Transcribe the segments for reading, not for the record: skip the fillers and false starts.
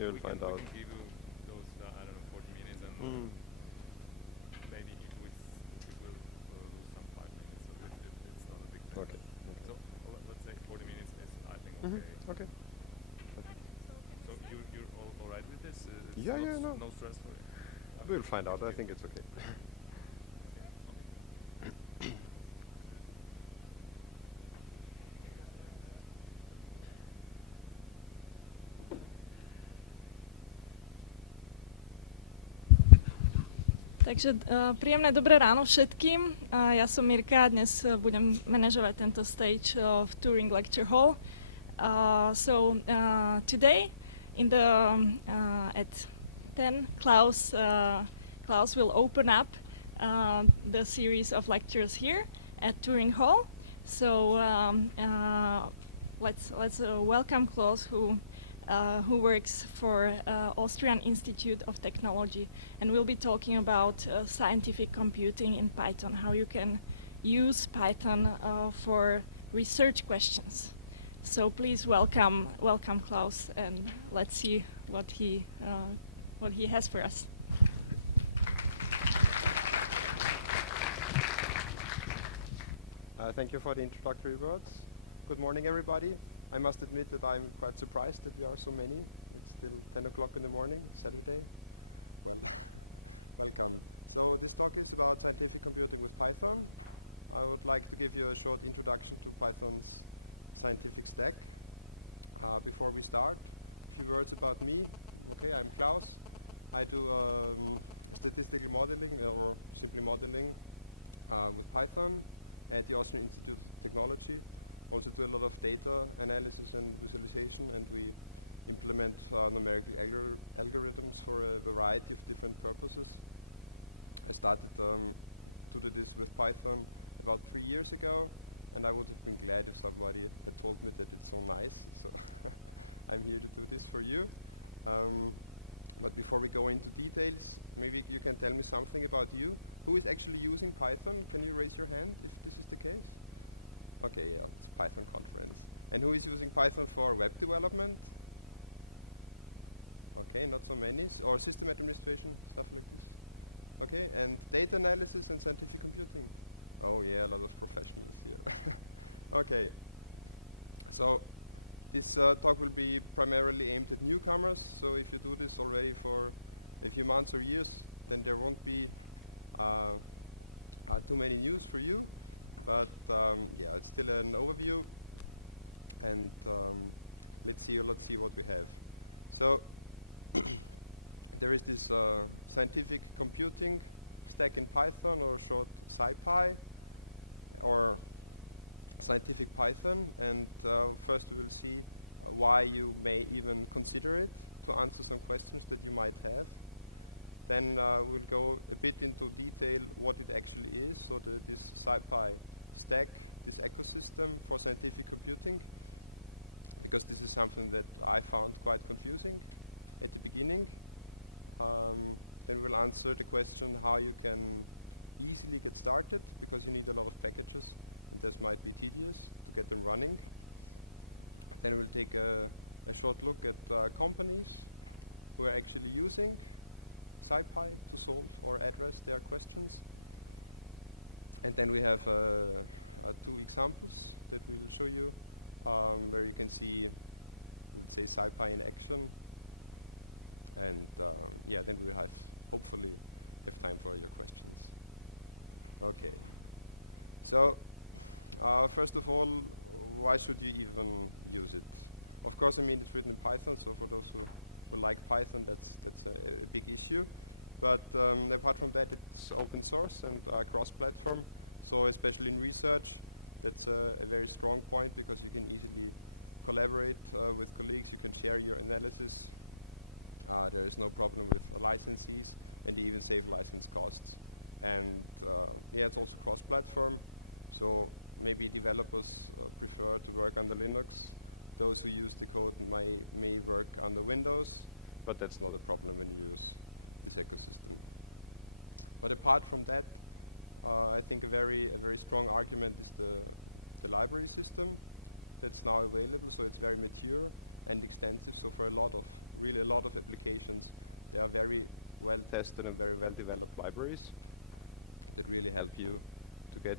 You'll find out. We can give you those, I don't know, 40 minutes and maybe if we will lose some 5 minutes, so it's not a big thing. Okay. So let's say 40 minutes is, I think, okay. Okay. So you're all right with this? No stress for you? We'll find out. I think it's okay. Takže príjemné dobré ráno všetkým. Ja som Mirka, dnes budem manažovať tento stage of Turing Lecture Hall. Today at 10, Claus will open up the series of lectures here at Turing Hall. So let's welcome Claus, who works for Austrian Institute of Technology, and we'll be talking about scientific computing in Python, how you can use Python for research questions. So please welcome Claus, and let's see what he has for us. Thank you for the introductory words. Good morning, everybody. I must admit that I'm quite surprised that we are so many. It's still 10 o'clock in the morning, Saturday. Well, welcome. So this talk is about scientific computing with Python. I would like to give you a short introduction to Python's scientific stack. Before we start, a few words about me. Okay, I'm Claus. I do statistical modeling, or simply modeling, with Python at the Austrian Institute of Technology. Also do a lot of data analysis and visualization, and we implement numerical algorithms for a variety of different purposes. I started to do this with Python about 3 years ago, and I would have been glad if somebody had told me that it's so nice. So I'm here to do this for you. But before we go into details, maybe you can tell me something about you. Who is actually using Python? Can you raise your hand if this is the case? Okay, yeah, it's a Python conference. And who is using Python for web development? Okay, not so many. Or system administration? Okay, and data analysis and scientific computing? Oh yeah, a lot of professionals here. Okay, so this talk will be primarily aimed at newcomers. So if you do this already for a few months or years, then there won't be too many news for you. But yeah, it's still an overview, and let's see what we have. So there is this scientific computing stack in Python, or short SciPy, or scientific Python, and first we will see why you may even consider it, to answer some questions that you might have. Then we'll go a bit into detail what it actually is, so this SciPy stack, this ecosystem for scientific computing, because this is something that I found quite confusing at the beginning. Then we'll answer the question how you can easily get started, because you need a lot of packages. This might be tedious to get them running. Then we'll take a short look at companies who are actually using SciPy to solve or address their questions. And then we have 2 examples that we will show you, where you can see, let's say, SciPy in action. And yeah, then we have hopefully the time for your questions. Okay. So first of all, why should you even use it? Of course, I mean, it's written in Python, so for those who like Python, that's a big issue. But apart from that, it's open source and cross-platform. So especially in research, that's a very strong point, because you can easily collaborate with colleagues. You can share your analysis. There is no problem with the licenses, and you even save license costs. And yeah, it's also cross-platform. So maybe developers prefer to work under Linux. Those who use the code may work under Windows, but that's not a problem when you use this ecosystem. But apart from that, I think a very strong argument is the library system that's now available. So it's very mature and extensive. So for a lot of really a lot of applications. They are very well tested and very well developed libraries that really help you to get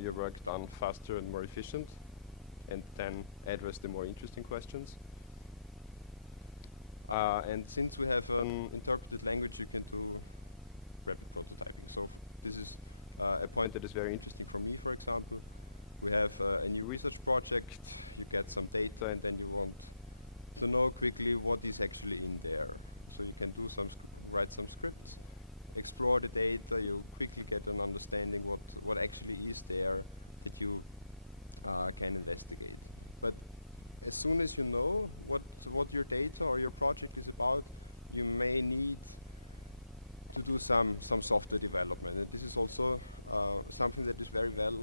your work done faster and more efficient, and then address the more interesting questions. And since we have an interpreted language, you can do rapid prototyping. So this is a point that is very interesting for me, for example. We have a new research project, you get some data, and then you want to know quickly what is actually in there. So you can do write some scripts, explore the data, you quickly get an understanding what actually is there that you can investigate. But as soon as you know what your data or your project is about, you may need to do some software development. And this is also something that is very well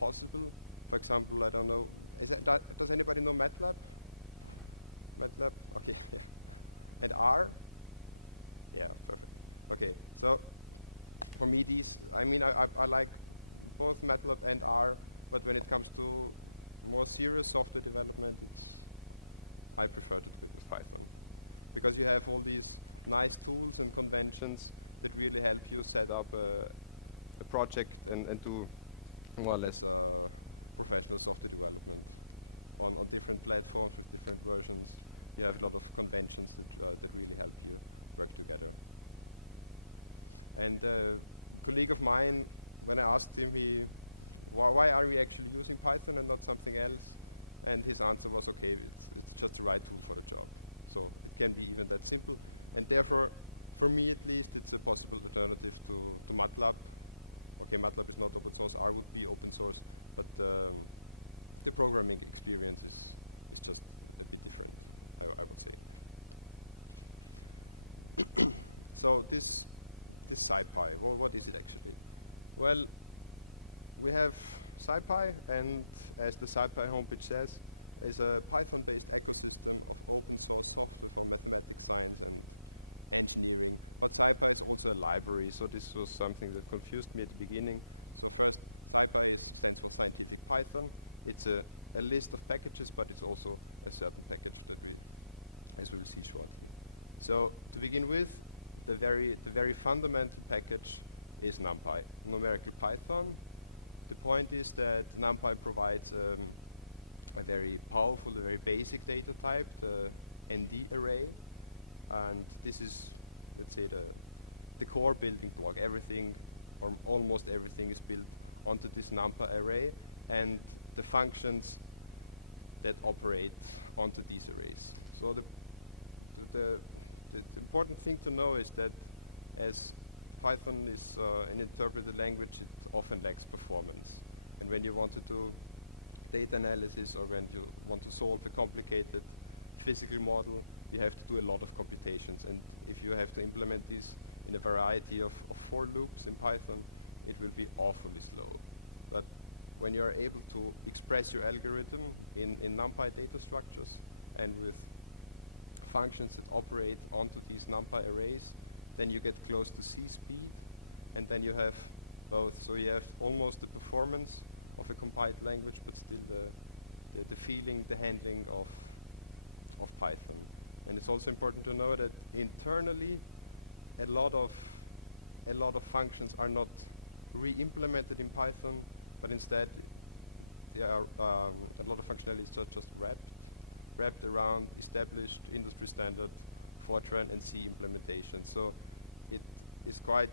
possible. For example, I don't know, does anybody know MATLAB? MATLAB? Okay. And R? Yeah, okay. So for me, I like both MATLAB and R, but when it comes to more serious software development, I prefer to use Python, because you have all these nice tools and conventions that really help you set up a project and do more or less professional software development on different platforms, different versions. You have a lot of conventions that really help you work together. And a colleague of mine, when I asked him, why are we actually using Python and not something else? And his answer was, okay, it's just the right tool for the job. So it can be even that simple. And therefore, for me at least, it's a possible alternative to MATLAB. Okay, MATLAB is not open source, R would be open source, but the programming experience is just a bit different, I would say. So this SciPy, or what is it actually? Well, we have SciPy, and as the SciPy homepage says, is a Python-based it's a library, so this was something that confused me at the beginning. Scientific Python. It's a list of packages, but it's also a certain package that as we will see shortly. So to begin with, the very fundamental package is NumPy, numerical Python. The point is that NumPy provides a very powerful, a very basic data type, the ND array, and this is, let's say, the core building block. Everything, or almost everything, is built onto this NumPy array, and the functions that operate onto these arrays. So the important thing to know is that as Python is an interpreted language, it often lacks performance. And when you want to do data analysis, or when you want to solve a complicated physical model, you have to do a lot of computations. And if you have to implement this in a variety of for loops in Python, it will be awfully slow. But when you are able to express your algorithm in NumPy data structures and with functions that operate onto these NumPy arrays, then you get close to C speed, and then you have both. So you have almost the performance of a compiled language, but still the feeling, the handling of Python. And it's also important to know that internally, a lot of functions are not re-implemented in Python, but instead there are a lot of functionalities are just wrapped around established industry standard Fortran and C implementation. So it is quite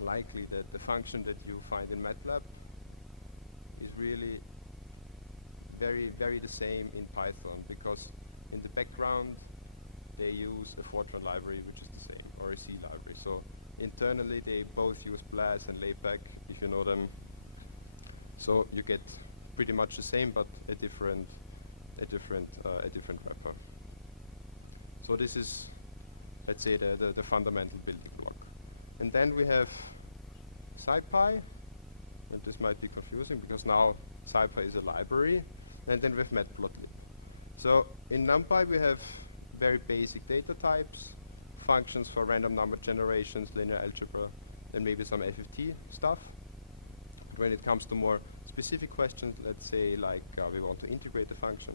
likely that the function that you find in MATLAB is really very the same in Python, because in the background they use a Fortran library which is the same, or a C library. So internally they both use BLAS and LAPACK, if you know them. So you get pretty much the same, but a different wrapper. So this is, let's say, the fundamental building block. And then we have SciPy, and this might be confusing because now SciPy is a library, and then we have matplotlib. So in NumPy we have very basic data types, functions for random number generations, linear algebra, and maybe some FFT stuff. When it comes to more specific questions, let's say like we want to integrate a function,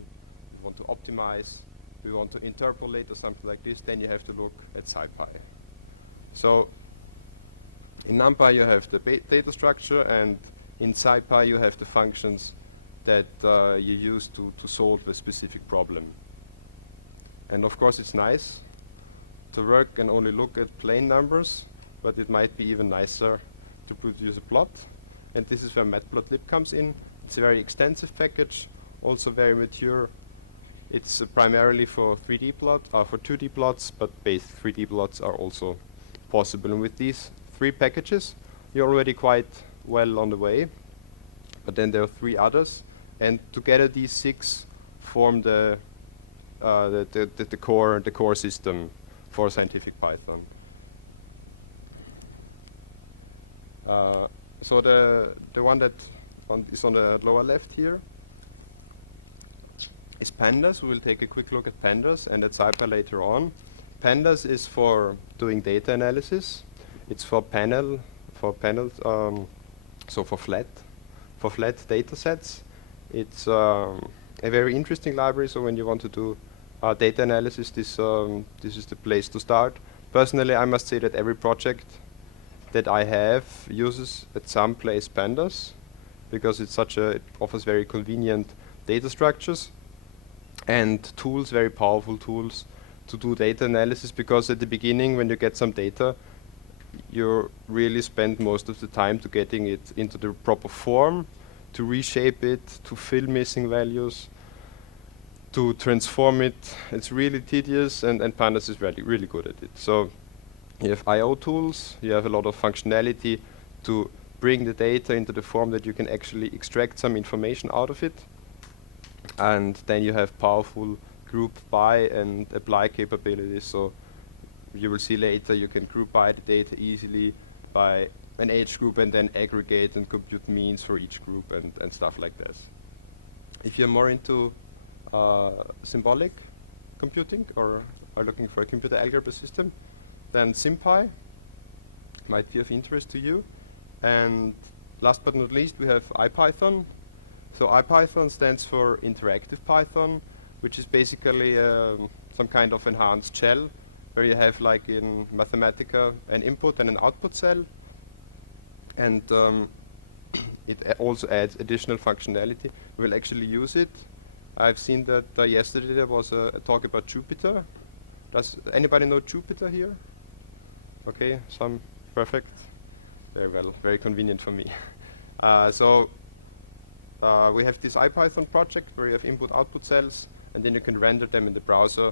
we want to optimize we want to interpolate or something like this, then you have to look at SciPy. So in NumPy you have the data structure, and in SciPy you have the functions that you use to solve a specific problem. And of course it's nice to work and only look at plain numbers, but it might be even nicer to produce a plot. And this is where matplotlib comes in. It's a very extensive package, also very mature. It's primarily for 3D plot, for 2D plots, but base 3D plots are also possible. And with these 3 packages, you're already quite well on the way. But then there are 3 others, and together these 6 form the core system for scientific Python. So the one that is on the lower left here is pandas. We will take a quick look at pandas and at SciPy later on. Pandas is for doing data analysis. It's for panels, so for flat data sets. It's a very interesting library. So when you want to do data analysis, this is the place to start. Personally, I must say that every project that I have uses at some place pandas, because it offers very convenient data structures and tools, very powerful tools to do data analysis, because at the beginning when you get some data, you really spend most of the time to getting it into the proper form, to reshape it, to fill missing values, to transform it. It's really tedious, and pandas is really good at it. So you have I/O tools, you have a lot of functionality to bring the data into the form that you can actually extract some information out of it. And then you have powerful group by and apply capabilities. So you will see later you can group by the data easily by an age group and then aggregate and compute means for each group and stuff like this. If you're more into symbolic computing or are looking for a computer algebra system, then SymPy might be of interest to you. And last but not least, we have IPython. So IPython stands for Interactive Python, which is basically some kind of enhanced shell, where you have, like in Mathematica, an input and an output cell. And it also adds additional functionality. We'll actually use it. I've seen that yesterday there was a talk about Jupyter. Does anybody know Jupyter here? Okay, some perfect. Very well, very convenient for me. So we have this IPython project where you have input-output cells, and then you can render them in the browser,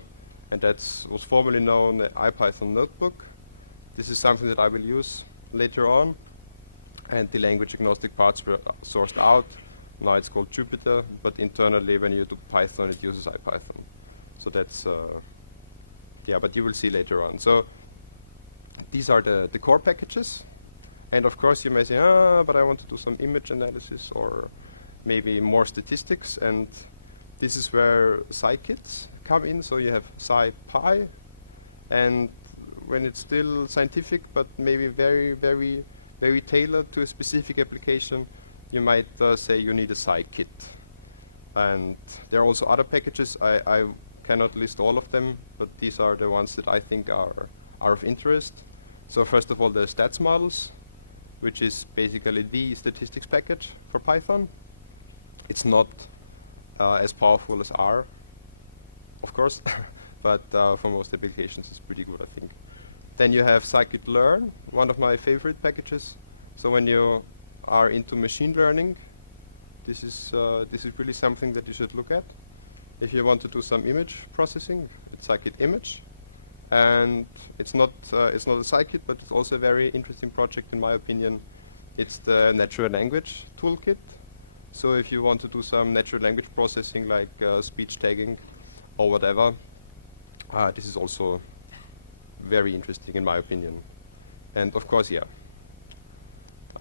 and that was formerly known as IPython Notebook. This is something that I will use later on, and the language-agnostic parts were sourced out. Now it's called Jupyter, but internally when you do Python, it uses IPython. So that's, yeah, but you will see later on. So these are the core packages. And of course you may say, but I want to do some image analysis or maybe more statistics, and this is where scikits come in. So you have SciPy, and when it's still scientific but maybe very tailored to a specific application, you might say you need a scikit. And there are also other packages. I cannot list all of them, but these are the ones that I think are of interest. So first of all, the stats models, which is basically the statistics package for Python. It's not as powerful as R, of course, but for most applications it's pretty good, I think. Then you have scikit-learn, one of my favorite packages. So when you are into machine learning, this is really something that you should look at. If you want to do some image processing, it's scikit-image. And it's not a scikit, but it's also a very interesting project in my opinion. It's the natural language toolkit. So if you want to do some natural language processing like speech tagging or whatever, this is also very interesting in my opinion. And of course, yeah,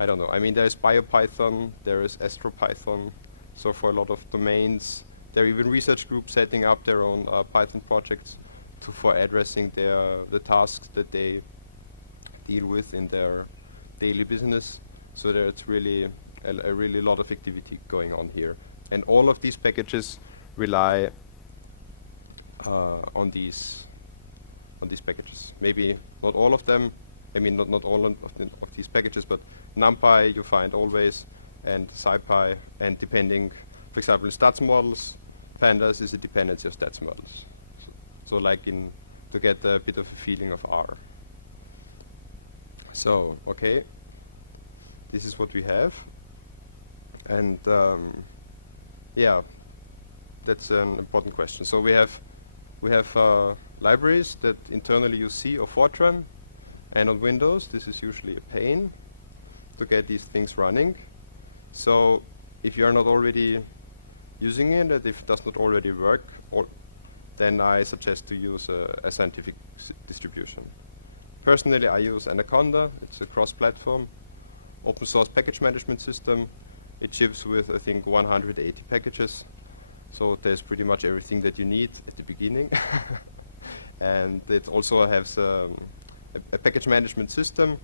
I don't know. I mean, there is BioPython, there is AstroPython. So for a lot of domains, there are even research groups setting up their own Python projects for addressing the tasks that they deal with in their daily business. So there's really a really lot of activity going on here. And all of these packages rely on these packages. Maybe not all of them. I mean, not all of these packages, but NumPy you find always, and SciPy, and depending, for example, in stats models, pandas is a dependency of stats models. So like to get a bit of a feeling of R. So, okay, this is what we have. And yeah, that's an important question. So we have libraries that internally use C or Fortran, and on Windows this is usually a pain to get these things running. So if you are not already using it, and if it does not already work, then I suggest to use a scientific distribution. Personally, I use Anaconda. It's a cross-platform open source package management system. It ships with, I think, 180 packages. So there's pretty much everything that you need at the beginning. And it also has a package management system.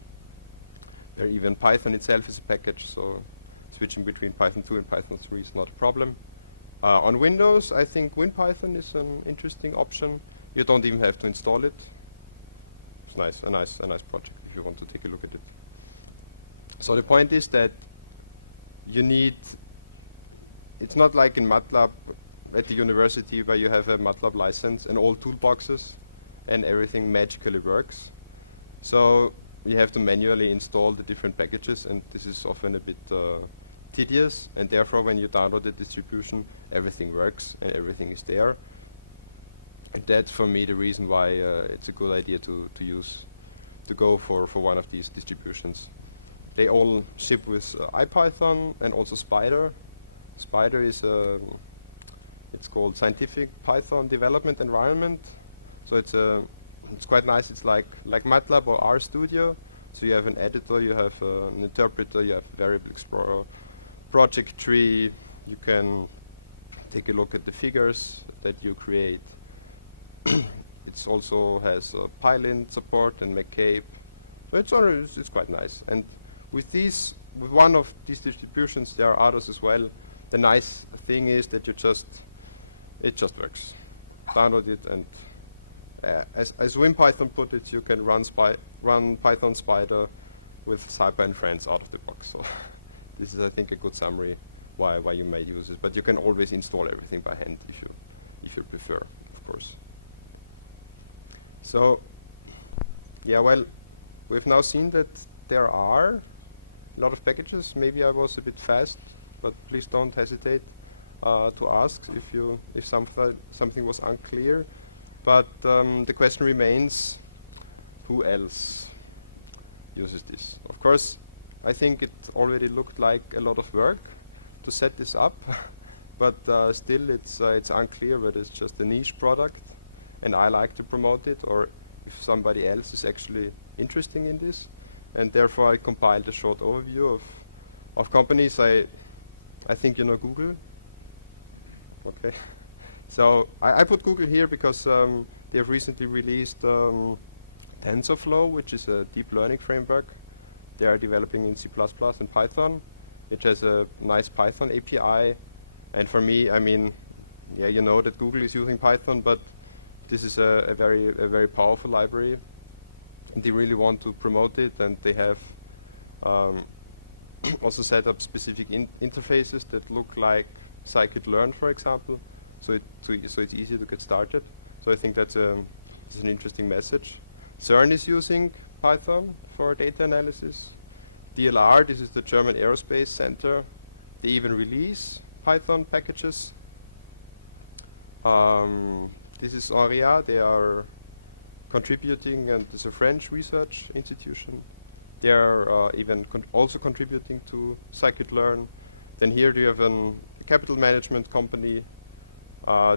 There even Python itself is a package, so switching between Python 2 and Python 3 is not a problem. On Windows, I think WinPython is an interesting option. You don't even have to install it. It's nice, a nice project if you want to take a look at it. So the point is that you need, it's not like in MATLAB at the university where you have a MATLAB license and all toolboxes and everything magically works. So you have to manually install the different packages, and this is often a bit tedious, and therefore when you download the distribution, everything works and everything is there. And that's for me the reason why it's a good idea to go for one of these distributions. They all ship with IPython and also Spider. Spider is it's called Scientific Python Development Environment. So it's quite nice. It's like MATLAB or RStudio. So you have an editor, you have an interpreter, you have variable explorer, project tree. You can take a look at the figures that you create. It also has Pylint support and McCabe. So it's quite nice. And with one of these distributions, there are others as well. The nice thing is that it just works. Download it, and as WinPython put it, you can run Python Spider with SciPy and friends out of the box. So this is, I think, a good summary why you may use it. But you can always install everything by hand if you prefer, of course. So yeah, well, we've now seen that there are a lot of packages. Maybe I was a bit fast, but please don't hesitate to ask if something was unclear. But the question remains, who else uses this? Of course, I think it already looked like a lot of work to set this up, but still it's unclear whether it's just a niche product and I like to promote it, or if somebody else is actually interested in this. And therefore I compiled a short overview of companies. I think you know Google. Okay. So I put Google here because they have recently released TensorFlow, which is a deep learning framework. They are developing in C++ and Python. It has a nice Python API. And for me, I mean, yeah, you know that Google is using Python, but this is a very powerful library. And they really want to promote it, and they have also set up specific interfaces that look like scikit-learn, for example. So it's easy to get started. So I think that's an interesting message. CERN is using Python for data analysis. DLR, this is the German Aerospace Center. They even release Python packages. This is Auria. They are contributing, and it's a French research institution. They are even also contributing to scikit-learn. Then here you have a capital management company.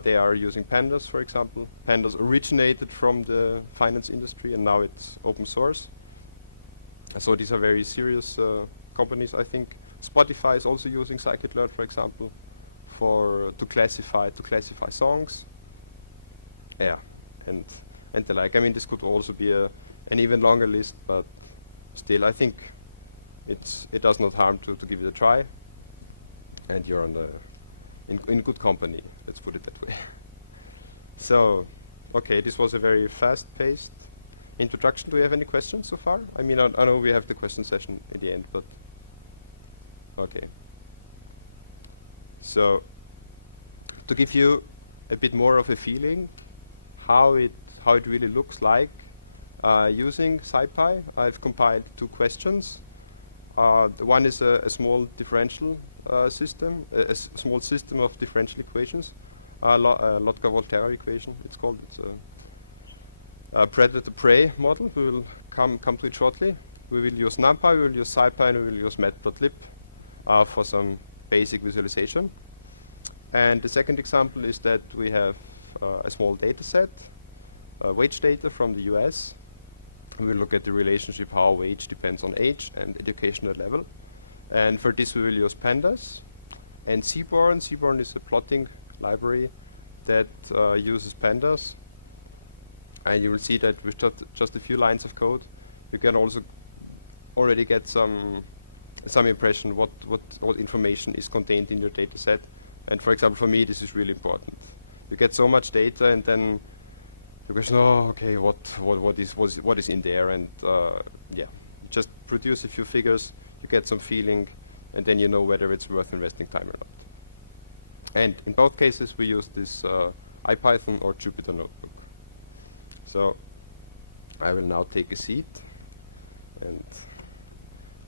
They are using Pandas, for example. Pandas originated from the finance industry, and now it's open source. So these are very serious companies, I think. Spotify is also using scikit-learn, for example, to classify songs. Yeah, and the like. I mean, this could also be an even longer list, but still, I think it does not harm to give it a try. And you're in good company. Let's put it that way. So, okay, this was a very fast-paced introduction. Do you have any questions so far? I mean, I know we have the question session at the end, but okay. So, to give you a bit more of a feeling how it really looks like using SciPy, I've compiled two questions. The one is a small differential system, a small system of differential equations, Lotka-Volterra equation. It's called. It's a predator-prey model. We will come to it shortly. We will use NumPy, we will use SciPy, and we will use matplotlib for some basic visualization. And the second example is that we have a small data set, wage data from the US. We will look at the relationship how wage depends on age and educational level. And for this we will use pandas and Seaborn. Seaborn is a plotting library that uses pandas. And you will see that with just a few lines of code, you can also already get some impression what information is contained in your data set. And for example, for me, this is really important. You get so much data, and then the question, oh, okay, what is in there? And yeah, you just produce a few figures, you get some feeling, and then you know whether it's worth investing time or not. And in both cases, we use this IPython or Jupyter notebook. So I will now take a seat, and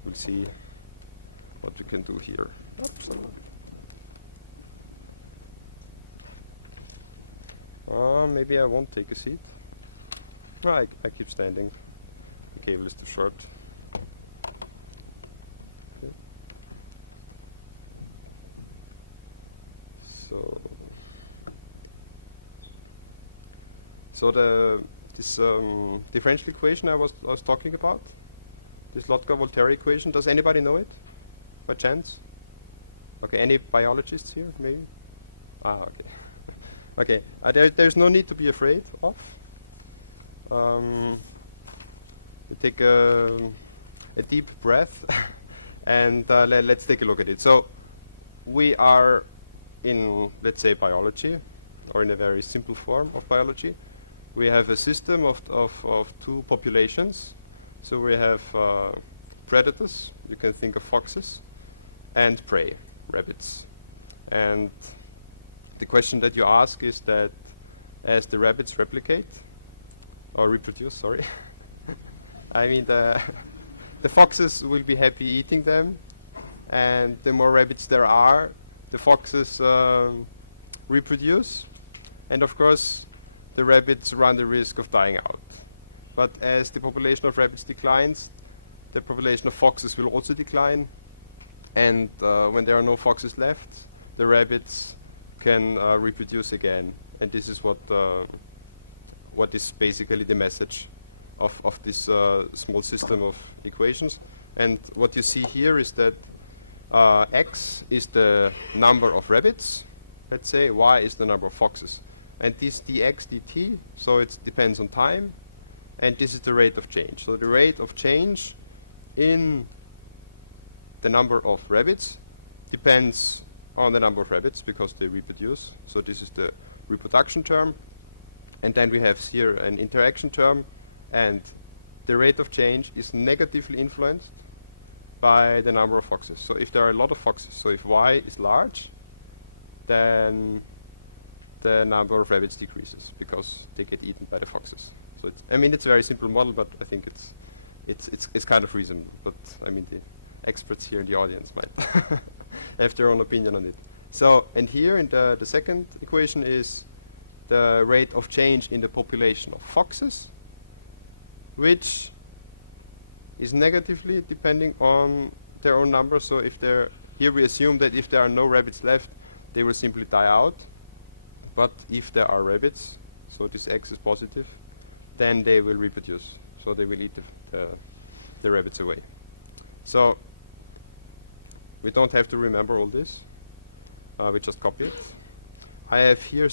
we'll see what we can do here. Oops. Maybe I won't take a seat. No, I keep standing. The cable is too short. Okay. So this differential equation I was talking about, this Lotka-Volterra equation. Does anybody know it, by chance? Okay, any biologists here, maybe? Ah, okay. Okay, there's no need to be afraid of. We take a deep breath and let's take a look at it. So we are in, let's say, biology, or in a very simple form of biology. We have a system of two populations. So we have predators, you can think of foxes, and prey, rabbits. And the question that you ask is that as the rabbits replicate, or reproduce, sorry, I mean the foxes will be happy eating them, and the more rabbits there are, the foxes reproduce, and of course the rabbits run the risk of dying out. But as the population of rabbits declines, the population of foxes will also decline, and when there are no foxes left, the rabbits can reproduce again. And this is what is basically the message of this small system of equations. And what you see here is that x is the number of rabbits, let's say, y is the number of foxes. And this dx dt, so it depends on time, and this is the rate of change. So the rate of change in the number of rabbits depends on the number of rabbits because they reproduce. So this is the reproduction term. And then we have here an interaction term, and the rate of change is negatively influenced by the number of foxes. So if there are a lot of foxes, so if y is large, then the number of rabbits decreases because they get eaten by the foxes. So it's, I mean, it's a very simple model, but I think it's kind of reasonable. But I mean, the experts here in the audience might have their own opinion on it. So, and here in the second equation is the rate of change in the population of foxes, which is negatively depending on their own number. So if there, here we assume that if there are no rabbits left, they will simply die out. But if there are rabbits, so this x is positive, then they will reproduce. So they will eat the rabbits away. So we don't have to remember all this. We just copy it. I have here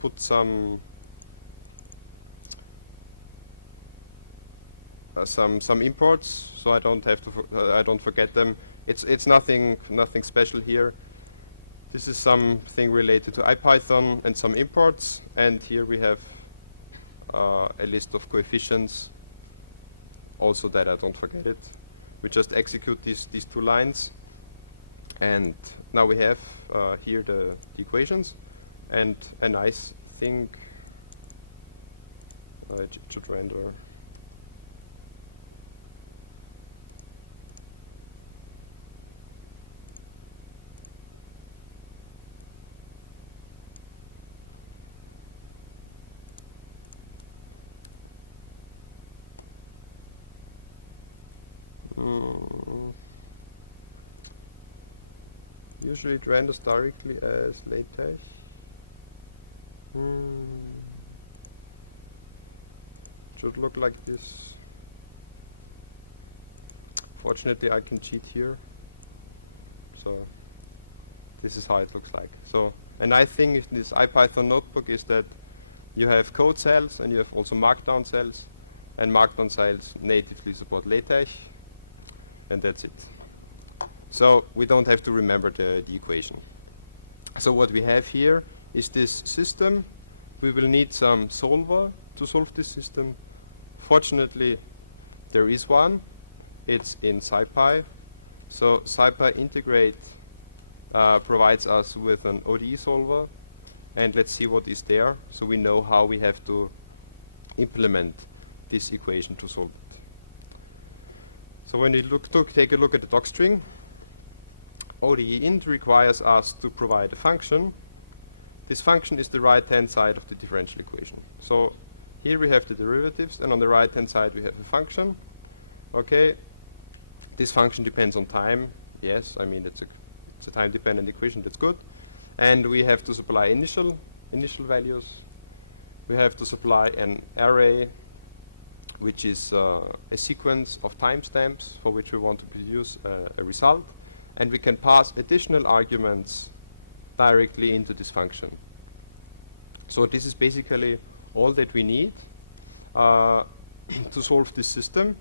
put some imports, so I don't have to I don't forget them. It's nothing special here. This is something related to IPython and some imports, and here we have a list of coefficients, also that I don't forget it. We just execute these two lines, and now we have here the equations, and a nice thing, it should render. Usually it renders directly as LaTeX. Should look like this. Fortunately I can cheat here. So this is how it looks like. So a nice thing in this IPython notebook is that you have code cells and you have also markdown cells, and markdown cells natively support LaTeX, and that's it. So we don't have to remember the equation. So what we have here is this system. We will need some solver to solve this system. Fortunately, there is one. It's in SciPy. So SciPy integrate provides us with an ODE solver, and let's see what is there, so we know how we have to implement this equation to solve it. So when we take a look at the docstring, ODE int requires us to provide a function. This function is the right-hand side of the differential equation. So here we have the derivatives, and on the right-hand side we have a function. Okay, this function depends on time. Yes, I mean it's a time-dependent equation. That's good. And we have to supply initial values. We have to supply an array, which is a sequence of timestamps for which we want to produce a result. And we can pass additional arguments directly into this function. So this is basically all that we need to solve this system.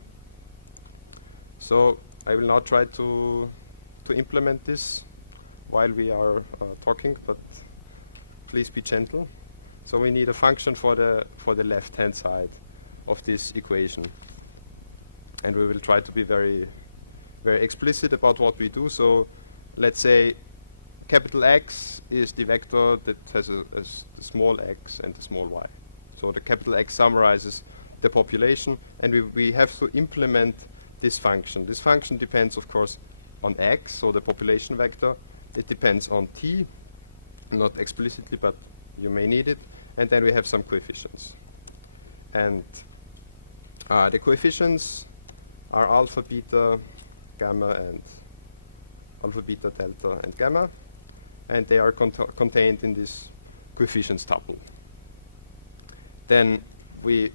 So I will now try to implement this while we are talking, but please be gentle. So we need a function for the left-hand side of this equation, and we will try to be very explicit about what we do. So let's say capital X is the vector that has a small x and a small y. So the capital X summarizes the population, and we have to implement this function. This function depends, of course, on x, so the population vector. It depends on t, not explicitly, but you may need it. And then we have some coefficients. And the coefficients are alpha, beta, gamma, and alpha, beta, delta, and gamma. And they are contained in this coefficients tuple. Then we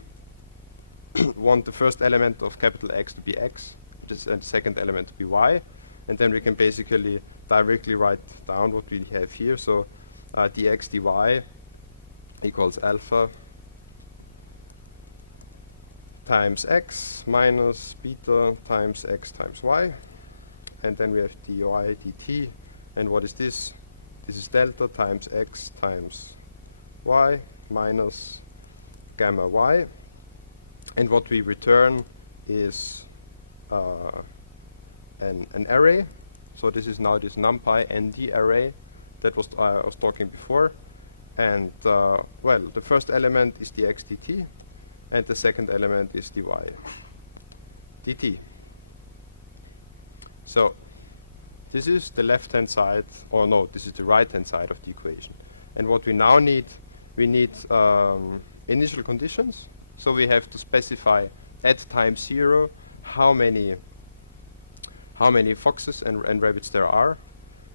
want the first element of capital X to be x, and the second element to be y. And then we can basically directly write down what we have here. So dx dy equals alpha times x minus beta times x times y. And then we have dy dt. And what is this? This is delta times x times y minus gamma y. And what we return is an array. So this is now this numpy nd array that I was talking before. And well, the first element is the x dt, and the second element is dy dt. So this is the left-hand side, or no, this is the right-hand side of the equation. And what we now need, we need initial conditions. So we have to specify at time 0 how many foxes and rabbits there are.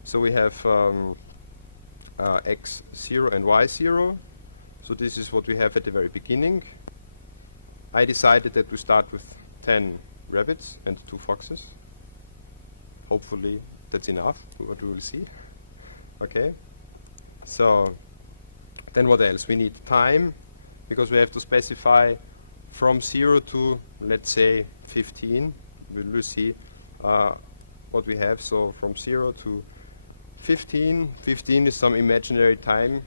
So we have x0 and y0. So this is what we have at the very beginning. I decided that we start with 10 rabbits and 2 foxes. Hopefully that's enough, but we will see. Okay. So then what else? We need time, because we have to specify from 0 to, let's say, 15. We will see what we have. So from 0 to 15. 15 is some imaginary time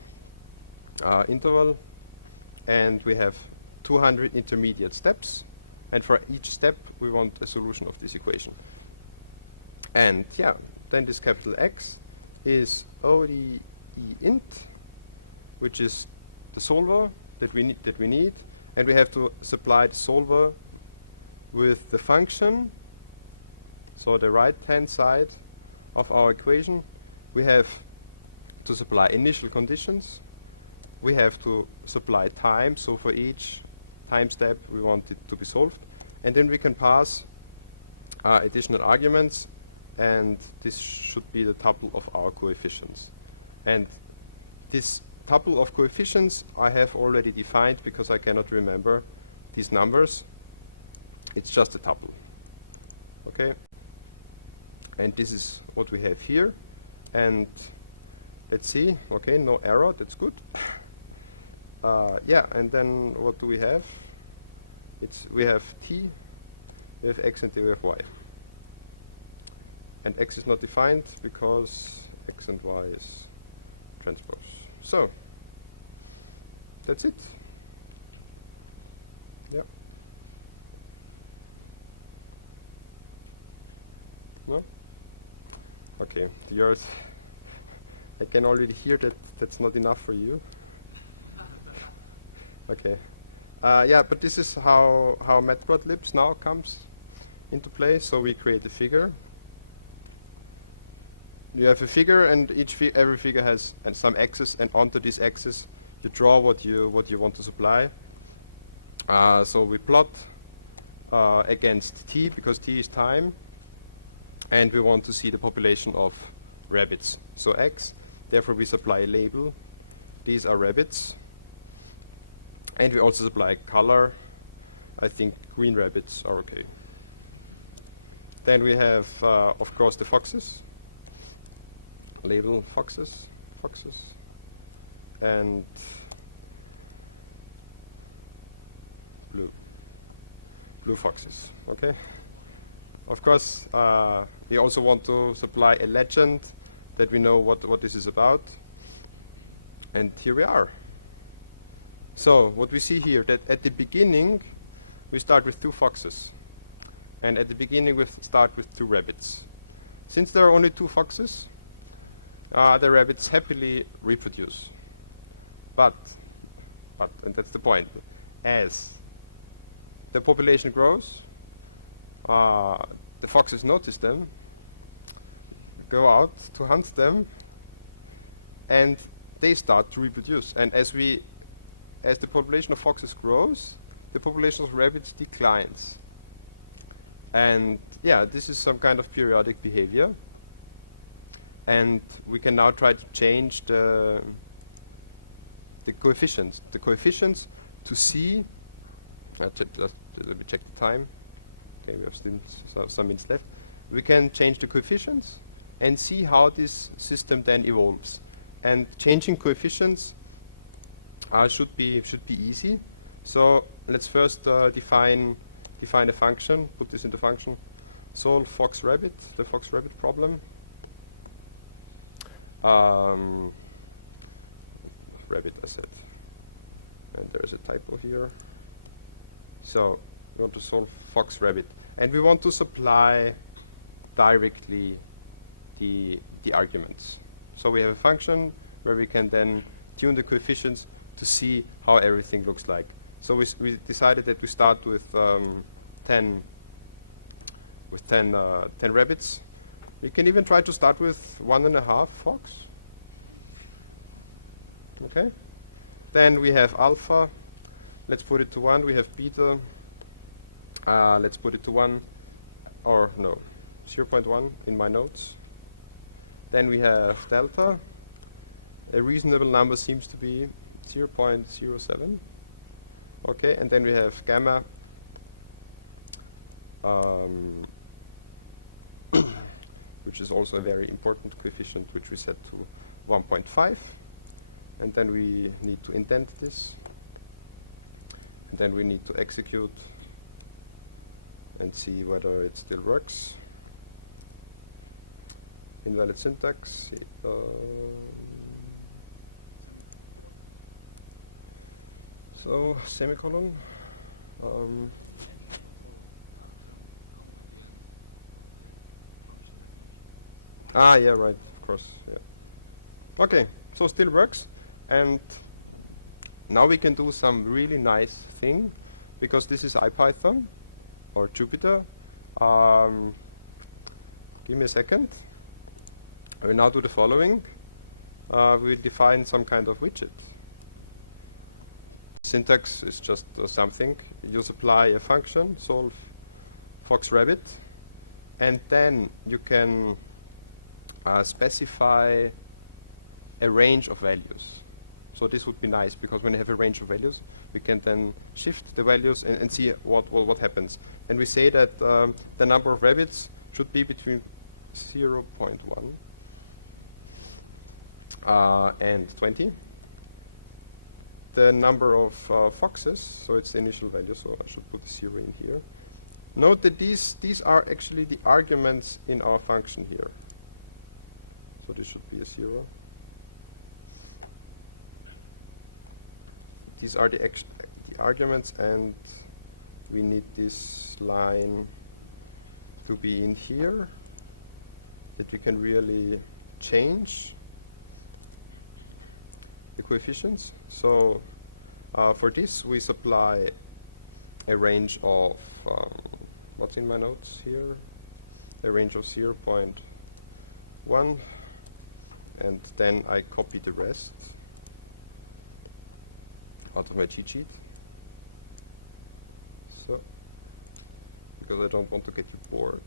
interval, and we have 200 intermediate steps, and for each step we want a solution of this equation. And yeah, then this capital X is ODE int, which is the solver that we need, and we have to supply the solver with the function. So the right hand side of our equation, we have to supply initial conditions, we have to supply time, so for each time step we want it to be solved, and then we can pass additional arguments, and this should be the tuple of our coefficients. And this tuple of coefficients I have already defined because I cannot remember these numbers. It's just a tuple. Okay? And this is what we have here. And let's see. Okay, no error. That's good. Yeah, and then what do we have? We have t, we have x, and we have y. And x is not defined because x and y is transpose. So that's it. Yeah. No? Okay, yours. I can already hear that that's not enough for you. Okay. Yeah, but this is how matplotlib now comes into play. So we create a figure. You have a figure, and every figure has some axis, and onto this axis you draw what you want to supply. So we plot against t, because t is time, and we want to see the population of rabbits. So x, therefore we supply a label. These are rabbits. And we also supply color. I think green rabbits are okay. Then we have, of course, the foxes. Label foxes, and blue foxes. Okay. Of course, we also want to supply a legend that we know what this is about. And here we are. So what we see here, that at the beginning we start with 2 foxes, and at the beginning we start with 2 rabbits. Since there are only 2 foxes, the rabbits happily reproduce. But, and that's the point, as the population grows, the foxes notice them, go out to hunt them, and they start to reproduce. And as the population of foxes grows, the population of rabbits declines. And yeah, this is some kind of periodic behavior. And we can now try to change the coefficients. The coefficients to see, let me check the time. Okay, we have still some minutes left. We can change the coefficients and see how this system then evolves. And changing coefficients should be easy. So let's first define a function. Put this into function. Solve fox rabbit, the fox rabbit problem. Rabbit, I said. And there's a typo here. So we want to solve fox rabbit, and we want to supply directly the arguments. So we have a function where we can then tune the coefficients to see how everything looks like. So we decided that we start with 10 rabbits. We can even try to start with 1.5 fox. Okay. Then we have alpha. Let's put it to 1. We have beta. Let's put it to 1, or no, 0.1 in my notes. Then we have delta. A reasonable number seems to be 0.07. Okay, and then we have gamma. Which is also a very important coefficient, which we set to 1.5. And then we need to indent this. And then we need to execute and see whether it still works. invalid syntax. So semicolon. Yeah, right, of course. Yeah. Okay, so still works, and now we can do some really nice thing, because this is IPython or Jupyter. Give me a second. I will now do the following. We define some kind of widget. Syntax is just something. You supply a function, solve fox rabbit, and then you can specify a range of values. So this would be nice, because when you have a range of values, we can then shift the values and see what happens. And we say that the number of rabbits should be between 0.1 and 20. The number of foxes, so it's the initial value, so I should put 0 in here. Note that these are actually the arguments in our function here. So this should be a 0. These are the arguments, and we need this line to be in here, that we can really change the coefficients. So for this we supply a range of, what's in my notes here? A range of 0.1, and then I copy the rest out of my cheat sheet. So, because I don't want to get you bored.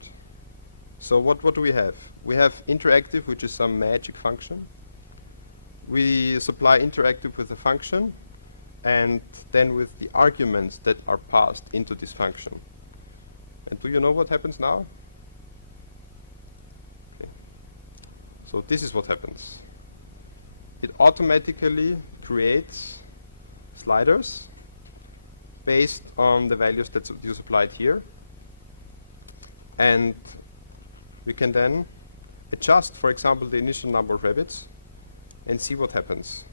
So what do we have? We have interactive, which is some magic function. We supply interactive with a function, and then with the arguments that are passed into this function. And do you know what happens now? Okay. So this is what happens. It automatically creates sliders based on the values that you supplied here, and we can then adjust, for example, the initial number of rabbits and see what happens.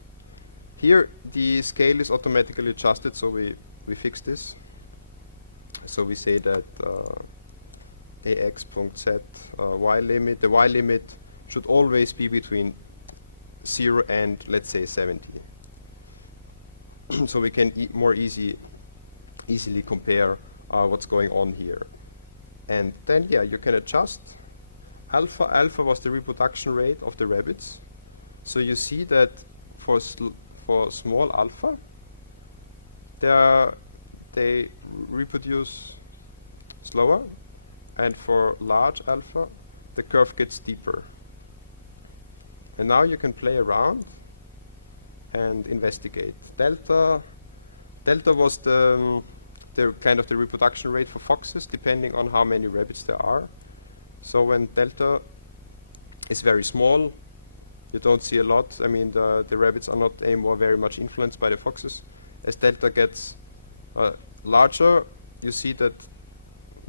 Here the scale is automatically adjusted, so we fix this. So we say that ax.z y limit, the y limit should always be between 0 and, let's say, 70. So we can more easily compare what's going on here. And then, yeah, you can adjust. Alpha was the reproduction rate of the rabbits. So you see that for small alpha, they reproduce slower, and for large alpha, the curve gets steeper. And now you can play around and investigate. Delta was the kind of the reproduction rate for foxes, depending on how many rabbits there are. So when delta is very small, you don't see a lot. I mean, the rabbits are not anymore very much influenced by the foxes. As delta gets larger, you see that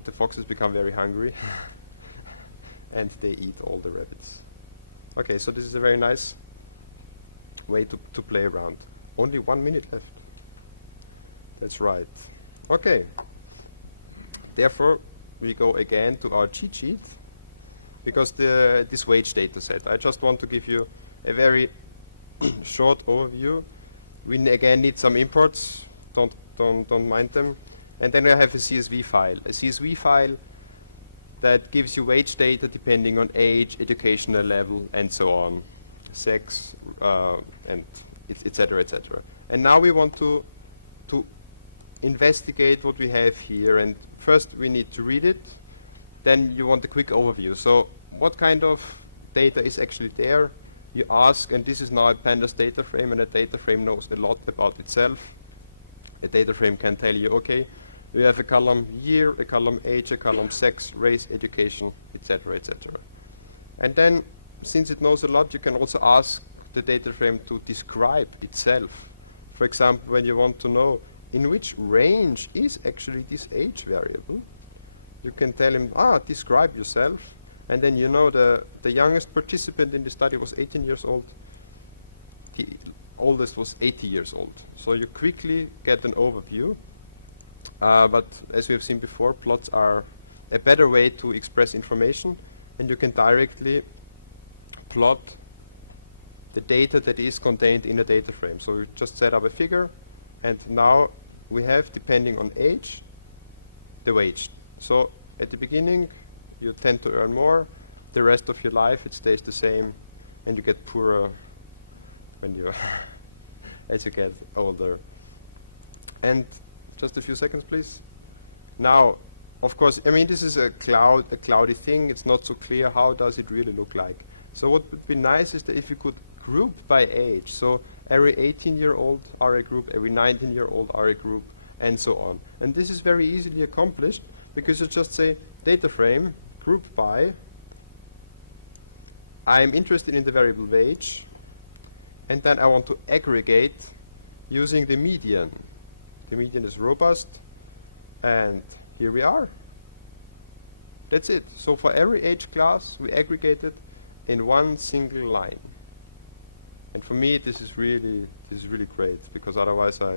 the foxes become very hungry and they eat all the rabbits. Okay, so this is a very nice way to play around. Only 1 minute left. That's right. Okay. Therefore, we go again to our cheat sheet, because this wage data set. I just want to give you a very short overview. We again need some imports. Don't mind them. And then we have a CSV file. A CSV file that gives you wage data depending on age, educational level, and so on, sex, and etc., etc. And now we want to investigate what we have here. And first we need to read it. Then you want a quick overview. So what kind of data is actually there? You ask, and this is now a pandas data frame, and a data frame knows a lot about itself. A data frame can tell you, okay, we have a column year, a column age, a column sex, race, education, etc., etc. And then, since it knows a lot, you can also ask the data frame to describe itself. For example, when you want to know in which range is actually this age variable, you can tell him, describe yourself. And then, you know, the youngest participant in the study was 18 years old. The oldest was 80 years old. So you quickly get an overview. But as we have seen before, plots are a better way to express information, and you can directly plot the data that is contained in a data frame. So we just set up a figure, and now we have, depending on age, the wage. So at the beginning, you tend to earn more. The rest of your life, it stays the same, and you get poorer when you as you get older. And just a few seconds, please. Now, of course, I mean, this is a cloudy thing. It's not so clear. How does it really look like? So what would be nice is that if you could group by age. So every 18-year-old are a group, every 19-year-old are a group, and so on. And this is very easily accomplished because you just say data frame, group by. I'm interested in the variable wage, and then I want to aggregate using the median. The median is robust, and here we are. That's it. So for every age class, we aggregate it in one single line. And for me, this is really great, because otherwise I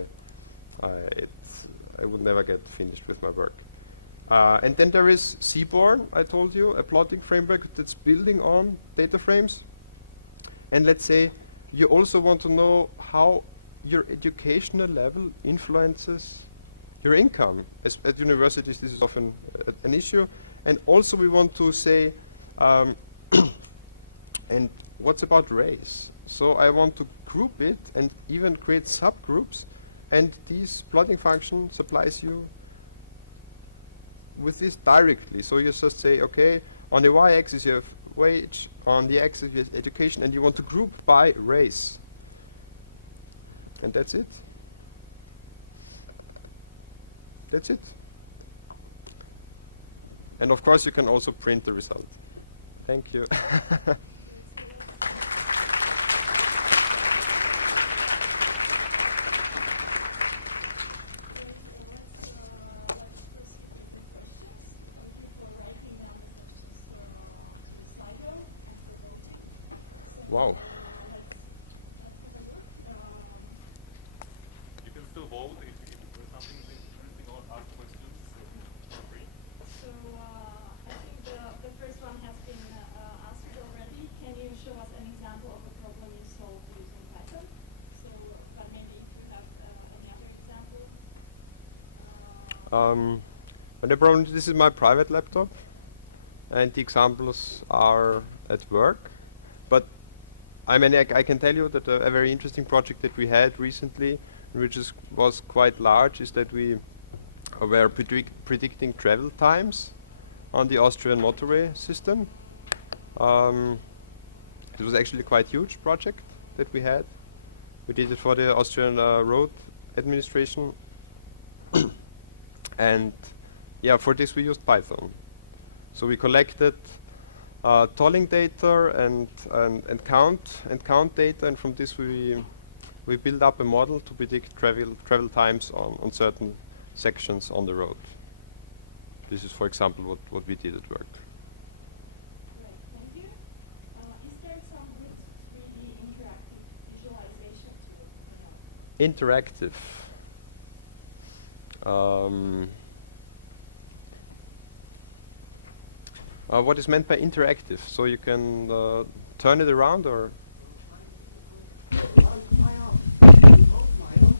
would never get finished with my work. And then there is Seaborn, I told you, a plotting framework that's building on data frames. And let's say you also want to know how your educational level influences your income. At universities, this is often an issue. And also we want to say, and what's about race? So I want to group it and even create subgroups, and this plotting function supplies you with this directly. So you just say, okay, on the y-axis you have wage, on the x-axis you have education, and you want to group by race. And that's it. That's it. And of course you can also print the result. Thank you. Wow. You can still vote if there's something interesting or ask questions. Feel free. So I think the first one has been answered already. Can you show us an example of a problem you solved using Python? So, but maybe if you have any other example. But the problem is, this is my private laptop, and the examples are at work. But I mean, I can tell you that a very interesting project that we had recently, which was quite large, is that we were predicting travel times on the Austrian motorway system. It was actually a quite huge project that we had. We did it for the Austrian road administration. And yeah, for this we used Python. So we collected tolling data and count data, and from this we build up a model to predict travel times on certain sections on the road. This is, for example, what we did at work. Great, thank you. Is there some good 3D interactive visualization tool? Interactive. What is meant by interactive? So you can turn it around, or?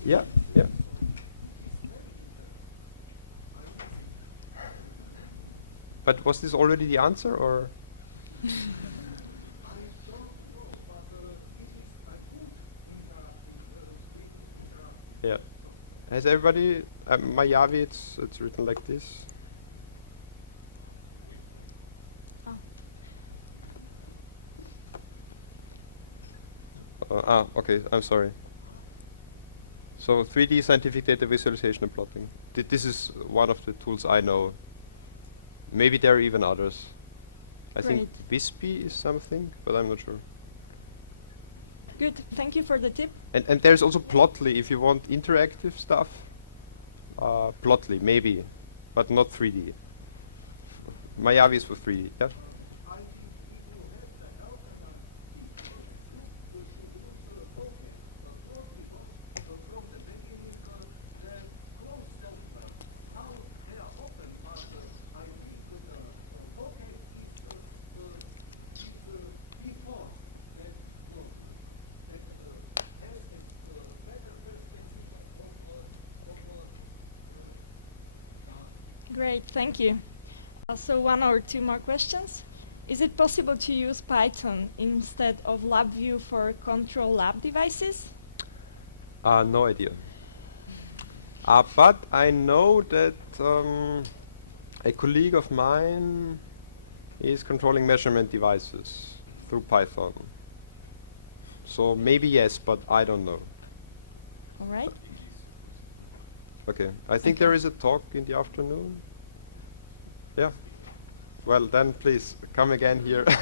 Yeah, yeah. But was this already the answer, or? Yeah. Has everybody? My Yavi, it's written like this. Okay, I'm sorry. So 3D scientific data visualization and plotting. This is one of the tools I know. Maybe there are even others. I think Wispy is something, but I'm not sure. Good, thank you for the tip. And there's also Plotly if you want interactive stuff. Plotly, maybe, but not 3D. Mayavi is for 3D, yeah? Great, thank you. So one or two more questions. Is it possible to use Python instead of LabVIEW for control lab devices? No idea. But I know that a colleague of mine is controlling measurement devices through Python. So maybe yes, but I don't know. All right. Okay. I think Okay. there is a talk in the afternoon. Yeah. Well, then please come again here in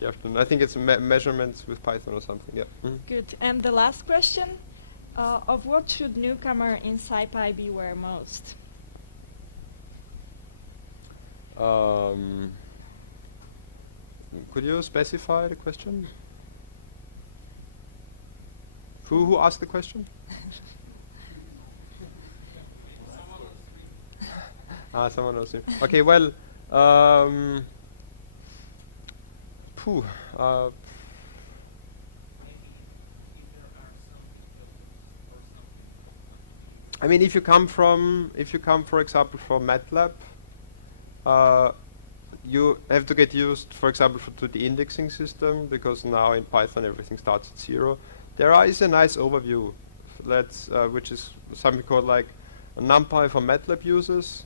the afternoon. I think it's measurements with Python or something. Yeah. Mhm. Good. And the last question, of what should newcomer in SciPy beware most? Could you specify the question? Who asked the question? Someone else. Okay, well, phew, I mean, if you come, for example, from MATLAB, you have to get used, for example, to the indexing system, because now in Python everything starts at 0. There is a nice overview, which is something called like a NumPy for MATLAB users.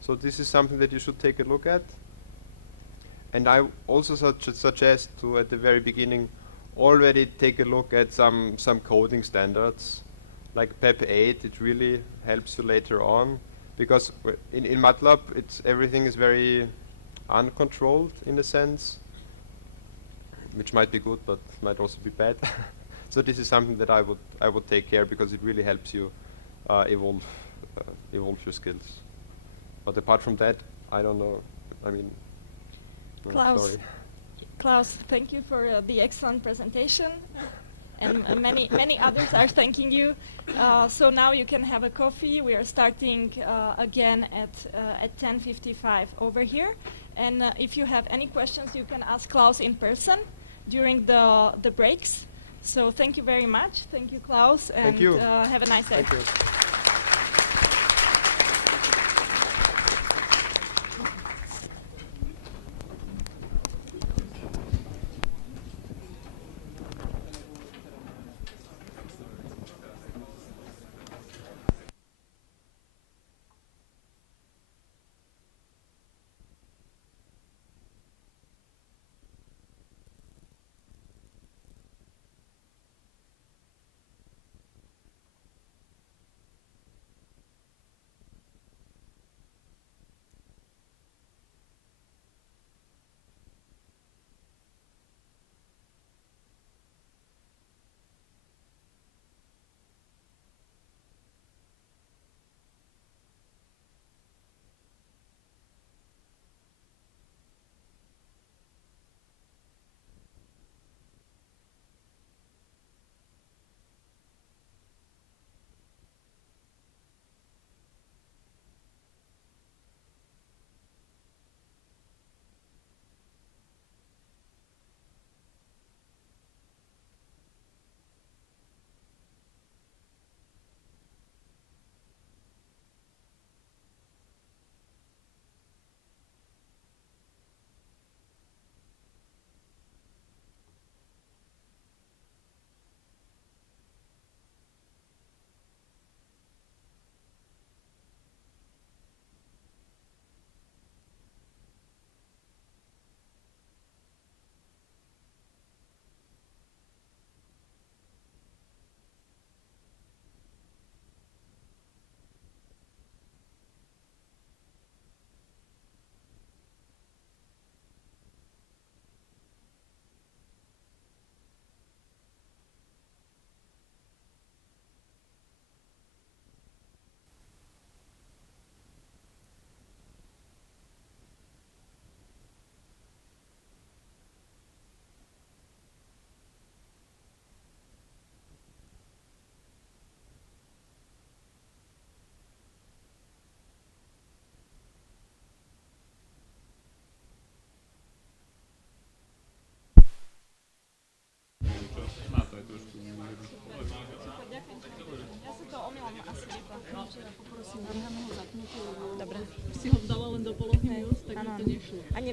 So this is something that you should take a look at. And I also suggest to, at the very beginning, already take a look at some coding standards, like PEP8. It really helps you later on, because in MATLAB, everything is very uncontrolled in a sense, which might be good, but might also be bad. So this is something that I would take care, because it really helps you evolve your skills. But apart from that, I don't know. I mean, no, Claus, sorry. Claus, thank you for the excellent presentation, and many others are thanking you. So now you can have a coffee. We are starting again at 10:55 over here, and if you have any questions, you can ask Claus in person during the breaks. So thank you very much. Thank you, Claus, and Thank you. Have a nice day. Thank you.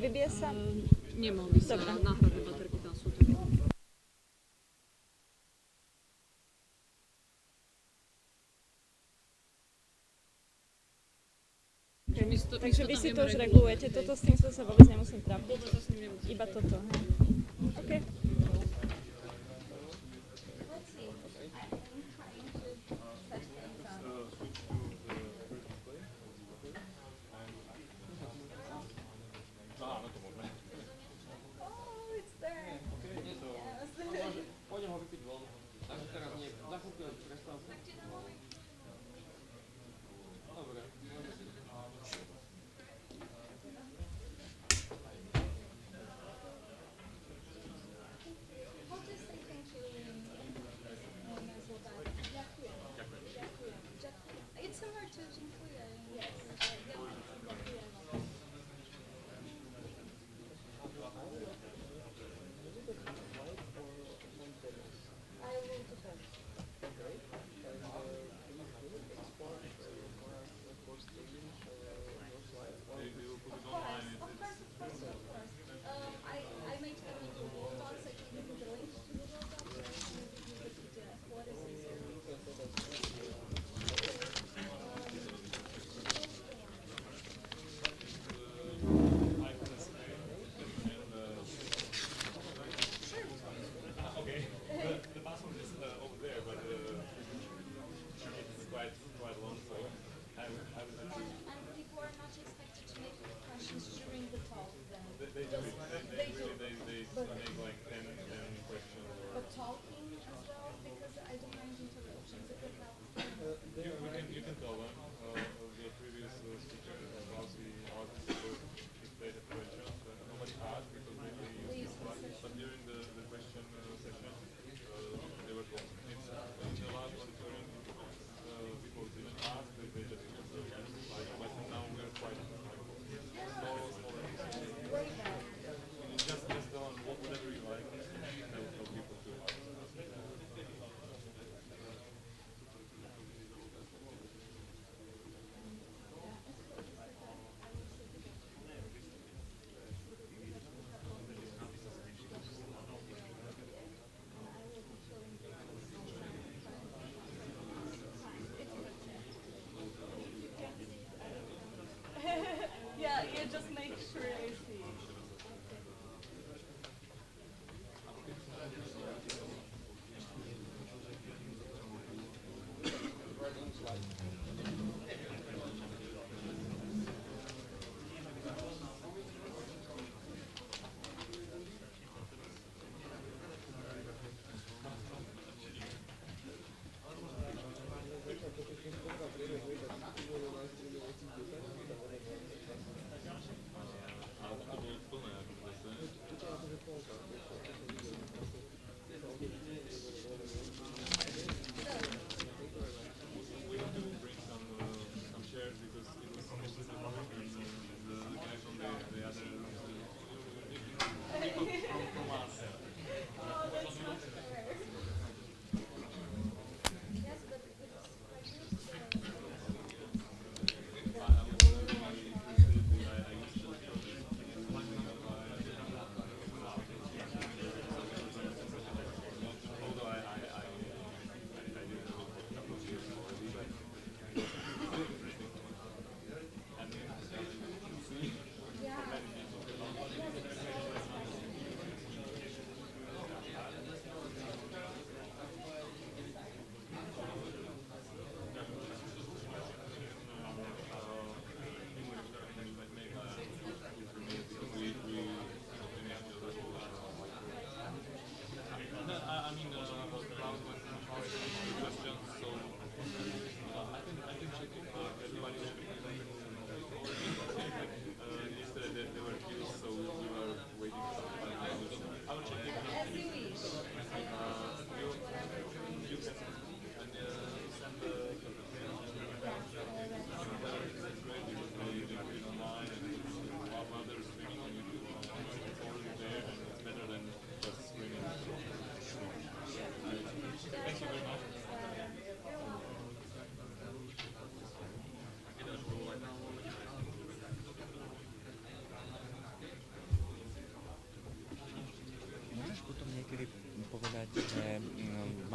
Nevybije sa? Nemal by sa Dobre. náhradné baterky, tam sú také. Takže vy si to už regulujete, toto s tým sa vôbec nemusím trápiť. Iba toto. OK. You can tell them. The previous speaker, Claus, asked if they have questions. Nobody asked because they used but during the question session, they were gone. In the last auditorium, people didn't ask, they just but now we are quite small. Just tell them whatever you like. Tell people to ask. Yeah, you just make sure I see.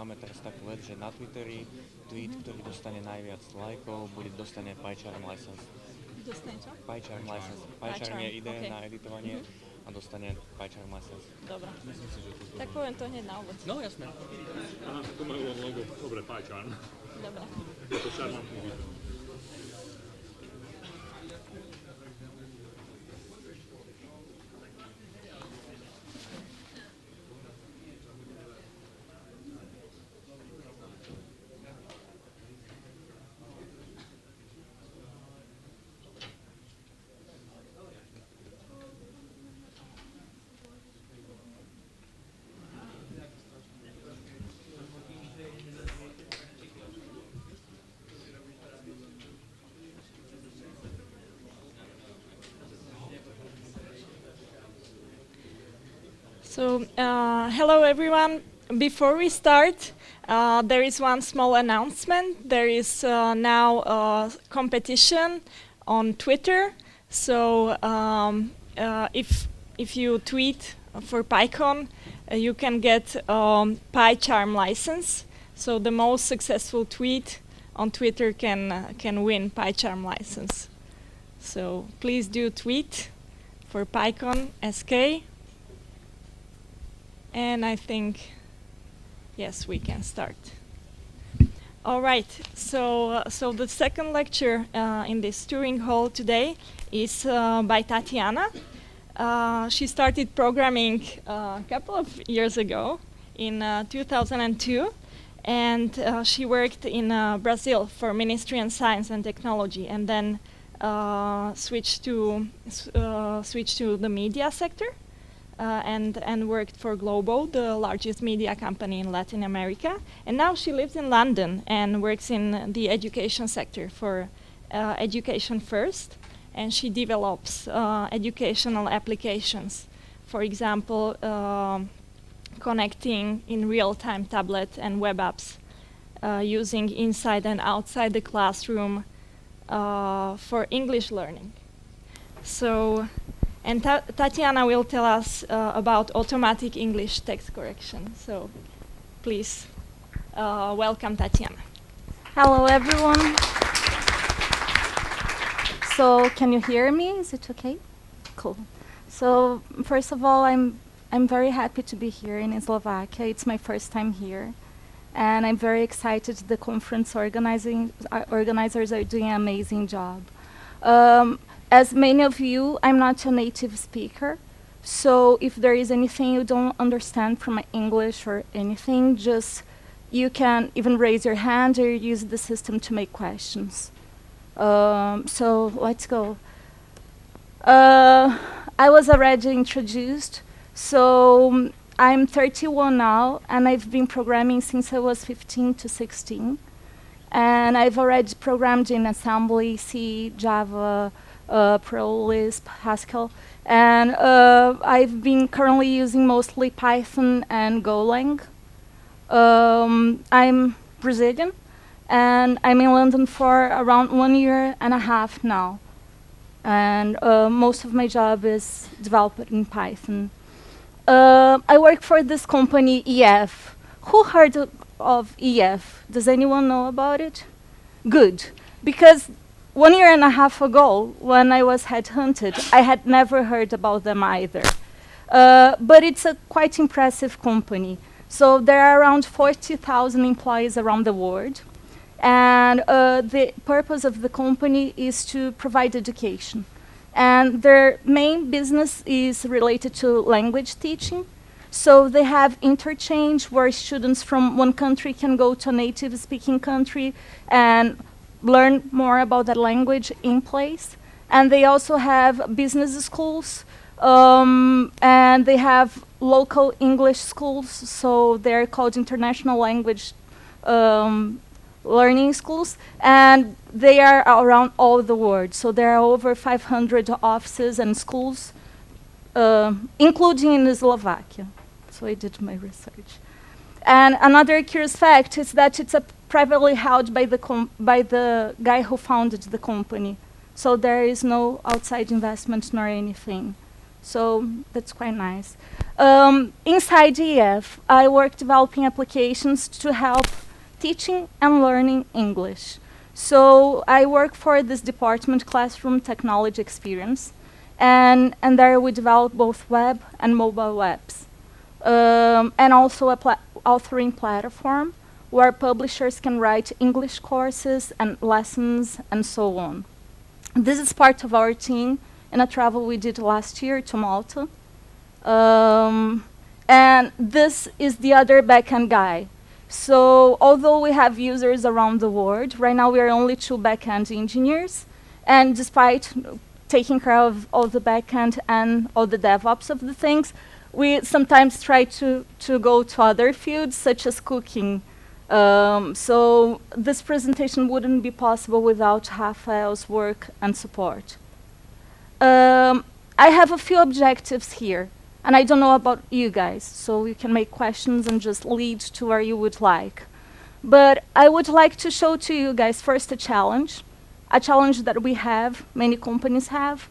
máme teraz takú vec, že na Twitteri tweet, ktorý dostane najviac lajkov, dostane PyCharm license. Dostane čo? PyCharm license. PyCharm je ide na editovanie a dostane PyCharm license. Dobre. Tak poviem to hneď na úvod. No, jasné. Aha, tu majú logo. Dobre, PyCharm. Dobre. Je to šarmantný výzor. So, hello everyone. Before we start, there is one small announcement. There is now a competition on Twitter. So, if you tweet for PyCon, you can get PyCharm license. So the most successful tweet on Twitter can win PyCharm license. So please do tweet for PyCon SK. And I think, yes, we can start. All right, so the second lecture in this touring hall today is by Tatiana. She started programming a couple of years ago in 2002, and she worked in Brazil for Ministry of Science and Technology, and then switched to the media sector. And worked for Globo, the largest media company in Latin America. And now she lives in London and works in the education sector for Education First. And she develops educational applications. For example, connecting in real-time tablet and web apps using inside and outside the classroom for English learning. So. And Tatiana will tell us about automatic English text correction. So please welcome Tatiana. Hello, everyone. So can you hear me? Is it okay? Cool. So first of all, I'm very happy to be here in Slovakia. It's my first time here. And I'm very excited. The conference organizers are doing an amazing job. As many of you, I'm not a native speaker, so if there is anything you don't understand from my English or anything, just you can even raise your hand or use the system to make questions. So let's go. I was already introduced, so I'm 31 now, and I've been programming since I was 15 to 16. And I've already programmed in Assembly, C, Java, Pro, Lisp, Haskell, and I've been currently using mostly Python and Golang. I'm Brazilian, and I'm in London for around 1 year and a half now. And most of my job is developed in Python. I work for this company, EF. Who heard of EF? Does anyone know about it? Good, because 1 year and a half ago, when I was headhunted, I had never heard about them either. But it's a quite impressive company. So there are around 40,000 employees around the world. And the purpose of the company is to provide education. And their main business is related to language teaching. So they have interchange where students from one country can go to a native speaking country and learn more about that language in place. And they also have business schools, and they have local English schools, so they're called international language learning schools, and they are around all the world. So there are over 500 offices and schools, including in Slovakia. So I did my research. And another curious fact is that it's privately held by the guy who founded the company. So there is no outside investment nor anything. So that's quite nice. Inside EF, I work developing applications to help teaching and learning English. So I work for this department, Classroom Technology Experience, and there we develop both web and mobile apps. And also a authoring platform where publishers can write English courses and lessons and so on. This is part of our team in a travel we did last year to Malta. And this is the other backend guy. So although we have users around the world, right now we are only 2 backend engineers. And despite taking care of all the backend and all the DevOps of the things, we sometimes try to go to other fields, such as cooking. So this presentation wouldn't be possible without Rafael's work and support. I have a few objectives here, and I don't know about you guys, so you can make questions and just lead to where you would like. But I would like to show to you guys first a challenge that we have, many companies have.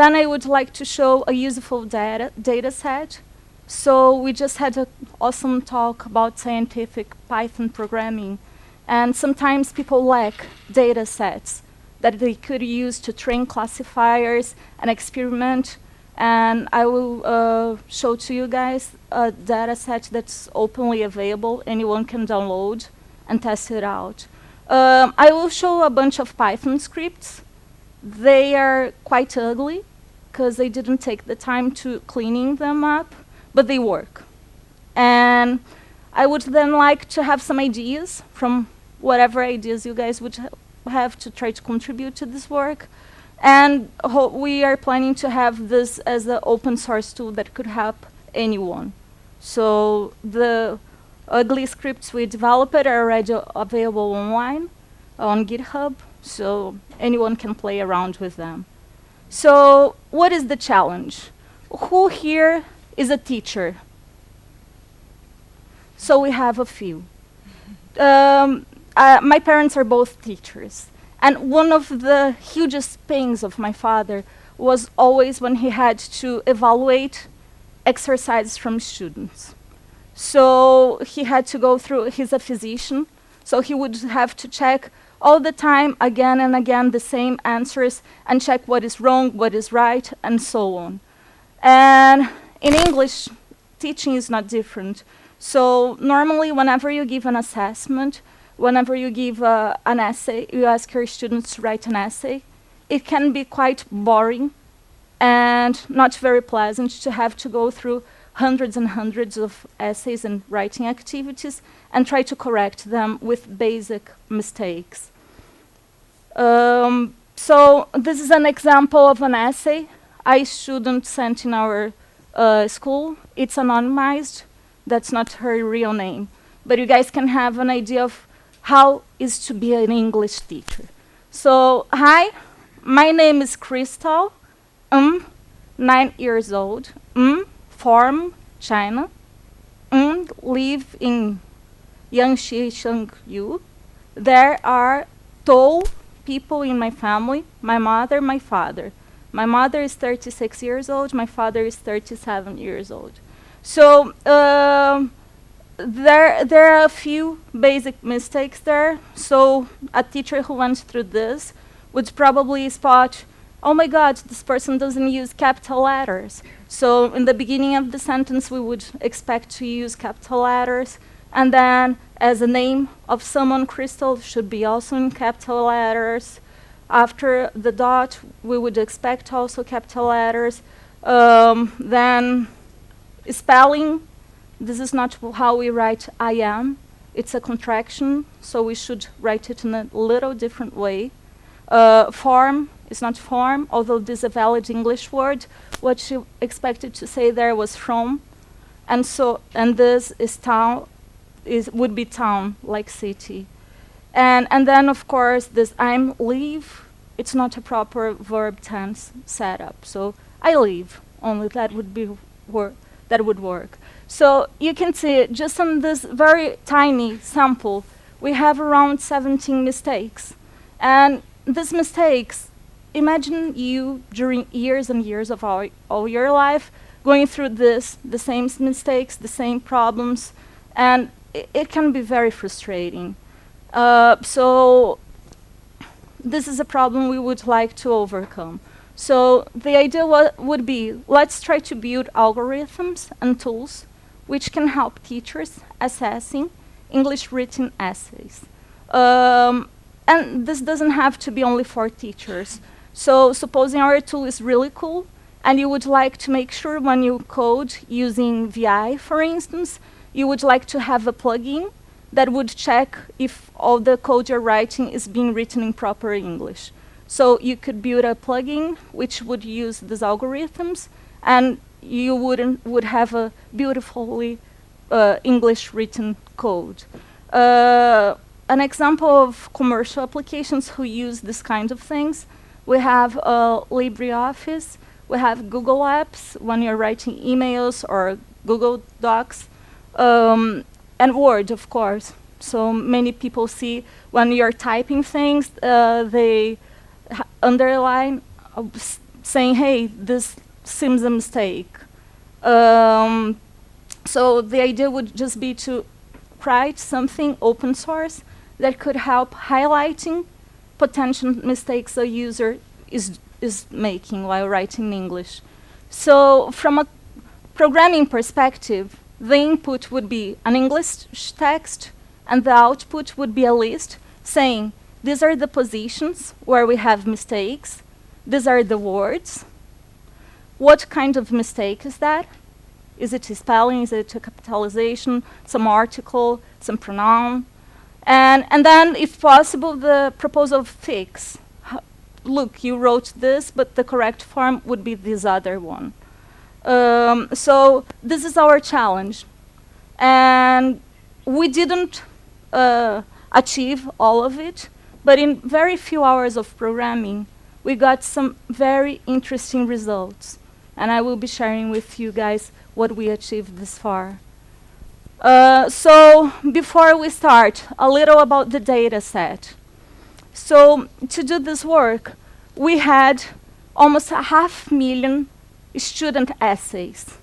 Then I would like to show a useful data set. So we just had an awesome talk about scientific Python programming, and sometimes people lack data sets that they could use to train classifiers and experiment. And I will show to you guys a data set that's openly available. Anyone can download and test it out. I will show a bunch of Python scripts. They are quite ugly because they didn't take the time to cleaning them up, but they work. And I would then like to have some ideas from whatever ideas you guys would have to try to contribute to this work. And we are planning to have this as an open source tool that could help anyone. So the ugly scripts we developed are already available online on GitHub, so anyone can play around with them. So what is the challenge? Who here is a teacher? So we have a few. My parents are both teachers. And one of the hugest pains of my father was always when he had to evaluate exercises from students. So he had to go through, he's a physician, so he would have to check all the time, again and again, the same answers and check what is wrong, what is right, and so on. And in English, teaching is not different. So normally, whenever you give an assessment, whenever you give an essay, you ask your students to write an essay, it can be quite boring and not very pleasant to have to go through hundreds and hundreds of essays and writing activities and try to correct them with basic mistakes. So this is an example of an essay a student sent in our school. It's anonymized. That's not her real name. But you guys can have an idea of how is to be an English teacher. So, hi, my name is Crystal. 9 years old. From China. Live in Yangshi, Shangyu. There are 12 people in my family, my mother, my father. My mother is 36 years old, my father is 37 years old. So there are a few basic mistakes there. So a teacher who went through this would probably spot, oh my God, this person doesn't use capital letters. So in the beginning of the sentence, we would expect to use capital letters. And then as a name of someone, Crystal should be also in capital letters. After the dot, we would expect also capital letters. Then spelling, this is not how we write I am. It's a contraction, so we should write it in a little different way. Form is not form, although this is a valid English word. What she expected to say there was from. And this is town, would be town, like city. And then, of course, this I'm leave, it's not a proper verb tense setup. So I leave, only that would be that would work. So you can see, just on this very tiny sample, we have around 17 mistakes. And these mistakes imagine you during years and years of all your life going through this, the same mistakes, the same problems, and it can be very frustrating. So this is a problem we would like to overcome. So the idea would be, let's try to build algorithms and tools which can help teachers assessing English written essays. And this doesn't have to be only for teachers. So supposing our tool is really cool, and you would like to make sure when you code using VI, for instance, you would like to have a plugin that would check if all the code you're writing is being written in proper English. So you could build a plugin which would use these algorithms, and you would have a beautifully English written code. An example of commercial applications who use this kind of things, we have LibreOffice, we have Google Apps when you're writing emails or Google Docs, and Word, of course. So many people see when you're typing things, they underline saying, hey, this seems a mistake. So the idea would just be to write something open source that could help highlighting potential mistakes a user is making while writing in English. So from a programming perspective, the input would be an English text, and the output would be a list saying, these are the positions where we have mistakes, these are the words. What kind of mistake is that? Is it a spelling, is it a capitalization, some article, some pronoun? And then, if possible, the proposal fix. Look, you wrote this, but the correct form would be this other one. So this is our challenge. And we didn't achieve all of it, but in very few hours of programming, we got some very interesting results. And I will be sharing with you guys what we achieved this far. So before we start, a little about the data set. So to do this work, we had almost 500,000 student essays.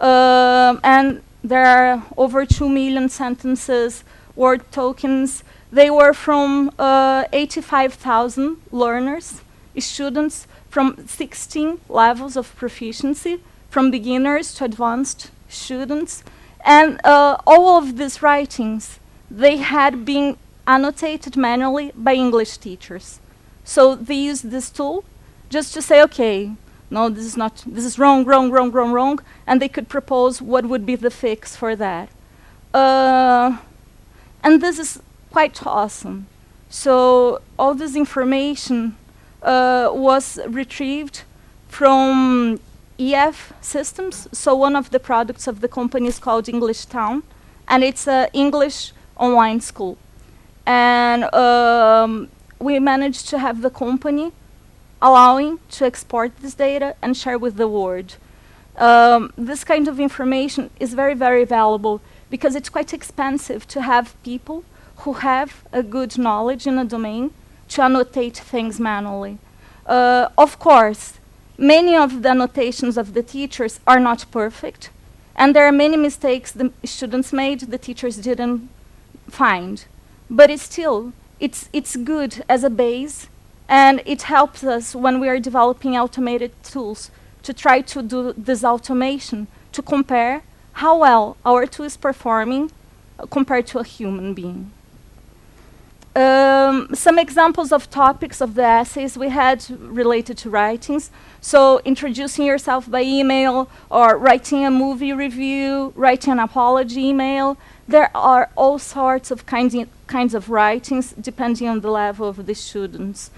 And there are over 2 million sentences, word tokens. They were from 85,000 learners, students from 16 levels of proficiency, from beginners to advanced students. And all of these writings, they had been annotated manually by English teachers. So they used this tool just to say, okay, no, this is not, this is wrong, wrong, wrong, wrong, wrong, and they could propose what would be the fix for that. And this is quite awesome. So all this information was retrieved from EF systems. So one of the products of the company is called English Town, and it's an English online school. And we managed to have the company allowing to export this data and share with the world. This kind of information is very, very valuable because it's quite expensive to have people who have a good knowledge in a domain to annotate things manually. Of course, many of the annotations of the teachers are not perfect, and there are many mistakes the students made the teachers didn't find. But it's still, it's good as a base, and it helps us when we are developing automated tools to try to do this automation to compare how well our tool is performing compared to a human being. Some examples of topics of the essays we had related to writings. So introducing yourself by email, or writing a movie review, writing an apology email. There are all sorts of kinds of writings depending on the level of the students.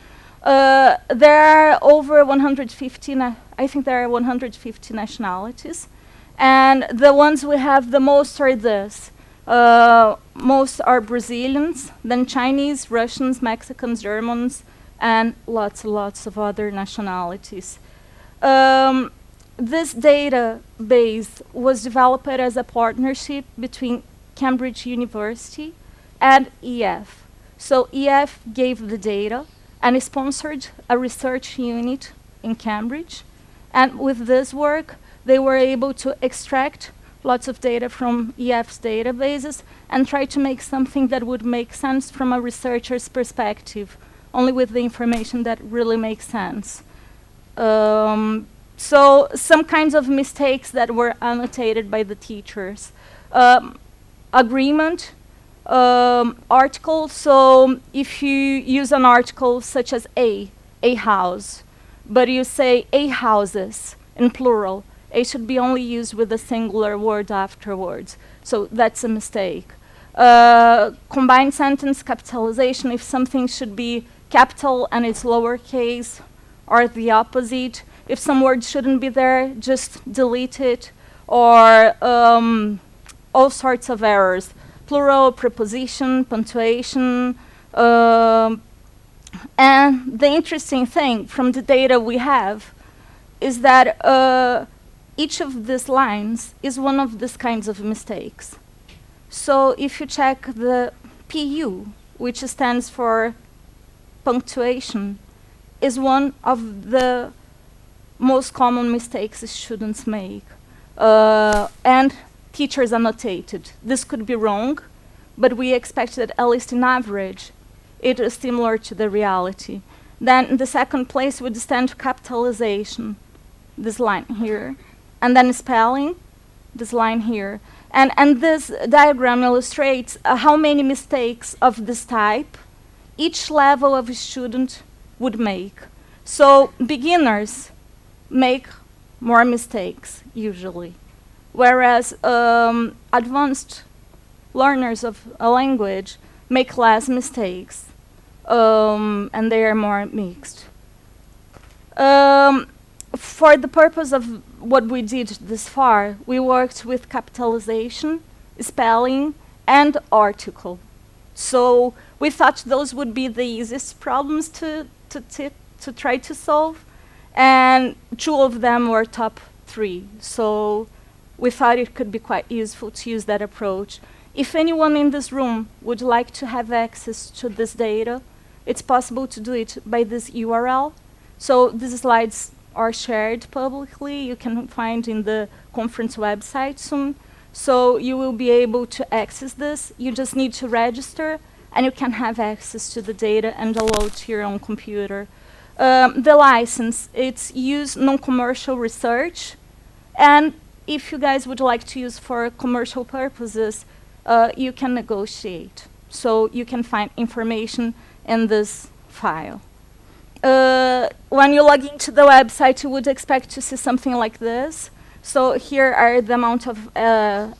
There are over 150, I think there are 150 nationalities. And the ones we have the most are this. Most are Brazilians, then Chinese, Russians, Mexicans, Germans, and lots of other nationalities. This database was developed as a partnership between Cambridge University and EF. So EF gave the data, and he sponsored a research unit in Cambridge. And with this work, they were able to extract lots of data from EF's databases and try to make something that would make sense from a researcher's perspective, only with the information that really makes sense. So some kinds of mistakes that were annotated by the teachers. Agreement, article, so if you use an article such as a house, but you say a houses in plural, a should be only used with a singular word afterwards. So that's a mistake. Combined sentence capitalization, if something should be capital and it's lowercase, or the opposite. If some word shouldn't be there, just delete it, or all sorts of errors. Plural, preposition, punctuation. And the interesting thing from the data we have is that each of these lines is one of these kinds of mistakes. So if you check the PU, which stands for punctuation, is one of the most common mistakes students make. And teachers annotated. This could be wrong, but we expect that at least in average, it is similar to the reality. Then in the second place would stand capitalization, this line here, and then spelling, this line here. And this diagram illustrates how many mistakes of this type each level of student would make. So beginners make more mistakes, usually, whereas advanced learners of a language make less mistakes, and they are more mixed. For the purpose of what we did this far, we worked with capitalization, spelling, and article. So we thought those would be the easiest problems to try to solve, and two of them were top 3. So we thought it could be quite useful to use that approach. If anyone in this room would like to have access to this data, it's possible to do it by this URL. So these slides are shared publicly. You can find in the conference website soon. So you will be able to access this. You just need to register, and you can have access to the data and download to your own computer. The license, it's use non-commercial research. And if you guys would like to use for commercial purposes, you can negotiate. So you can find information in this file. When you log into the website, you would expect to see something like this. So here are the amount of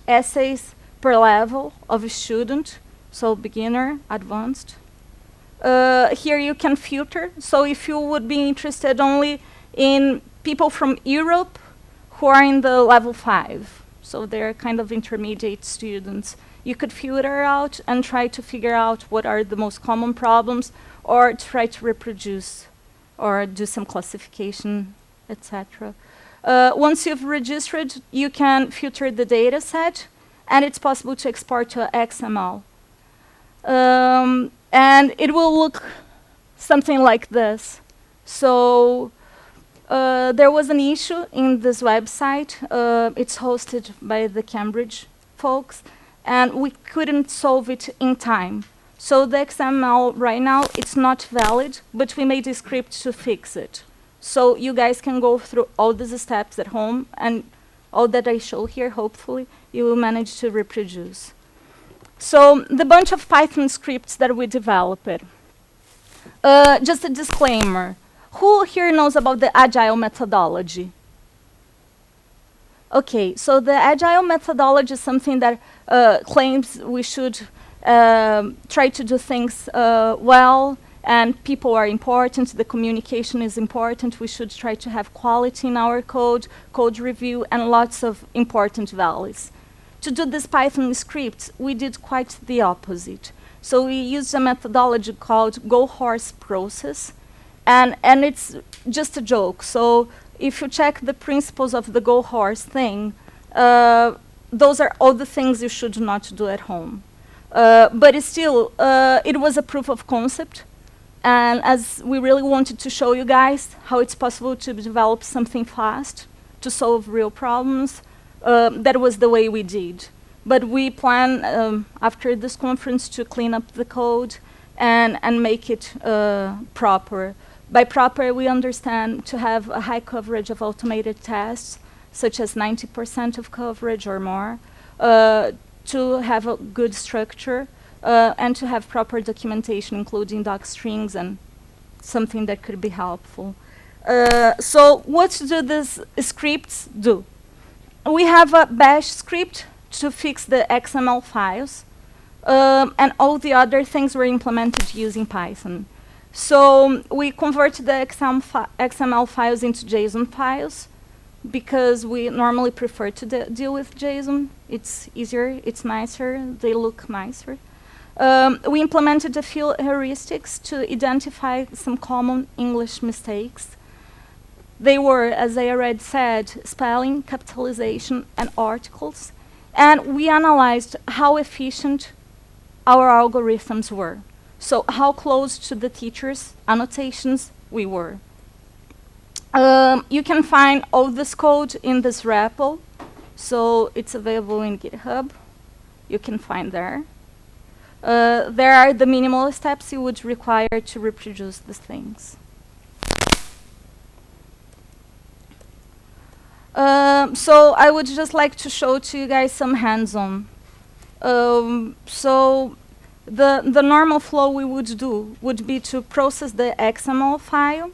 essays per level of a student. So beginner, advanced. Here you can filter. So if you would be interested only in people from Europe who are in the level 5, so they're kind of intermediate students, you could filter out and try to figure out what are the most common problems, or try to reproduce or do some classification, etc. Once you've registered, you can filter the data set, and it's possible to export to XML. And it will look something like this. So there was an issue in this website. It's hosted by the Cambridge folks, and we couldn't solve it in time. So the XML right now, it's not valid, but we made a script to fix it. So you guys can go through all these steps at home, and all that I show here, hopefully, you will manage to reproduce. So the bunch of Python scripts that we developed. Just a disclaimer. Who here knows about the Agile methodology? Okay, so the Agile methodology is something that claims we should try to do things well, and people are important, the communication is important, we should try to have quality in our code, code review, and lots of important values. To do this Python script, we did quite the opposite. So we used a methodology called Go Horse process, and it's just a joke. So if you check the principles of the Go Horse thing, those are all the things you should not do at home. But it's still, it was a proof of concept. And as we really wanted to show you guys how it's possible to develop something fast, to solve real problems, that was the way we did. But we plan, after this conference, to clean up the code and make it proper. By proper, we understand to have a high coverage of automated tests, such as 90% of coverage or more, to have a good structure, and to have proper documentation, including doc strings and something that could be helpful. So what do these scripts do? We have a bash script to fix the XML files, and all the other things were implemented using Python. So we converted the XML files into JSON files, because we normally prefer to deal with JSON. It's easier, it's nicer, they look nicer. We implemented a few heuristics to identify some common English mistakes. They were, as I already said, spelling, capitalization, and articles. And we analyzed how efficient our algorithms were. So how close to the teacher's annotations we were. You can find all this code in this repo. So it's available in GitHub. You can find there. There are the minimal steps you would require to reproduce these things. So I would just like to show to you guys some hands-on. So the normal flow we would do would be to process the XML file,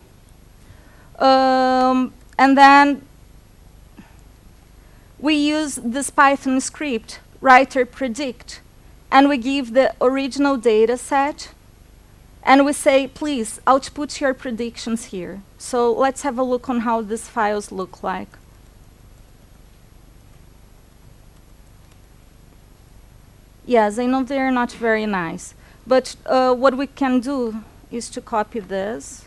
and then we use this Python script, writer predict, and we give the original data set, and we say, please output your predictions here. So let's have a look on how these files look like. Yes, I know they're not very nice, but what we can do is to copy this.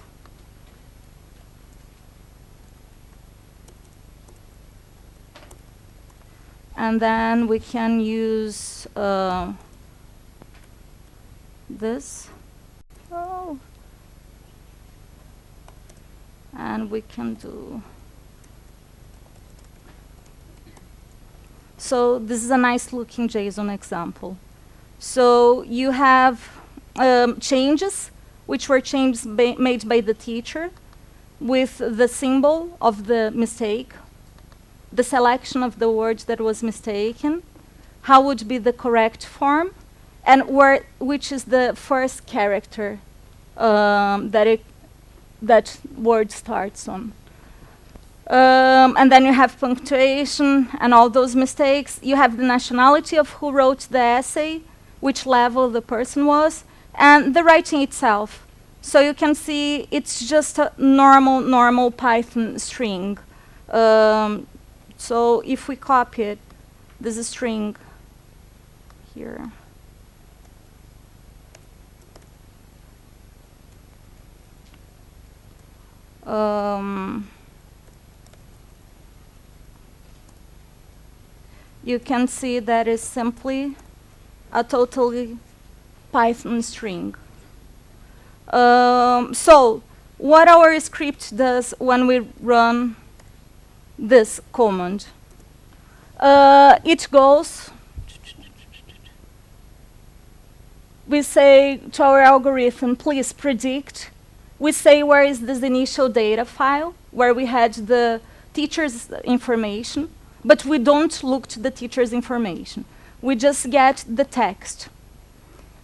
And then we can use this. Oh. And we can do. So this is a nice looking JSON example. So you have changes, which were changes made by the teacher, with the symbol of the mistake, the selection of the word that was mistaken, how would be the correct form, and which is the first character that word starts on. And then you have punctuation and all those mistakes. You have the nationality of who wrote the essay, which level the person was, and the writing itself. So you can see it's just a normal Python string. So if we copy it, this is a string here. You can see that is simply a totally Python string. So what our script does when we run this command, it goes, we say to our algorithm, please predict. We say where is this initial data file, where we had the teacher's information, but we don't look to the teacher's information. We just get the text.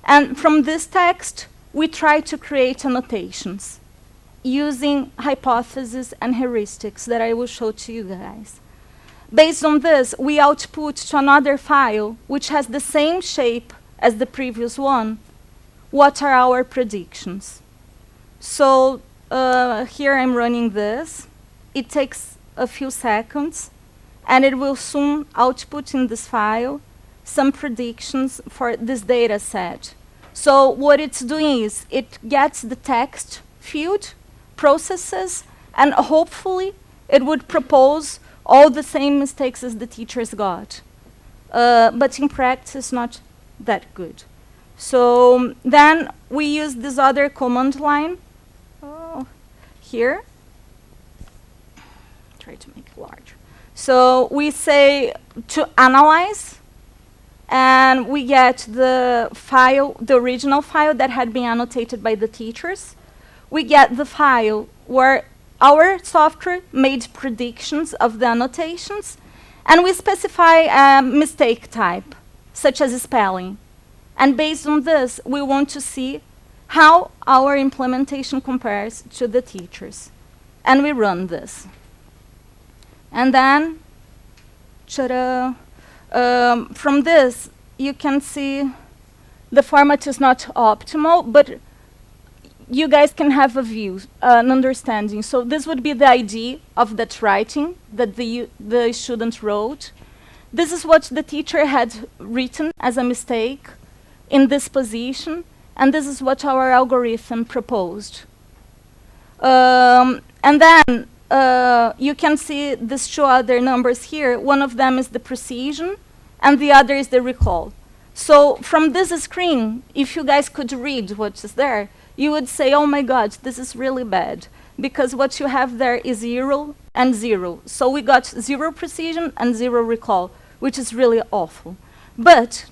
And from this text, we try to create annotations using hypotheses and heuristics that I will show to you guys. Based on this, we output to another file, which has the same shape as the previous one, what are our predictions. So here I'm running this. It takes a few seconds, and it will soon output in this file some predictions for this data set. So what it's doing is it gets the text field, processes, and hopefully it would propose all the same mistakes as the teachers got. But in practice, not that good. So then we use this other command line here. Try to make it larger. So we say to analyze, and we get the file, the original file that had been annotated by the teachers. We get the file where our software made predictions of the annotations, and we specify a mistake type, such as spelling. And based on this, we want to see how our implementation compares to the teachers. And we run this. And then, from this, you can see the format is not optimal, but you guys can have a view, an understanding. So this would be the ID of that writing that the student wrote. This is what the teacher had written as a mistake in this position, and this is what our algorithm proposed. And then you can see these two other numbers here. One of them is the precision, and the other is the recall. So from this screen, if you guys could read what is there, you would say, oh my God, this is really bad, because what you have there is 0 and 0. So we got 0 precision and 0 recall, which is really awful. But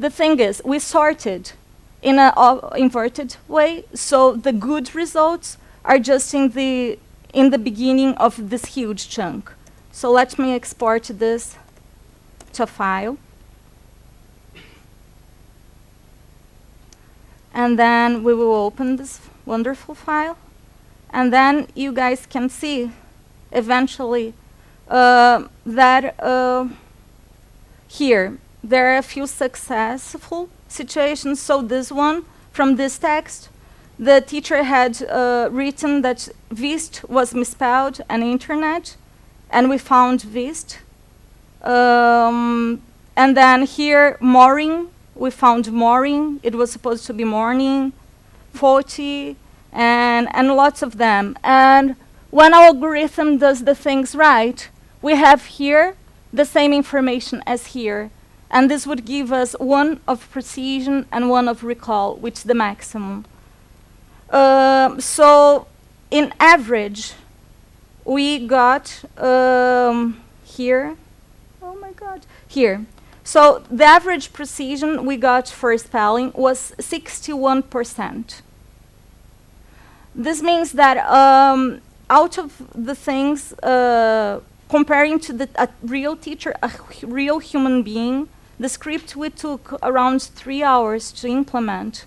the thing is, we sorted in an inverted way, so the good results are just in the beginning of this huge chunk. So let me export this to a file. And then we will open this wonderful file. And then you guys can see eventually that here there are a few successful situations. So this one, from this text, the teacher had written that Vist was misspelled and internet, and we found Vist. And then here, mooring, we found mooring. It was supposed to be morning, 40, and lots of them. And when our algorithm does the things right, we have here the same information as here. And this would give us 1 of precision and 1 of recall, which is the maximum. So in average, we got here, oh my God, here. So the average precision we got for spelling was 61%. This means that out of the things, comparing to a real teacher, a real human being, the script we took around 3 hours to implement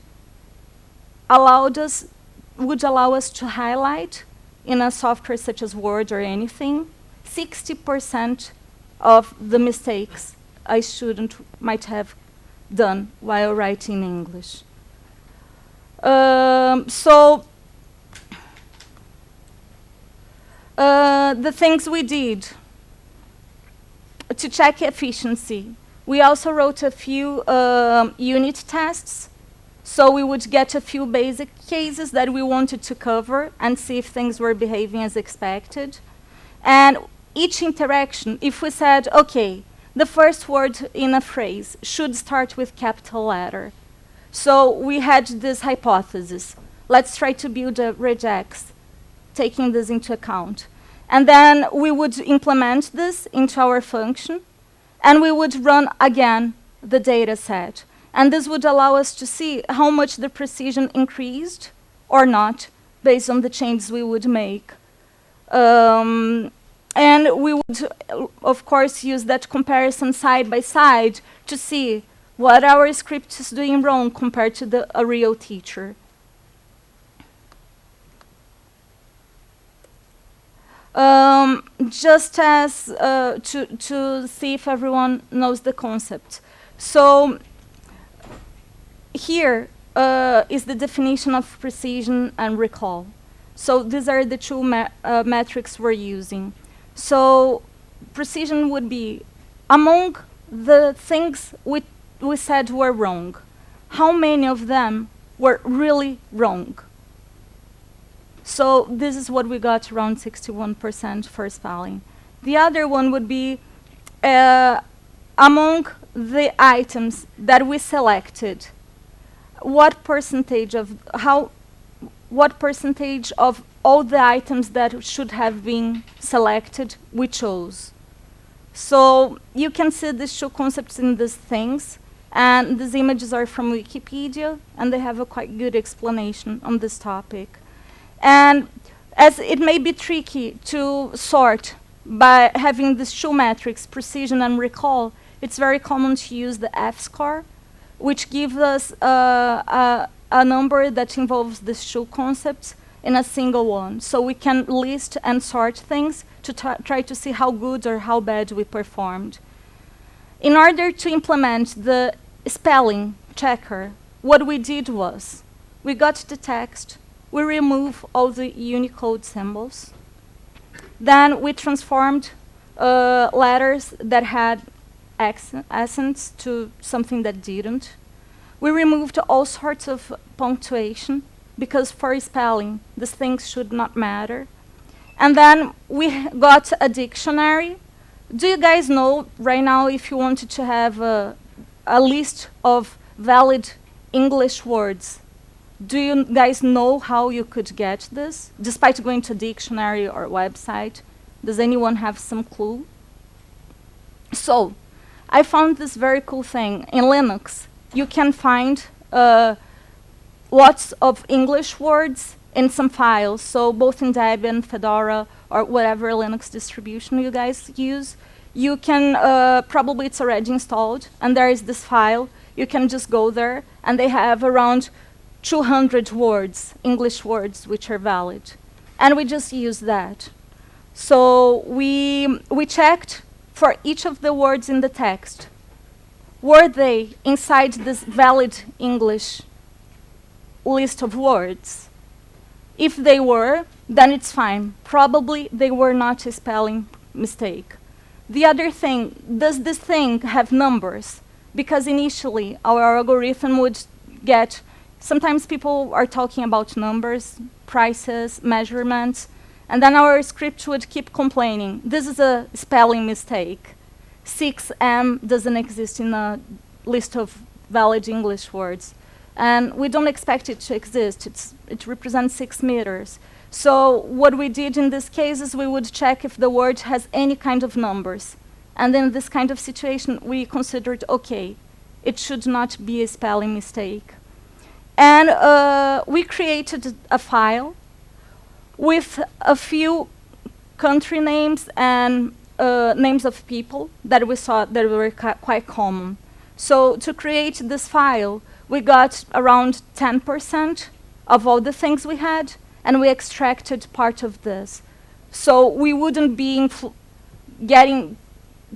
would allow us to highlight in a software such as Word or anything, 60% of the mistakes a student might have done while writing English. So the things we did to check efficiency, we also wrote a few unit tests. So we would get a few basic cases that we wanted to cover and see if things were behaving as expected. And each interaction, if we said, OK, the first word in a phrase should start with capital letter. So we had this hypothesis. Let's try to build a regex, taking this into account. And then we would implement this into our function, and we would run again the data set. And this would allow us to see how much the precision increased or not, based on the changes we would make. And we would, of course, use that comparison side by side to see what our script is doing wrong compared to a real teacher. Just as to see if everyone knows the concept. So here is the definition of precision and recall. So these are the two metrics we're using. So precision would be among the things we said were wrong, how many of them were really wrong? So this is what we got, around 61% for spelling. The other one would be among the items that we selected, what percentage of all the items that should have been selected we chose. So you can see these two concepts in these things, and these images are from Wikipedia, and they have a quite good explanation on this topic. And as it may be tricky to sort by having these two metrics, precision and recall, it's very common to use the F-score, which gives us a number that involves these two concepts in a single one. So we can list and sort things to try to see how good or how bad we performed. In order to implement the spelling checker, what we did was, we got the text, we removed all the Unicode symbols, then we transformed letters that had accents to something that didn't. We removed all sorts of punctuation, because for spelling, these things should not matter. And then we got a dictionary. Do you guys know right now, if you wanted to have a list of valid English words, do you guys know how you could get this, despite going to a dictionary or website? Does anyone have some clue? So, I found this very cool thing. In Linux, you can find lots of English words in some files. So both in Debian, Fedora, or whatever Linux distribution you guys use, you can, probably it's already installed, and there is this file. You can just go there, and they have around 200 words, English words, which are valid. And we just use that. So we checked for each of the words in the text. Were they inside this valid English list of words? If they were, then it's fine. Probably they were not a spelling mistake. The other thing, does this thing have numbers? Because initially, our algorithm would get, sometimes people are talking about numbers, prices, measurements, and then our script would keep complaining, this is a spelling mistake. 6M doesn't exist in a list of valid English words. And we don't expect it to exist. It represents 6 meters. So what we did in this case is we would check if the word has any kind of numbers. And in this kind of situation, we considered, okay, it should not be a spelling mistake. And we created a file with a few country names and names of people that we saw that were quite common. So to create this file, we got around 10% of all the things we had, and we extracted part of this. So we wouldn't be getting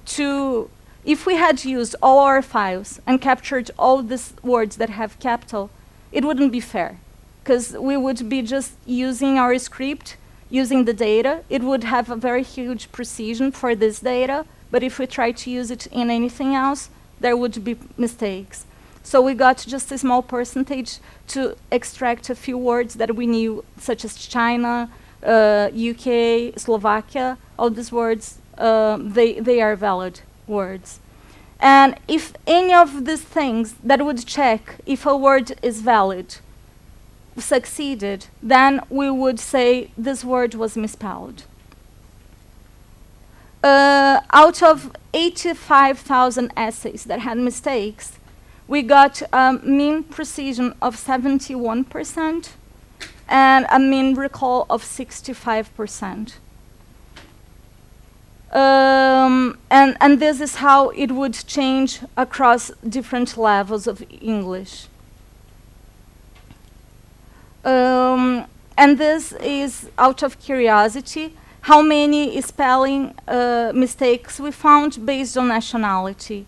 to, if we had used all our files and captured all these words that have capital, it wouldn't be fair, because we would be just using our script, using the data. It would have a very huge precision for this data, but if we try to use it in anything else, there would be mistakes. So we got just a small percentage to extract a few words that we knew, such as China, UK, Slovakia. All these words, they are valid words. And if any of these things that would check if a word is valid succeeded, then we would say this word was misspelled. Out of 85,000 essays that had mistakes, we got a mean precision of 71% and a mean recall of 65%. And this is how it would change across different levels of English. And this is out of curiosity, how many spelling mistakes we found based on nationality.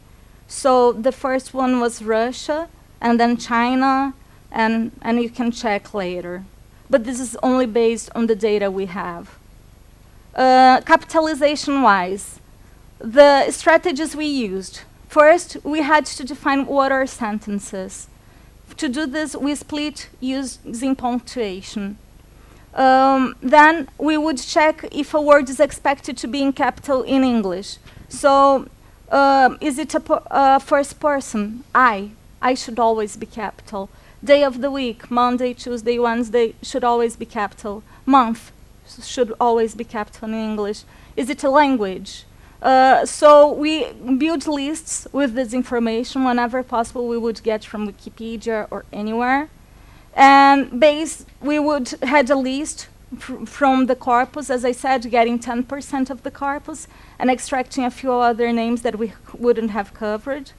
So the first one was Russia, and then China, and you can check later. But this is only based on the data we have. Capitalization-wise, the strategies we used. First, we had to define what are sentences. To do this, we split using punctuation. Then we would check if a word is expected to be in capital in English. So, is it a first person? I should always be capital. Day of the week, Monday, Tuesday, Wednesday, should always be capital. Month should always be capital in English. Is it a language? So we build lists with this information whenever possible we would get from Wikipedia or anywhere. And we would had a list from the corpus, as I said, getting 10% of the corpus and extracting a few other names that we wouldn't have covered.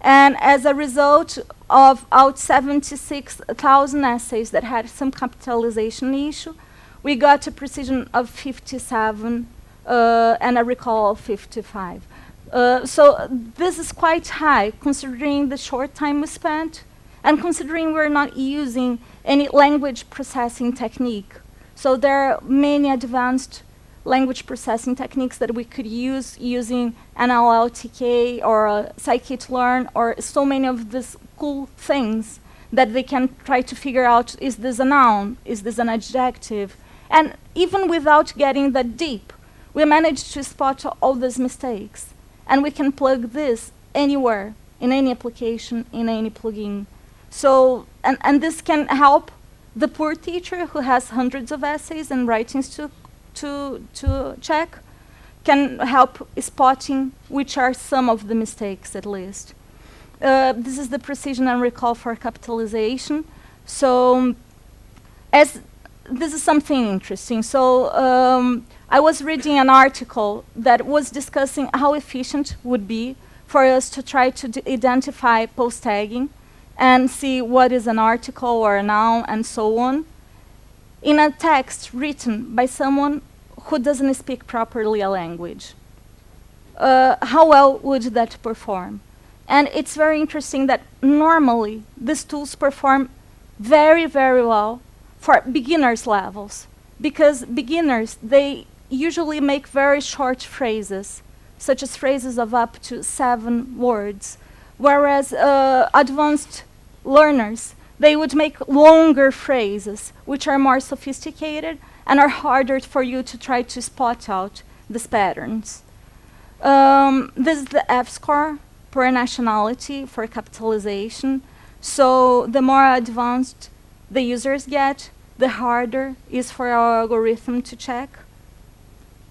And as a result of out 76,000 essays that had some capitalization issue, we got a precision of 57 and a recall of 55. So this is quite high considering the short time we spent and considering we're not using any language processing technique. So there are many advanced language processing techniques that we could use using NLLTK or scikit-learn or so many of these cool things that they can try to figure out, is this a noun, is this an adjective? And even without getting that deep, we managed to spot all these mistakes. And we can plug this anywhere, in any application, in any plugin. So, and this can help the poor teacher who has hundreds of essays and writings to check, can help spotting which are some of the mistakes at least. This is the precision and recall for capitalization. So this is something interesting. So I was reading an article that was discussing how efficient would be for us to try to identify post-tagging and see what is an article or a noun and so on in a text written by someone who doesn't speak properly a language. How well would that perform? And it's very interesting that normally these tools perform very, very well for beginners levels, because beginners, they usually make very short phrases, such as phrases of up to 7 words, whereas advanced learners, they would make longer phrases, which are more sophisticated and are harder for you to try to spot out these patterns. This is the F-score per nationality for capitalization. So the more advanced the users get, the harder is for our algorithm to check.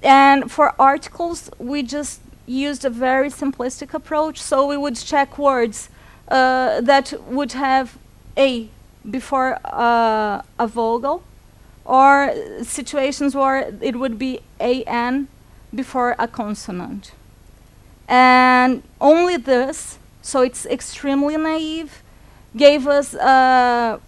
And for articles, we just used a very simplistic approach. So we would check words that would have A before a vowel, or situations where it would be AN before a consonant. And only this, so it's extremely naive, gave us a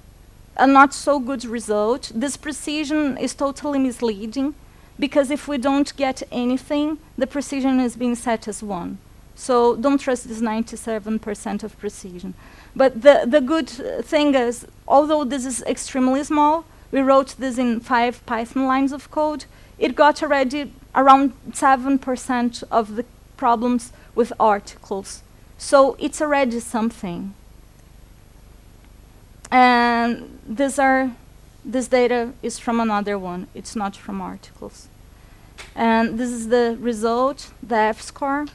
not so good result. This precision is totally misleading, because if we don't get anything, the precision is being set as 1. So don't trust this 97% of precision. But the good thing is, although this is extremely small, we wrote this in 5 Python lines of code, it got already around 7% of the problems with articles. So it's already something. And this data is from another one. It's not from articles. And this is the result, the F-score.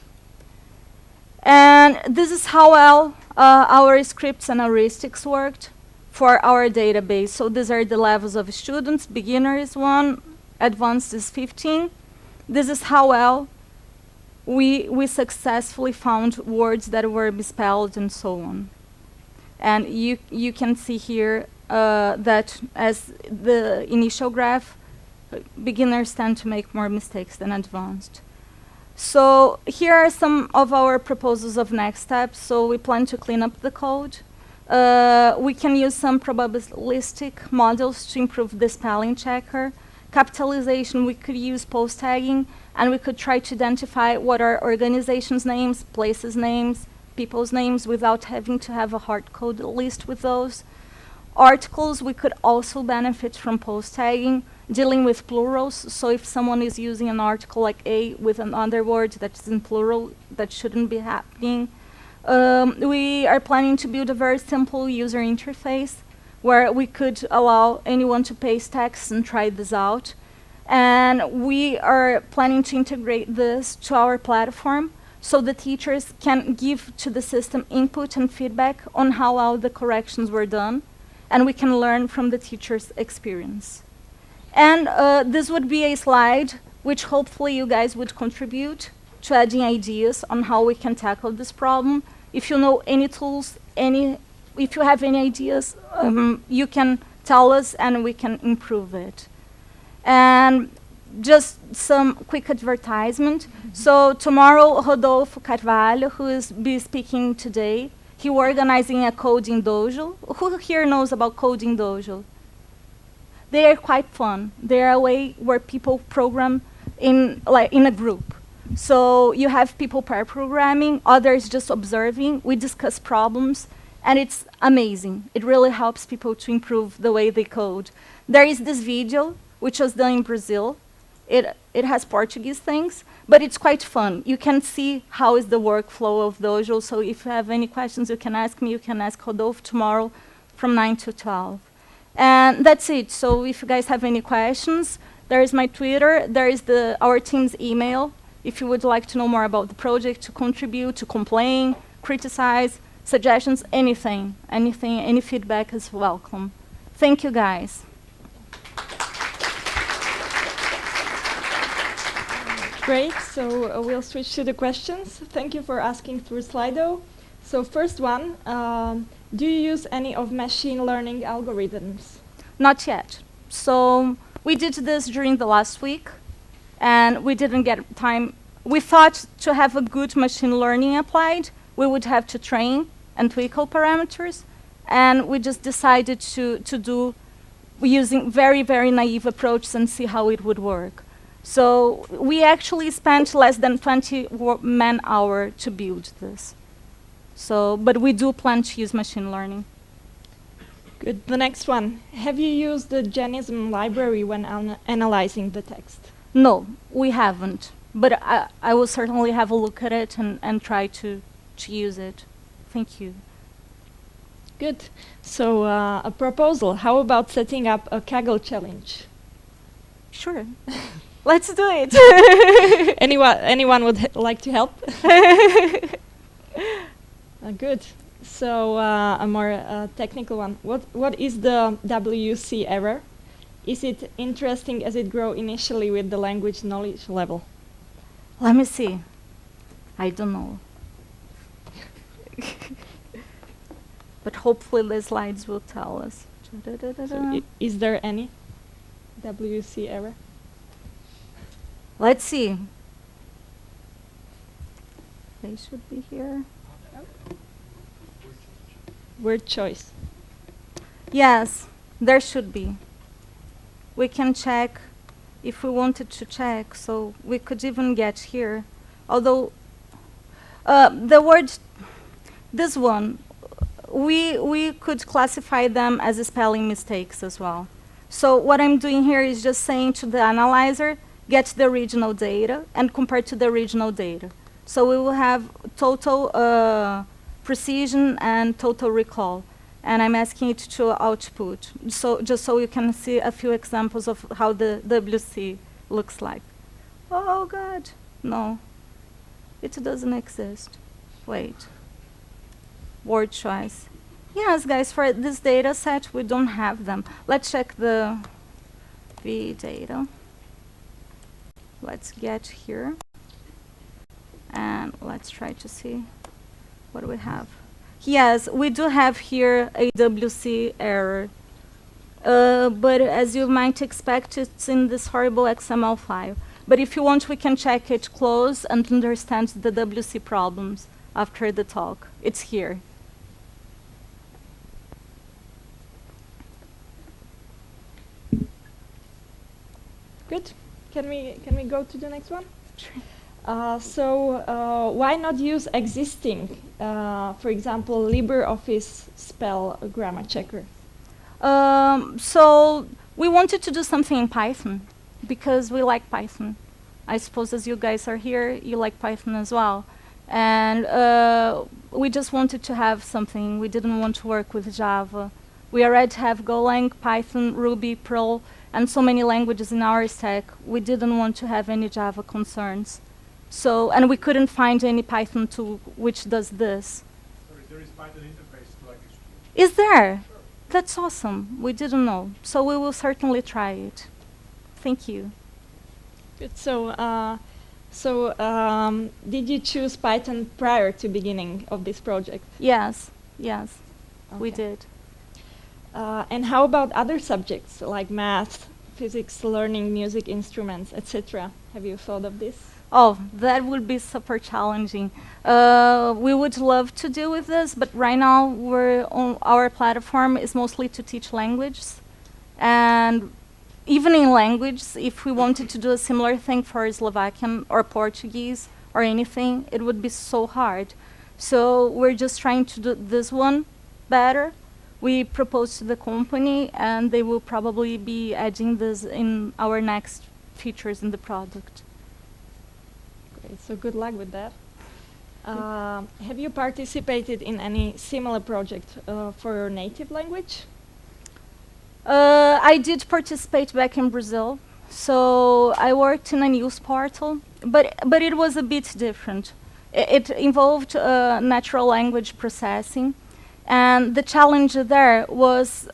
And this is how well our scripts and heuristics worked for our database. So these are the levels of students. Beginner is 1, advanced is 15. This is how well we successfully found words that were misspelled and so on. And you can see here that as the initial graph, beginners tend to make more mistakes than advanced. So here are some of our proposals of next steps. So we plan to clean up the code. We can use some probabilistic models to improve the spelling checker. Capitalization, we could use post-tagging, and we could try to identify what are organizations' names, places' names, people's names, without having to have a hard code list with those. Articles, we could also benefit from post-tagging, dealing with plurals. So if someone is using an article like A with another word that is in plural, that shouldn't be happening. We are planning to build a very simple user interface where we could allow anyone to paste text and try this out. And we are planning to integrate this to our platform so the teachers can give to the system input and feedback on how all the corrections were done, and we can learn from the teacher's experience. And this would be a slide which hopefully you guys would contribute to adding ideas on how we can tackle this problem. If you know any tools, if you have any ideas, you can tell us and we can improve it. And just some quick advertisement. So tomorrow, Rodolfo Carvalho, who is be speaking today, he organizing a coding dojo. Who here knows about coding dojo? They are quite fun. They are a way where people program in a group. So you have people pair programming, others just observing. We discuss problems, and it's amazing. It really helps people to improve the way they code. There is this video, which was done in Brazil. It has Portuguese things, but it's quite fun. You can see how is the workflow of Dojo. So if you have any questions, you can ask me. You can ask Rodolfo tomorrow from 9 to 12. And that's it. So if you guys have any questions, there is my Twitter. There is our team's email. If you would like to know more about the project, to contribute, to complain, criticize, suggestions, anything, any feedback is welcome. Thank you, guys. Great, so we'll switch to the questions. Thank you for asking through Slido. So first one, do you use any of machine learning algorithms? Not yet. So we did this during the last week, and we didn't get time. We thought to have a good machine learning applied, we would have to train and tweak all parameters, and we just decided to do using very, very naive approaches and see how it would work. So we actually spent less than 20 man-hour to build this. So, but we do plan to use machine learning. Good. The next one. Have you used the Genism library when analyzing the text? No, we haven't. But I will certainly have a look at it and try to use it. Thank you. Good. So a proposal. How about setting up a Kaggle challenge? Sure. Let's do it. Anyone would like to help? Good. So a more technical one. What is the WC error? Is it interesting as it grows initially with the language knowledge level? Let me see. I don't know. But hopefully the slides will tell us. So is there any WC error? Let's see. They should be here. Word choice. Yes, there should be. We can check if we wanted to check, so we could even get here. Although the word, this one, we could classify them as spelling mistakes as well. So what I'm doing here is just saying to the analyzer, get the original data and compare to the original data. So we will have total precision and total recall. And I'm asking it to output, so just so you can see a few examples of how the WC looks like. Oh God, no, it doesn't exist. Wait, word choice. Yes, guys, for this data set, we don't have them. Let's check the V data. Let's get here, and let's try to see what do we have. Yes, we do have here a WC error, but as you might expect, it's in this horrible XML file. But if you want, we can check it close and understand the WC problems after the talk. It's here. Good. Can we go to the next one? Sure. So why not use existing, for example, LibreOffice spell grammar checker? So we wanted to do something in Python because we like Python. I suppose as you guys are here, you like Python as well. And we just wanted to have something. We didn't want to work with Java. We already have Golang, Python, Ruby, Perl, and so many languages in our stack. We didn't want to have any Java concerns. So, and we couldn't find any Python tool which does this. There is Python interface to like execute. Is there? That's awesome. We didn't know. So we will certainly try it. Thank you. Good. So, did you choose Python prior to beginning of this project? Yes, yes, we Okay. did. And how about other subjects like math, physics, learning music instruments, etc.? Have you thought of this? Oh, that would be super challenging. We would love to deal with this, but right now our platform is mostly to teach languages. And even in language, if we wanted to do a similar thing for Slovakian or Portuguese or anything, it would be so hard. So we're just trying to do this one better. We proposed to the company, and they will probably be adding this in our next features in the product. Great. So good luck with that. Have you participated in any similar project for your native language? I did participate back in Brazil. So I worked in a news portal, but it was a bit different. It involved natural language processing. And the challenge there was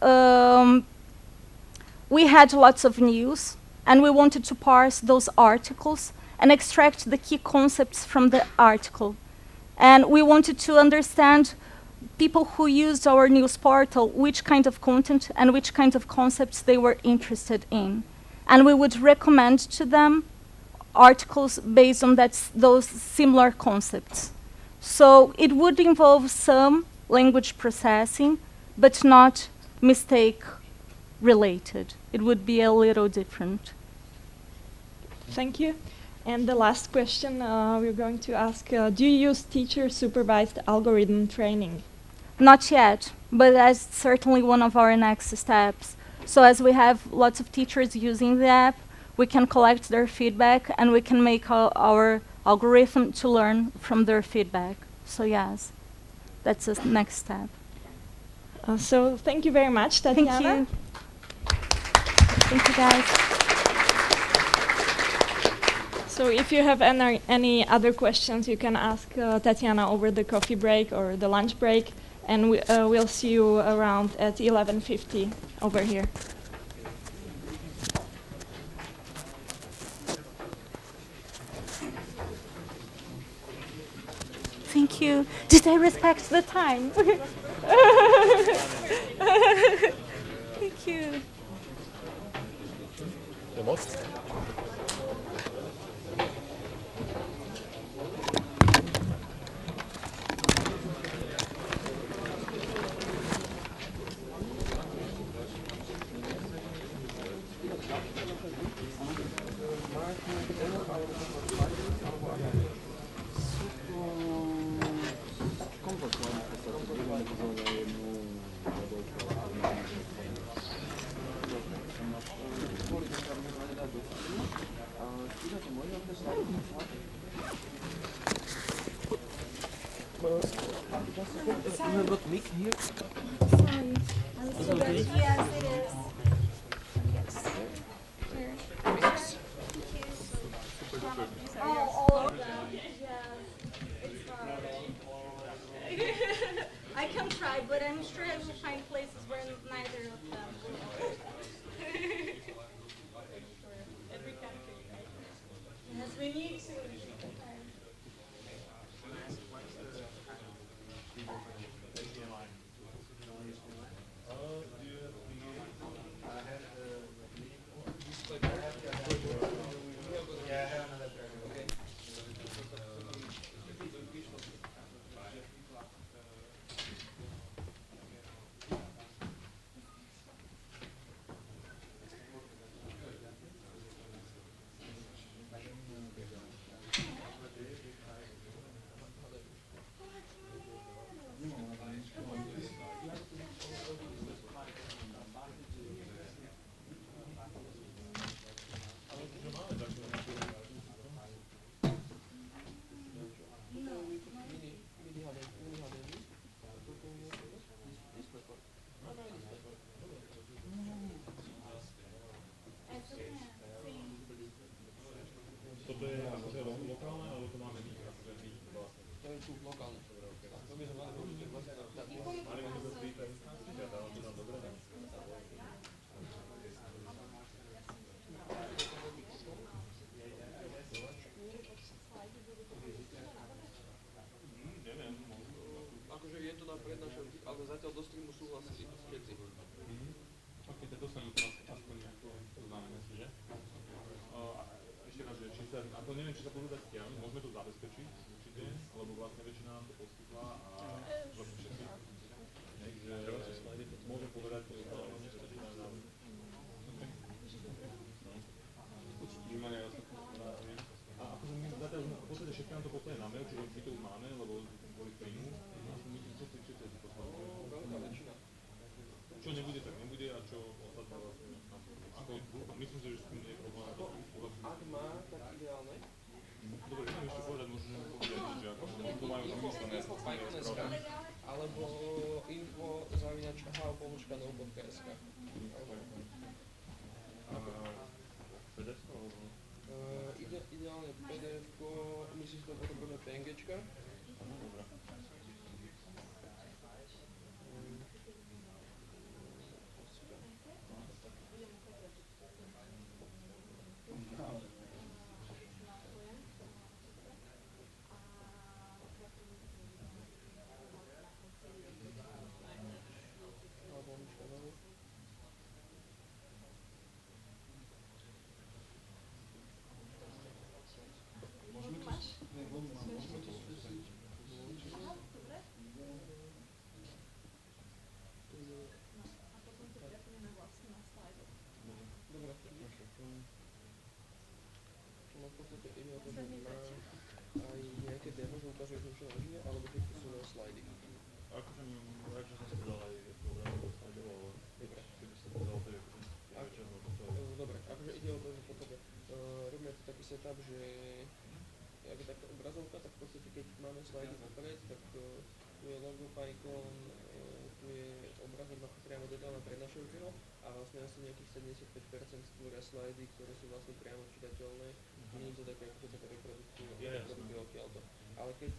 we had lots of news, and we wanted to parse those articles and extract the key concepts from the article. And we wanted to understand people who used our news portal, which kind of content and which kind of concepts they were interested in. And we would recommend to them articles based on those similar concepts. So it would involve some language processing, but not mistake related. It would be a little different. Thank you. And the last question we're going to ask, do you use teacher-supervised algorithm training? Not yet, but that's certainly one of our next steps. So as we have lots of teachers using the app, we can collect their feedback and we can make our algorithm to learn from their feedback. So yes, that's the next step. So thank you very much, Tatiana. Thank you. Thank you, guys. So if you have any other questions, you can ask Tatiana over the coffee break or the lunch break, and we'll see you around at 11:50 over here. Thank you. Did I respect the time? Thank you. I can try, but I'm sure I will find places where neither of them will. Every country, right? Yes, we need to. sú lokálne. To by sme mali robiť vlastne tak. Mali by sme to spýtať. Ja dávam to na dobre. Neviem. Akože je to na prednášovky, ale zatiaľ do streamu súhlasili všetci. Ok, tak dostanú teraz aspoň nejaké oznámenie si, že? Ešte raz, že či sa, ako neviem, či sa budú dať stiahnuť, môžeme to zabezpečiť určite, lebo vlastne väčšina nám to poskytla a vlastne všetci. Takže môžem povedať, že Tatiana nám... Vnímanie aj ostatné. A akože my zatiaľ v podstate všetky nám to poslali na mail, čiže my to už máme, lebo kvôli streamu. My všetci si poslali. Veľká väčšina. Čo nebude, tak nebude a čo ostatné vlastne. Ako, myslím si, že s tým nie je problém. Ak má, tak ideálne. Dobre, chcem ešte povedať, možno povedať, že ako to majú vymyslené. Alebo info@how.no.sk. PDF-ko alebo? Ideálne PDF-ko, myslíš to potrebujeme PNGčka? Dobre. Ukazuješ niečo na žine, alebo že to sú len slajdy? Akože radšej som si dal aj program do slajdov, ale keby som to dal, to je akože dobre, akože ide o to, že v podstate robíme tu taký setup, že ak je taká obrazovka, tak v podstate keď máme slajdy vopred, tak tu je logo PyCon, tu je obrazok priamo detailná prednášovka a vlastne asi nejakých 75% stvoria slajdy, ktoré sú vlastne priamo čitateľné. Nie je to také ako taká reprodukcia odtiaľto. Ale keď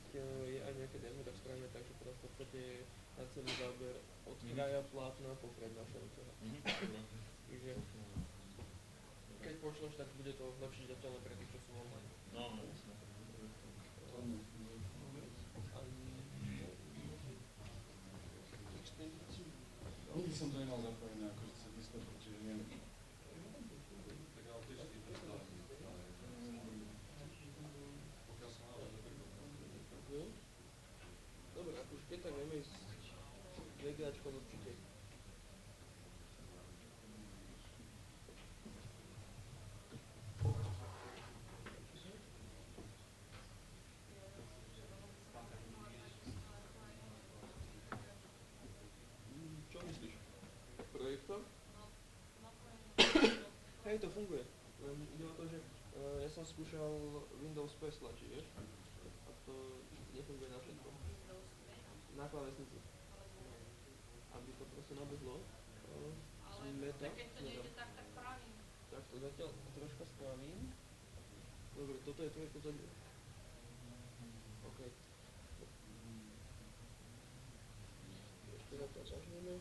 je aj nejaké demo, tak spravíme tak, že teraz v podstate na celý záber od kraja plátna po prednášajúceho. Takže keď pošleš, tak bude to lepšie čitateľné pre tých, čo sú online. No, jasne. Nikdy som to nemal zapojené akože cez Discord, čiže neviem. Tak ale tiež je to stále. Pokiaľ som mal dobre, akože keď tak vieme ísť VGAčkom určite. Čo myslíš? Projektor? Hej, to funguje. Ide o to, že ja som skúšal Windows PS tlačí, vieš? A to nefunguje na všetkom. Na klávesnici. Aby to proste nabehlo. Meta. Keď to nejde tak, tak pravím. Tak to zatiaľ troška spravím. Dobre, toto je tvoje pozadie. OK. Ešte raz to zažneme.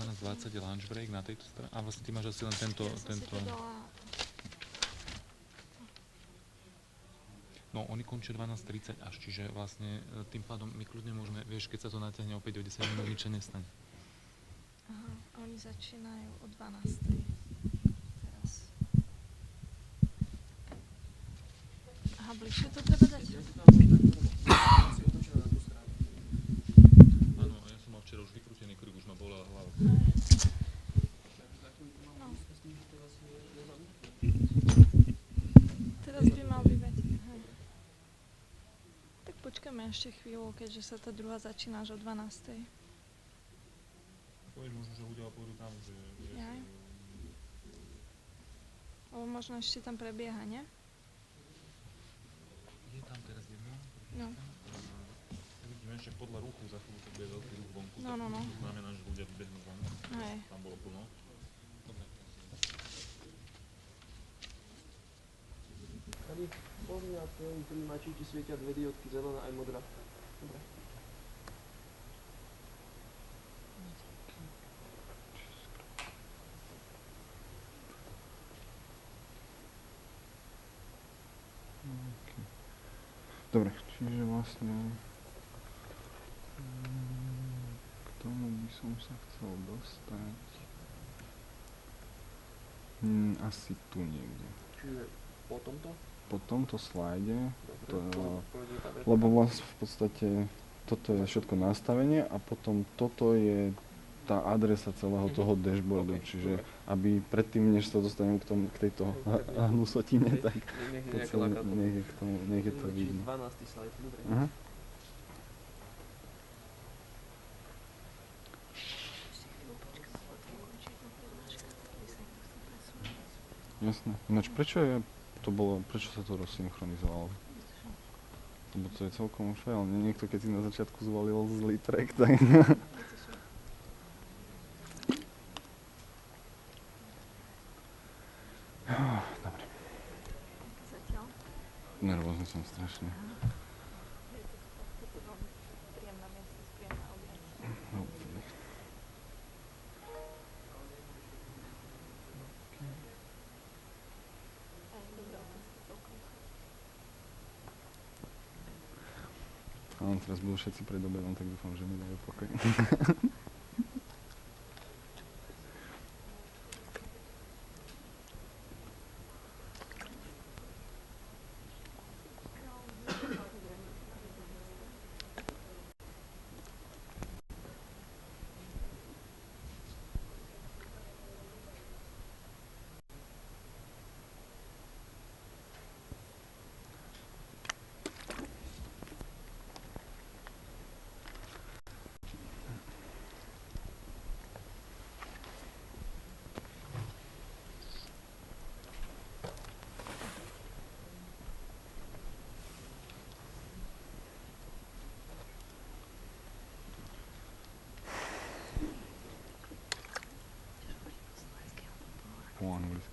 12:20 je lunch break na tejto strane. A vlastne ty máš asi len tento... No, oni končia 12:30 až, čiže vlastne tým pádom my kľudne môžeme, vieš, keď sa to natiahne opäť o 10 minút, nič nestane. Aha, oni začínajú o 12:00. Teraz. Aha, bližšie to treba dať? Áno, ja som mal včera už vykrútený kruh, už ma bolela hlava. No. Teraz by mal vybeť. Tak počkáme ešte chvíľu, keďže sa tá druhá začína až o 12:00. Povieš, možno, že ľudia pôjdu tam, že... Jaj. Alebo možno ešte tam prebieha, nie? Je tam teraz jedno? No. Vidíme, že podľa ruchu za chvíľu to bude veľký ruch vonku, No. to znamená, že ľudia vybehnú von. Hej. Tam bolo plno. Dobre. Tady pozri na ten prijímači, ti svietia dve diódky, zelená aj modrá. Dobre. Dobre, čiže vlastne k tomu by som sa chcel dostať asi tu niekde. Čiže po tomto? Po tomto slajde, Dobre, lebo vlastne v podstate toto je všetko nastavenie a potom toto je tá adresa celého toho dashboardu, Okay, čiže dobre. aby predtým, než sa dostanem k tejto hnusotine, tak Nech je nejaké podstate lakadlo. nech je to Čiže vidno. 12. slajd, dobre. Aha. Jasné. Ináč prečo sa to rozsynchronizovalo? Lebo to je celkom fail. Niekto, keď si na začiatku zvolil zlý track, tak... Dobre. Zatiaľ. Nervózny som strašne. Príjemná miestnosť, príjemná objav. No. Áno, teraz budú všetci pred obedom, tak dúfam, že mi dajú pokoj. Po anglicky.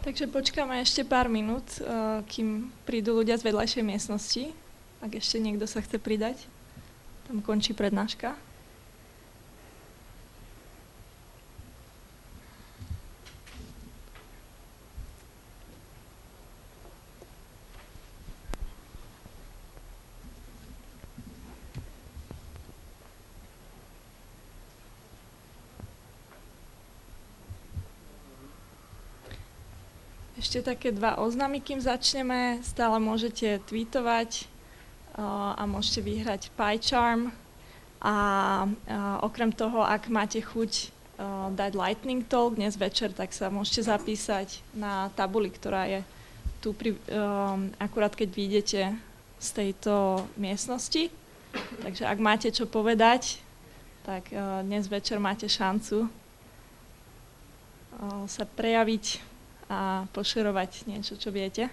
Takže počkáme ešte pár minút, kým prídu ľudia z vedľajšej miestnosti. Ak ešte niekto sa chce pridať, tam končí prednáška. Ešte také dva oznámy, kým začneme. Stále môžete tweetovať a môžete vyhrať PyCharm. A okrem toho, ak máte chuť dať lightning talk dnes večer, tak sa môžete zapísať na tabuli, ktorá je tu akurát keď vyjdete z tejto miestnosti. Takže ak máte čo povedať, tak dnes večer máte šancu sa prejaviť a pošerovať niečo, čo viete.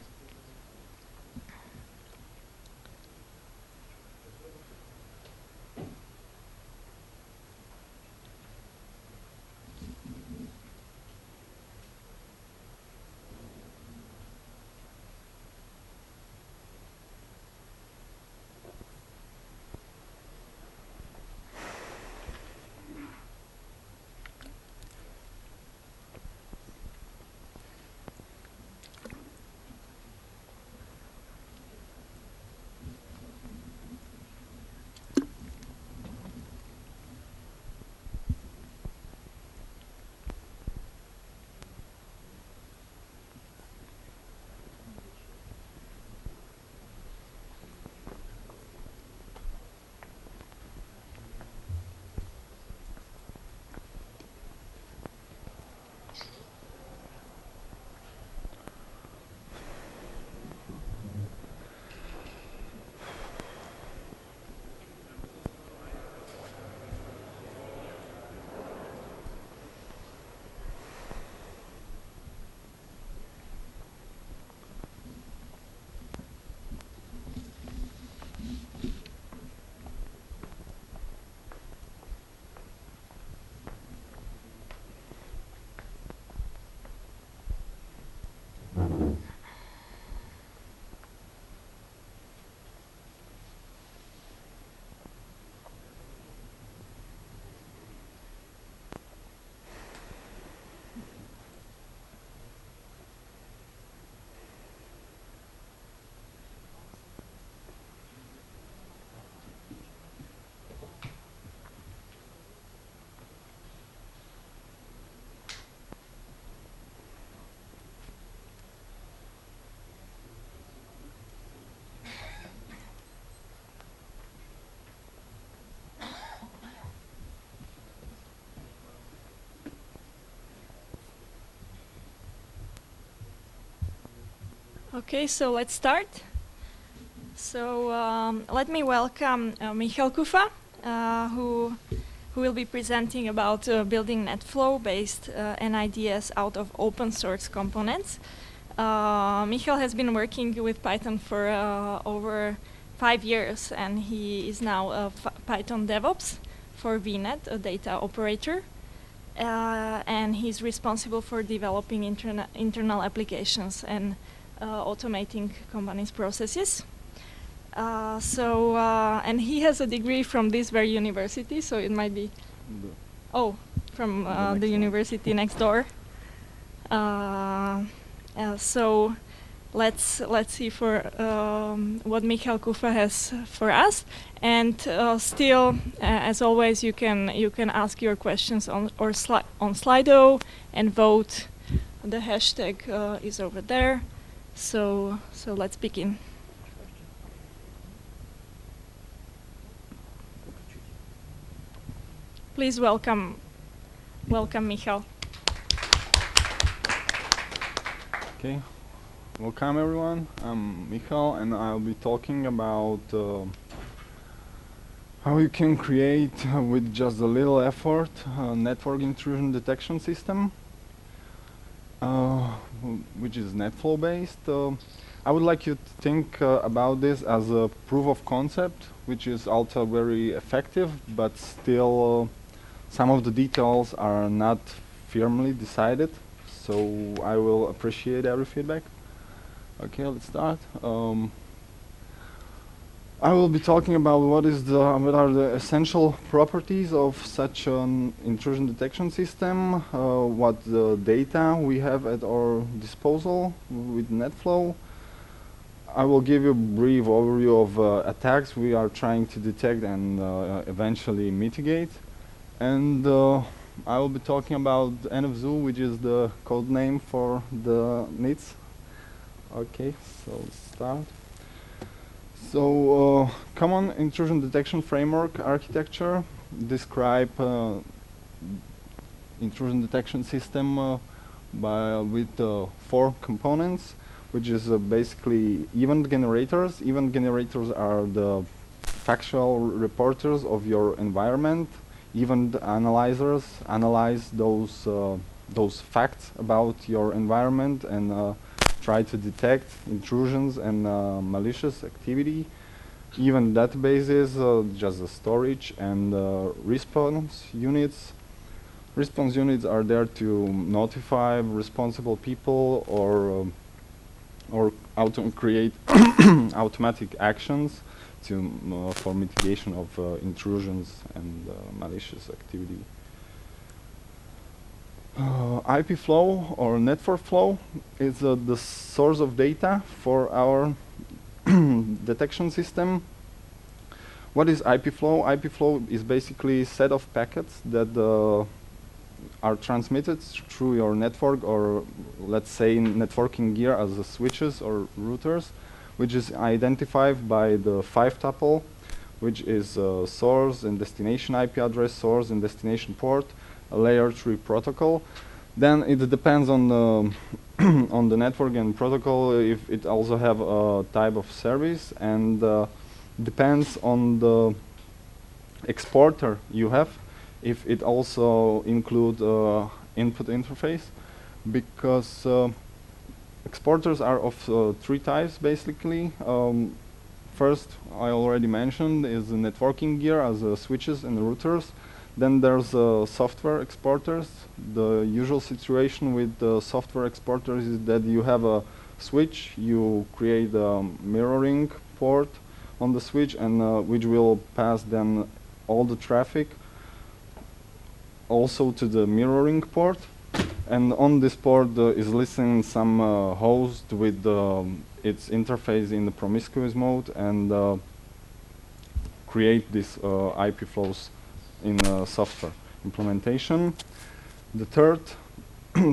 Okay, so let's start. So let me welcome Michal Kuffa, who will be presenting about building Netflow-based NIDS out of open source components. Michal has been working with Python for over 5 years, and he is now a Python DevOps for VNet, a data operator. And he's responsible for developing internal applications and automating companies' processes. And he has a degree from this very university, so it might be from the university next door. So let's see for what Michal Kuffa has for us. And still, as always, you can ask your questions on Slido and vote. The hashtag is over there. So let's begin. Please welcome Michal. Okay, welcome everyone. I'm Michal, and I'll be talking about how you can create with just a little effort a network intrusion detection system, which is Netflow based. I would like you to think about this as a proof of concept, which is also very effective, but still some of the details are not firmly decided. So I will appreciate every feedback. Okay, let's start. I will be talking about what are the essential properties of such an intrusion detection system, what the data we have at our disposal with Netflow. I will give you a brief overview of attacks we are trying to detect and eventually mitigate. And I will be talking about NFZoo, which is the code name for the NIDS. Okay, so let's start. So common intrusion detection framework architecture describe intrusion detection system with 4 components, which is basically event generators. Event generators are the factual reporters of your environment. Event analyzers analyze those facts about your environment and try to detect intrusions and malicious activity. Even databases, just the storage and response units. Response units are there to notify responsible people or create automatic actions to for mitigation of intrusions and malicious activity. IP flow or network flow is the source of data for our detection system. What is IP flow? IP flow is basically a set of packets that are transmitted through your network, or let's say networking gear as the switches or routers, which is identified by the 5-tuple, which is source and destination IP address, source and destination port, a layer 3 protocol. Then it depends on the on the network and protocol if it also have a type of service, and depends on the exporter you have, if it also include input interface, because exporters are of 3 types basically. First, I already mentioned, is the networking gear as switches and routers. Then there's software exporters. The usual situation with the software exporters is that you have a switch, you create a mirroring port on the switch, and which will pass then all the traffic also to the mirroring port. And on this port is listening some host with its interface in the promiscuous mode, and create these IP flows in software implementation. The third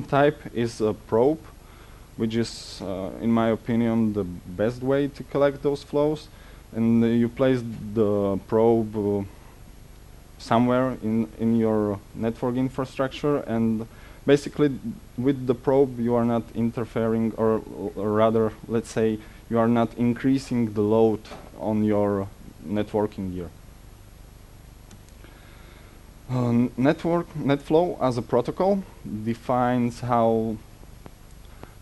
type is a probe, which is, in my opinion, the best way to collect those flows. And you place the probe somewhere in your network infrastructure, and basically with the probe you are not interfering, or rather, let's say, you are not increasing the load on your networking gear. Netflow as a protocol defines how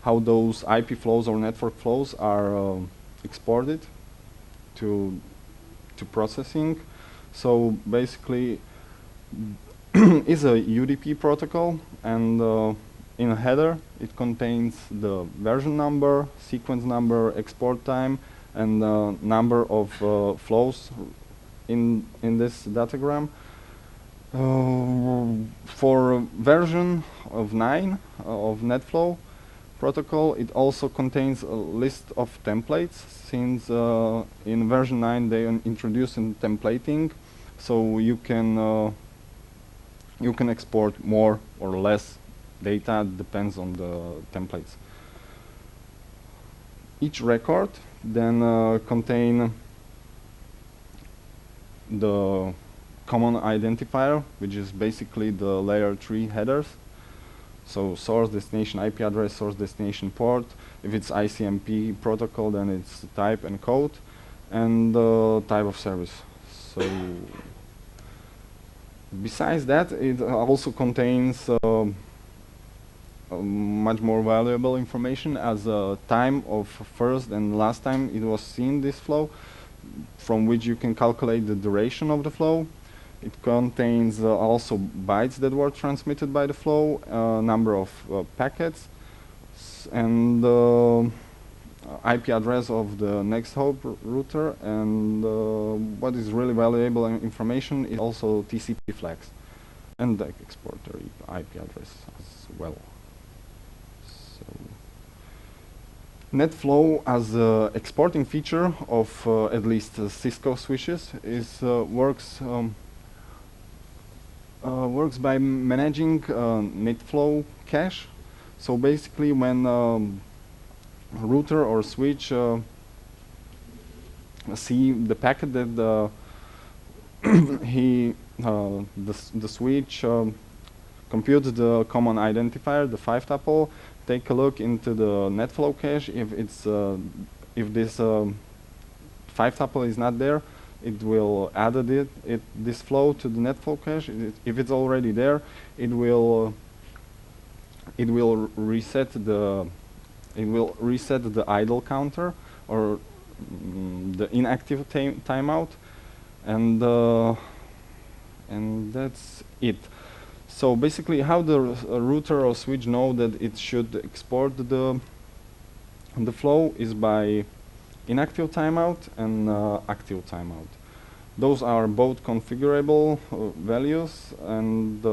those IP flows or network flows are exported to processing. So basically, is a UDP protocol, and in a header it contains the version number, sequence number, export time, and number of flows in this datagram. For version of 9 of Netflow protocol, it also contains a list of templates, since in version 9 they introduced templating, so you can export more or less data, depends on the templates. Each record then contain the common identifier, which is basically the layer 3 headers. So source, destination, IP address, source, destination, port. If it's ICMP protocol, then it's type and code, and type of service. So besides that, it also contains much more valuable information, as time of first and last time it was seen, this flow, from which you can calculate the duration of the flow. It contains also bytes that were transmitted by the flow, number of packets, and IP address of the next hop router, and what is really valuable information is also TCP flags and the exporter IP address as well. So Netflow as an exporting feature of at least Cisco switches is works by managing Netflow cache. So basically, when router or switch see the packet that the switch compute the common identifier, the 5-tuple, take a look into the Netflow cache. If it's if this 5-tuple is not there, it will add this flow to the Netflow cache. If it's already there, it will reset the idle counter, or the inactive timeout, and that's it. So basically, how the router or switch know that it should export the flow is by inactive timeout and active timeout. Those are both configurable values, and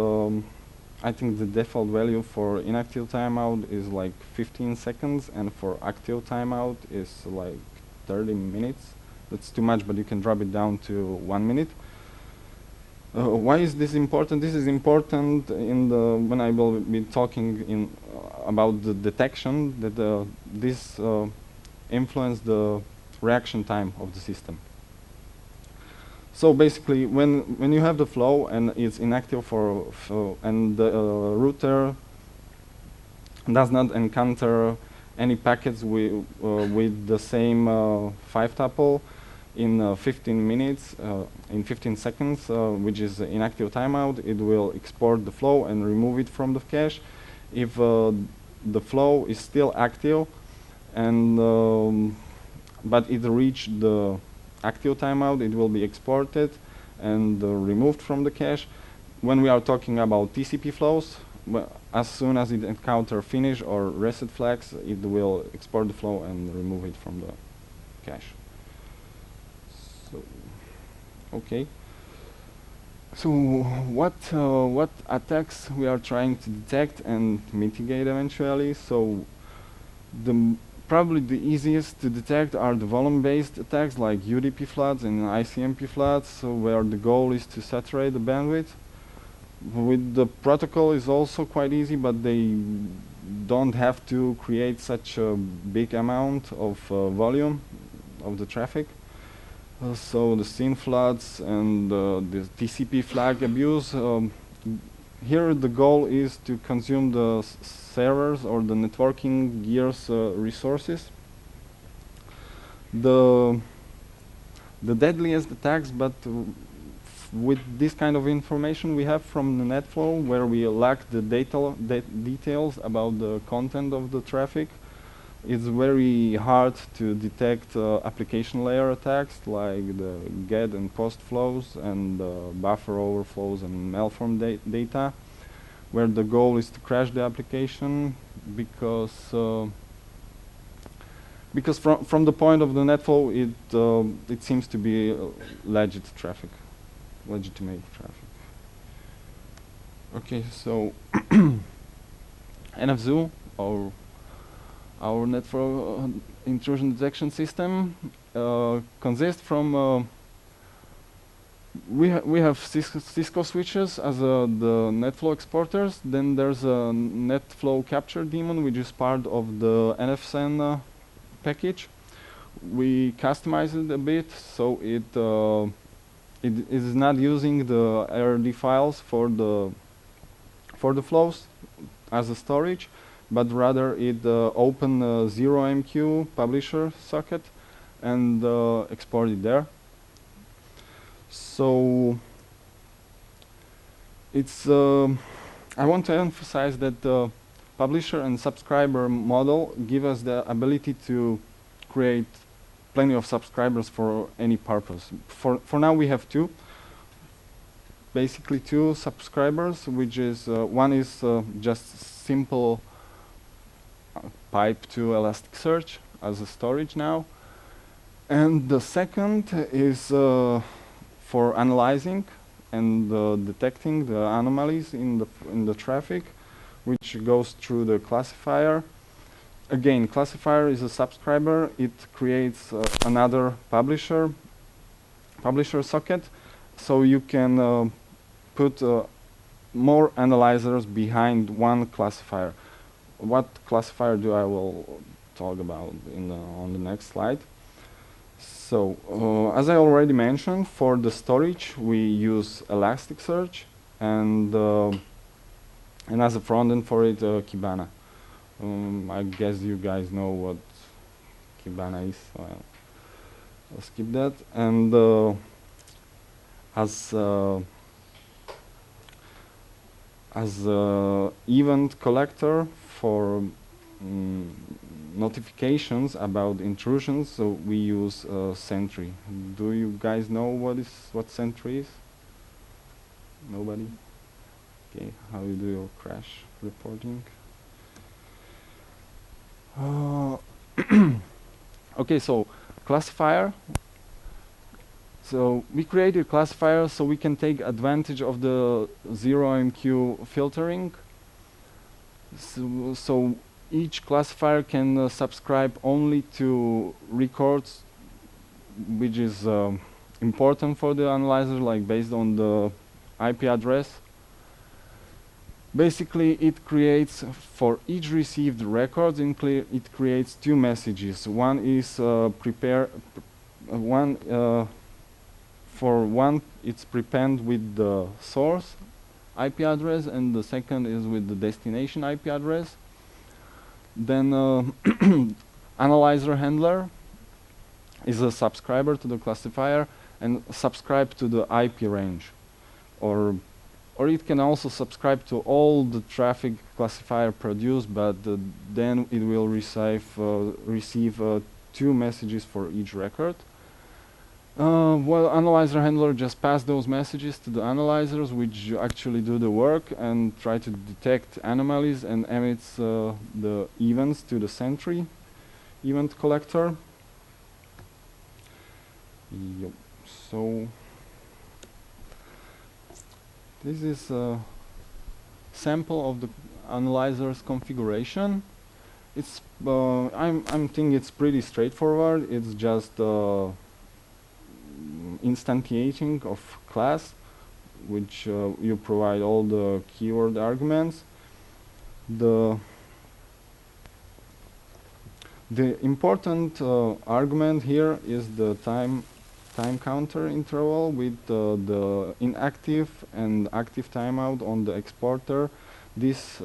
I think the default value for inactive timeout is like 15 seconds, and for active timeout is like 30 minutes. That's too much, but you can drop it down to 1 minute. Why is this important? This is important when I will be talking about the detection, that this influence the reaction time of the system. So basically, when you have the flow and it's inactive and the router does not encounter any packets with the same 5-tuple in 15 minutes, in 15 seconds, which is inactive timeout, it will export the flow and remove it from the cache. If the flow is still active, and but it reached the active timeout, it will be exported and removed from the cache. When we are talking about TCP flows, as soon as it encounters finish or reset flags, it will export the flow and remove it from the cache. So, okay. So what attacks we are trying to detect and mitigate eventually? So probably the easiest to detect are the volume-based attacks like UDP floods and ICMP floods, so where the goal is to saturate the bandwidth. With the protocol is also quite easy, but they don't have to create such a big amount of volume of the traffic. So the SYN floods and the TCP flag abuse, here the goal is to consume the servers or the networking gear's resources. The deadliest attacks, but with this kind of information we have from the Netflow, where we lack the details about the content of the traffic, it's very hard to detect application layer attacks like the GET and POST flows and buffer overflows and malform data, where the goal is to crash the application because from the point of the Netflow it seems to be legitimate traffic. Okay, so NFZoo, our Netflow intrusion detection system, consists from we have Cisco switches as the Netflow exporters. Then there's a Netflow capture daemon, which is part of the NFSN package. We customized it a bit, so it is not using the ARD files for the flows as a storage, but rather it open 0MQ publisher socket and export it there. So it's I want to emphasize that the publisher and subscriber model give us the ability to create plenty of subscribers for any purpose. For now we have basically two subscribers, which is one is just simple pipe to Elasticsearch as a storage now, and the second is for analyzing and detecting the anomalies in the traffic, which goes through the classifier. Again, classifier is a subscriber. It creates another publisher socket, so you can put more analyzers behind one classifier. What classifier I will talk about on the next slide. So, as I already mentioned, for the storage we use Elasticsearch, and as a front end for it, Kibana. I guess you guys know what Kibana is, so I'll skip that. And as event collector for notifications about intrusions. So we use Sentry. Do you guys know what Sentry is? Nobody? Okay, how you do your crash reporting? Okay, so classifier. So we created classifier so we can take advantage of the zero MQ filtering. So each classifier can subscribe only to records which is important for the analyzer, like based on the IP address. Basically, it creates for each received record, it creates two messages. One is for one it's prepend with the source IP address, and the second is with the destination IP address. Then analyzer handler is a subscriber to the classifier and subscribe to the IP range, or it can also subscribe to all the traffic classifier produced, but then it will receive two messages for each record. Well, analyzer handler just pass those messages to the analyzers, which actually do the work and try to detect anomalies and emits the events to the Sentry event collector. Yep. So this is a sample of the analyzer's configuration. It's I'm thinking it's pretty straightforward. It's just instantiating of class, which you provide all the keyword arguments. The important argument here is the time counter interval with the inactive and active timeout on the exporter. These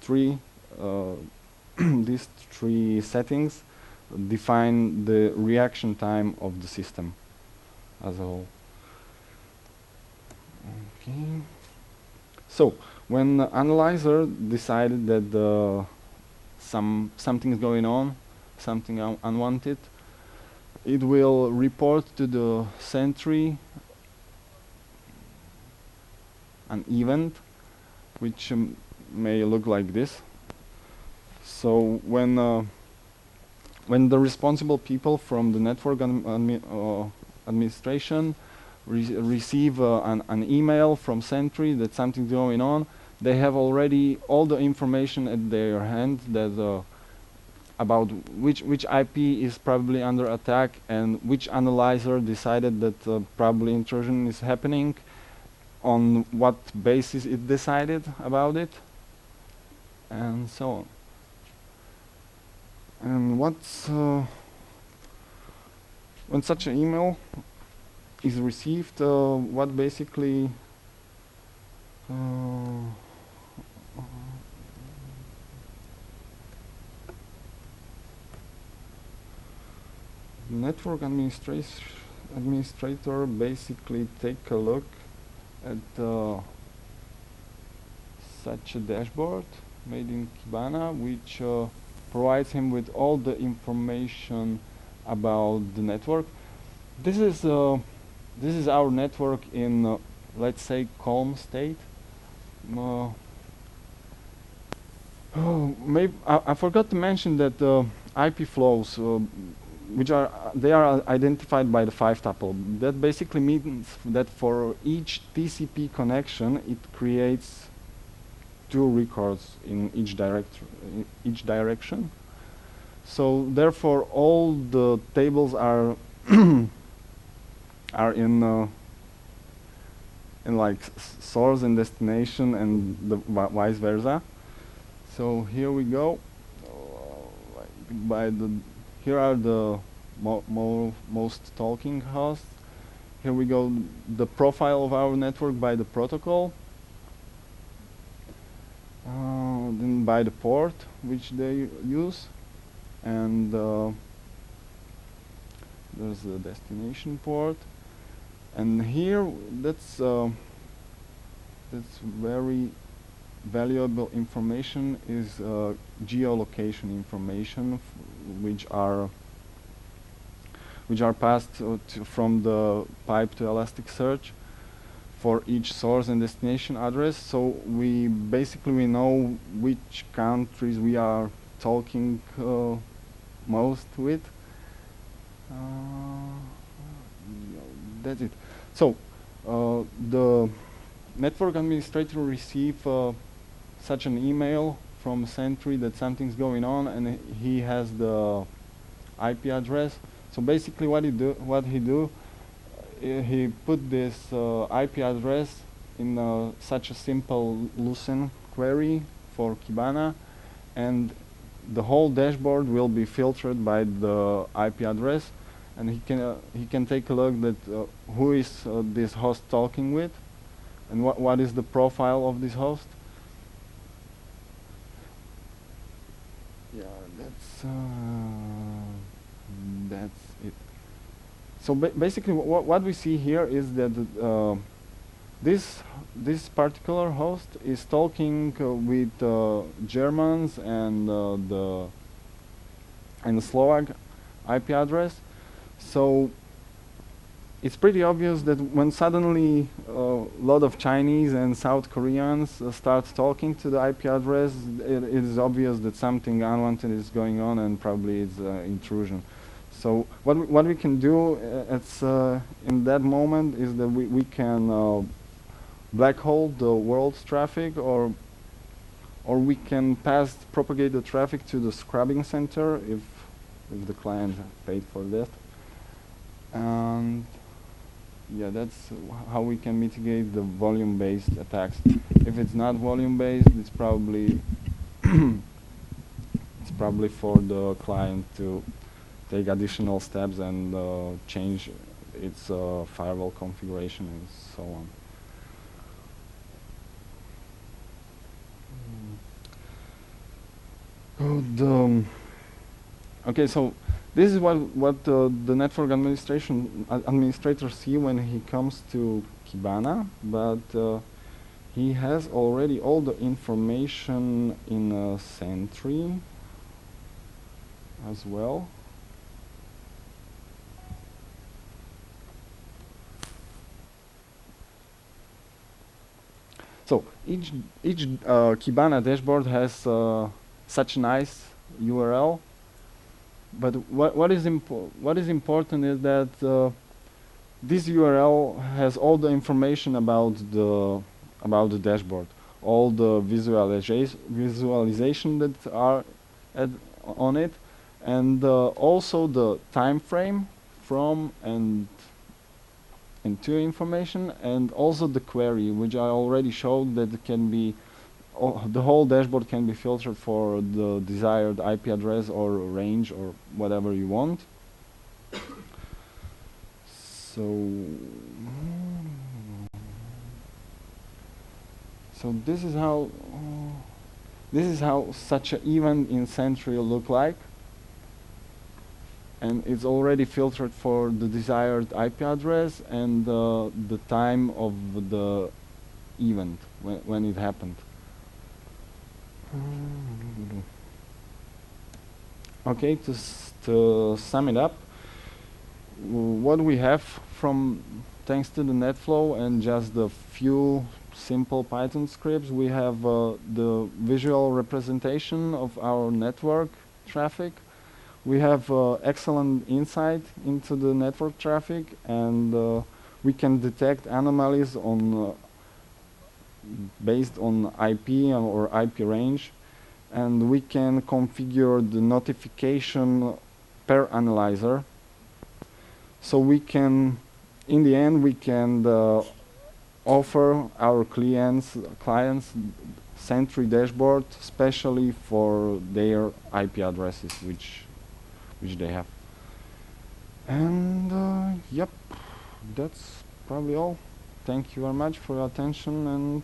three settings define the reaction time of the system as a whole. Okay. So when the analyzer decided that something is going on, something unwanted, it will report to the Sentry an event which may look like this. So when the responsible people from the network administration receive an email from Sentry that something's going on, they have already all the information at their hand that about which IP is probably under attack and which analyzer decided that probably intrusion is happening, on what basis it decided about it, and so on. And what's when such an email is received, what basically network administrator basically take a look at such a dashboard made in Kibana, which provides him with all the information about the network. This is our network in let's say calm state. Maybe I forgot to mention that IP flows, which are identified by the 5-tuple. That basically means that for each TCP connection, it creates 2 records in each direction. So therefore, all the tables are in like source and destination, and the vice versa. So here we go. Here are the most talking hosts. Here we go, the profile of our network by the protocol, then by the port which they use, and there's the destination port, And here, that's very valuable information is geolocation information, which are passed from the pipe to Elasticsearch for each source and destination address. So we know which countries we are talking most with. That's it. So the network administrator receive such an email from Sentry that something's going on, and he has the IP address. So basically, what he do, he put this IP address in such a simple Lucene query for Kibana, and the whole dashboard will be filtered by the IP address, and he can take a look that who is this host talking with, and what is the profile of this host. Yeah, that's it. So basically, what we see here is that this particular host is talking with Germans and the Slovak IP address. So it's pretty obvious that when suddenly a lot of Chinese and South Koreans start talking to the IP address, it is obvious that something unwanted is going on, and probably it's intrusion. So what we can do in that moment is that we can black hole the world's traffic, or we can propagate the traffic to the scrubbing center if the client paid for that. And yeah, that's how we can mitigate the volume-based attacks. If it's not volume-based, it's probably for the client to take additional steps and change its firewall configuration and so on. Okay, so this is what the network administrator see when he comes to Kibana, but he has already all the information in Sentry as well. So each Kibana dashboard has such a nice URL, but what is important is that this URL has all the information about the dashboard, all the visualization that are on it, and also the time frame from and to information, and also the query, which I already showed that it can be the whole dashboard can be filtered for the desired IP address or range or whatever you want. So this is how such an event in Sentry look like. And it's already filtered for the desired IP address and the time of the event when it happened. Okay, to sum it up, what we have thanks to the Netflow and just the few simple Python scripts, we have the visual representation of our network traffic. We have excellent insight into the network traffic, and we can detect anomalies based on IP or IP range, and we can configure the notification per analyzer. So we can, in the end, we can offer our clients Sentry dashboard, especially for their IP addresses, which they have. And yep, that's probably all. Thank you very much for your attention, and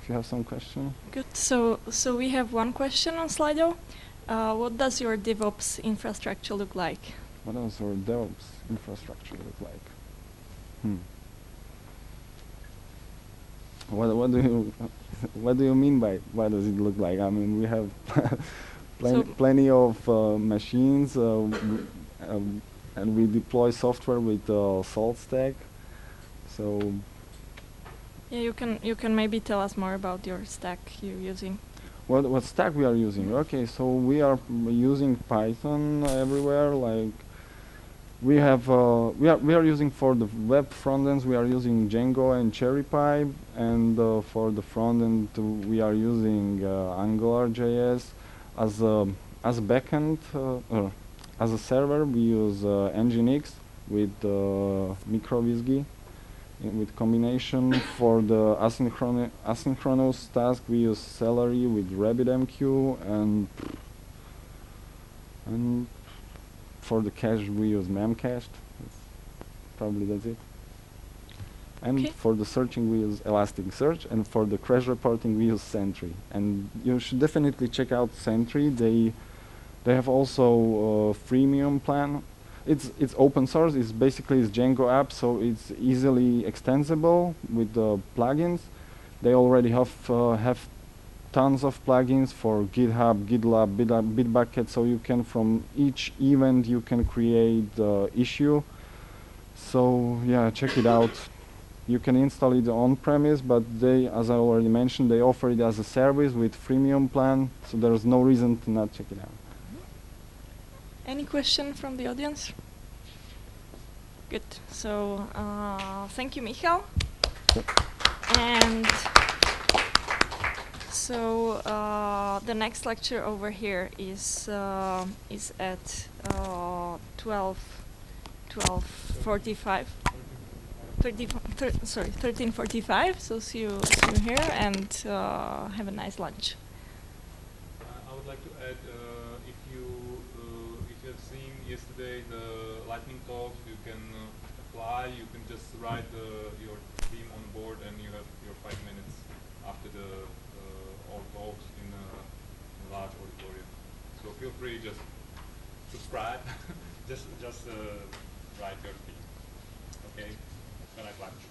if you have some question. Good. So we have one question on Slido. What does your DevOps infrastructure look like? What else our DevOps infrastructure look like? What do you what do you mean by what does it look like? I mean, we have plenty of machines, and we deploy software with Salt Stack. So Yeah, you can maybe tell us more about your stack you're using. what stack we are using? Okay, so we are using Python everywhere. Like we are using for the web frontends, we are using Django and CherryPy, and for the frontend we are using AngularJS. As a backend, as a server, we use Nginx with MicroVisgy with combination. For the asynchronous task, we use Celery with RabbitMQ, and for the cache, we use Memcached. That's it. And for the searching, we use Elasticsearch, and for the crash reporting, we use Sentry. And you should definitely check out Sentry. They have also a freemium plan. It's open source. It's basically Django app, so it's easily extensible with the plugins. They already have tons of plugins for GitHub, GitLab, Bitbucket, so you can from each event you can create the issue. So yeah, check it out. You can install it on-premise, but they, as I already mentioned, they offer it as a service with freemium plan, so there's no reason to not check it out. Any question from the audience? Good. So thank you, Michal. Yep. And so the next lecture over here is at 12:45. 13:45. So see you here, and have a nice lunch. I would like to add, if you have seen yesterday the lightning talks, you can apply. You can just write your team on board, and you have your 5 minutes after all talks in a large auditorium. So feel free, just subscribe. just write your team. Okay. When I lunch.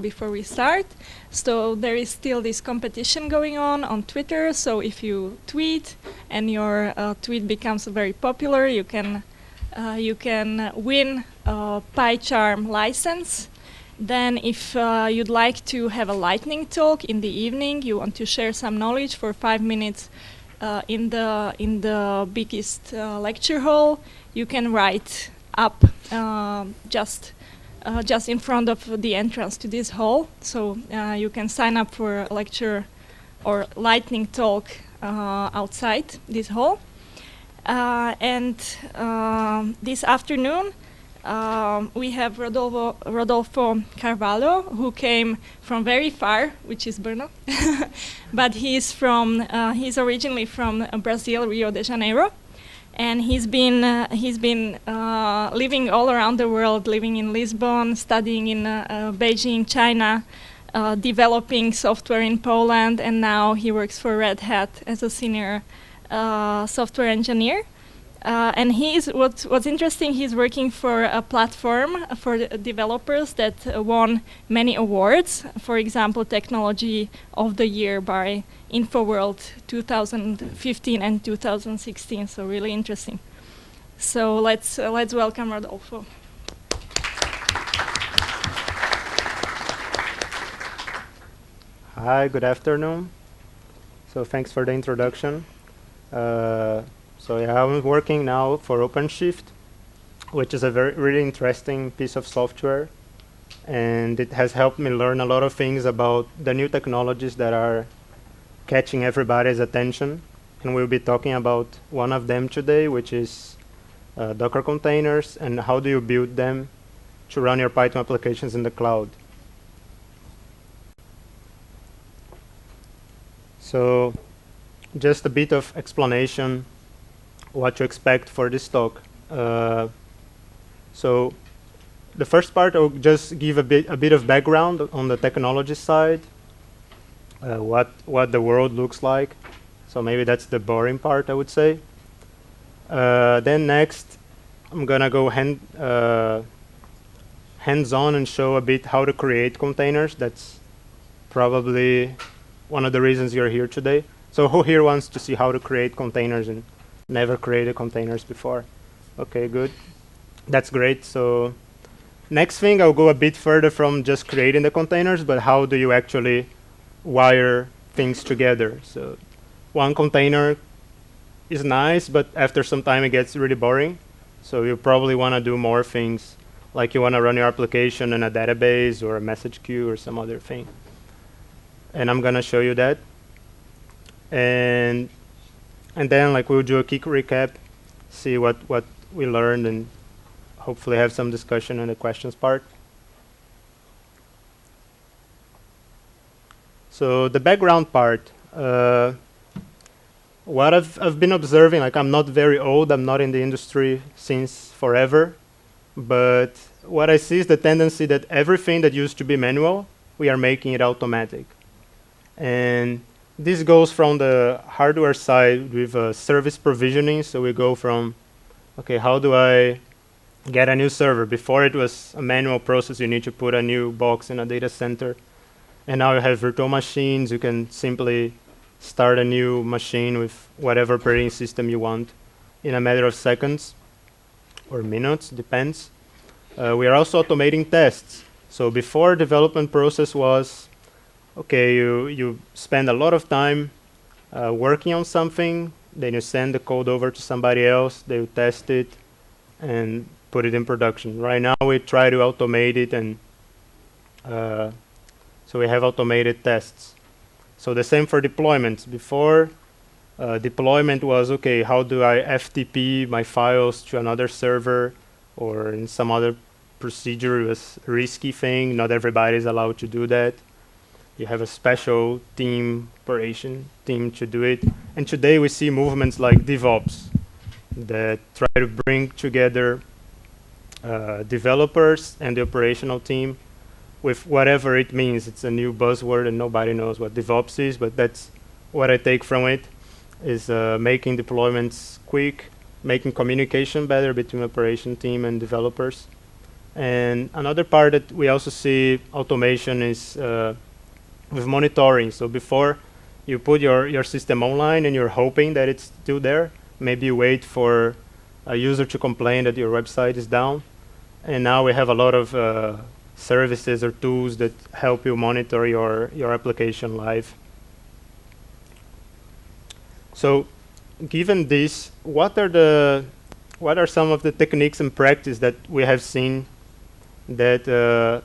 before we start. So there is still this competition going on Twitter. So if you tweet and your tweet becomes very popular, you can win a PyCharm license. Then if you'd like to have a lightning talk in the evening, you want to share some knowledge for 5 minutes in the biggest lecture hall, you can write up just in front of the entrance to this hall. So you can sign up for a lecture or lightning talk outside this hall. And this afternoon we have Rodolfo Carvalho, who came from very far, which is Brno, but he's originally from Brazil, Rio de Janeiro. And he's been living all around the world, living in Lisbon, studying in Beijing, China, developing software in Poland, and now he works for Red Hat as a senior software engineer. And what's interesting, he's working for a platform for developers that won many awards. For example, Technology of the Year by InfoWorld 2015 and 2016. So really interesting. So let's welcome Rodolfo. Hi, good afternoon. So thanks for the introduction. So yeah, I'm working now for OpenShift, which is a really interesting piece of software, and it has helped me learn a lot of things about the new technologies that are catching everybody's attention. And we'll be talking about one of them today, which is Docker containers and how do you build them to run your Python applications in the cloud. So just a bit of explanation what to expect for this talk. So the first part, I'll just give a bit of background on the technology side, what the world looks like. So maybe that's the boring part, I would say. Then next, I'm gonna go hands-on and show a bit how to create containers. That's probably one of the reasons you're here today. So who here wants to see how to create containers and never created containers before? Okay, good. That's great. So next thing, I'll go a bit further from just creating the containers, but how do you actually wire things together? So one container is nice, but after some time it gets really boring. So you probably want to do more things, like you want to run your application in a database or a message queue or some other thing. And I'm going to show you that. And then like we'll do a quick recap, see what we learned, and hopefully have some discussion in the questions part. So the background part, what I've been observing, like I'm not very old, I'm not in the industry since forever, but what I see is the tendency that everything that used to be manual, we are making it automatic. And this goes from the hardware side with service provisioning. So we go from, okay, how do I get a new server? Before it was a manual process, you need to put a new box in a data center. And now you have virtual machines. You can simply start a new machine with whatever operating system you want in a matter of seconds or minutes, depends. We are also automating tests. So before, development process was, okay, you spend a lot of time working on something, then you send the code over to somebody else, they will test it and put it in production. Right now we try to automate it, and so we have automated tests. So the same for deployments. Before, deployment was, okay, how do I FTP my files to another server or in some other procedure? It was a risky thing. Not everybody is allowed to do that. You have a special operation team to do it. And today we see movements like DevOps that try to bring together developers and the operational team with whatever it means. It's a new buzzword and nobody knows what DevOps is, but that's what I take from it, is making deployments quick, making communication better between operation team and developers, And another part that we also see automation is with monitoring. So before you put your system online and you're hoping that it's still there, maybe you wait for a user to complain that your website is down. And now we have a lot of services or tools that help you monitor your application live. So given this, what are some of the techniques and practice that we have seen that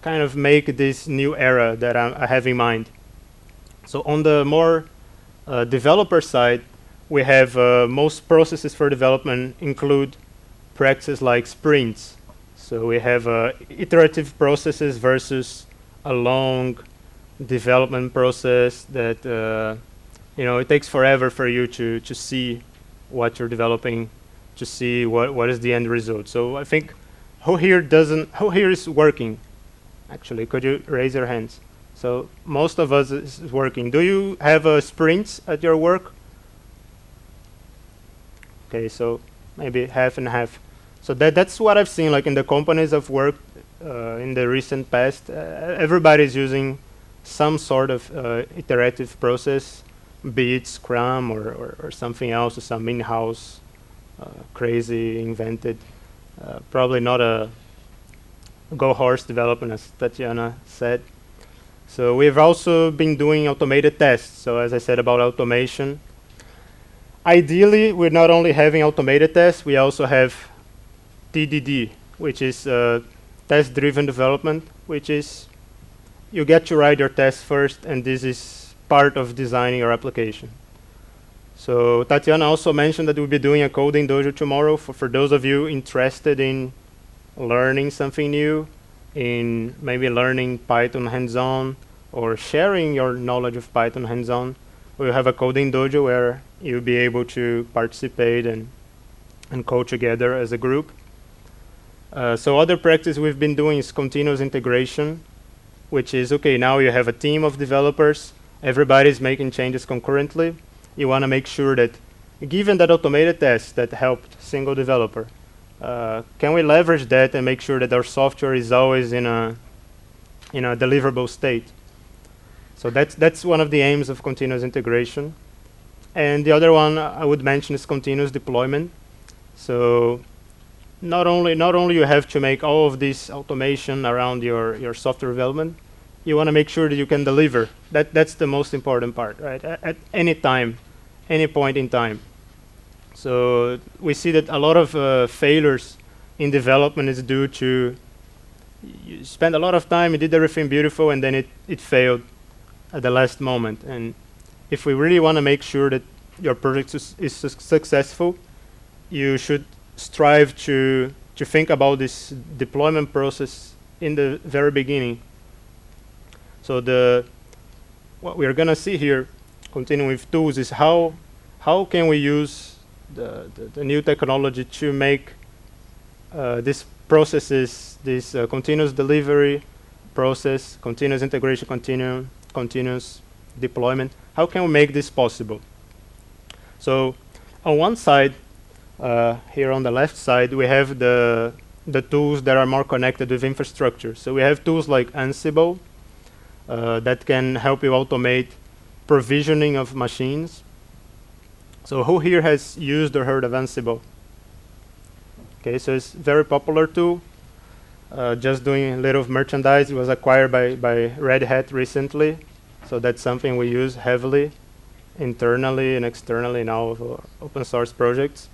kind of make this new era that I have in mind? So on the more developer side, we have most processes for development include practices like sprints. So we have iterative processes versus a long development process that it takes forever for you to see what you're developing, to see what is the end result. So I think who here is working? Actually, could you raise your hands? So most of us is working. Do you have sprints at your work? Okay, so maybe half and half. So that's what I've seen, like in the companies I've worked in the recent past. Everybody's using some sort of iterative process, be it Scrum or something else, or some in-house crazy invented. Probably not a go-horse development, as Tatiana said. So we've also been doing automated tests. So as I said about automation, ideally we're not only having automated tests, we also have TDD, which is test-driven development, which is you get to write your test first, and this is part of designing your application. So Tatiana also mentioned that we'll be doing a coding dojo tomorrow for those of you interested in learning something new, in maybe learning Python hands-on or sharing your knowledge of Python hands-on. We'll have a coding dojo where you'll be able to participate and code together as a group. So other practice we've been doing is continuous integration, which is, okay, now you have a team of developers, everybody's making changes concurrently. You want to make sure that, given that automated test that helped single developer, can we leverage that and make sure that our software is always in a deliverable state? So that's one of the aims of continuous integration. And the other one I would mention is continuous deployment. So not only you have to make all of this automation around your software development, you want to make sure that you can deliver. That's the most important part, right? At any time, any point in time. So we see that a lot of failures in development is due to you spend a lot of time, you did everything beautiful, and then it failed at the last moment. And if we really want to make sure that your project is successful, you should strive to think about this deployment process in the very beginning. So what we're going to see here, continuing with tools, is how can we use the new technology to make these processes, this continuous delivery process, continuous integration, continuous deployment, how can we make this possible? So on one side, here on the left side, we have the tools that are more connected with infrastructure. So we have tools like Ansible that can help you automate provisioning of machines. So who here has used or heard of Ansible? Okay, so it's a very popular tool. Just doing a little of merchandise. It was acquired by Red Hat recently. So that's something we use heavily internally and externally in all of our open source projects.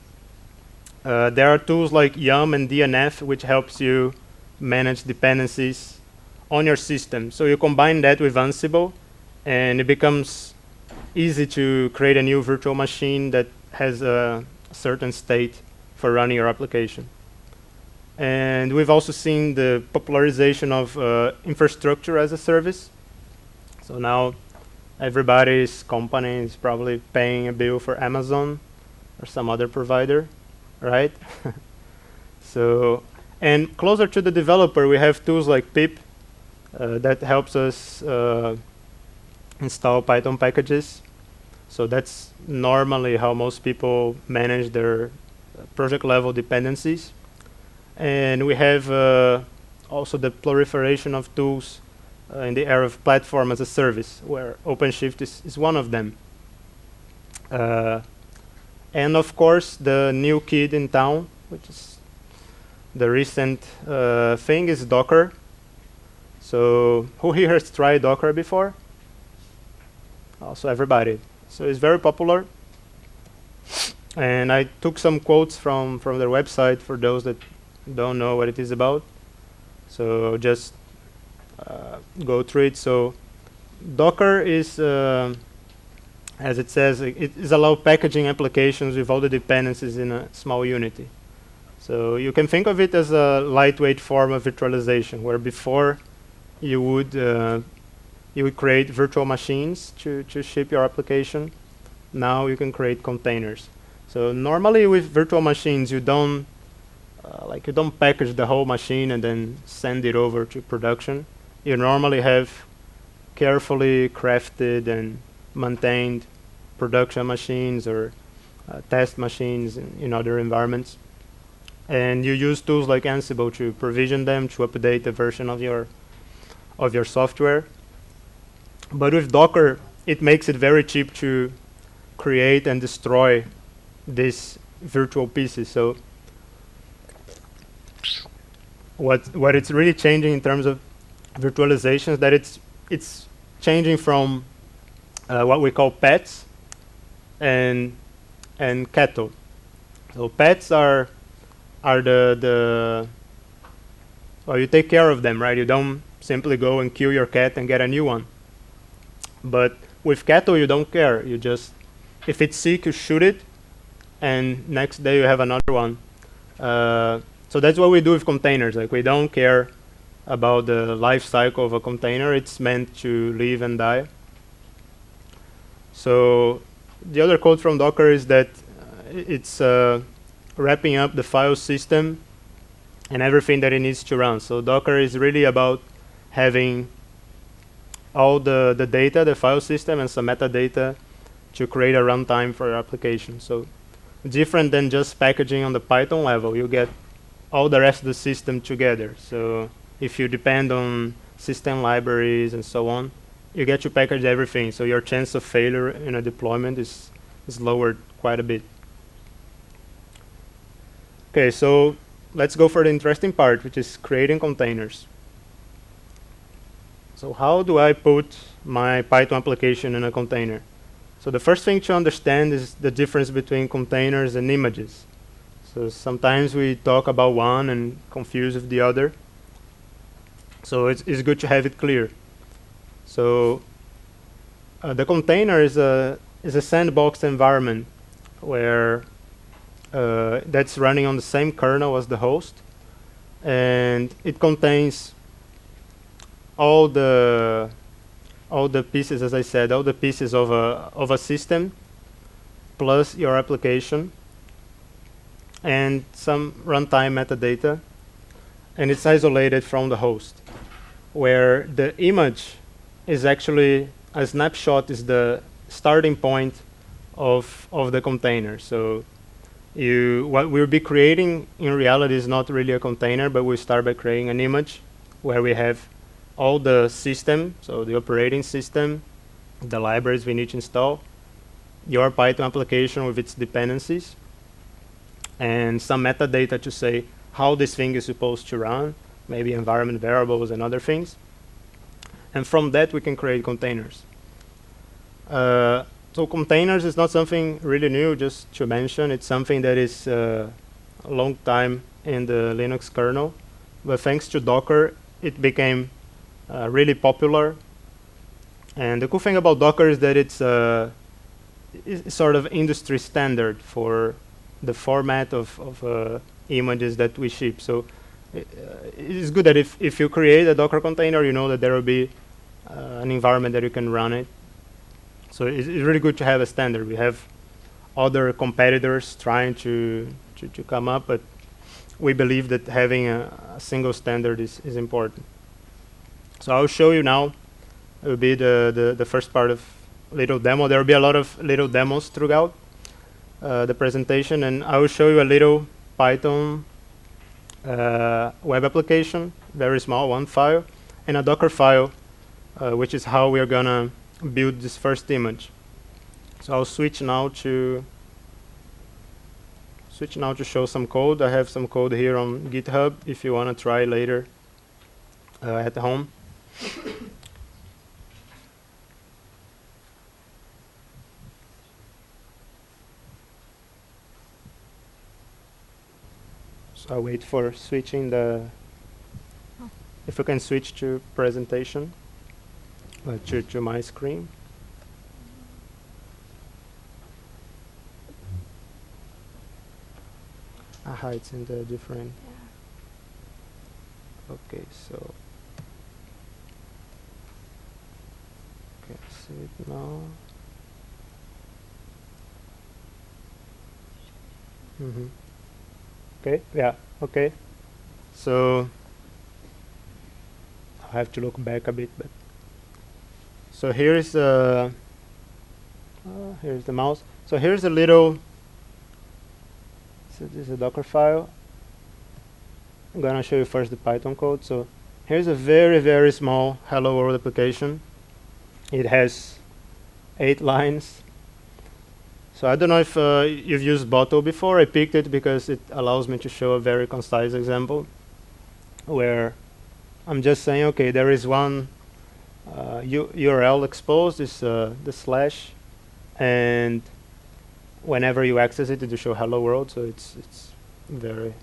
There are tools like Yum and DNF, which helps you manage dependencies on your system. So you combine that with Ansible, and it becomes easy to create a new virtual machine that has a certain state for running your application. And we've also seen the popularization of infrastructure as a service. So now everybody's company is probably paying a bill for Amazon or some other provider, right? So, and closer to the developer, we have tools like pip that helps us install Python packages. So that's normally how most people manage their project level dependencies. And we have also the proliferation of tools in the area of platform as a service, where OpenShift is one of them. And of course, the new kid in town, which is the recent thing, is Docker. So who here has tried Docker before? Also everybody. So it's very popular. And I took some quotes from their website for those that don't know what it is about. So just go through it. So Docker is, as it says, it is allowed packaging applications with all the dependencies in a small unity. So you can think of it as a lightweight form of virtualization, where before you would create virtual machines to ship your application. Now you can create containers. So normally with virtual machines, you don't package the whole machine and then send it over to production. You normally have carefully crafted and maintained production machines or test machines in other environments. And you use tools like Ansible to provision them, to update the version of your software. But with Docker, it makes it very cheap to create and destroy these virtual pieces. So what it's really changing in terms of virtualization is that it's changing from what we call pets and cattle. So pets are the well, you take care of them, right? You don't simply go and kill your cat and get a new one. But with cattle, you don't care. You just, if it's sick, you shoot it, and next day you have another one. So that's what we do with containers. Like, we don't care about the life cycle of a container. It's meant to live and die. So the other code from Docker is that it's wrapping up the file system and everything that it needs to run. So Docker is really about having all the data, the file system, and some metadata to create a runtime for your application. So different than just packaging on the Python level, you get all the rest of the system together. So if you depend on system libraries and so on, you get to package everything. So your chance of failure in a deployment is lowered quite a bit. Okay, so let's go for the interesting part, which is creating containers. So how do I put my Python application in a container? So the first thing to understand is the difference between containers and images. So sometimes we talk about one and confuse with the other. So it's good to have it clear. So the container is a sandbox environment where that's running on the same kernel as the host, and it contains all the pieces, as I said, all the pieces of a system, plus your application, and some runtime metadata, and it's isolated from the host, where the image is actually a snapshot, is the starting point of the container. So what we'll be creating in reality is not really a container, but we start by creating an image where we have all the system, so the operating system, the libraries we need to install, your Python application with its dependencies, and some metadata to say how this thing is supposed to run, maybe environment variables and other things. And from that, we can create containers. So containers is not something really new, just to mention. It's something that is a long time in the Linux kernel. But thanks to Docker, it became really popular. And the cool thing about Docker is that it's sort of industry standard for the format of images that we ship. So it's good that if you create a Docker container, you know that there will be an environment that you can run it. So it's really good to have a standard. We have other competitors trying to come up, but we believe that having a single standard is important. So I'll show you now. It will be the first part of little demo. There will be a lot of little demos throughout the presentation, and I will show you a little Python web application, very small, one file, and a Docker file, which is how we are gonna build this first image. So I'll switch now to show some code. I have some code here on GitHub if you want to try later at home. So I'll wait for switching if you can switch to presentation, to my screen. Aha, it's in the different. Okay, so okay, see it now. Okay, yeah, okay. So I have to look back a bit, but so here's here's the mouse. So here's a little. So this is a Docker file. I'm gonna show you first the Python code. So here's a very, very small hello world application. It has 8 lines. So I don't know if you've used Bottle before. I picked it because it allows me to show a very concise example where I'm just saying, okay, there is one URL exposed, is the slash, and whenever you access it, it will show hello world. So it's very,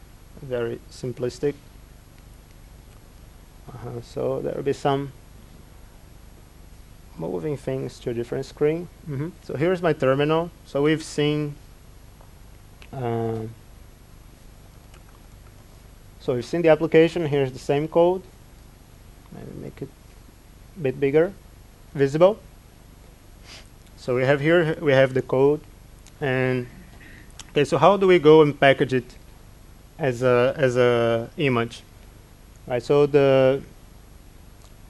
very simplistic. So there will be some moving things to a different screen. So here's my terminal. So we've seen the application. Here's the same code. Maybe make it a bit bigger, visible. So we have here, we have the code. And okay, so how do we go and package it as a image? Right. So there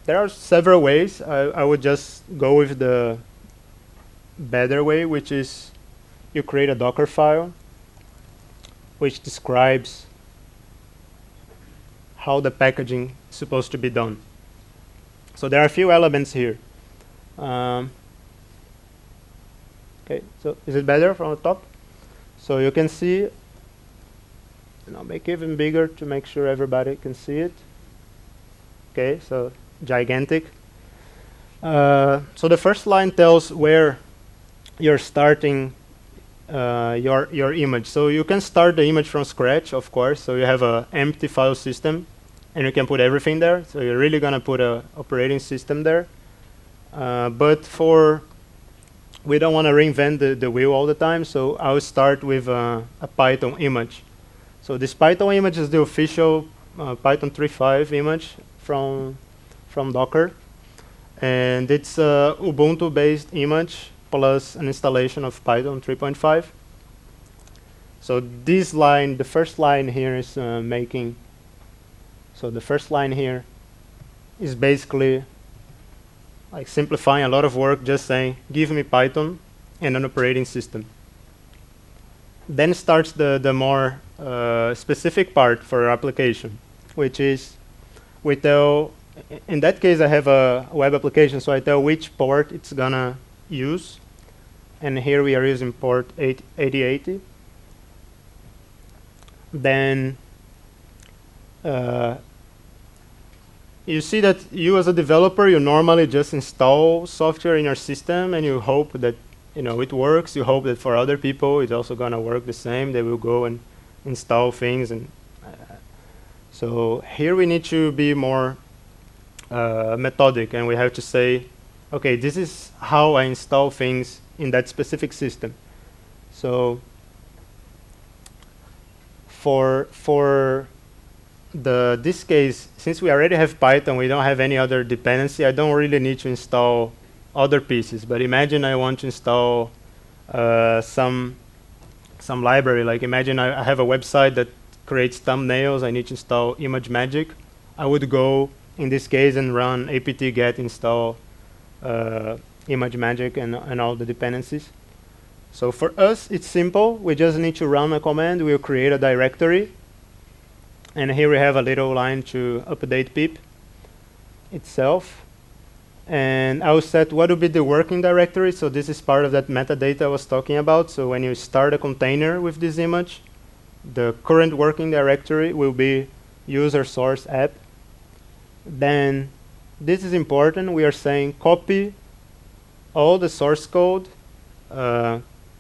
are several ways. I would just go with the better way, which is you create a Docker file which describes how the packaging is supposed to be done. So there are a few elements here. Okay, so is it better from the top? So you can see, and I'll make it even bigger to make sure everybody can see it. Okay, so gigantic. So the first line tells where you're starting your image. So you can start the image from scratch, of course. So you have an empty file system, and you can put everything there. So you're really gonna put an operating system there. But we don't want to reinvent the wheel all the time, so I'll start with a Python image. So this Python image is the official Python 3.5 image from Docker, and it's a Ubuntu-based image plus an installation of Python 3.5. So this line, the first line here is making. So the first line here is basically like simplifying a lot of work, just saying, give me Python and an operating system. Then starts the more specific part for your application, which is we tell, in that case I have a web application, so I tell which port it's gonna use. And here we are using port 8080. Then you see that you as a developer, you normally just install software in your system and you hope that it works. You hope that for other people it's also gonna work the same. They will go and install things, and so here we need to be more methodic, and we have to say, okay, this is how I install things in that specific system. So for this case, since we already have Python, we don't have any other dependency. I don't really need to install other pieces. But imagine I want to install some library. Like imagine I have a website that creates thumbnails. I need to install ImageMagick. I would go in this case and run apt-get install ImageMagick and all the dependencies. So for us, it's simple. We just need to run a command. We'll create a directory. And here we have a little line to update pip itself. And I will set what will be the working directory. So this is part of that metadata I was talking about. So when you start a container with this image, the current working directory will be user source app. Then this is important. We are saying copy all the source code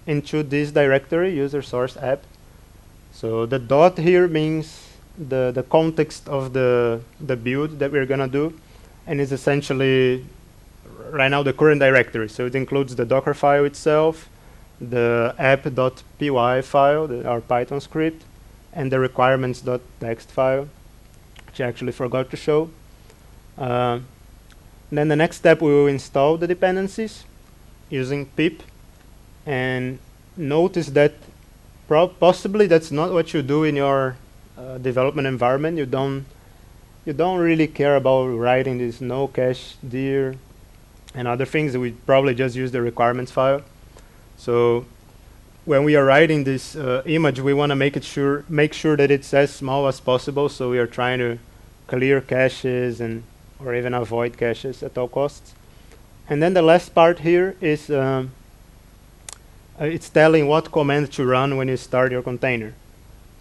into this directory, user source app. So the dot here means the context of the build that we're gonna do, and it's essentially right now the current directory. So it includes the Docker file itself, the app.py file, our Python script, and the requirements.txt file, which I actually forgot to show. Then the next step, we will install the dependencies using pip. And notice that possibly that's not what you do in your development environment. You don't really care about writing this no cache dir and other things. We probably just use the requirements file. So when we are writing this image, we want to make sure that it's as small as possible. So we are trying to clear caches or even avoid caches at all costs. And then the last part here is it's telling what command to run when you start your container.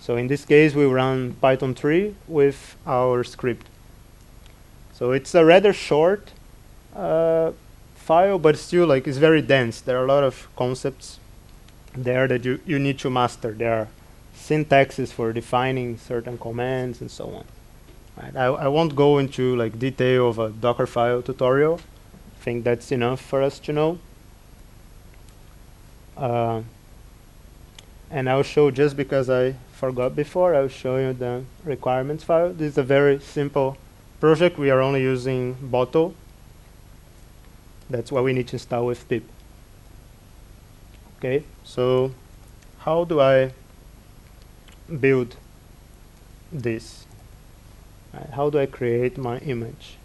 So in this case, we run Python 3 with our script. So it's a rather short file, but still it's very dense. There are a lot of concepts there that you need to master. There are syntaxes for defining certain commands and so on. Right. I won't go into detail of a Dockerfile tutorial. I think that's enough for us to know. And I'll show, just because I forgot before, I'll show you the requirements file. This is a very simple project. We are only using bottle. That's what we need to install with pip. Okay, so how do I build this? How do I create my image?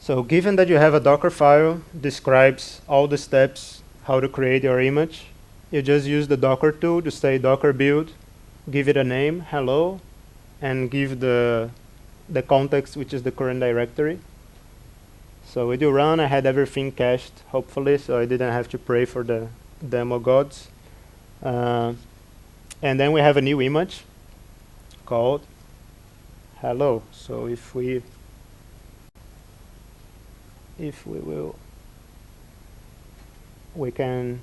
So given that you have a Docker file, describes all the steps how to create your image, you just use the Docker tool to say Docker build, give it a name, hello, and give the context, which is the current directory. So we do run. I had everything cached, hopefully, so I didn't have to pray for the demo gods. And then we have a new image called hello. So if we can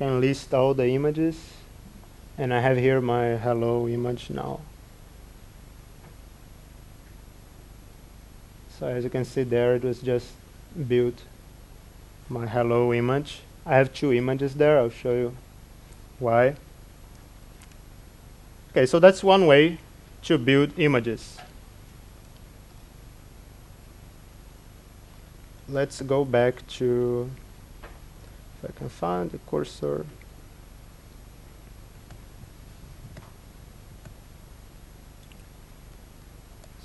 list all the images, and I have here my hello image now. So as you can see there, it was just built my hello image. I have two images there. I'll show you why. Okay, so that's one way to build images. Let's go back to, if I can find the cursor.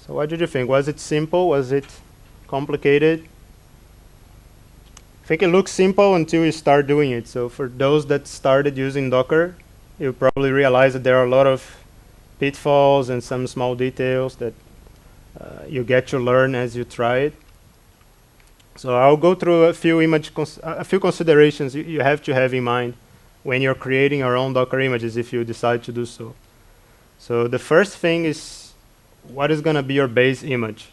So what did you think? Was it simple? Was it complicated? I think it looks simple until you start doing it. So for those that started using Docker, you probably realize that there are a lot of pitfalls and some small details that you get to learn as you try it. So I'll go through a few considerations you have to have in mind when you're creating your own Docker images, if you decide to do so. So the first thing is, what is going to be your base image?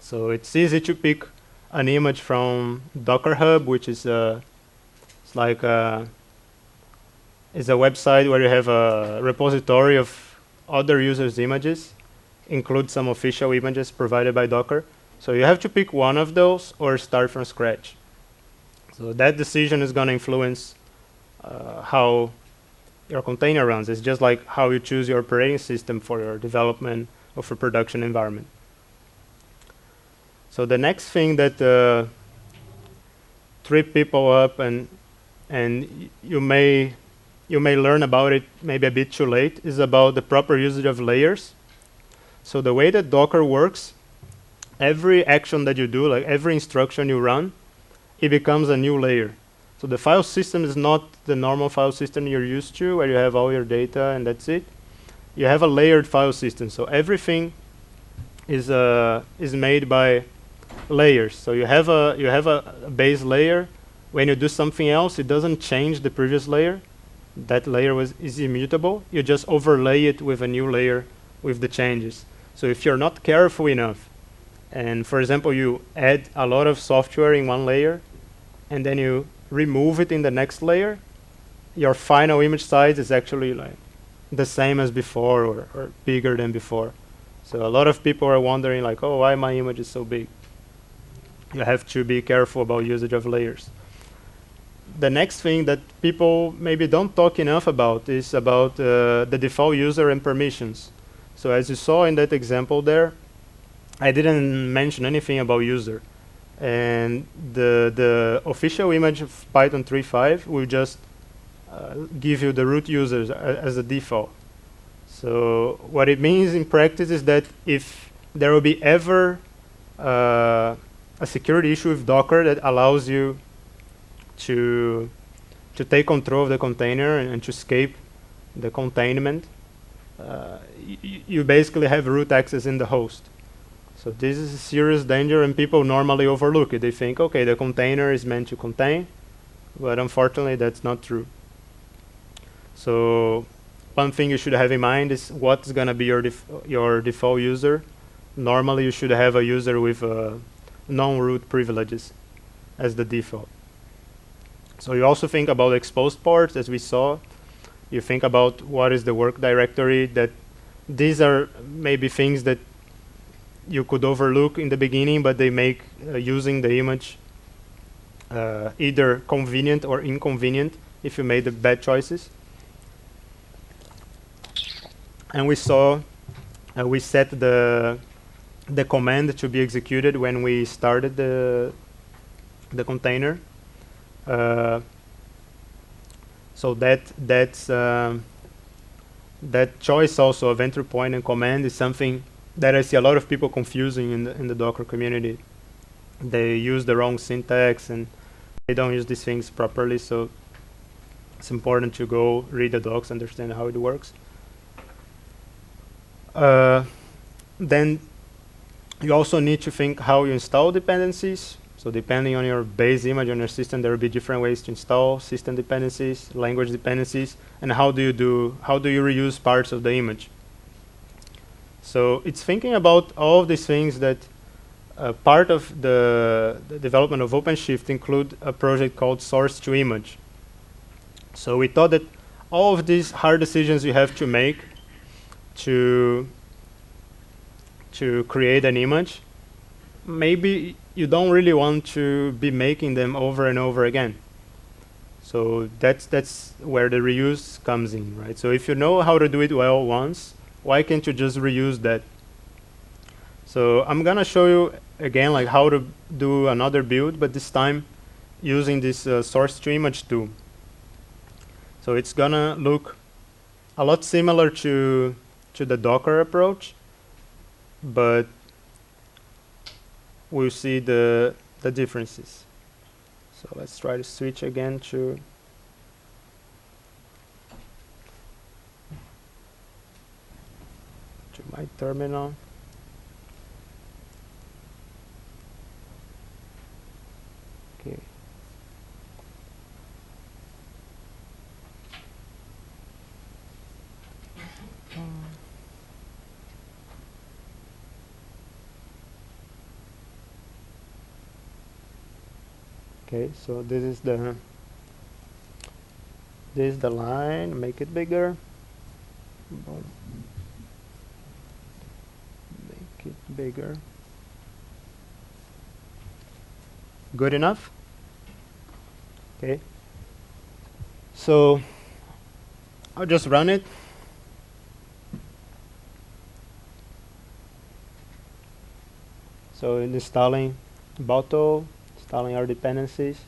So it's easy to pick an image from Docker Hub, which is it's like is a website where you have a repository of other users' images, include some official images provided by Docker. So you have to pick one of those or start from scratch. So that decision is going to influence how your container runs. It's just like how you choose your operating system for your development or for production environment. So the next thing that trip people up, and you may learn about it maybe a bit too late, is about the proper usage of layers. So the way that Docker works, every action that you do, like every instruction you run, it becomes a new layer. So the file system is not the normal file system you're used to, where you have all your data and that's it. You have a layered file system. So everything is made by layers. So you have a base layer. When you do something else, it doesn't change the previous layer. That layer is immutable. You just overlay it with a new layer with the changes. So if you're not careful enough, and for example, you add a lot of software in one layer, and then you remove it in the next layer, your final image size is actually like the same as before or bigger than before. So a lot of people are wondering like, oh, why my image is so big? You have to be careful about usage of layers. The next thing that people maybe don't talk enough about is about the default user and permissions. So as you saw in that example there, I didn't mention anything about user. And the official image of Python 3.5 will just give you the root users as a default. So what it means in practice is that if there will be ever a security issue with Docker that allows you to take control of the container and to escape the containment, you basically have root access in the host. So this is a serious danger, and people normally overlook it. They think, okay, the container is meant to contain, but unfortunately that's not true. So one thing you should have in mind is what's going to be your default user. Normally you should have a user with non-root privileges as the default. So you also think about exposed ports, as we saw. You think about what is the work directory. That these are maybe things that you could overlook in the beginning, but they make using the image either convenient or inconvenient if you made the bad choices. And we saw we set the command to be executed when we started the container. So that choice also of entry point and command is something that I see a lot of people confusing in the Docker community. They use the wrong syntax and they don't use these things properly. So it's important to go read the docs, understand how it works. Then you also need to think how you install dependencies. So depending on your base image on your system, there will be different ways to install system dependencies, language dependencies, and how do you reuse parts of the image. So it's thinking about all of these things that part of the development of OpenShift include a project called Source to Image. So we thought that all of these hard decisions you have to make to create an image, maybe you don't really want to be making them over and over again. So that's where the reuse comes in, right? So if you know how to do it well once, why can't you just reuse that? So I'm gonna show you again like how to do another build, but this time using this source to image tool. So it's gonna look a lot similar to the Docker approach, but we'll see the differences. So let's try to switch again to my terminal. Okay. Okay, so this is the line. Make it bigger. Boom. Make it bigger. Good enough? Okay. So I'll just run it. So in installing bottle, installing our dependencies.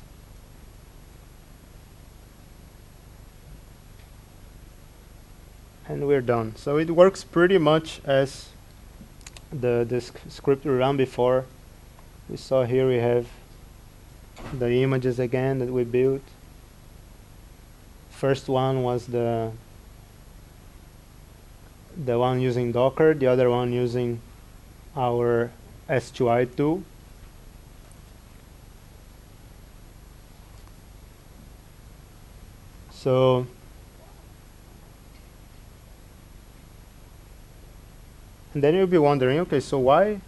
And we're done. So it works pretty much as the script we ran before. We saw here we have the images again that we built. First one was the one using Docker, the other one using our S2I tool. So and then you'll be wondering, okay, so why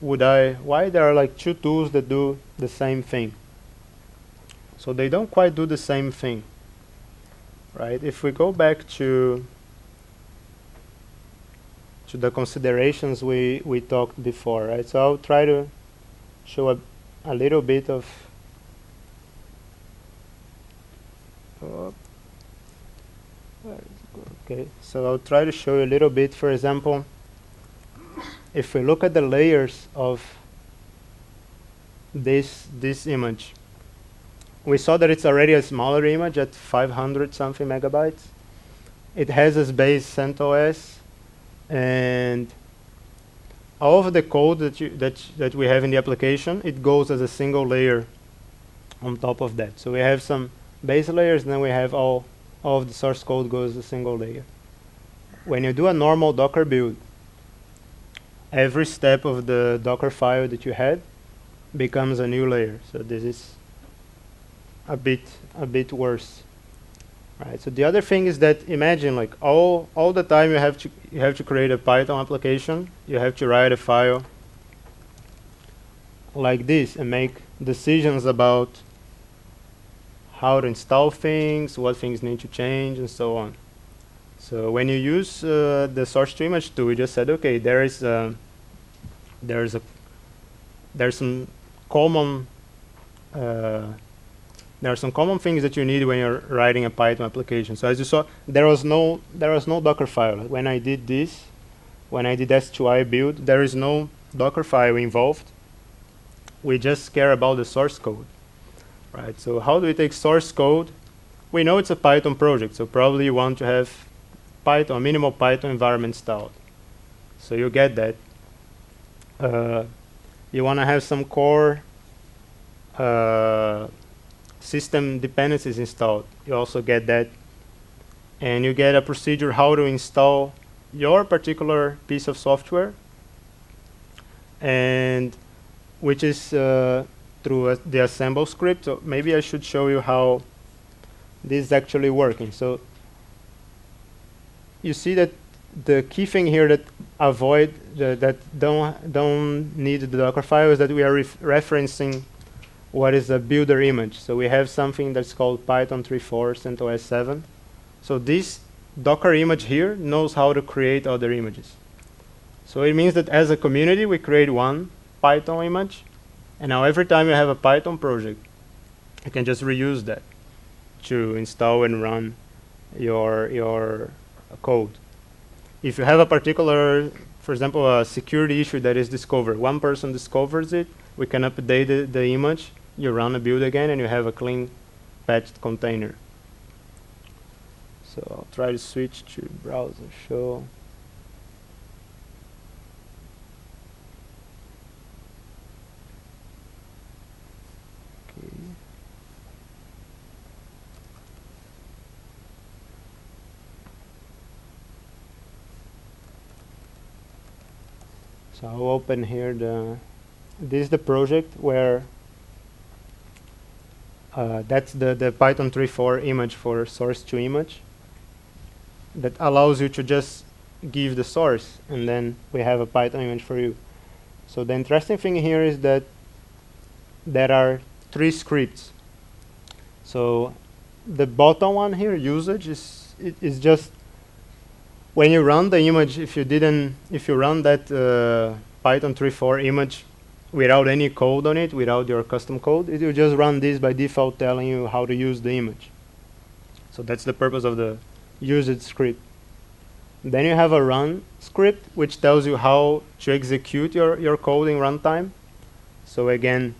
there are like two tools that do the same thing? So they don't quite do the same thing, right? If we go back to the considerations we talked before, right? So I'll try to show a little bit of okay, so I'll try to show you a little bit. For example, if we look at the layers of this image, we saw that it's already a smaller image at 500 something megabytes. It has as base CentOS, and all of the code that we have in the application, it goes as a single layer on top of that. So we have some base layers, and then we have all of the source code goes as a single layer. When you do a normal Docker build, every step of the Docker file that you had becomes a new layer. So this is a bit worse, right? So the other thing is that imagine like all the time you have to create a Python application, you have to write a file like this and make decisions about how to install things, what things need to change, and so on. So when you use the source to image tool, we just said, okay, there's some common there are some common things that you need when you're writing a Python application. So as you saw, there was no Docker file. When I did this, when I did S2I build, there is no Docker file involved. We just care about the source code, right? So how do we take source code? We know it's a Python project, so probably you want to have Python, minimal Python environment installed. So you get that. You want to have some core system dependencies installed. You also get that. And you get a procedure how to install your particular piece of software, and which is through the Ansible script. So maybe I should show you how this is actually working. So you see that the key thing here that that don't need the Docker file is that we are referencing what is a builder image. So we have something that's called Python 3.4 CentOS 7. So this Docker image here knows how to create other images. So it means that as a community we create one Python image, and now every time you have a Python project, you can just reuse that to install and run your code. If you have a particular, for example, a security issue that is discovered, one person discovers it, we can update the image, you run a build again, and you have a clean patched container. So I'll try to switch to browser show. Okay. So I'll open here this is the project where that's the Python 3.4 image for source to image that allows you to just give the source, and then we have a Python image for you. So the interesting thing here is that there are 3 scripts. So the bottom one here, usage, is just when you run the image. If you run that Python 3.4 image without any code on it, without your custom code, it will just run this by default, telling you how to use the image. So that's the purpose of the usage script. Then you have a run script, which tells you how to execute your code in runtime. So again,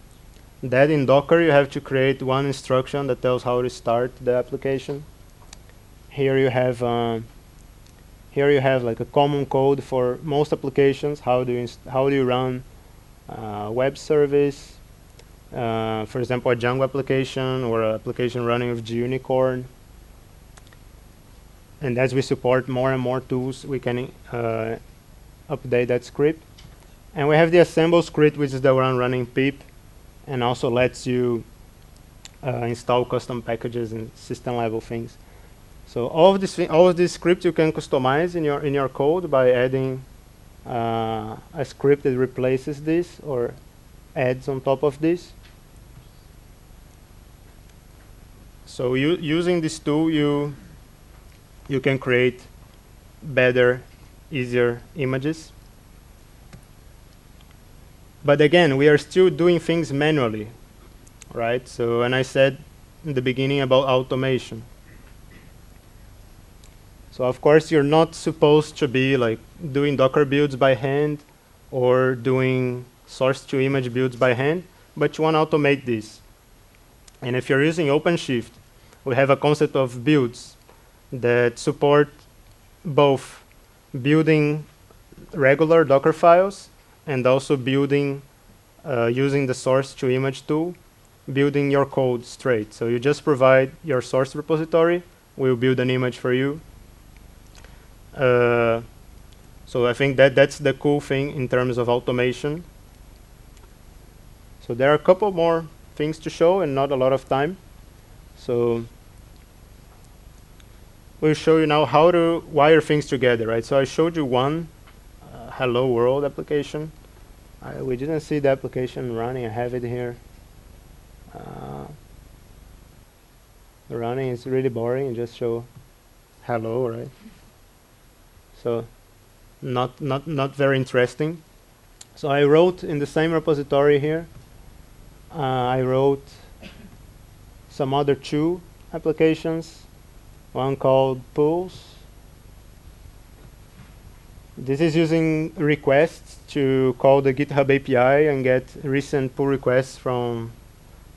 that in Docker you have to create one instruction that tells how to start the application. Here you have like a common code for most applications. How do you run web service, for example, a Django application or an application running with Unicorn. And as we support more and more tools, we can update that script. And we have the assemble script, which is the one running pip, and also lets you install custom packages and system level things. So all of these scripts you can customize in your code by adding a script that replaces this or adds on top of this. So using this tool, you can create better, easier images. But again, we are still doing things manually, right? So, and I said in the beginning about automation. So of course, you're not supposed to be like doing Docker builds by hand or doing source to image builds by hand, but you want to automate this. And if you're using OpenShift, we have a concept of builds that support both building regular Docker files and also building, using the source to image tool, building your code straight. So you just provide your source repository, we'll build an image for you. So I think that's the cool thing in terms of automation. So there are a couple more things to show and not a lot of time. So we'll show you now how to wire things together, right? So I showed you one hello world application. We didn't see the application running. I have it here. Running is really boring. Just show hello, right? So not very interesting. So I wrote in the same repository here. I wrote some other two applications. One called pulls. This is using requests to call the GitHub API and get recent pull requests from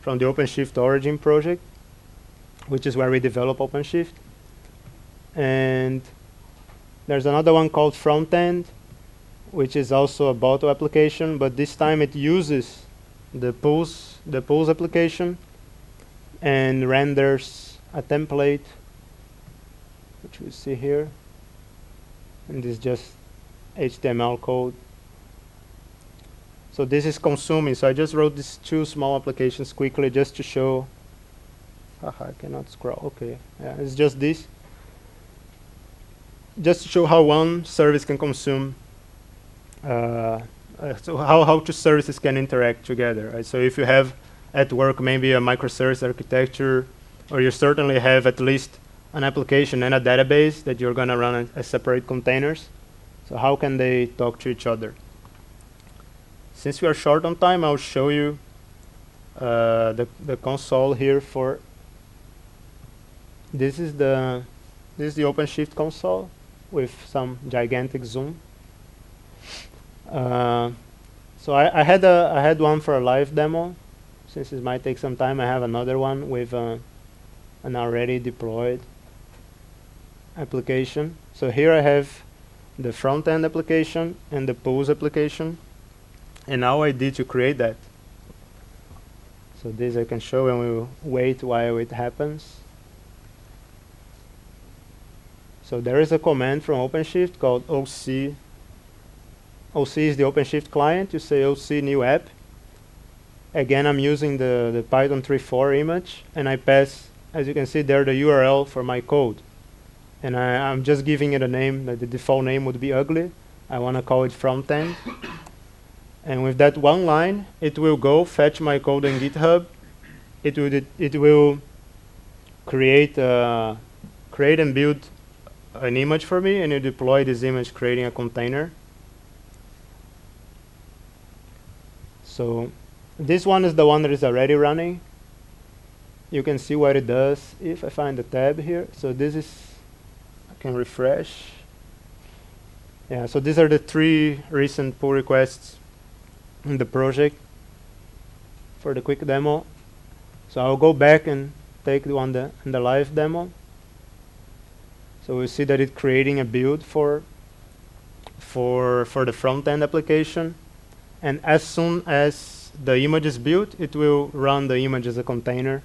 the OpenShift origin project, which is where we develop OpenShift. And there's another one called frontend, which is also a Boto application, but this time it uses the pulls application and renders a template, which we see here. And this is just HTML code. So this is consuming. So I just wrote these two small applications quickly just to show. I cannot scroll. Okay, yeah, it's just this. Just to show how one service can consume. So how two services can interact together. Right? So if you have at work maybe a microservice architecture, or you certainly have at least an application and a database that you're going to run as separate containers. So how can they talk to each other? Since we are short on time, I'll show you the console here for. This is the OpenShift console with some gigantic zoom. So I had one for a live demo. Since it might take some time, I have another one with an already deployed application. So here I have the front-end application and the pulls application, and now I did to create that. So this I can show, and we'll wait while it happens. So there is a command from OpenShift called OC. OC is the OpenShift client. You say OC new app. Again, I'm using the Python 3.4 image, and I pass, as you can see there, the URL for my code. And I'm just giving it a name. That the default name would be ugly. I want to call it frontend. And with that one line, it will go fetch my code in GitHub. It will create and build an image for me, and you deploy this image, creating a container. So this one is the one that is already running. You can see what it does if I find the tab here. So this is, I can refresh. Yeah, so these are the 3 recent pull requests in the project for the quick demo. So I'll go back and take the one in the live demo. So we'll see that it's creating a build for the front-end application. And as soon as the image is built, it will run the image as a container.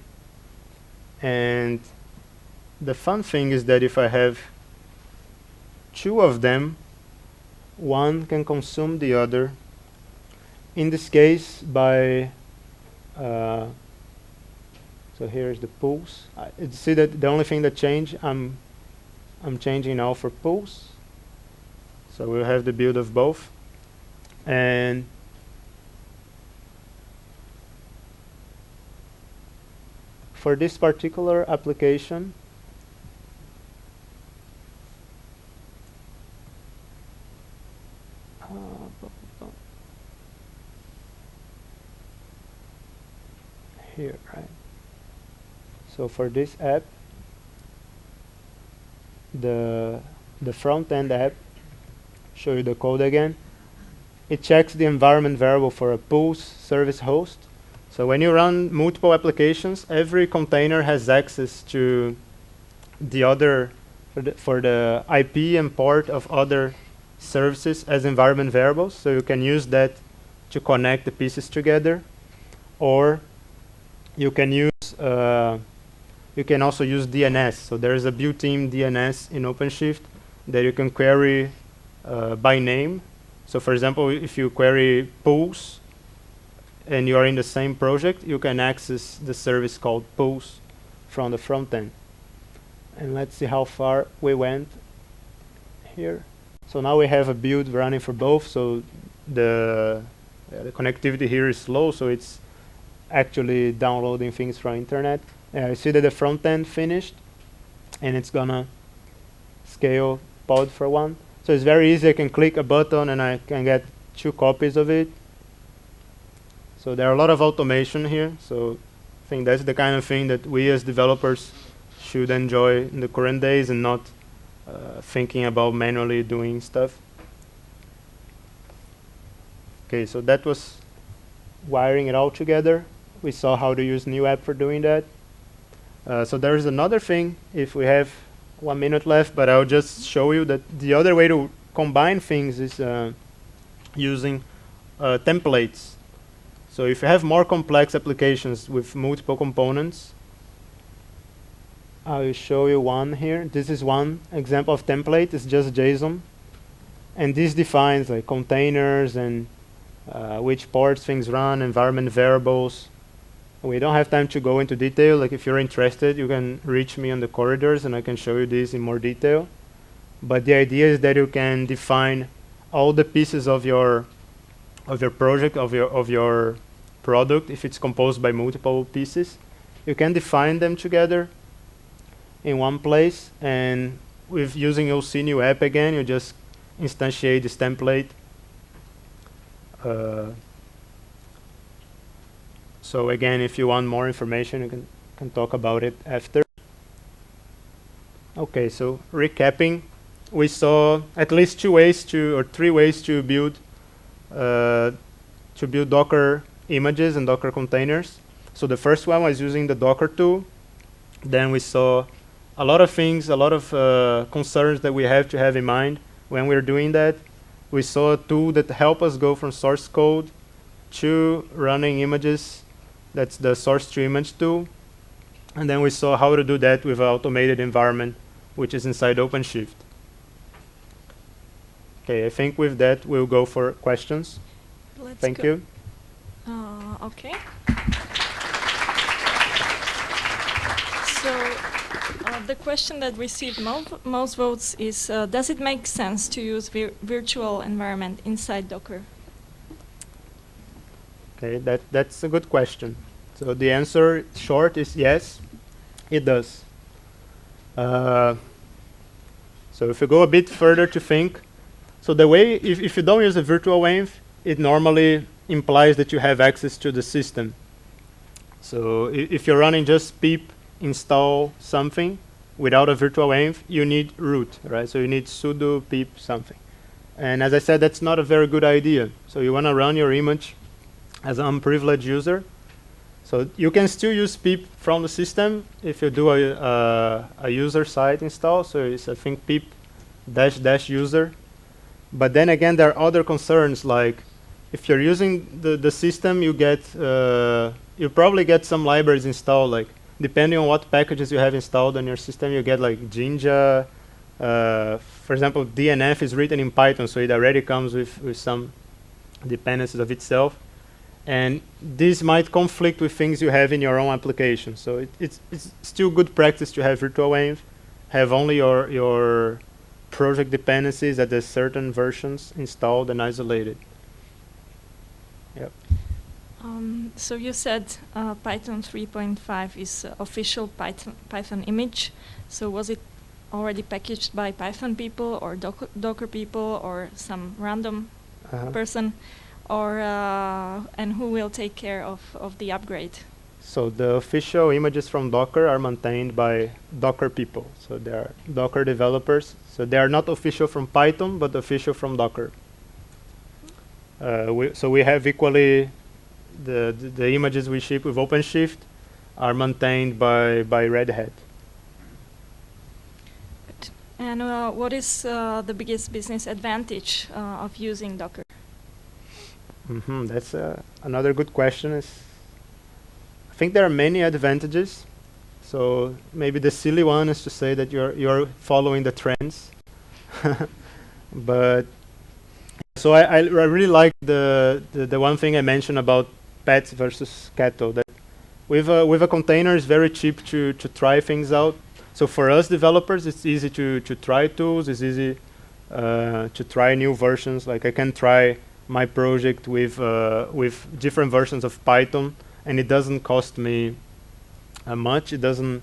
And the fun thing is that if I have two of them, one can consume the other. In this case, by so here's the pools. You see that the only thing that changed, I'm changing now for pools. So we'll have the build of both. And for this particular application, here, right? So for this app, the front-end app, show you the code again. It checks the environment variable for a pools service host. So when you run multiple applications, every container has access to the other, for the IP and port of other services as environment variables. So you can use that to connect the pieces together, or you can use you can also use DNS. So there is a built-in DNS in OpenShift that you can query by name. So for example, if you query pools and you are in the same project, you can access the service called pools from the front end. And let's see how far we went here. So now we have a build running for both. So the connectivity here is slow, so it's actually downloading things from internet. I see that the front end finished, and it's gonna scale pod for one. So it's very easy. I can click a button and I can get 2 copies of it. So there are a lot of automation here. So I think that's the kind of thing that we as developers should enjoy in the current days, and not thinking about manually doing stuff. Okay, so that was wiring it all together. We saw how to use new app for doing that. So there's another thing, if we have 1 minute left, but I'll just show you that the other way to combine things is using templates. So if you have more complex applications with multiple components, I will show you one here. This is one example of template. It's just JSON. And this defines like containers and which ports things run, environment variables. We don't have time to go into detail. Like if you're interested, you can reach me on the corridors and I can show you this in more detail. But the idea is that you can define all the pieces of your project, of your product. If it's composed by multiple pieces, you can define them together in one place. And with using OC new app again, you just instantiate this template. So again, if you want more information, you can talk about it after. Okay, so recapping, we saw at least 2 ways or 3 ways to build Docker images and Docker containers. So the first one was using the Docker tool. Then we saw a lot of things, a lot of concerns that we have to have in mind when we're doing that. We saw a tool that helped us go from source code to running images. That's the source to image tool. And then we saw how to do that with an automated environment, which is inside OpenShift. Okay, I think with that, we'll go for questions. Thank you. Okay. So the question that received most votes is, does it make sense to use virtual environment inside Docker? Okay, that's a good question. So the answer, short, is yes, it does. So if you go a bit further to think, so the way, if you don't use a virtual env, it normally implies that you have access to the system. So if you're running just pip install something without a virtual env, you need root, right? So you need sudo pip something. And as I said, that's not a very good idea. So you want to run your image as an unprivileged user. So you can still use pip from the system if you do a user side install. So it's, I think, pip -- user. But then again, there are other concerns, like if you're using the system, you get you probably get some libraries installed, like depending on what packages you have installed on your system, you get like Jinja For example, DNF is written in Python, so it already comes with some dependencies of itself. And this might conflict with things you have in your own application. So it's still good practice to have virtual env, have only your project dependencies at the certain versions installed and isolated. Yep. So you said Python 3.5 is official Python image. So was it already packaged by Python people or Docker people or some random person? Or and who will take care of the upgrade? So the official images from Docker are maintained by Docker people. So they are Docker developers. So they are not official from Python, but official from Docker. So we have equally the images we ship with OpenShift are maintained by Red Hat. Good. And what is the biggest business advantage of using Docker? That's another good question. I think there are many advantages. So maybe the silly one is to say that you're following the trends. But so I really like the one thing I mentioned about pets versus cattle. That with a container, it's very cheap to try things out. So for us developers, it's easy to try tools. It's easy to try new versions. Like I can try my project with different versions of Python, and it doesn't cost me much. It doesn't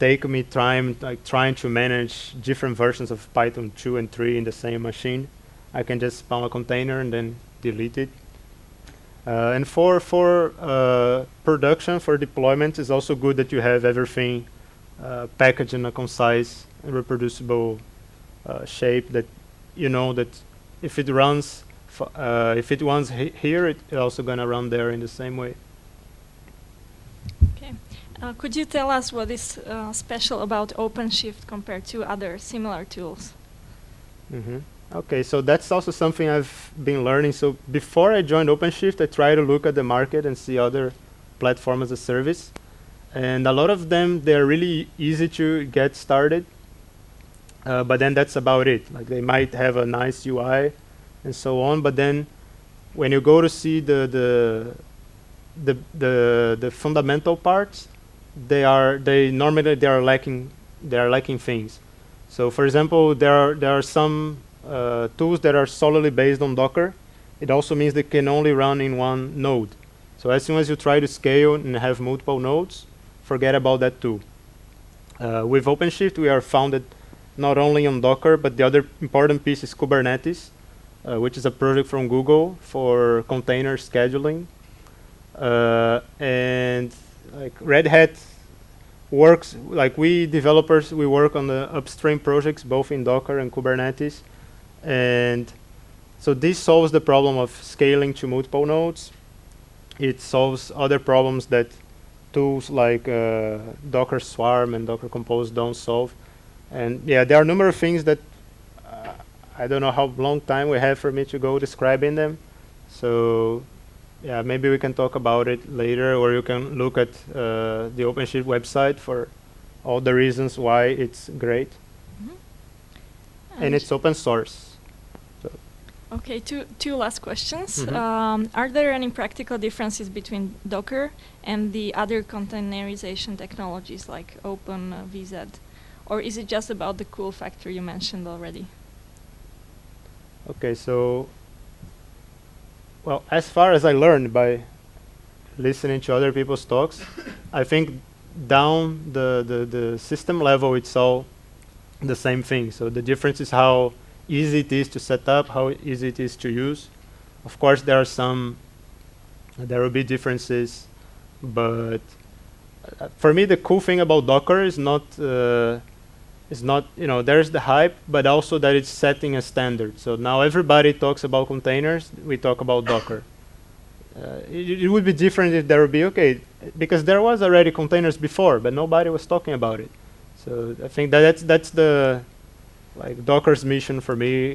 take me time trying to manage different versions of Python 2 and 3 in the same machine. I can just spawn a container and then delete it. And for production, for deployment, it's also good that you have everything packaged in a concise and reproducible shape, that you know that if it runs here, it's also going to run there in the same way. Okay. Could you tell us what is special about OpenShift compared to other similar tools? Okay, so that's also something I've been learning. So before I joined OpenShift, I tried to look at the market and see other platform as a service. And a lot of them, they're really easy to get started. But then that's about it. Like they might have a nice UI and so on, but then when you go to see the fundamental parts, they are lacking things. So for example, there are some tools that are solely based on Docker. It also means they can only run in one node. So as soon as you try to scale and have multiple nodes, forget about that tool. With OpenShift, we are founded not only on Docker, but the other important piece is Kubernetes, which is a project from Google for container scheduling. And like Red Hat works, like we developers, we work on the upstream projects, both in Docker and Kubernetes. And so this solves the problem of scaling to multiple nodes. It solves other problems that tools like Docker Swarm and Docker Compose don't solve. And yeah, there are numerous things that I don't know how long time we have for me to go describing them. So yeah, maybe we can talk about it later, or you can look at the OpenShift website for all the reasons why it's great. And it's open source. Okay, two last questions. Are there any practical differences between Docker and the other containerization technologies like OpenVZ? Or is it just about the cool factor you mentioned already? Okay, so, well, as far as I learned by listening to other people's talks, I think down the system level, it's all the same thing. So the difference is how easy it is to set up, how easy it is to use. Of course, there will be differences, but for me, the cool thing about Docker is not, there's the hype, but also that it's setting a standard. So now everybody talks about containers, we talk about Docker. It would be different if there would be, okay, because there was already containers before, but nobody was talking about it. So I think that's the Docker's mission for me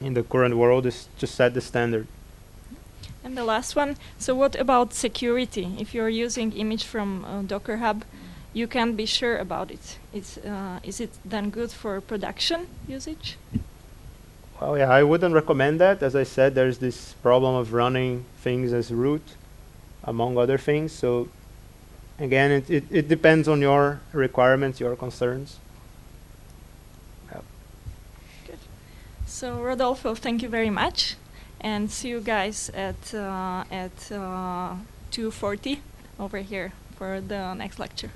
in the current world, is to set the standard. And the last one, so what about security? If you're using image from Docker Hub, you can't be sure about it. Is it then good for production usage? Well, yeah, I wouldn't recommend that. As I said, there's this problem of running things as root, among other things. So again, it depends on your requirements, your concerns. Good. So Rodolfo, thank you very much, and see you guys at 2:40 over here for the next lecture.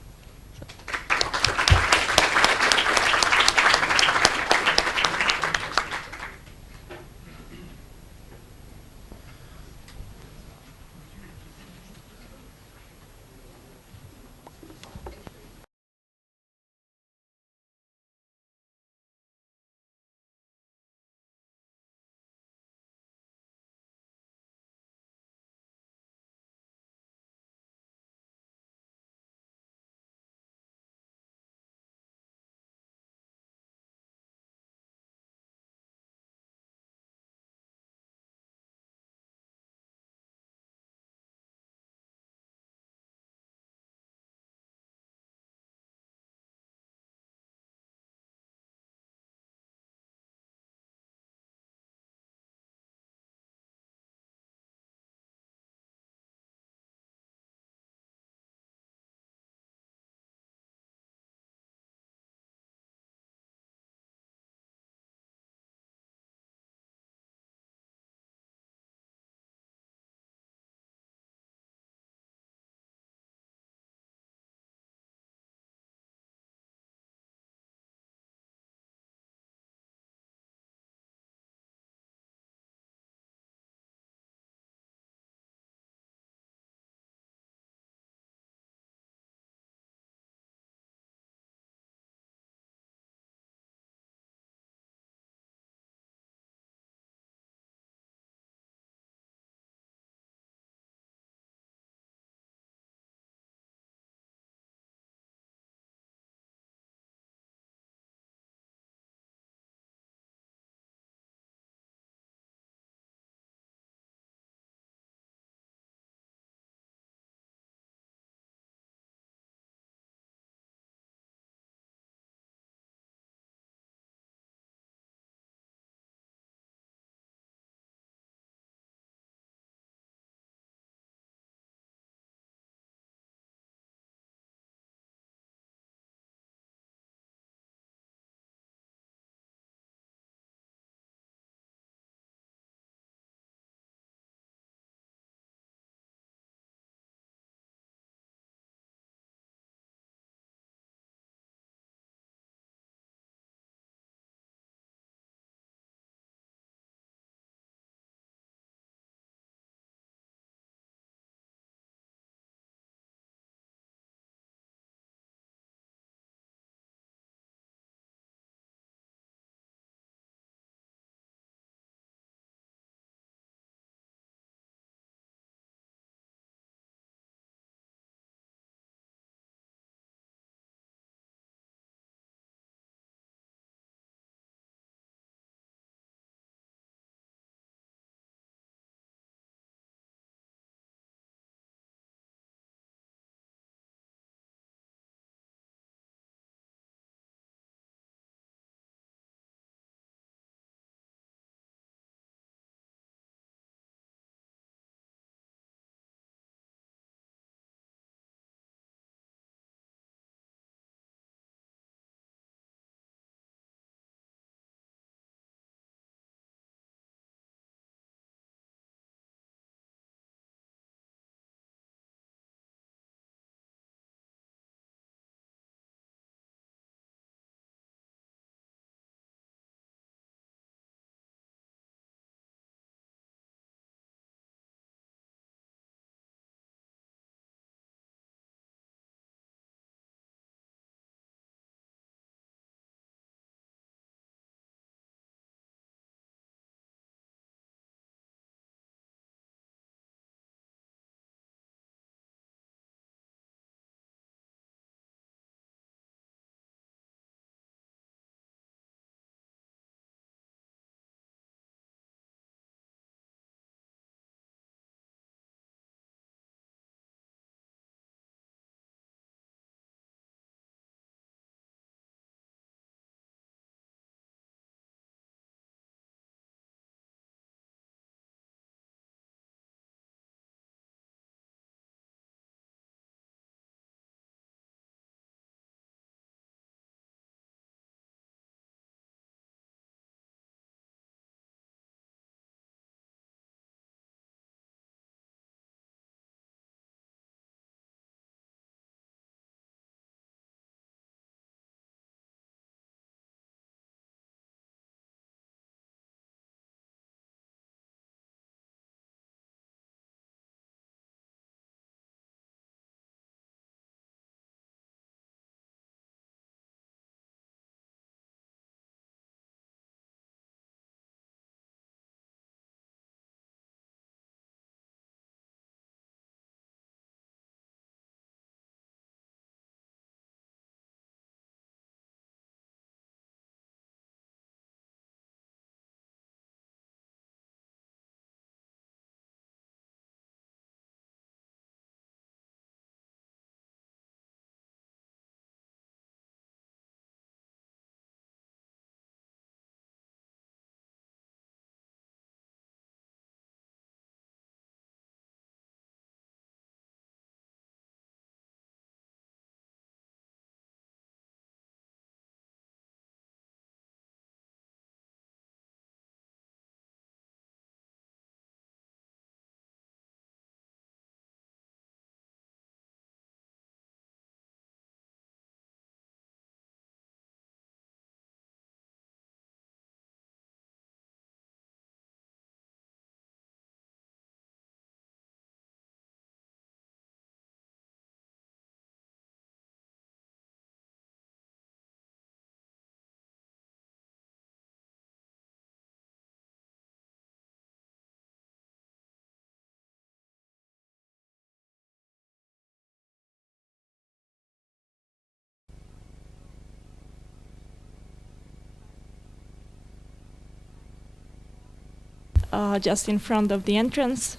just in front of the entrance.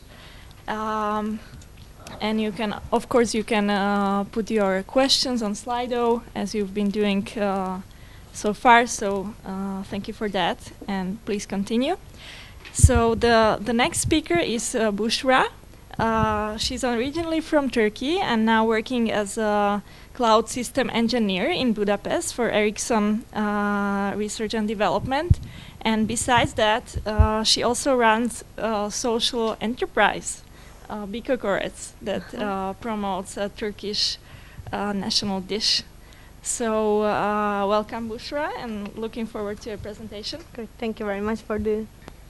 And you can, of course, you can put your questions on Slido as you've been doing so far. So thank you for that, and please continue. So the next speaker is Büşra. She's originally from Turkey and now working as a cloud system engineer in Budapest for Ericsson Research and Development. And besides that, she also runs a social enterprise, Bikokorets, that promotes a Turkish national dish. So welcome, Büşra, and looking forward to your presentation. Great. Thank you very much for the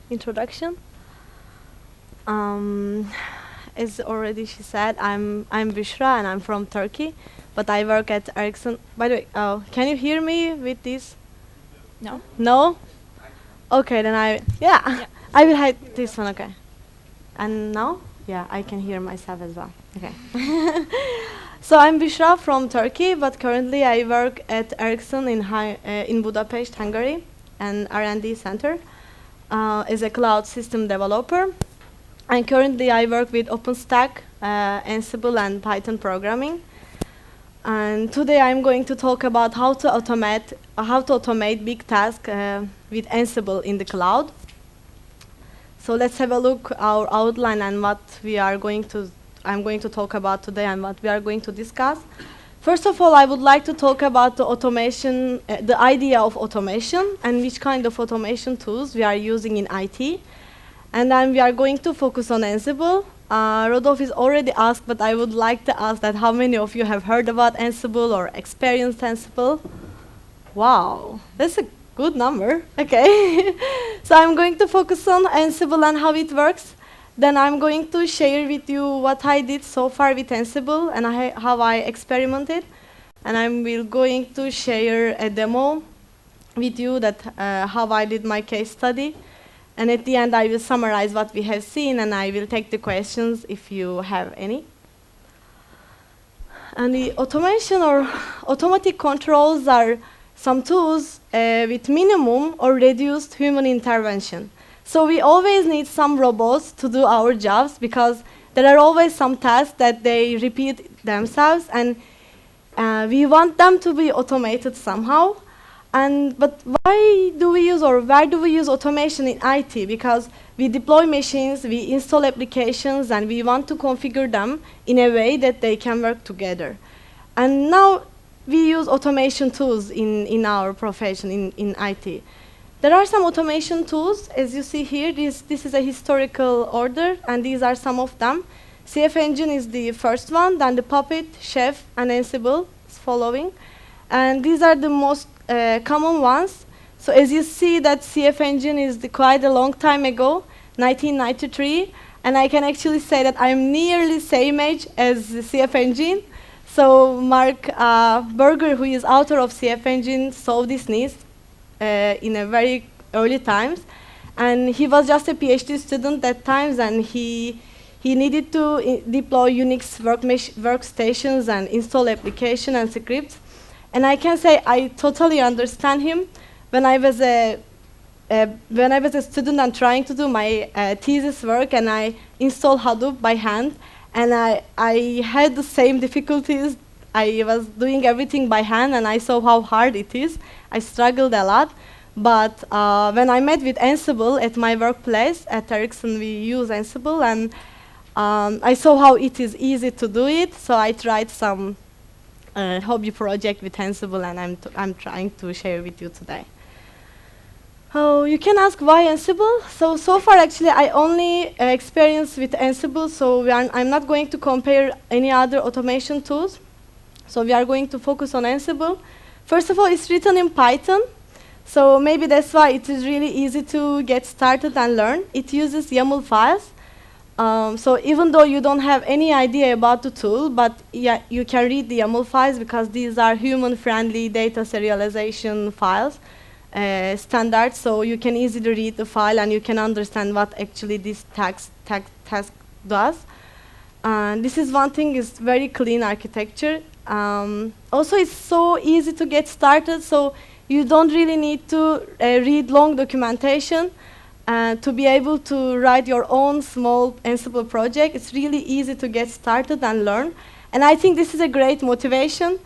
introduction. As already she said, I'm Büşra and I'm from Turkey, but I work at Ericsson. By the way, can you hear me with this? No. No? Okay, then yeah. I will hide this one, okay. And now? Yeah, I can hear myself as well. Okay. So I'm Büşra from Turkey, but currently I work at Ericsson in Budapest, Hungary, an R&D center as a cloud system developer. And currently I work with OpenStack, Ansible, and Python programming. And today I'm going to talk about how to automate big tasks with Ansible in the cloud. So let's have a look at our outline and what I'm going to talk about today and what we are going to discuss. First of all, I would like to talk about the automation, the idea of automation and which kind of automation tools we are using in IT. And then we are going to focus on Ansible. Rodolfo is already asked, but I would like to ask that how many of you have heard about Ansible or experienced Ansible? Wow, that's a good number. Okay. So I'm going to focus on Ansible and how it works. Then I'm going to share with you what I did so far with Ansible and how I experimented. And I'm going to share a demo with you that how I did my case study. And at the end, I will summarize what we have seen, and I will take the questions if you have any. And the automation or automatic controls are some tools with minimum or reduced human intervention. So we always need some robots to do our jobs because there are always some tasks that they repeat themselves, and we want them to be automated somehow. But why do we use or where do we use automation in IT? Because we deploy machines, we install applications, and we want to configure them in a way that they can work together. And now we use automation tools in our profession, in IT. There are some automation tools, as you see here. This is a historical order, and these are some of them. CF Engine is the first one, then the Puppet, Chef, and Ansible is following. And these are the most common ones. So as you see, that CF Engine is quite a long time ago, 1993, and I can actually say that I'm nearly same age as the CF Engine. So Mark Berger, who is author of CF Engine, saw this need in a very early times, and he was just a PhD student at times, and he needed to deploy Unix workstations and install application and scripts. And I can say I totally understand him. When I was a student and trying to do my thesis work, and I installed Hadoop by hand, and I had the same difficulties. I was doing everything by hand, and I saw how hard it is. I struggled a lot. But when I met with Ansible at my workplace at Ericsson, we use Ansible, and I saw how it is easy to do it. So I tried some hobby project with Ansible, and I'm trying to share with you today. Oh, you can ask why Ansible. So far, actually, I only experience with Ansible, so I'm not going to compare any other automation tools. So we are going to focus on Ansible. First of all, it's written in Python, so maybe that's why it is really easy to get started and learn. It uses YAML files. So even though you don't have any idea about the tool, but yeah, you can read the YAML files because these are human-friendly data serialization files, standards, so you can easily read the file and you can understand what actually this task does. This is one thing, is very clean architecture. Also, it's so easy to get started, so you don't really need to read long documentation. And to be able to write your own small Ansible project, it's really easy to get started and learn. And I think this is a great motivation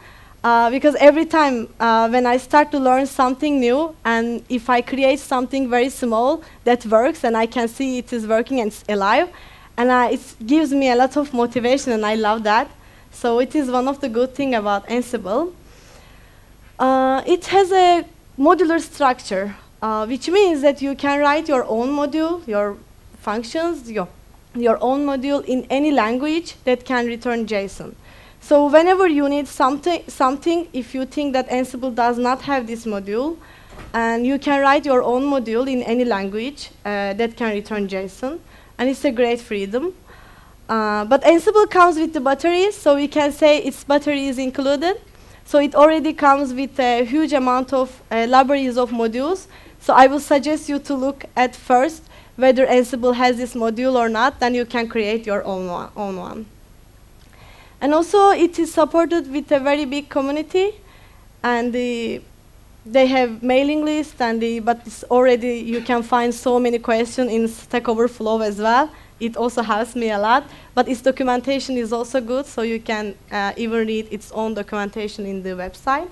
because every time when I start to learn something new, and if I create something very small that works and I can see it is working and it's alive, and it gives me a lot of motivation, and I love that. So it is one of the good things about Ansible. It has a modular structure, which means that you can write your own module, your functions, your own module in any language that can return JSON. So whenever you need something, if you think that Ansible does not have this module, and you can write your own module in any language that can return JSON, and it's a great freedom. But Ansible comes with the batteries, so we can say its battery is included. So it already comes with a huge amount of libraries of modules. So I will suggest you to look at first whether Ansible has this module or not, then you can create your own one. And also it is supported with a very big community, and they have mailing list, but it's already, you can find so many questions in Stack Overflow as well. It also helps me a lot, but its documentation is also good, so you can even read its own documentation in the website.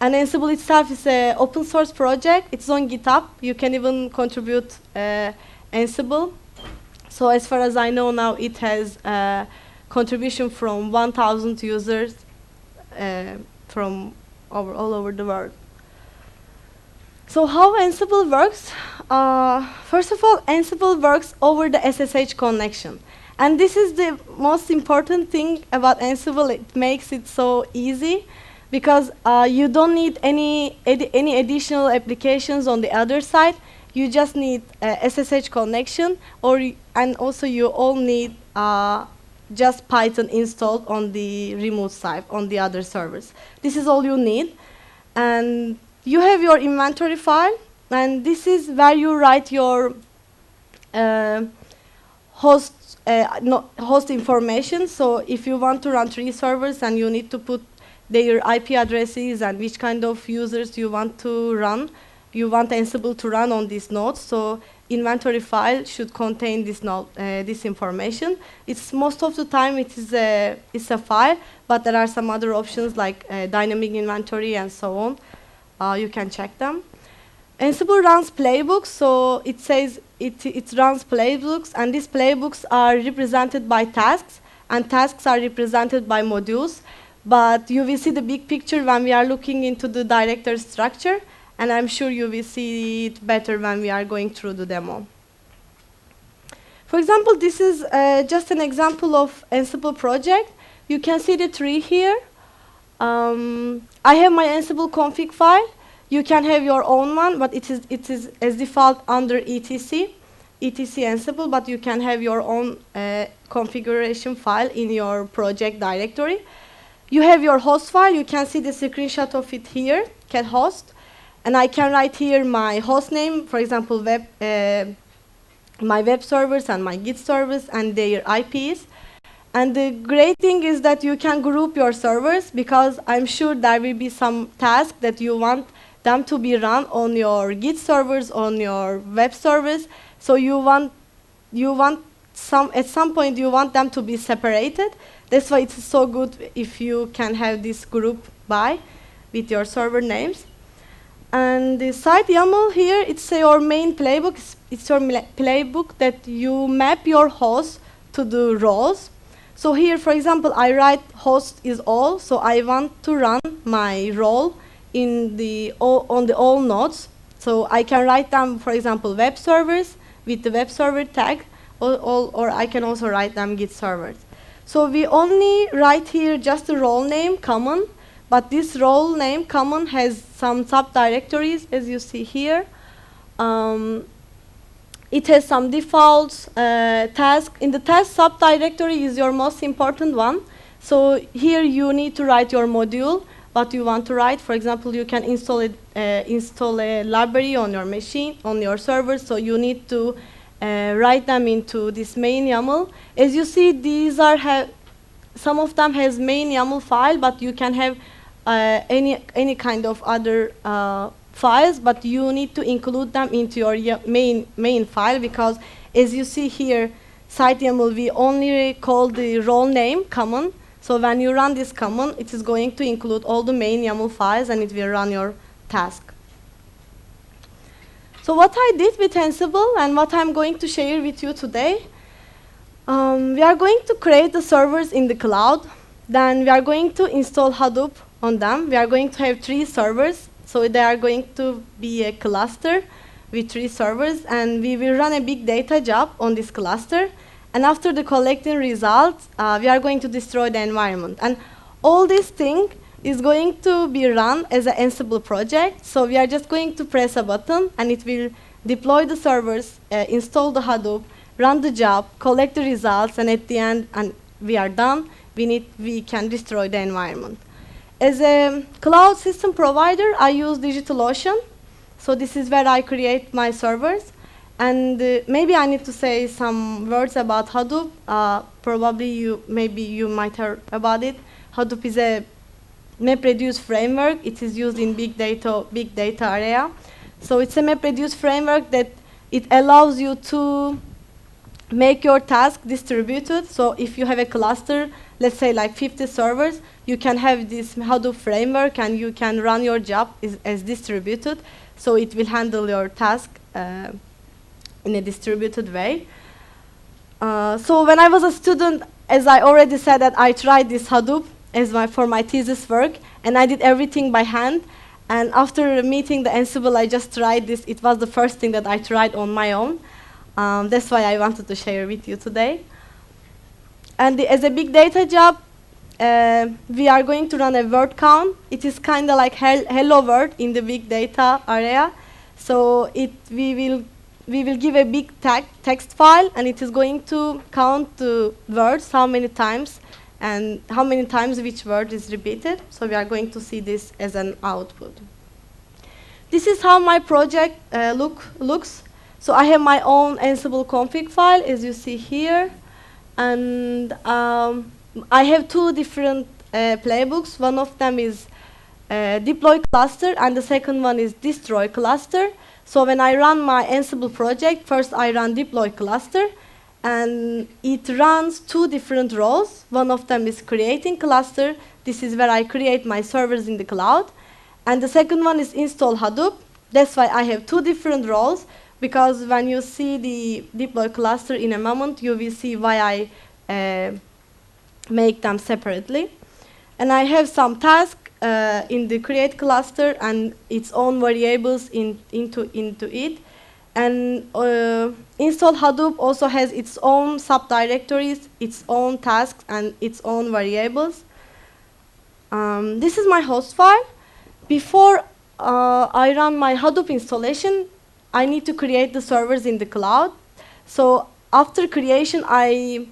And Ansible itself is an open source project. It's on GitHub. You can even contribute Ansible. So as far as I know now, it has contribution from 1,000 users from all over the world. So how Ansible works? First of all, Ansible works over the SSH connection. And this is the most important thing about Ansible. It makes it so easy because you don't need any additional applications on the other side. You just need SSH connection, and also you all need just Python installed on the remote side, on the other servers. This is all you need. And you have your inventory file, and this is where you write your host information. So if you want to run 3 servers and you need to put their IP addresses and which kind of users you want to run, you want Ansible to run on these nodes. So inventory file should contain this this information. It's most of the time it's a file, but there are some other options like dynamic inventory and so on. You can check them. Ansible runs playbooks, so it says it runs playbooks, and these playbooks are represented by tasks, and tasks are represented by modules. But you will see the big picture when we are looking into the directory structure, and I'm sure you will see it better when we are going through the demo. For example, this is just an example of Ansible project. You can see the tree here. I have my Ansible config file. You can have your own one, but it is as default under etc Ansible, but you can have your own configuration file in your project directory. You have your host file. You can see the screenshot of it here, cat host. And I can write here my host name, for example, my web servers and my Git servers and their IPs. And the great thing is that you can group your servers, because I'm sure there will be some tasks that you want them to be run on your Git servers, on your web servers. So at some point you want them to be separated. That's why it's so good if you can have this group by with your server names. And the site YAML here, it's your main playbook. It's your playbook that you map your host to the roles. So here, for example, I write host is all, so I want to run my role on the all nodes. So I can write them, for example, web servers with the web server tag, or I can also write them Git servers. So we only write here just the role name common, but this role name common has some subdirectories, as you see here. It has some defaults, task. In the task subdirectory is your most important one. So here you need to write your module, what you want to write. For example, you can install a library on your machine, on your server. So you need to write them into this main YAML. As you see, these are some of them has main YAML file, but you can have any kind of other files, but you need to include them into your main file, because as you see here, site.yaml, we only call the role name common. So when you run this command, it is going to include all the main YAML files, and it will run your task. So what I did with Ansible and what I'm going to share with you today, we are going to create the servers in the cloud. Then we are going to install Hadoop on them. We are going to have 3 servers. So they are going to be a cluster with 3 servers, and we will run a big data job on this cluster. And after the collecting results, we are going to destroy the environment. And all this thing is going to be run as an Ansible project. So we are just going to press a button, and it will deploy the servers, install the Hadoop, run the job, collect the results, and at the end, and we are done, we can destroy the environment. As a cloud system provider, I use DigitalOcean. So this is where I create my servers. And maybe I need to say some words about Hadoop. Maybe you might heard about it. Hadoop is a MapReduce framework. It is used in big data area. So it's a MapReduce framework that it allows you to make your task distributed. So if you have a cluster, let's say like 50 servers, you can have this Hadoop framework, and you can run your job as distributed. So it will handle your task in a distributed way. So when I was a student, as I already said, that I tried this Hadoop for my thesis work, and I did everything by hand. And after meeting the Ansible, I just tried this. It was the first thing that I tried on my own. That's why I wanted to share with you today. And as a big data job, we are going to run a word count. It is kind of like hello world in the big data area. So we will give a big text file, and it is going to count the words, how many times, and how many times which word is repeated. So we are going to see this as an output. This is how my project looks. So I have my own Ansible config file, as you see here. And I have 2 different playbooks. One of them is deploy cluster, and the second one is destroy cluster. So when I run my Ansible project, first I run deploy cluster, and it runs 2 different roles. One of them is creating cluster. This is where I create my servers in the cloud. And the second one is install Hadoop. That's why I have 2 different roles, because when you see the deploy cluster in a moment, you will see why I make them separately. And I have some tasks in the create cluster and its own variables into it. And install Hadoop also has its own subdirectories, its own tasks, and its own variables. This is my host file. Before I run my Hadoop installation, I need to create the servers in the cloud. So after creation, I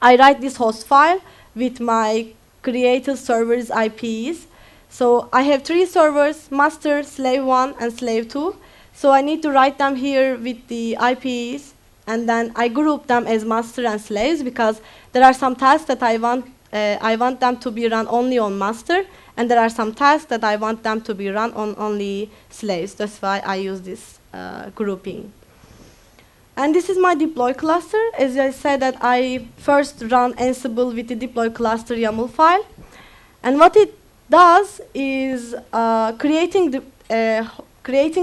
write this host file with my created servers IPs. So I have 3 servers, master, slave 1, and slave 2. So I need to write them here with the IPs, and then I group them as master and slaves, because there are some tasks that I want them to be run only on master, and there are some tasks that I want them to be run on only slaves. That's why I use this grouping. And this is my deploy cluster. As I said, that I first run Ansible with the deploy cluster YAML file. And what it does is creating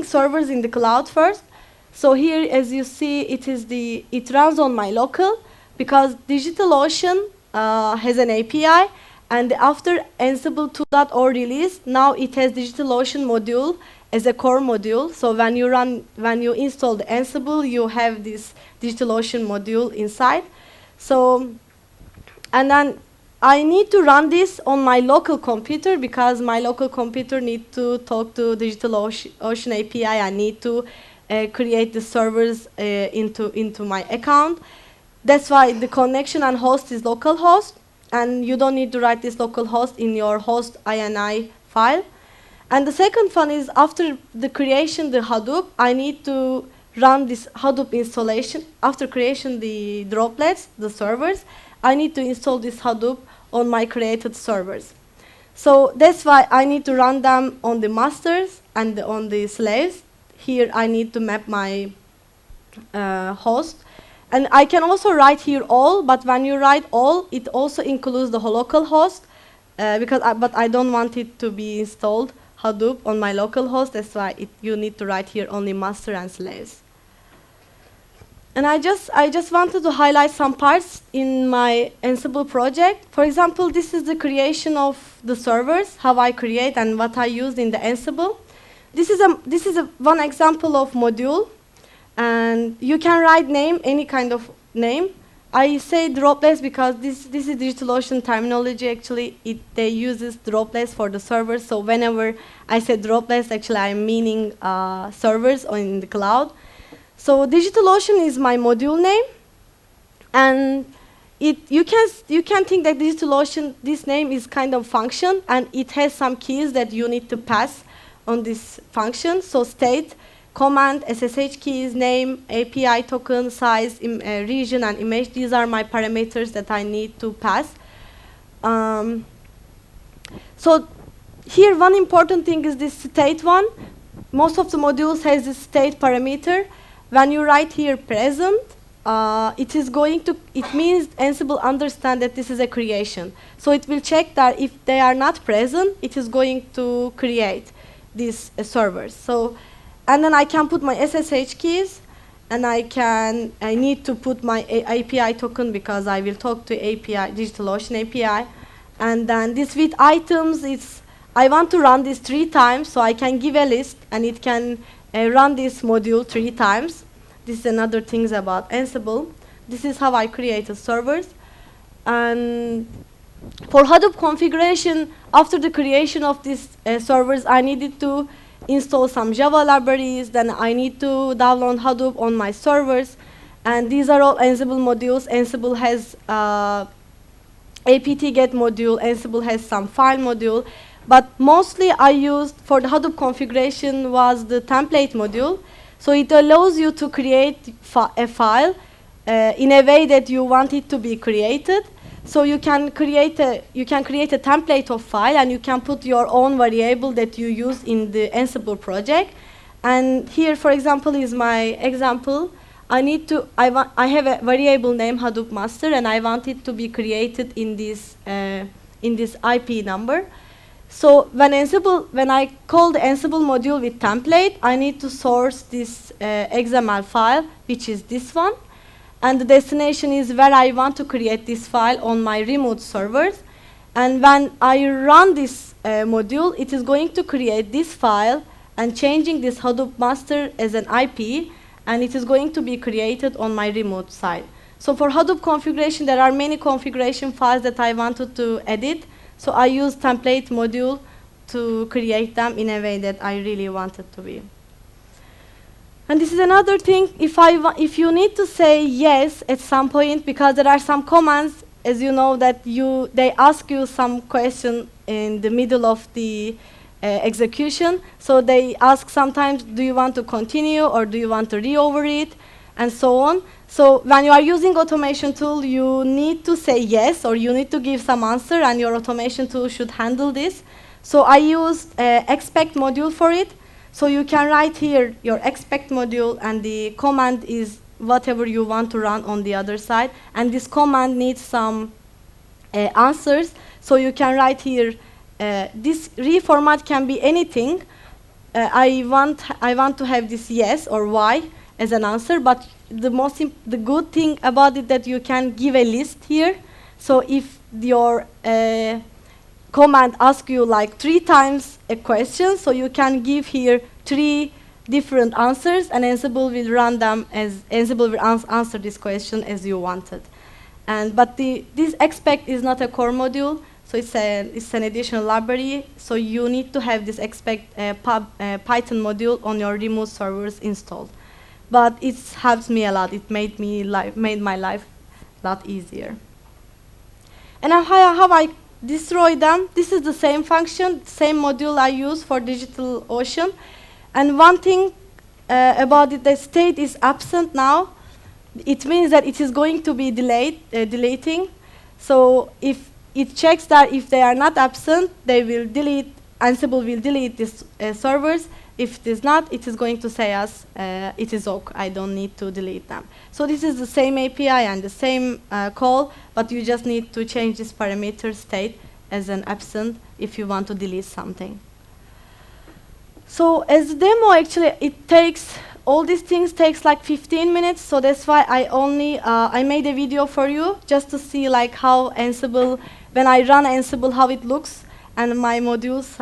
servers in the cloud first. So here, as you see, it runs on my local, because DigitalOcean has an API, and after Ansible 2.0 release, now it has DigitalOcean module as a core module. So when you install the Ansible, you have this DigitalOcean module inside. So, and then I need to run this on my local computer, because my local computer needs to talk to DigitalOcean API. I need to create the servers into my account. That's why the connection and host is localhost, and you don't need to write this localhost in your host ini file. And the second one is, after the creation, the Hadoop, I need to run this Hadoop installation. After creation, the droplets, the servers, I need to install this Hadoop on my created servers. So that's why I need to run them on the masters and on the slaves. Here I need to map my host. And I can also write here all, but when you write all, it also includes the local host, but I don't want it to be installed Hadoop on my local host. That's why you need to write here only master and slaves. And I just wanted to highlight some parts in my Ansible project. For example, this is the creation of the servers, how I create and what I used in the Ansible. This is one example of module. And you can write name, any kind of name. I say dropless because this is DigitalOcean terminology. Actually, they uses dropless for the servers. So whenever I say dropless, actually I'm meaning servers in the cloud. So DigitalOcean is my module name, and you can think that DigitalOcean, this name is kind of function, and it has some keys that you need to pass on this function. So state, command, SSH keys, name, API token, size, region, and image. These are my parameters that I need to pass. So here, one important thing is this state one. Most of the modules has this state parameter. When you write here present, it means Ansible understand that this is a creation. So it will check that if they are not present, it is going to create these servers. So. And then I can put my SSH keys, and I need to put my API token because I will talk to API, DigitalOcean API. And then this with items, I want to run this 3 times, so I can give a list, and it can run this module 3 times. This is another thing about Ansible. This is how I created servers. And for Hadoop configuration, after the creation of these servers, I needed to install some Java libraries, then I need to download Hadoop on my servers, and these are all Ansible modules. Ansible has apt-get module, Ansible has some file module, but mostly I used for the Hadoop configuration was the template module. So it allows you to create a file in a way that you want it to be created. So you can create a template of file, and you can put your own variable that you use in the Ansible project. And here, for example, is my example. I have a variable named Hadoop master, and I want it to be created in this IP number. So when I call the Ansible module with template, I need to source this XML file, which is this one. And the destination is where I want to create this file on my remote servers. And when I run this module, it is going to create this file and changing this Hadoop master as an IP, and it is going to be created on my remote side. So for Hadoop configuration, there are many configuration files that I wanted to edit. So I use template module to create them in a way that I really wanted to be. And this is another thing, if you need to say yes at some point, because there are some commands, as you know, that they ask you some question in the middle of the execution. So they ask sometimes, do you want to continue or do you want to re-overread, and so on. So when you are using automation tool, you need to say yes, or you need to give some answer, and your automation tool should handle this. So I used expect module for it. So you can write here your expect module, and the command is whatever you want to run on the other side. And this command needs some answers. So you can write here, this reformat can be anything. I want to have this yes or y as an answer, but the good thing about it that you can give a list here. So if your command asks you like 3 times a question, so you can give here 3 different answers, and Ansible will run them as Ansible will answer this question as you wanted. But this expect is not a core module, so it's an additional library. So you need to have this expect Python module on your remote servers installed. But it helps me a lot. It made my life a lot easier. And how I destroy them. This is the same function, same module I use for DigitalOcean. And one thing about it, the state is absent now. It means that it is going to be deleting. So if it checks that if they are not absent, they will delete Ansible will delete these servers. If it is not, it is going to say us, it is OK, I don't need to delete them. So this is the same API and the same call, but you just need to change this parameter state as an absent if you want to delete something. So as a demo, actually, it takes, all these things takes like 15 minutes, so that's why I made a video for you, just to see like how Ansible, when I run Ansible, how it looks, and my modules,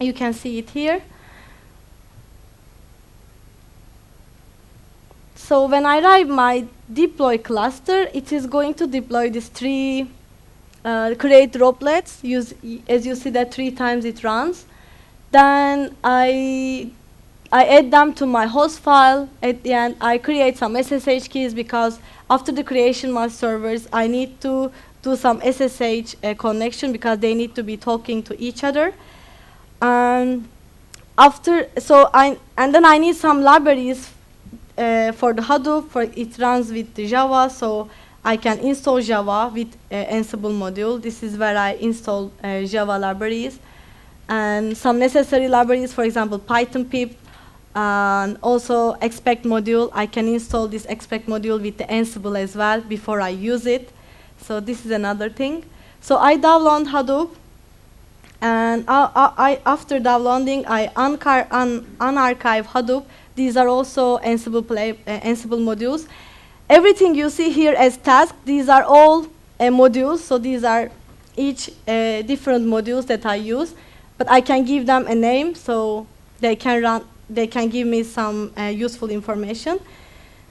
you can see it here. So when I write my deploy cluster, it is going to deploy these three create droplets. As you see that 3 times it runs. Then I add them to my host file. At the end, I create some SSH keys because after the creation of my servers, I need to do some SSH connection because they need to be talking to each other. And then I need some libraries for the Hadoop. It runs with the Java, so I can install Java with Ansible module. This is where I install Java libraries. And some necessary libraries, for example, Python pip, and also expect module. I can install this expect module with the Ansible as well before I use it. So this is another thing. So I download Hadoop, and after downloading, I unarchive Hadoop. These are also Ansible modules. Everything you see here as tasks, these are all modules. So these are each different modules that I use. But I can give them a name, so they can give me some useful information.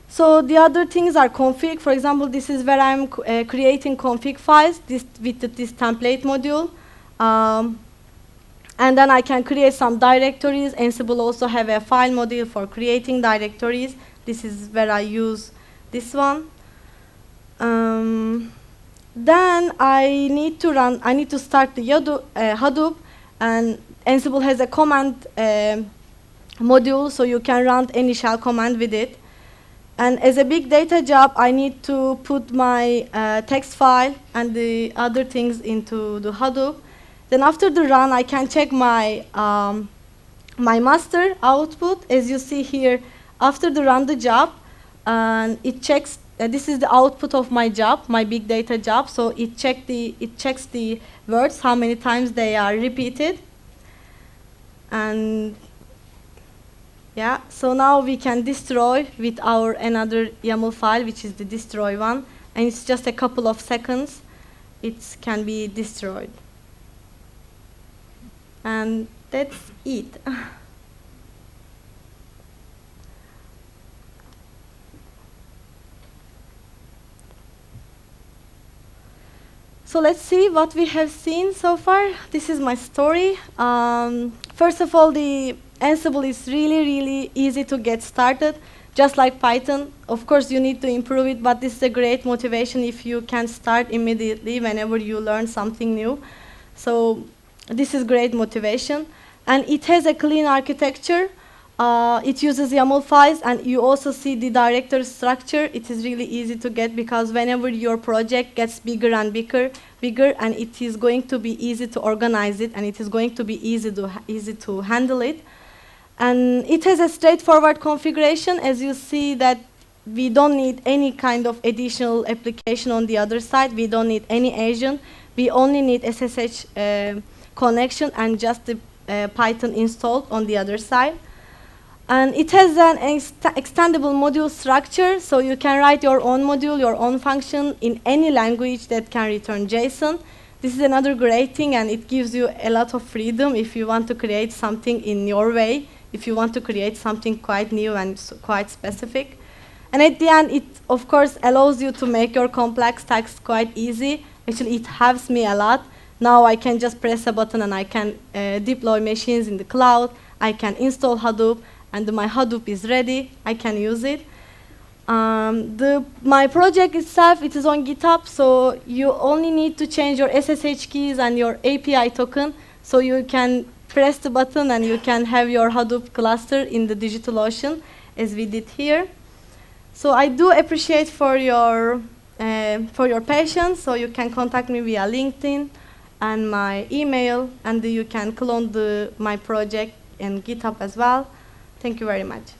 So the other things are config. For example, this is where I'm creating config files with this template module. And then I can create some directories. Ansible also have a file module for creating directories. This is where I use this one. Then I need to start the Hadoop. And Ansible has a command module, so you can run any shell command with it. And as a big data job, I need to put my text file and the other things into the Hadoop. Then after the run, I can check my master output. As you see here, after the run the job, and it checks. This is the output of my job, my big data job. So it checks the words, how many times they are repeated. And yeah, so now we can destroy with our another YAML file, which is the destroy one. And it's just a couple of seconds. It can be destroyed. And that's it. So let's see what we have seen so far. This is my story. First of all, the Ansible is really, really easy to get started, just like Python. Of course, you need to improve it, but this is a great motivation if you can start immediately whenever you learn something new. So this is great motivation. And it has a clean architecture. It uses YAML files, and you also see the directory structure. It is really easy to get because whenever your project gets bigger and bigger, and it is going to be easy to organize it, and it is going to be easy to handle it. And it has a straightforward configuration. As you see that we don't need any kind of additional application on the other side. We don't need any agent. We only need SSH connection and just the Python installed on the other side. And it has an extendable module structure, so you can write your own module, your own function in any language that can return JSON. This is another great thing, and it gives you a lot of freedom if you want to create something in your way, if you want to create something quite new and quite specific. And at the end, it, of course, allows you to make your complex tasks quite easy. Actually, it helps me a lot. Now I can just press a button, and I can deploy machines in the cloud. I can install Hadoop. And my Hadoop is ready. I can use it. My project itself, it is on GitHub, so you only need to change your SSH keys and your API token, so you can press the button and you can have your Hadoop cluster in the DigitalOcean, as we did here. So I do appreciate for your patience. So you can contact me via LinkedIn, and my email, and you can clone my project in GitHub as well. Thank you very much.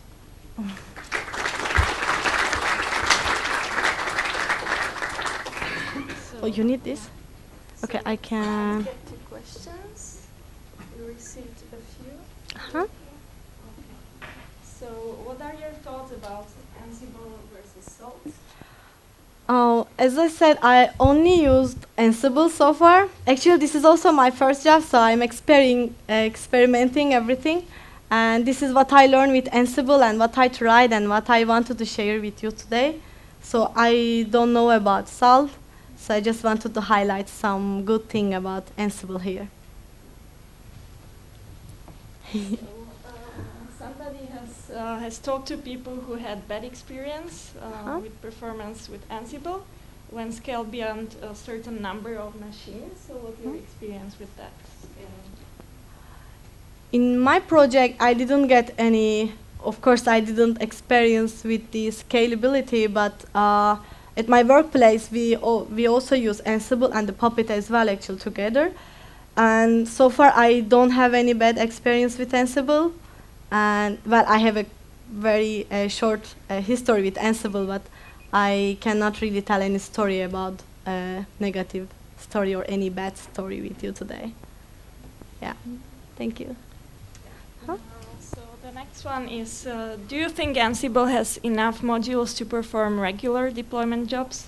Oh, you need this? Okay, I can. Get to questions. We received a few. Uh-huh. So, what are your thoughts about Ansible versus Salt? Oh, as I said, I only used Ansible so far. Actually, this is also my first job, so I'm experimenting everything. And this is what I learned with Ansible and what I tried and what I wanted to share with you today. So I don't know about Salt, so I just wanted to highlight some good thing about Ansible here. Somebody has talked to people who had bad experience with performance with Ansible when scaled beyond a certain number of machines. So what's your experience with that? In my project, I didn't get any, of course, I didn't experience with the scalability, but at my workplace, we also use Ansible and the Puppet as well, actually, together. And so far, I don't have any bad experience with Ansible. And, well, I have a very short history with Ansible, but I cannot really tell any story about negative story or any bad story with you today. Yeah, thank you. So the next one is, do you think Ansible has enough modules to perform regular deployment jobs?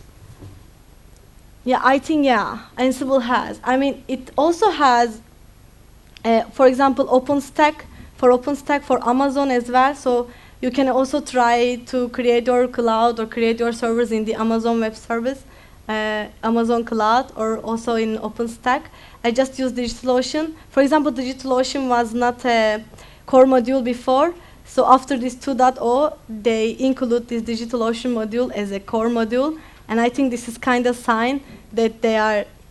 Yeah, I think, yeah, Ansible has. I mean, it also has, for example, OpenStack for Amazon as well. So you can also try to create your cloud or create your servers in the Amazon Web Service, Amazon Cloud, or also in OpenStack. I just used DigitalOcean. For example, DigitalOcean was not a core module before. So after this 2.0, they include this DigitalOcean module as a core module. And I think this is kind of sign that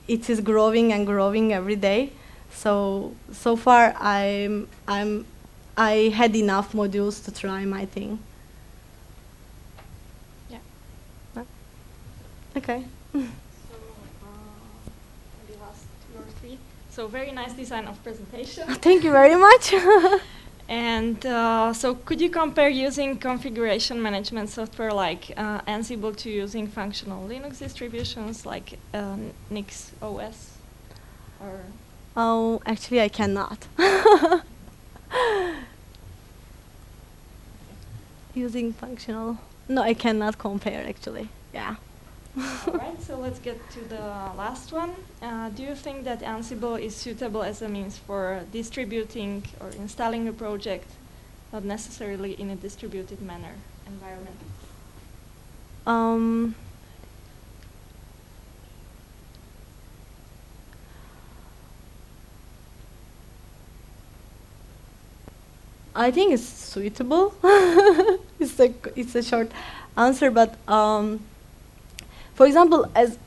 it is growing and growing every day. So far I had enough modules to try my thing. Yeah. Okay. So the last 2 or 3. So very nice design of presentation. Thank you very much. And so could you compare using configuration management software like Ansible to using functional Linux distributions like NIDS OS? Or Oh, actually I cannot. Using functional. No, I cannot compare actually. Yeah. All right, so let's get to the last one. Do you think that Ansible is suitable as a means for distributing or installing a project, not necessarily in a distributed manner environment? I think it's suitable. It's a short answer, but for example, as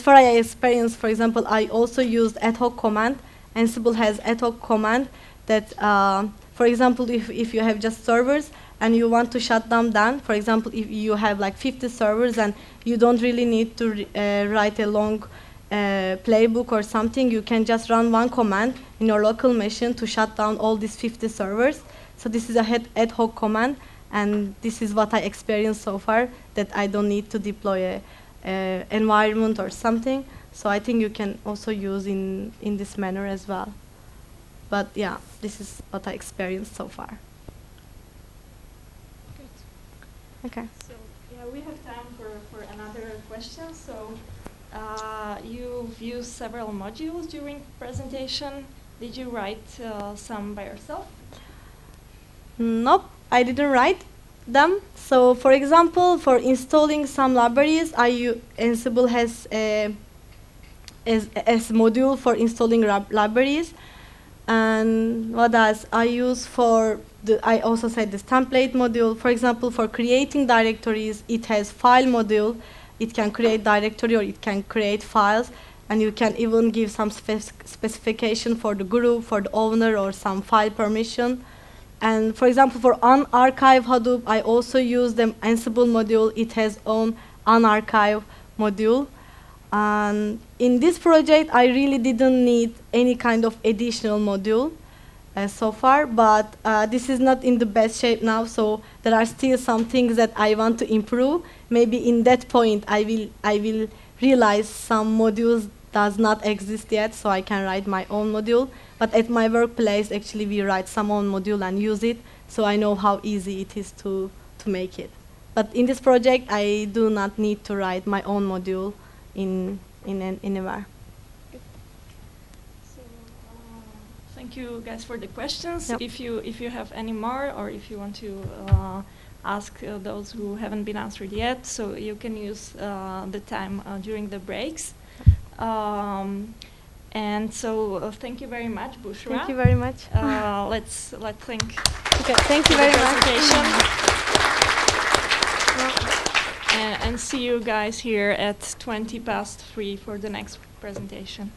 far as I experienced, for example, I also used ad hoc command. Ansible has ad hoc command that, for example, if you have just servers and you want to shut them down, for example, if you have like 50 servers and you don't really need to write a long playbook or something, you can just run one command in your local machine to shut down all these 50 servers. So this is a ad hoc command, and this is what I experienced so far, that I don't need to deploy a environment or something. So I think you can also use in this manner as well. But yeah, this is what I experienced so far. Good. Okay. So yeah, we have time for another question. So you've used several modules during presentation. Did you write some by yourself? Nope, I didn't write them. So for example, for installing some libraries, Ansible has a module for installing libraries. And what else? I use I also said this template module. For example, for creating directories, it has file module. It can create directory or it can create files. And you can even give some specification for the group, for the owner, or some file permission. And for example, for unarchive Hadoop, I also use the Ansible module. It has own unarchive module. And in this project, I really didn't need any kind of additional module so far, but this is not in the best shape now, so there are still some things that I want to improve. Maybe in that point, I will realize some modules does not exist yet, so I can write my own module. But at my workplace, actually, we write some own module and use it, so I know how easy it is to make it. But in this project, I do not need to write my own module anywhere. So, thank you guys for the questions. Yep. If you have any more, or if you want to ask those who haven't been answered yet, so you can use the time during the breaks. And so thank you very much, Büşra. Thank you very much. Let's think. Okay, thank you very much. And see you guys here at 3:20 for the next presentation.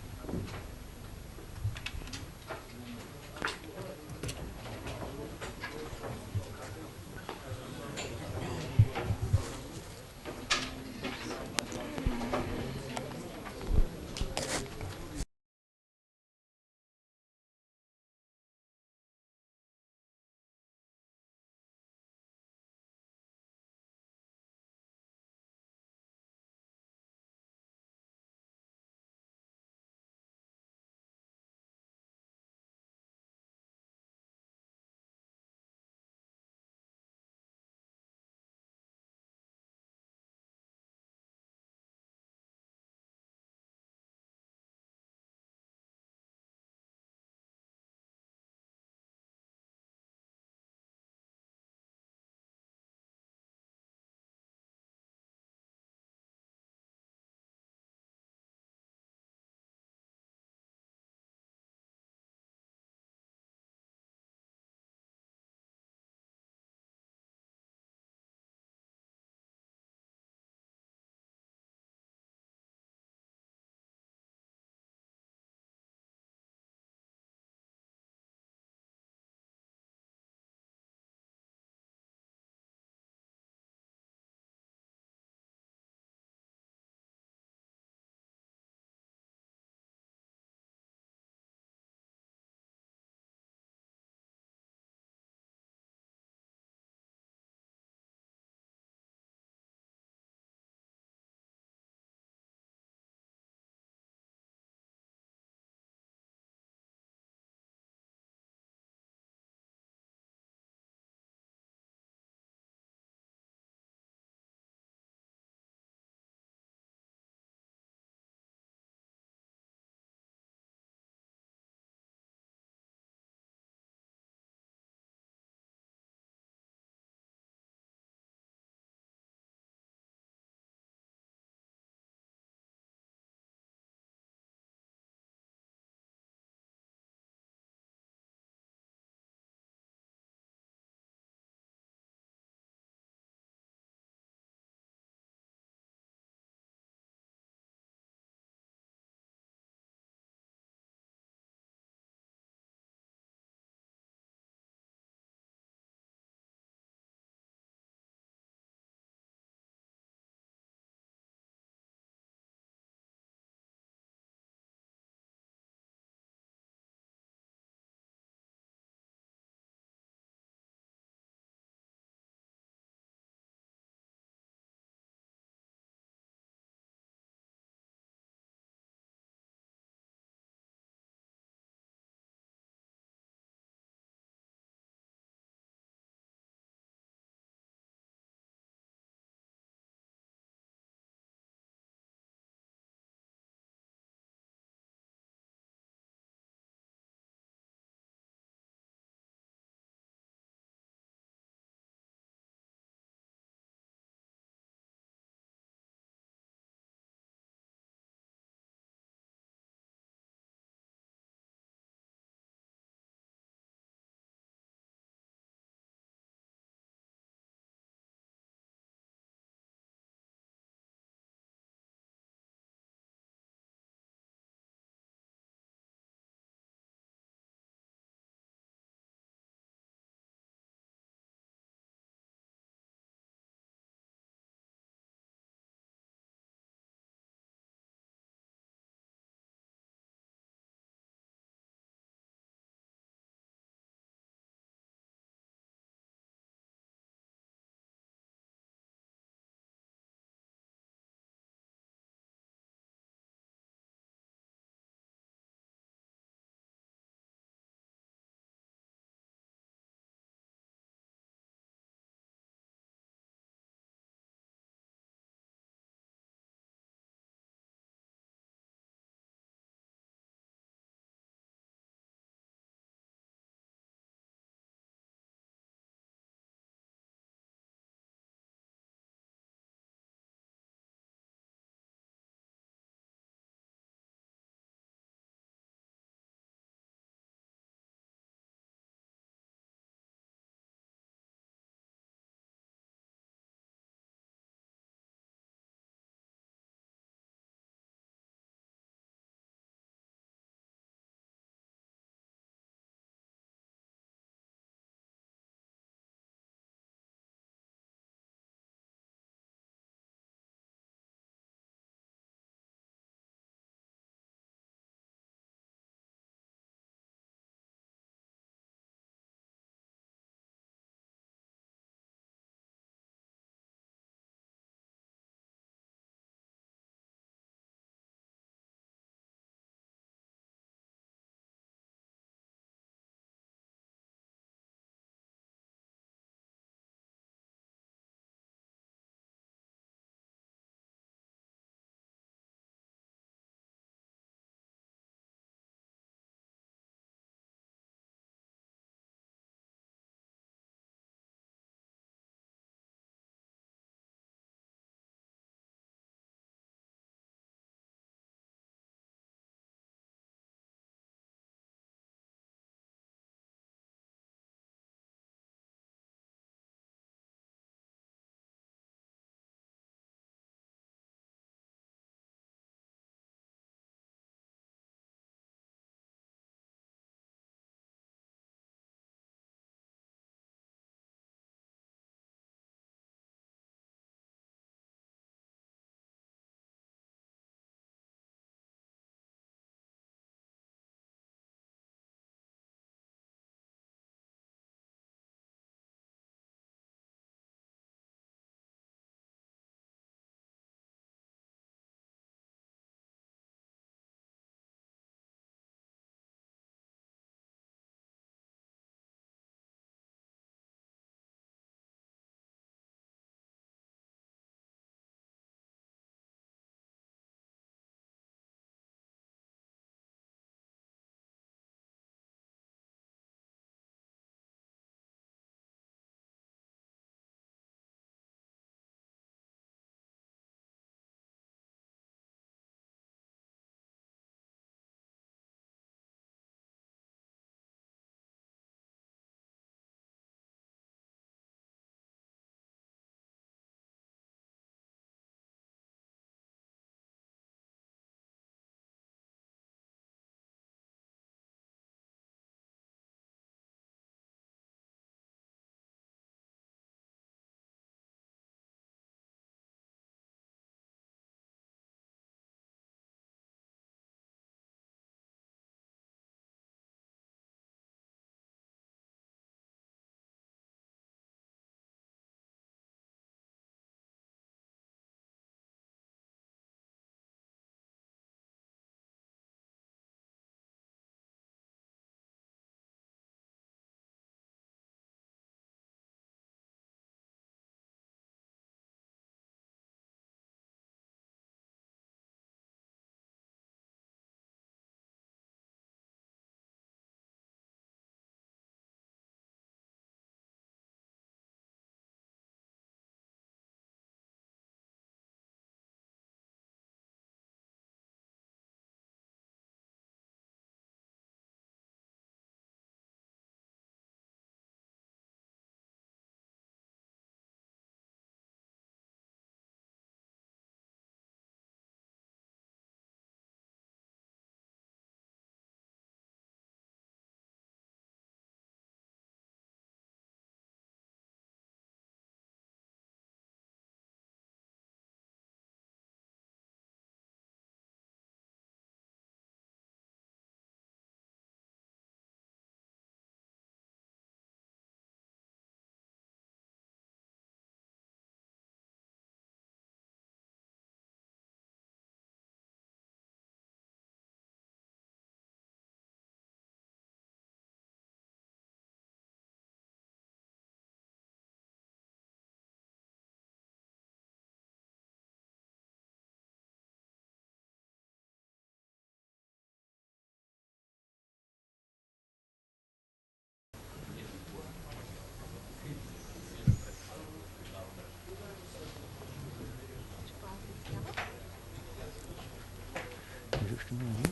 angličtinu není?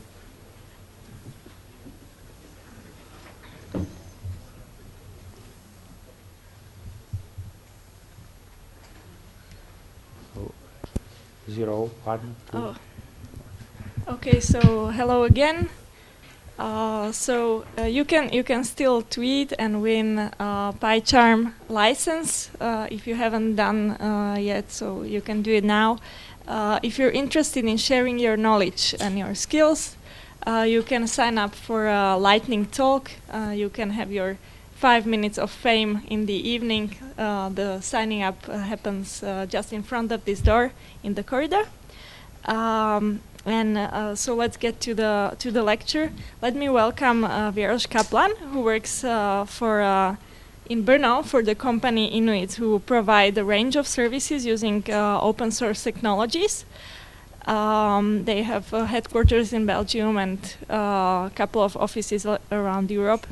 So, 0, 1, 2. Oh. Okay, so hello again. You can still tweet and win PyCharm license if you haven't done yet. So you can do it now. If you're interested in sharing your knowledge and your skills, you can sign up for a lightning talk. You can have your 5 minutes of fame in the evening. The signing up happens just in front of this door in the corridor. So let's get to the lecture. Let me welcome Věroš Kaplan, who works in Brno for the company NIDS, who provide a range of services using open source technologies. They have headquarters in Belgium and a couple of offices around Europe.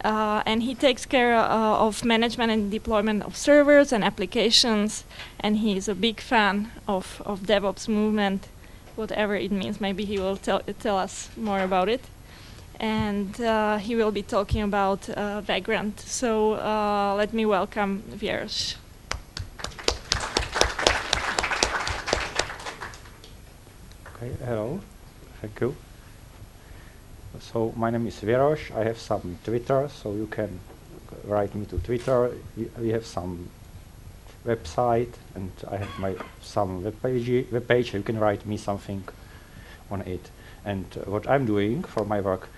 And he takes care of management and deployment of servers and applications, and he's a big fan of DevOps movement, whatever it means. Maybe he will tell us more about it. And he will be talking about Vagrant. So let me welcome Věroš. Okay, hello, thank you. So my name is Věroš. I have some Twitter, so you can write me to Twitter. We have some website, and I have some web page. You can write me something on it. And what I'm doing for my work,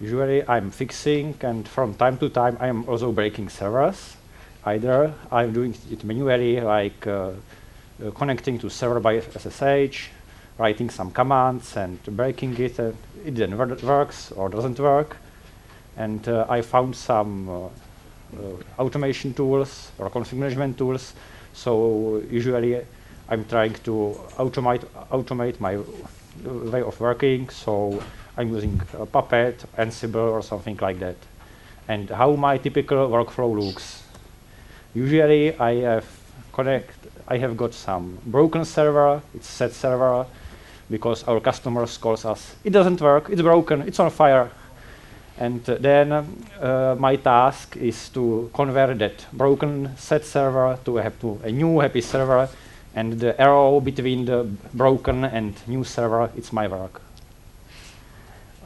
usually I'm fixing, and from time to time I'm also breaking servers. Either I'm doing it manually, like connecting to server by SSH, writing some commands and breaking it. It then works or doesn't work. And I found some automation tools or config management tools. So usually I'm trying to automate my way of working. So I'm using Puppet, Ansible, or something like that. And how my typical workflow looks. Usually I have got some broken server. It's set server because our customers calls us. It doesn't work. It's broken. It's on fire. And then my task is to convert that broken set server to a new happy server, and the arrow between the broken and new server, it's my work.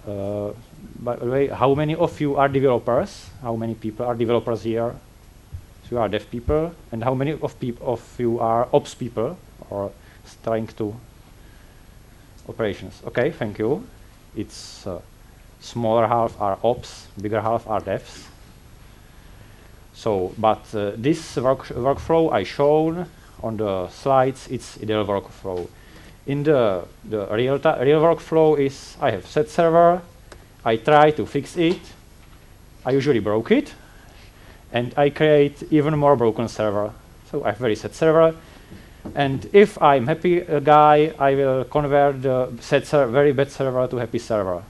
By the way, how many of you are developers? How many people are developers here? So you are dev people, and how many of you are ops people, or trying to operations? Okay, thank you. It's smaller half are ops, bigger half are devs. So, but this workflow I shown on the slides, it's ideal workflow. In the real workflow is I have set server, I try to fix it, I usually broke it, and I create even more broken server. So I have very set server, and if I'm happy guy, I will convert the very bad server to happy server.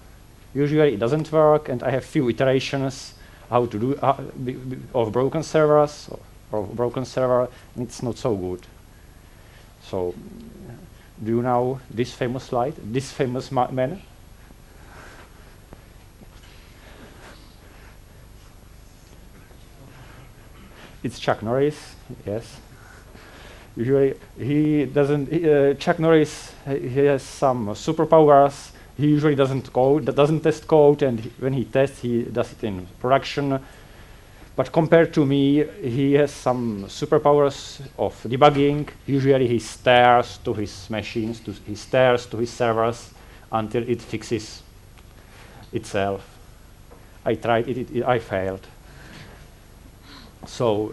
Usually it doesn't work, and I have few iterations how to do of broken servers or broken server, and it's not so good. So, do you know this famous slide? This famous man? It's Chuck Norris. Yes. Usually he doesn't. Chuck Norris he has some superpowers. He usually doesn't test code, and when he tests, he does it in production. But compared to me, he has some superpowers of debugging. Usually he stares to his machines, he stares to his servers until it fixes itself. I tried it, I failed. So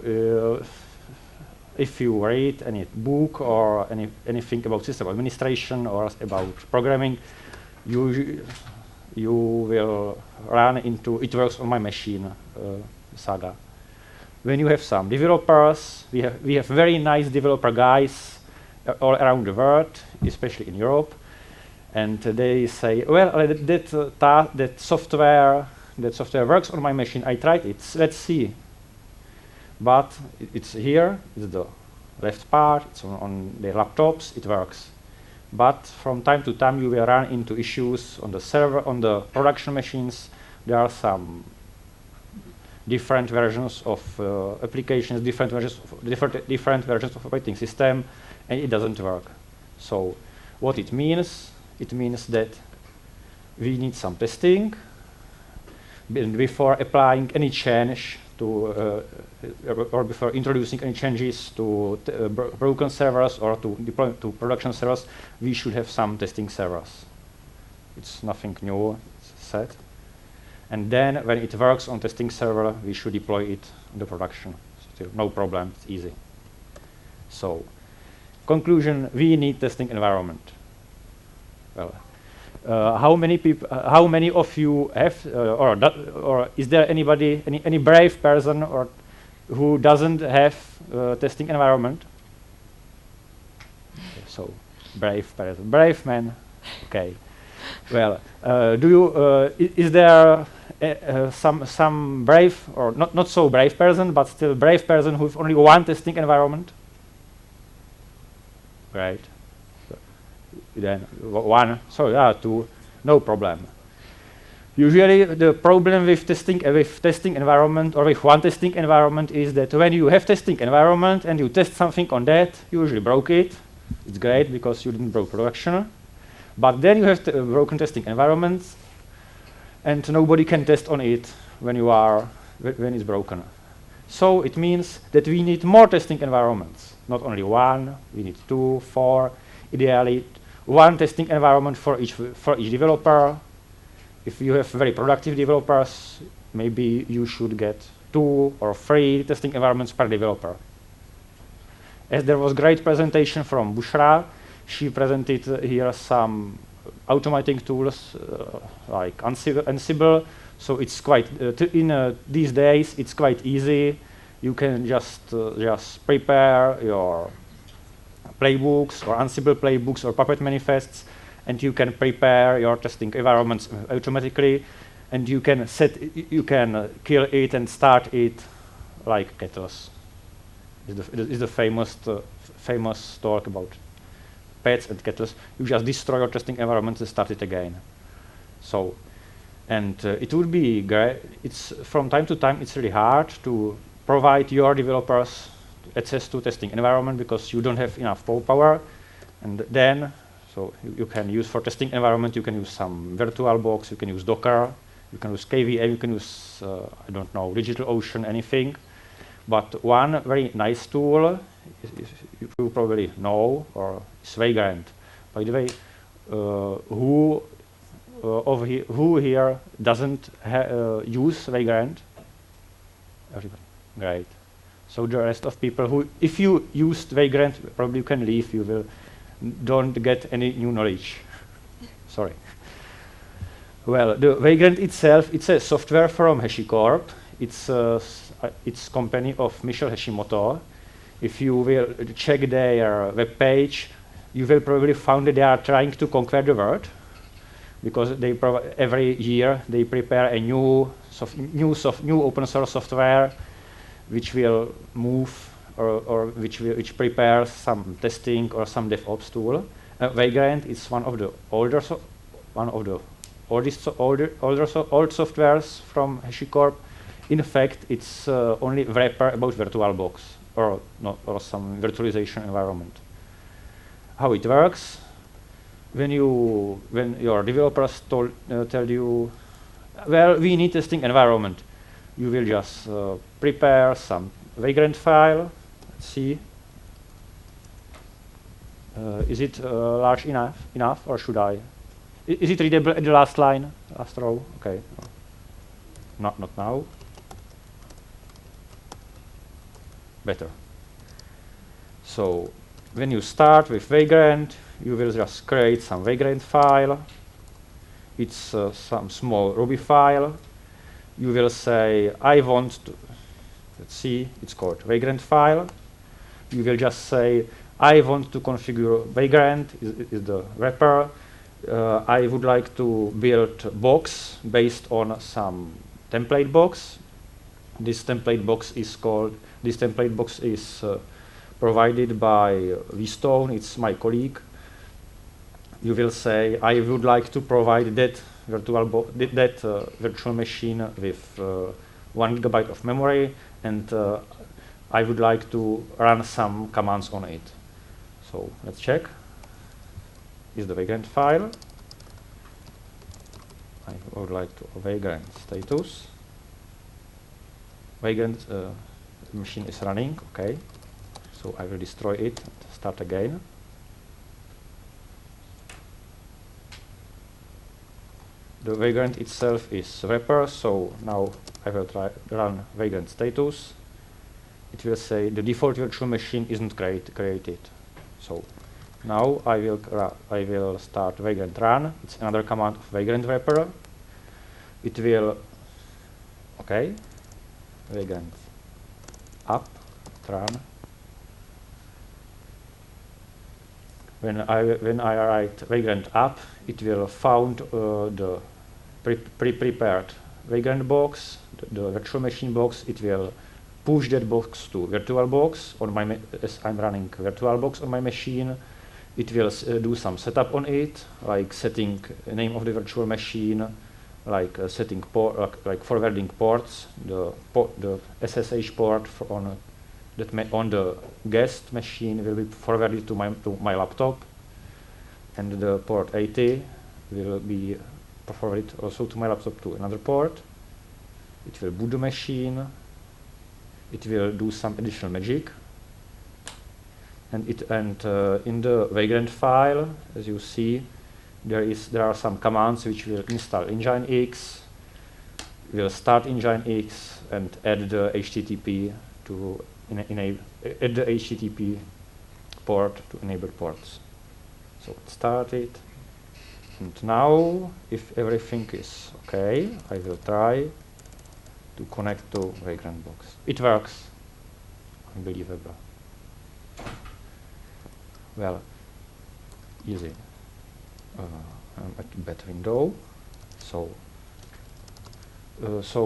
if you read any book or anything about system administration or about programming, you will run into it works on my machine saga. When you have some developers, we have very nice developer guys all around the world, especially in Europe, and they say, well, that software works on my machine. I tried it. Let's see. But it's here. It's the left part. It's on their laptops. It works. But from time to time, you will run into issues on the server, on the production machines. There are some different versions of applications, different versions of operating system, and it doesn't work. So what it means that we need some testing before applying any change to or before introducing any changes to broken servers or to deploy to production servers. We should have some testing servers. It's nothing new, it's set. And then when it works on testing server, we should deploy it in the production. Still no problem, it's easy. So conclusion, we need testing environment. Well, how many of you have, or is there anybody, any brave person or who doesn't have testing environment? Okay, so brave person, brave man. Okay. Well, is there some brave or not so brave person, but still brave person who have only one testing environment? Right. Then one, so yeah, two, no problem. Usually the problem with testing environment or with one testing environment is that when you have testing environment and you test something on that, you usually broke it. It's great because you didn't broke production. But then you have broken testing environments and nobody can test on it when it's broken. So it means that we need more testing environments. Not only one, we need 2, 4, ideally one testing environment for each developer. If you have very productive developers, maybe you should get 2 or 3 testing environments per developer. As there was great presentation from Büşra, she presented here some automating tools like Ansible. So it's quite in these days it's quite easy. You can just prepare your playbooks or Ansible playbooks or Puppet manifests, and you can prepare your testing environments automatically, and you can kill it and start it like kettles. Is the famous talk about pets and kettles. You just destroy your testing environment and start it again. So, and it would be great. It's from time to time it's really hard to provide your developers access to testing environment because you don't have enough power. And then, so you can use for testing environment, you can use some VirtualBox, you can use Docker, you can use KVM, you can use, I don't know, DigitalOcean, anything. But one very nice tool, you probably know, or is Vagrant. By the way, who here doesn't use Vagrant? Everybody, great. So the rest of people who, if you used Vagrant, probably you can leave. You don't get any new knowledge. Sorry. Well, the Vagrant itself, it's a software from HashiCorp. It's company of Michal Hashimoto. If you will check their web page, you will probably find that they are trying to conquer the world, because they every year they prepare a new open source software which will move or which prepares some testing or some DevOps tool. Vagrant is one of the old softwares from HashiCorp. In fact, it's only wrapper about VirtualBox or some virtualization environment. How it works? When your developers tell you, well, we need testing environment, you will just prepare some Vagrant file. Let's see. Is it large enough, or should I? Is it readable at the last line, last row? Okay. Not now. Better. So when you start with Vagrant, you will just create some Vagrant file. It's some small Ruby file. You will say, I want to, let's see, it's called Vagrant file. You will just say, I want to configure Vagrant, is the wrapper. I would like to build a box based on some template box. This template box is provided by vStone. It's my colleague. you will say, I would like to provide that virtual machine with 1 GB of memory, and I would like to run some commands on it. So let's check. Is the Vagrant file. I would like to Vagrant status. Vagrant machine is running, okay. So I will destroy it and start again. The Vagrant itself is wrapper, so now I will try run Vagrant status. It will say the default virtual machine isn't created. So now I will start Vagrant run. It's another command of Vagrant wrapper. It will, okay, Vagrant up, run. When I write Vagrant up, it will found the pre-prepared Vagrant box, the virtual machine box. It will push that box to VirtualBox on my as I'm running VirtualBox on my machine. It will do some setup on it, like setting name of the virtual machine, like setting port, like forwarding ports. The SSH port on the guest machine will be forwarded to my laptop, and the port 80 will be forwarded also to my laptop to another port. It will boot the machine. It will do some additional magic, and in the Vagrant file, as you see, there are some commands which will install Nginx, will start Nginx, and add the HTTP to add the HTTP port to enable ports. So let's start it, and now if everything is okay, I will try to connect to Vagrant box. It works. Unbelievable. Well, easy. I'm at that window. So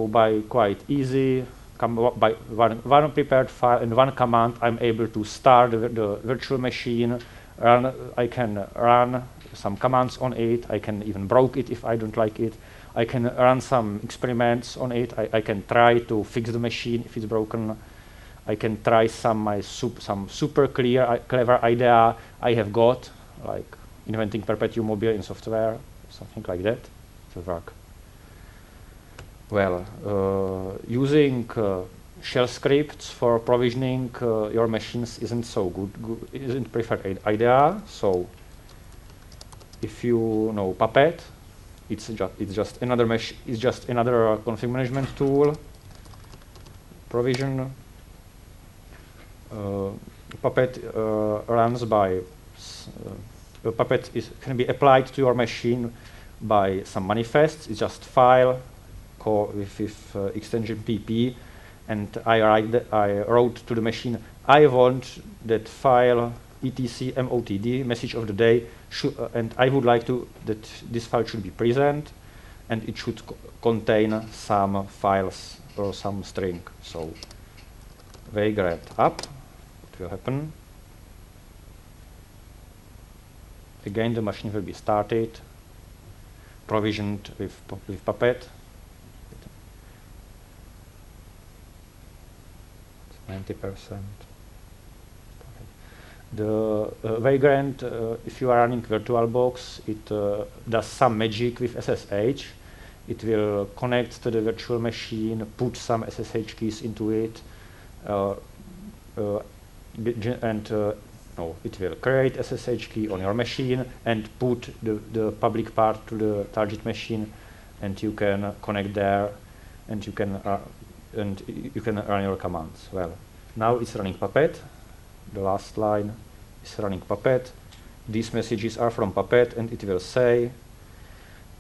by quite easy, by one prepared file and one command, I'm able to start the virtual machine. I can run some commands on it. I can even broke it if I don't like it. I can run some experiments on it. I can try to fix the machine if it's broken. I can try some super clever idea I have got, like inventing perpetuum mobile in software, something like that. It will work. Well, using shell scripts for provisioning your machines isn't so good. Isn't preferred idea. So if you know Puppet, it's just another config management tool. Provision. Puppet runs by Puppet can be applied to your machine by some manifests. It's just file with extension pp, and I wrote to the machine, I want that file etc motd message of the day and I would like to that this file should be present, and it should contain some files or some string. So Vagrant up, what will happen? Again, the machine will be started, provisioned with Puppet. 90%. The Vagrant, if you are running VirtualBox, it does some magic with SSH. It will connect to the virtual machine, put some SSH keys into it, it will create SSH key on your machine and put the public part to the target machine, and you can connect there, and you can run your commands. Well, now it's running Puppet. The last line is running Puppet. These messages are from Puppet, and it will say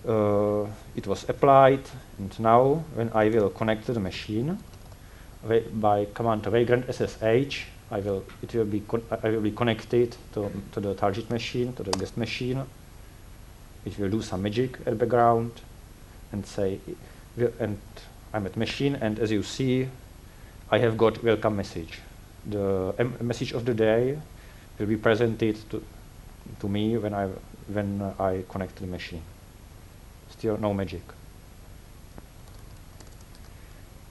it was applied. And now, when I will connect to the machine by command Vagrant SSH, I will be connected to the target machine, to the guest machine. It will do some magic at background and say, and I'm at machine, and as you see, I have got welcome message. The message of the day will be presented to me when I connect to the machine. Still no magic.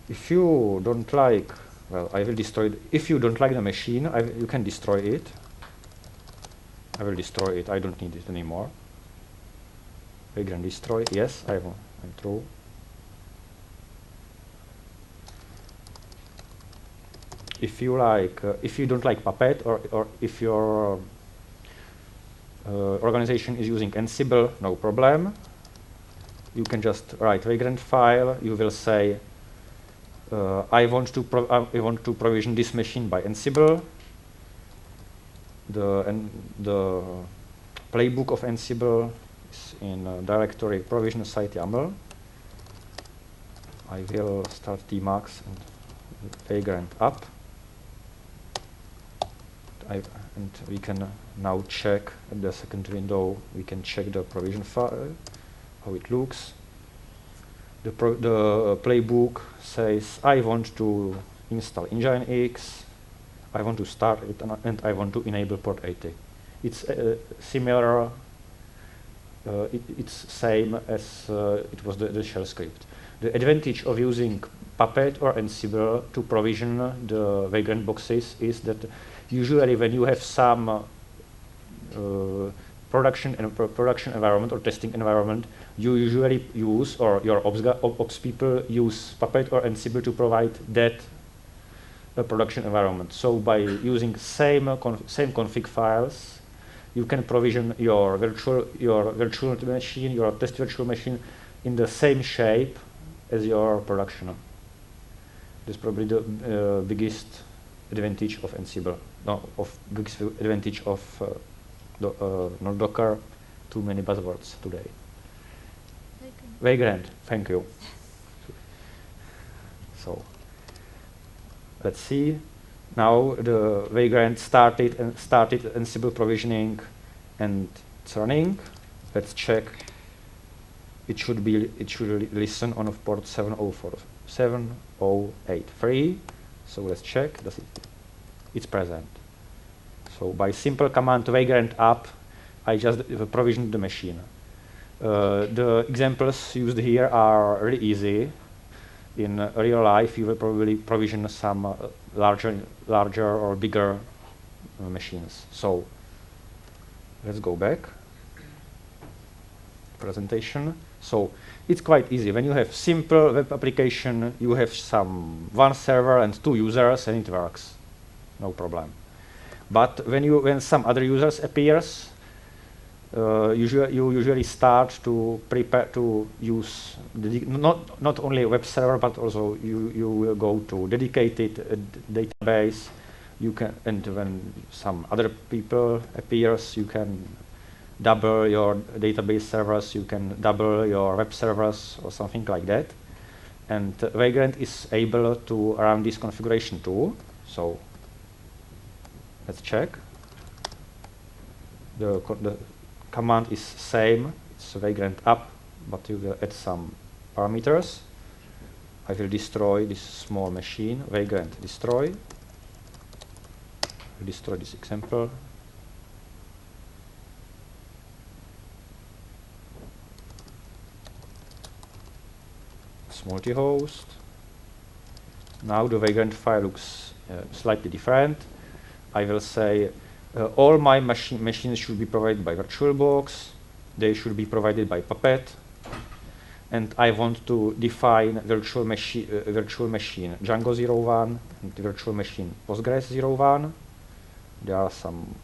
If you don't like, well, I will destroy it. If you don't like the machine, you can destroy it. I will destroy it. I don't need it anymore. Vagrant destroy. Yes, I'm true. If you like, if you don't like Puppet, or if your organization is using Ansible, no problem. You can just write Vagrant file. You will say, I want to provision this machine by Ansible. The playbook of Ansible is in directory provision site YAML. I will start tmax and Vagrant up. And we can now check at the second window. We can check the provision file, how it looks. The playbook says I want to install Nginx, I want to start it, and I want to enable port 80. It's similar. It's same as it was the shell script. The advantage of using Puppet or Ansible to provision the Vagrant boxes is that usually when you have some production environment or testing environment, you usually use, or your ops people use Puppet or Ansible to provide that production environment. So by using same config files, you can provision your virtual machine, your test virtual machine in the same shape as your production. That's probably the biggest advantage of Ansible. No, biggest advantage of not Docker. Too many buzzwords today. Vagrant, thank you. So let's see. Now the Vagrant started Ansible provisioning, and it's running. Let's check. It should listen on port 7083. So let's check. It's present. So by simple command Vagrant up, I just provisioned the machine. The examples used here are really easy. In real life, you will probably provision some larger or bigger machines. So let's go back. Presentation. So it's quite easy. When you have simple web application, you have one server and 2 users, and it works, no problem. But when some other users appears, you usually start to prepare to use not only a web server, but also you will go to dedicated database. You can, and when some other people appears, you can double your database servers. You can double your web servers or something like that. And Vagrant is able to run this configuration too. So let's check. The command is same. It's Vagrant up, but you will add some parameters. I will destroy this small machine. Vagrant destroy. I will destroy this example. It's multi-host. Now the Vagrant file looks slightly different. I will say all my machines should be provided by VirtualBox. They should be provided by Puppet. And I want to define virtual machine Django 01 and virtual machine Postgres 01. There are some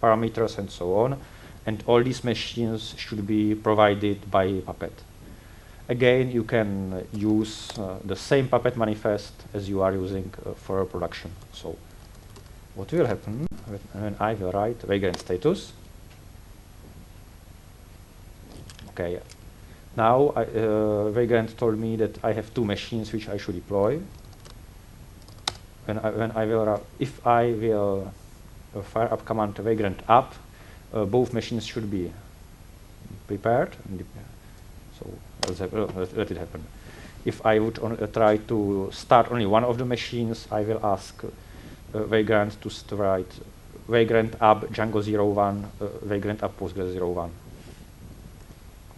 parameters and so on. And all these machines should be provided by Puppet. Again, you can use the same Puppet manifest as you are using for production. So what will happen when I will write Vagrant status? Okay. Now Vagrant told me that I have 2 machines which I should deploy. If I will fire up command Vagrant up, both machines should be prepared. So let it happen. If I would try to start only one of the machines, I will ask Vagrant to write Vagrant up Django 01, Vagrant up Postgres 01.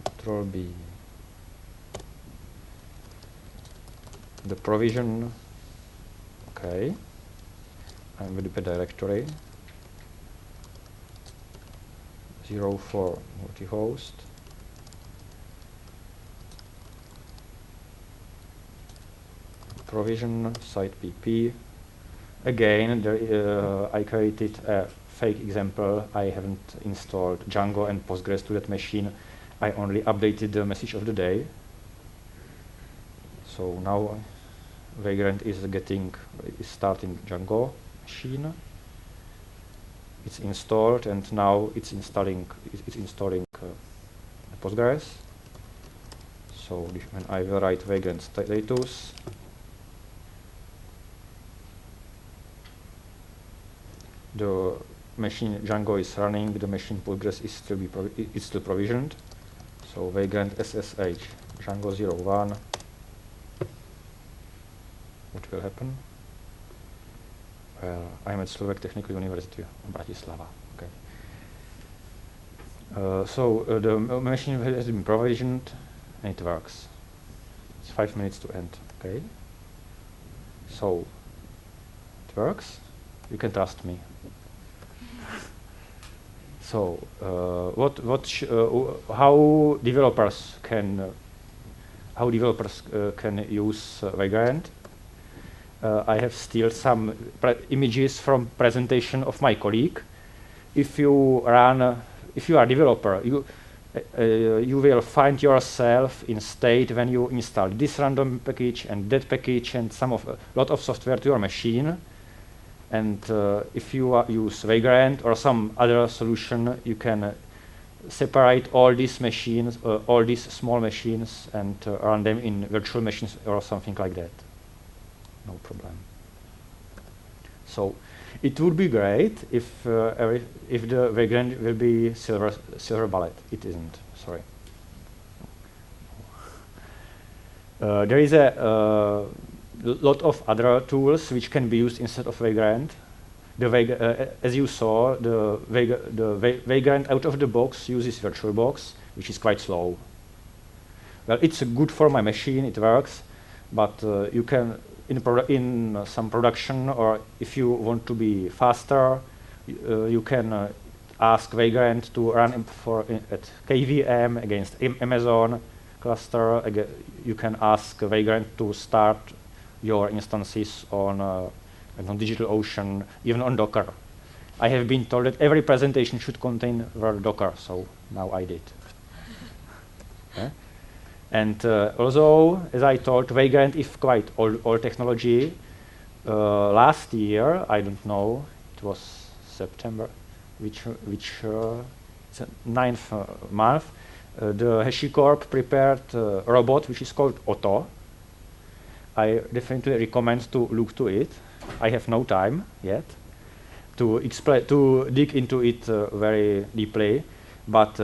Control B. The provision, okay. I'm with the directory. 04 multi-host. Provision site pp. Again, there, I created a fake example. I haven't installed Django and Postgres to that machine. I only updated the message of the day. So now Vagrant is starting Django machine. It's installed, and now it's installing Postgres. So when I will write Vagrant status, the machine Django is running, the machine Postgres is still provisioned. So Vagrant SSH Django 01. What will happen? Well, I'm at Slovak Technical University of Bratislava. Okay. So the machine has been provisioned and it works. It's 5 minutes to end. Okay. So it works. You can trust me. So how developers can use Vagrant? I have still some images from presentation of my colleague. If you are a developer, you will find yourself in state when you install this random package and that package and a lot of software to your machine. And if you use Vagrant or some other solution, you can separate all these machines, all these small machines, and run them in virtual machines or something like that. No problem. So it would be great if the Vagrant will be silver bullet. It isn't. Sorry. There is a lot of other tools which can be used instead of Vagrant. As you saw, the Vagrant out of the box uses VirtualBox, which is quite slow. Well, it's good for my machine. It works, but you can. In some production, or if you want to be faster, you can ask Vagrant to run at KVM against Amazon cluster. You can ask Vagrant to start your instances on DigitalOcean, even on Docker. I have been told that every presentation should contain word Docker, so now I did. Yeah? And although, as I told, Vagrant is quite old technology, last year, I don't know, it was September, which 9th month, the HashiCorp prepared a robot which is called Otto. I definitely recommend to look to it. I have no time yet to dig into it very deeply, but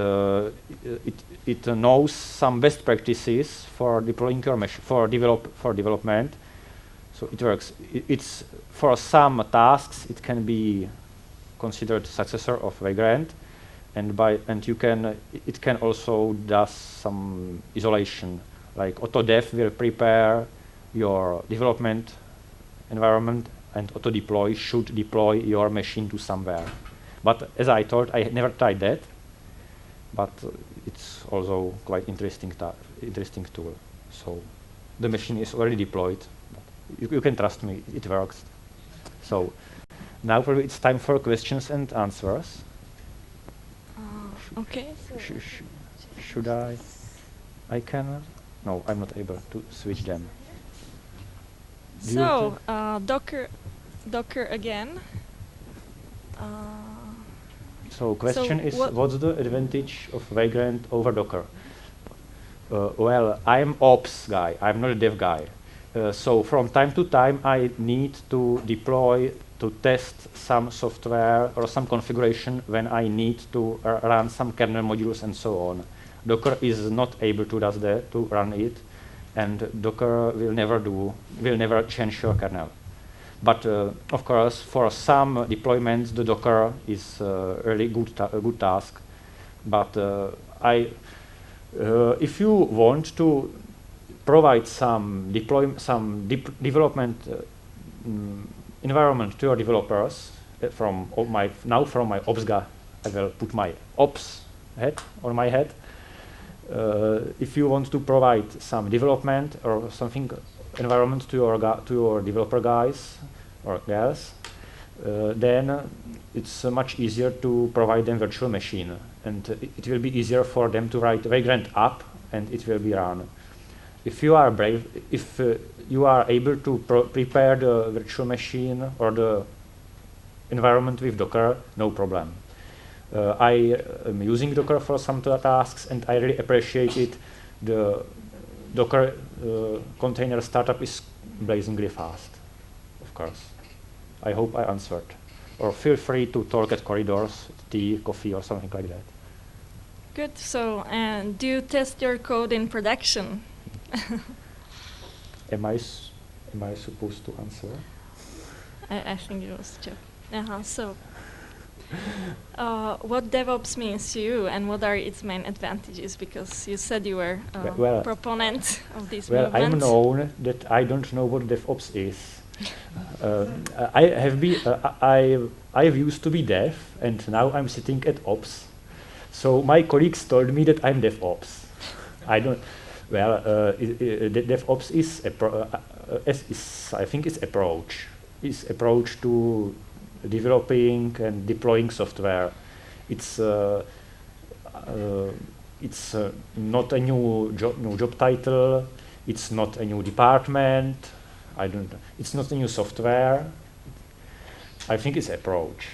it knows some best practices for deploying your machine for development. So it works. It's for some tasks it can be considered successor of Vagrant, and it can also do some isolation. Like AutoDef will prepare your development environment, and AutoDeploy should deploy your machine to somewhere. But as I told, I never tried that. But it's also quite interesting tool. So the machine is already deployed. You can trust me, it works. So now probably it's time for questions and answers. Okay. Should I? I cannot. No, I'm not able to switch them. So Docker again. So question is, what's the advantage of Vagrant over Docker? Well, I'm ops guy. I'm not a dev guy. So from time to time, I need to deploy to test some software or some configuration when I need to run some kernel modules and so on. Docker is not able to do that, to run it, and Docker will never change your kernel. But of course, for some deployments, the Docker is a really good task. But if you want to provide some development environment to your developers, from my ops guy, I will put my ops hat on my head. If you want to provide some development or something environment to your developer guys or girls, then it's much easier to provide them virtual machine, and it will be easier for them to write Vagrant app and it will be run. If you are brave, if you are able to prepare the virtual machine or the environment with Docker, no problem. I am using Docker for some tasks, and I really appreciate it. The Docker container startup is blazingly fast, of course. I hope I answered. Or feel free to talk at corridors, tea, coffee, or something like that. Good. So, and do you test your code in production? Am I supposed to answer? I think it was a joke. So, what DevOps means to you, and what are its main advantages? Because you said you were a proponent of this movement. I'm known that I don't know what DevOps is. I've used to be dev, and now I'm sitting at ops. So my colleagues told me that I'm DevOps. I don't. Well, DevOps is I think it's approach. It's approach to developing and deploying software. It's not a new job title. It's not a new department. It's not a new software. I think it's approach.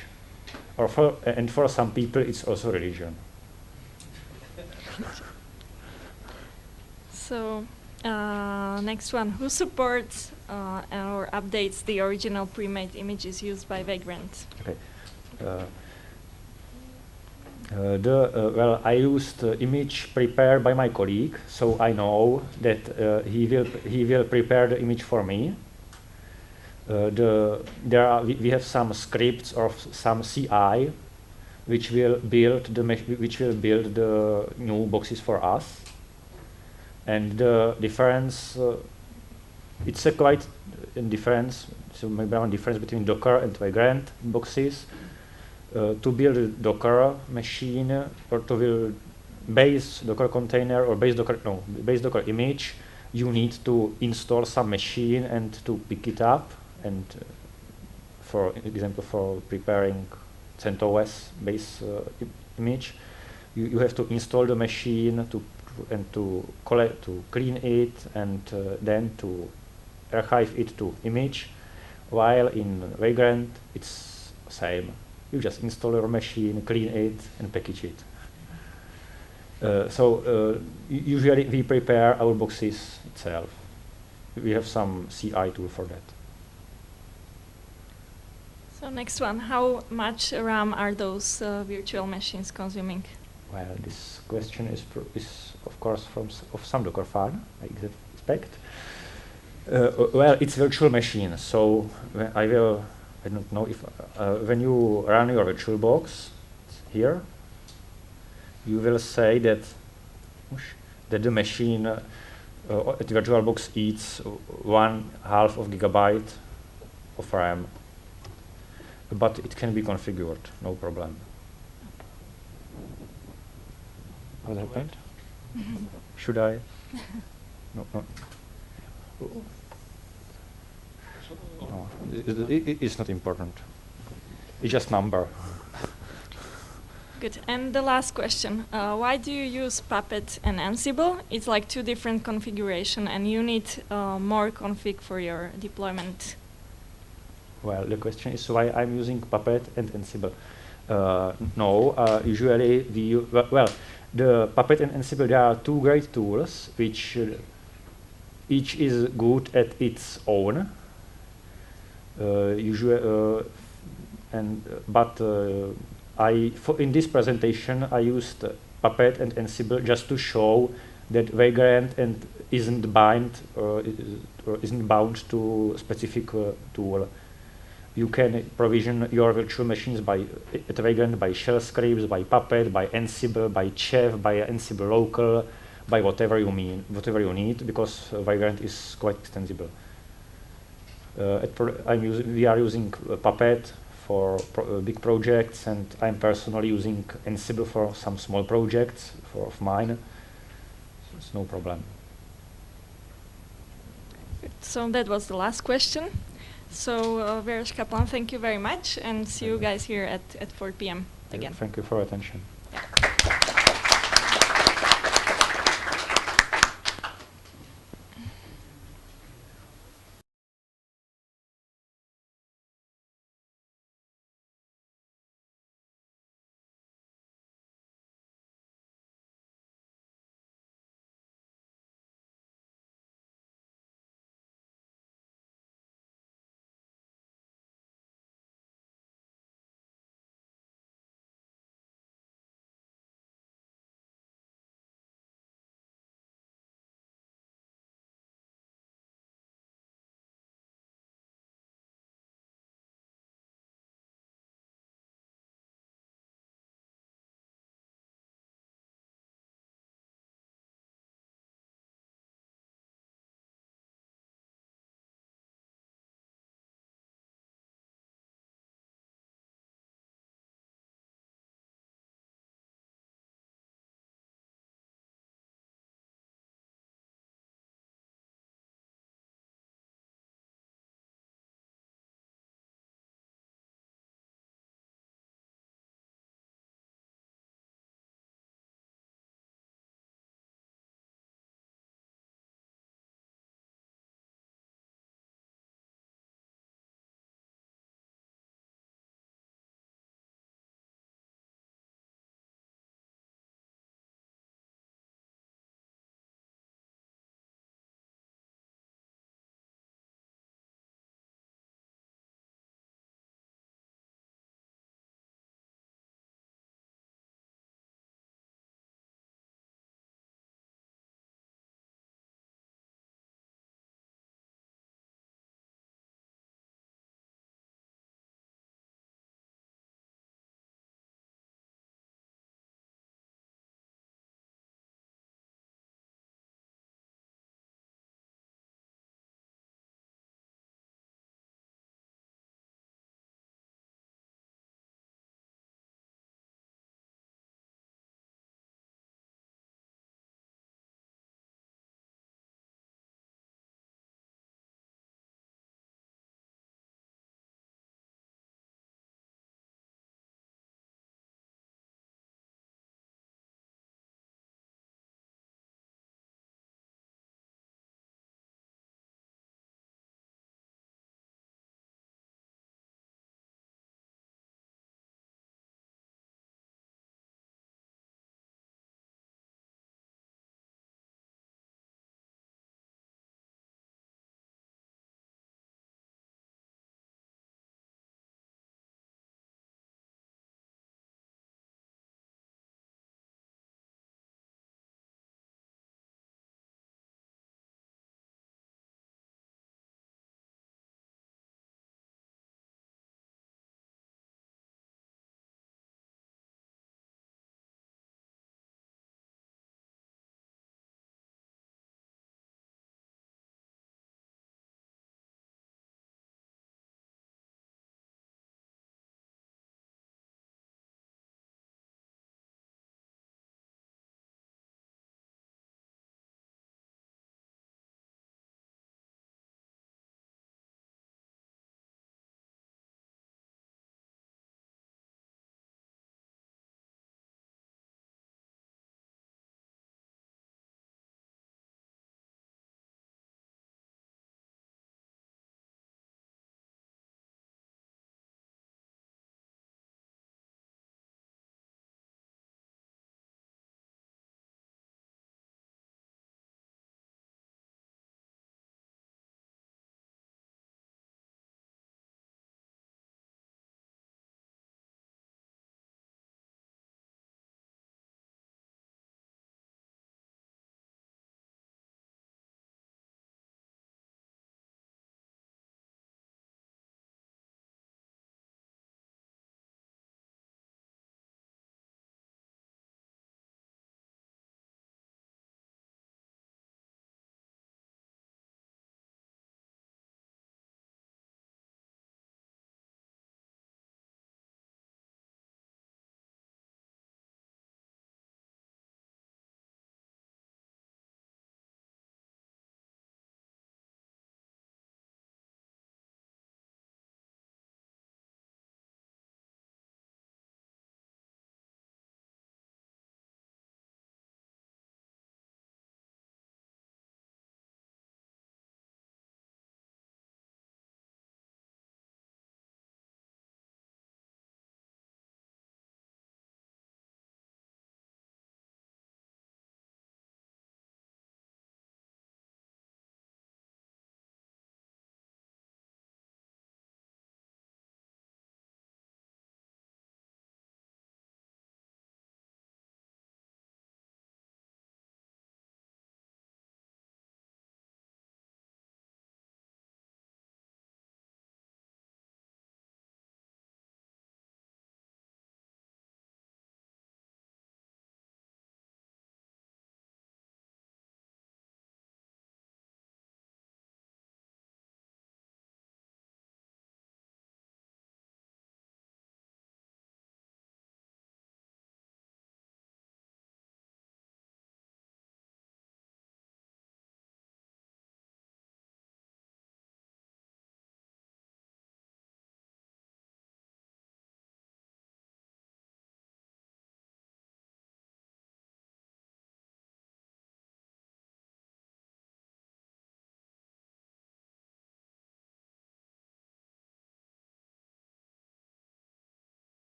And for some people, it's also religion. So, next one. Who supports or updates the original pre-made images used by Vagrant? Okay. Well, I used image prepared by my colleague, so I know that he will prepare the image for me. We have some scripts or some CI which will build the new boxes for us. And the difference, it's a quite difference. So maybe one difference between Docker and Vagrant boxes. To build a Docker machine or to build base Docker container or base Docker image, you need to install some machine and to pick it up. And for example, for preparing CentOS base image, you have to install the machine to clean it and then to archive it to image. While in Vagrant, it's same. You just install your machine, clean it, and package it. Usually we prepare our boxes itself. We have some CI tool for that. So next one, how much RAM are those virtual machines consuming? Well, this question is of course of some Docker fan, I expect. Well, it's virtual machine, so I don't know if when you run your virtual box here, you will say that the machine at VirtualBox eats 1/2 gigabyte of RAM, but it can be configured, no problem. What happened? Should I? No. No, it's not important. It's just number. Good. And the last question: why do you use Puppet and Ansible? It's like two different configuration, and you need more config for your deployment. Well, the question is why I'm using Puppet and Ansible. Usually the Puppet and Ansible, there are two great tools, which each is good at its own. In this presentation, I used Puppet and Ansible just to show that Vagrant isn't bound to specific tool. you can provision your virtual machines at Vagrant by shell scripts, by Puppet, by Ansible, by Chef, by Ansible local, by whatever you need, because Vagrant is quite extensible. We are using Puppet for big projects, and I'm personally using Ansible for some small projects of mine. So it's no problem. So that was the last question. So Věroš Kaplan, thank you very much, and see you guys here at 4 p.m. again. Thank you for your attention.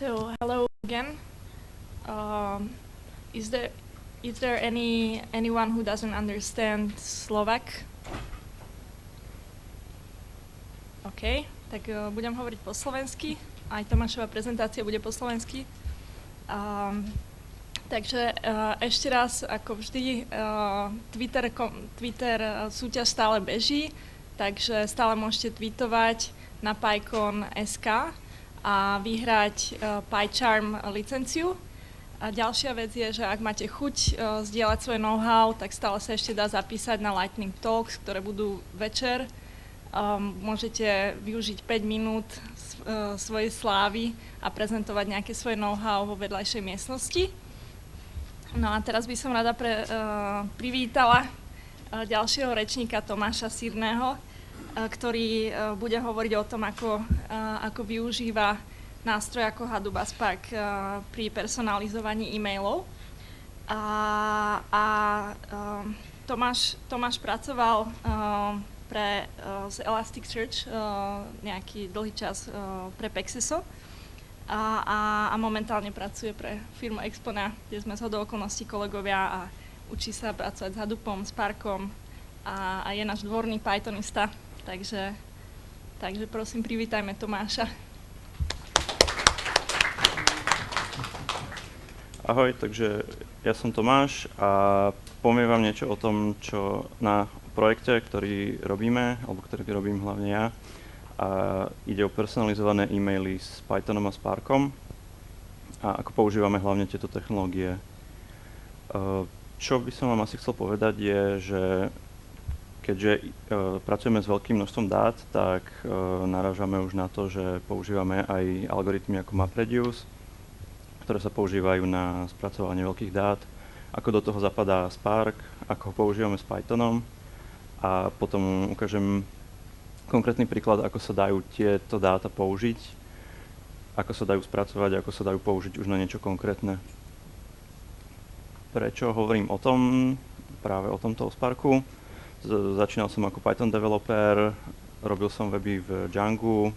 So hello again. Is there anyone who doesn't understand Slovak? OK, tak budem hovoriť po slovensky. Aj Tomášova prezentácia bude po slovensky. Takže ešte raz, ako vždy, Twitter súťaž stále beží, takže stále môžete tweetovať na PyCon.sk a vyhrať PyCharm licenciu. A ďalšia vec je, že ak máte chuť zdieľať svoje know-how, tak stále sa ešte dá zapísať na Lightning Talks, ktoré budú večer. Môžete využiť 5 minút svojej slávy a prezentovať nejaké svoje know-how vo vedľajšej miestnosti. No a teraz by som rada privítala ďalšieho rečníka Tomáša Sirného, ktorý bude hovoriť o tom, ako využíva nástroj ako Hadoop a Spark pri personalizovaní e-mailov. Tomáš pracoval z Elasticsearch nejaký dlhý čas pre Pexeso a momentálne pracuje pre firmu Expona, kde sme zhodou okolností kolegovia a učí sa pracovať s Hadoopom, Sparkom a je náš dvorný Pythonista. Takže prosím, privítajme Tomáša. Ahoj, takže ja som Tomáš a poviem vám niečo o tom, čo na projekte, ktorý robíme, alebo ktorý robím hlavne ja. A ide o personalizované e-maily s Pythonom a Sparkom a ako používame hlavne tieto technológie. Čo by som vám asi chcel povedať je, že keďže pracujeme s veľkým množstvom dát, tak narážame už na to, že používame aj algoritmy ako MapReduce, ktoré sa používajú na spracovanie veľkých dát, ako do toho zapadá Spark, ako ho používame s Pythonom a potom ukážem konkrétny príklad, ako sa dajú tieto dáta použiť, ako sa dajú spracovať, ako sa dajú použiť už na niečo konkrétne. Prečo hovorím o tom, práve o tomto Sparku? Začínal som ako Python developer, robil som weby v Djangu,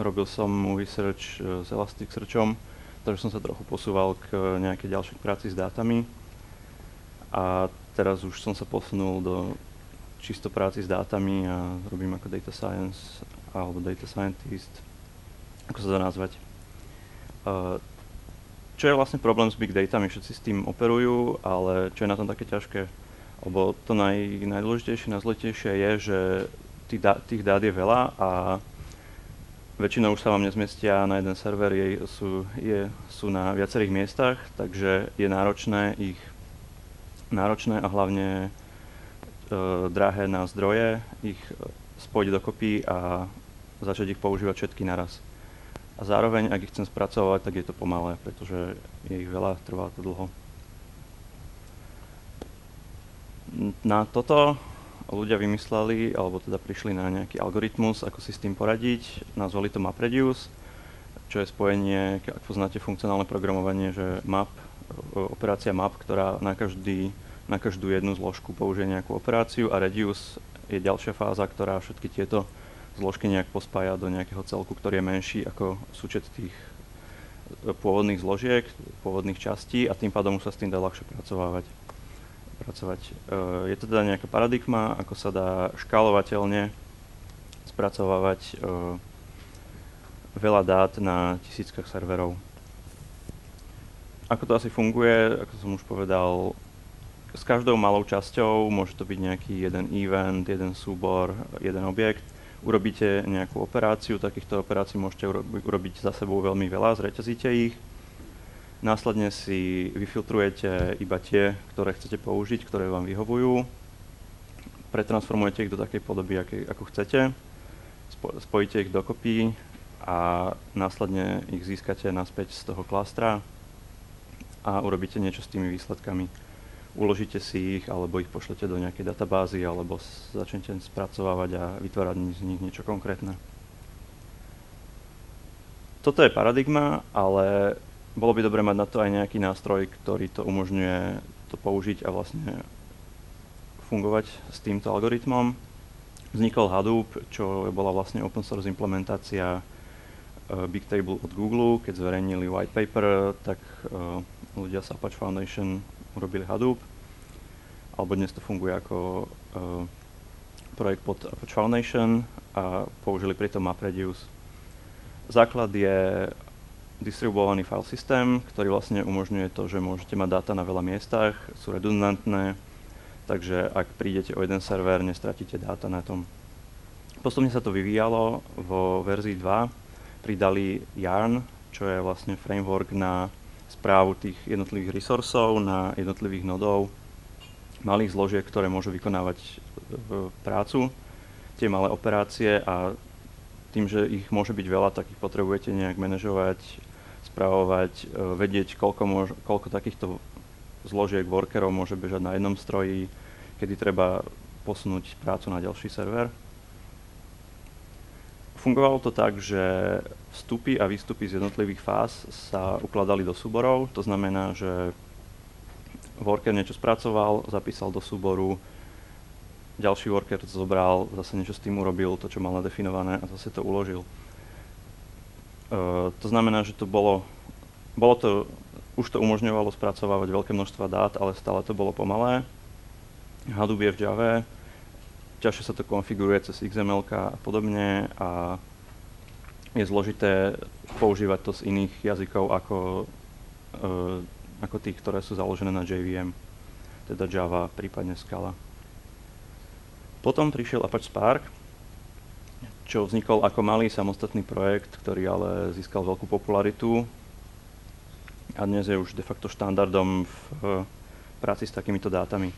robil som research s Elasticsearchom, takže som sa trochu posúval k nejakej ďalšej práci s dátami. A teraz už som sa posunul do čisto práci s dátami a robím ako data science alebo data scientist, ako sa dá nazvať. Čo je vlastne problém s big datami? Všetci s tým operujú, ale čo je na tom také ťažké? Lebo to najdôležitejšie, najzložitejšie je, že tých dát je veľa a väčšinou už sa vám nezmestia na jeden server, sú na viacerých miestach, takže je náročné a hlavne drahé na zdroje ich spojiť dokopy a začať ich používať všetky naraz. A zároveň, ak ich chcem spracovať, tak je to pomalé, pretože je ich veľa, trvá to dlho. Na toto ľudia vymysleli, alebo teda prišli na nejaký algoritmus, ako si s tým poradiť. Nazvali to MapReduce, čo je spojenie, ak poznáte funkcionálne programovanie, že operácia map, ktorá na každú jednu zložku použije nejakú operáciu a reduce je ďalšia fáza, ktorá všetky tieto zložky nejak pospája do nejakého celku, ktorý je menší ako súčet tých pôvodných zložiek, pôvodných častí a tým pádom sa s tým dá ľahšie pracovať. Je to teda nejaká paradigma, ako sa dá škálovateľne spracovávať veľa dát na tisíckach serverov. Ako to asi funguje, ako som už povedal, s každou malou časťou môže to byť nejaký jeden event, jeden súbor, jeden objekt. Urobíte nejakú operáciu, takýchto operácií môžete urobiť za sebou veľmi veľa, zreťazíte ich. Následne si vyfiltrujete iba tie, ktoré chcete použiť, ktoré vám vyhovujú. Pretransformujete ich do takej podoby, ako chcete. Spojíte ich dokopy a následne ich získate naspäť z toho klastra a urobíte niečo s tými výsledkami. Uložíte si ich, alebo ich pošlete do nejakej databázy, alebo začnete spracovávať a vytvárať z nich niečo konkrétne. Toto je paradigma, ale bolo by dobre mať na to aj nejaký nástroj, ktorý to umožňuje to použiť a vlastne fungovať s týmto algoritmom. Vznikol Hadoop, čo bola vlastne open source implementácia Bigtable od Google, keď zverejnili white paper, tak ľudia z Apache Foundation urobili Hadoop, alebo dnes to funguje ako projekt pod Apache Foundation a použili pritom MapReduce. Základ je distribuovaný file systém, ktorý vlastne umožňuje to, že môžete mať dáta na veľa miestach, sú redundantné, takže ak prídete o jeden server, nestratíte dáta na tom. Postupne sa to vyvíjalo, vo verzii 2 pridali Yarn, čo je vlastne framework na správu tých jednotlivých resursov, na jednotlivých nodov, malých zložiek, ktoré môžu vykonávať prácu, tie malé operácie a tým, že ich môže byť veľa, tak ich potrebujete nejak manažovať, spravovať, vedieť, koľko takýchto zložiek workerov môže bežať na jednom stroji, kedy treba posunúť prácu na ďalší server. Fungovalo to tak, že vstupy a výstupy z jednotlivých fáz sa ukladali do súborov, to znamená, že worker niečo spracoval, zapísal do súboru, ďalší worker to zobral, zase niečo s tým urobil, to, čo mal nadefinované a zase to uložil. To znamená, že už to umožňovalo spracovávať veľké množstva dát, ale stále to bolo pomalé. Hadoop je v Java, ťažšie sa to konfiguruje cez XML a podobne a je zložité používať to z iných jazykov ako tých, ktoré sú založené na JVM, teda Java, prípadne Scala. Potom prišiel Apache Spark, čo vznikol ako malý samostatný projekt, ktorý ale získal veľkú popularitu a dnes je už de facto štandardom v práci s takýmito dátami.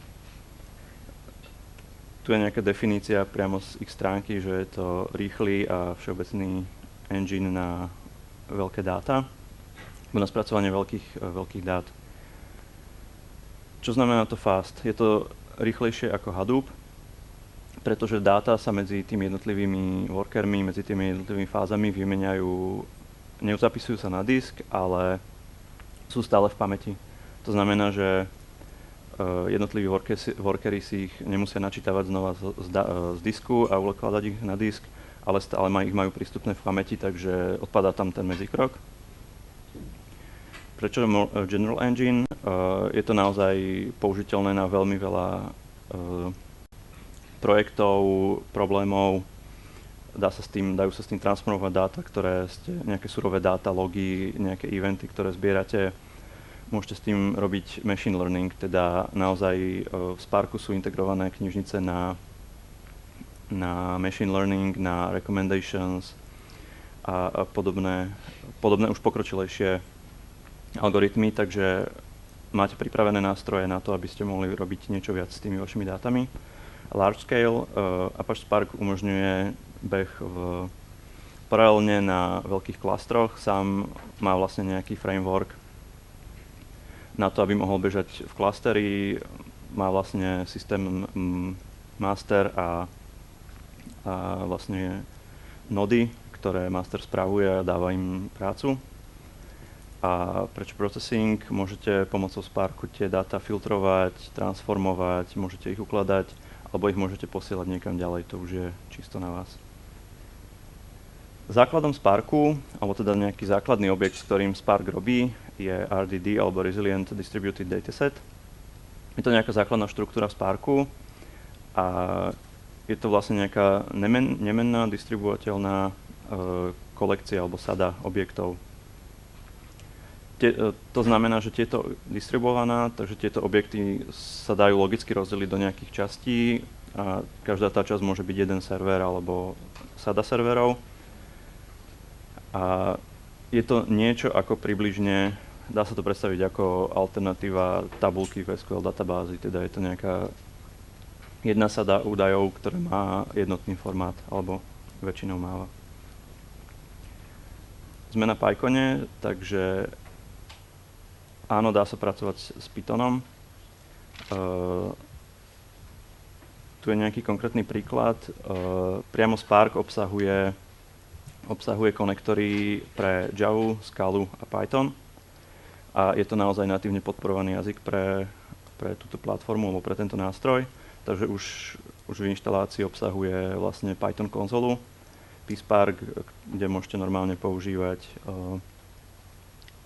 Tu je nejaká definícia priamo z ich stránky, že je to rýchly a všeobecný engine na veľké dáta, na spracovanie veľkých dát. Čo znamená to fast? Je to rýchlejšie ako Hadoop, pretože dáta sa medzi tými jednotlivými workermi, medzi tými jednotlivými fázami vymeniajú, nezapisujú sa na disk, ale sú stále v pamäti. To znamená, že jednotliví workery si ich nemusia načítavať znova z disku a ukladať ich na disk, ale stále ich majú prístupné v pamäti, takže odpadá tam ten medzikrok. Prečo General Engine? Je to naozaj použiteľné na veľmi veľa projektov, problémov. Dajú sa s tým transformovať dáta, nejaké surové dáta, logy, nejaké eventy, ktoré zbierate. Môžete s tým robiť machine learning, teda naozaj v Sparku sú integrované knižnice na machine learning, na recommendations a podobné už pokročilejšie algoritmy, takže máte pripravené nástroje na to, aby ste mohli robiť niečo viac s tými vašimi dátami. Large scale, Apache Spark umožňuje beh paralelne na veľkých klastroch, sám má vlastne nejaký framework na to, aby mohol bežať v klasteri, má vlastne systém master a vlastne nody, ktoré master spravuje a dáva im prácu. A prečo processing? Môžete pomocou Sparku tie dáta filtrovať, transformovať, môžete ich ukladať, alebo ich môžete posielať niekam ďalej, to už je čisto na vás. Základom Sparku, alebo teda nejaký základný objekt, s ktorým Spark robí, je RDD, alebo Resilient Distributed Dataset. Je to nejaká základná štruktúra v Sparku a je to vlastne nejaká nemenná, distribuovateľná kolekcia alebo sada objektov. To znamená, že tieto distribuovaná, takže tieto objekty sa dajú logicky rozdeliť do nejakých častí a každá tá časť môže byť jeden server alebo sada serverov. A je to niečo ako približne, dá sa to predstaviť ako alternatíva tabulky v SQL databázi, teda je to nejaká jedna sada údajov, ktorá má jednotný formát, alebo väčšinou máva. Sme na PyCone, takže áno, dá sa pracovať s Pythonom. Tu je nejaký konkrétny príklad. Priamo Spark obsahuje konektory pre Java, Scalu a Python. A je to naozaj natívne podporovaný jazyk pre túto platformu alebo pre tento nástroj. Takže už v inštalácii obsahuje vlastne Python konzolu, PySpark, kde môžete normálne používať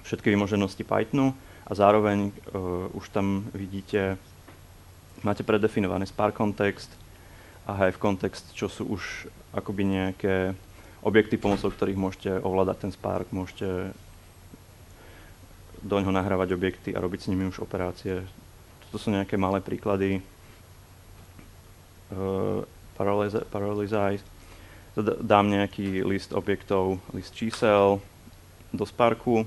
všetky vymoženosti Pythonu a zároveň už tam vidíte, máte predefinovaný Spark kontext a hive kontext, čo sú už akoby nejaké objekty, pomocou ktorých môžete ovládať ten Spark, môžete doňho nahrávať objekty a robiť s nimi už operácie. Toto sú nejaké malé príklady. Parallelize. Dám nejaký list objektov, list čísel do Sparku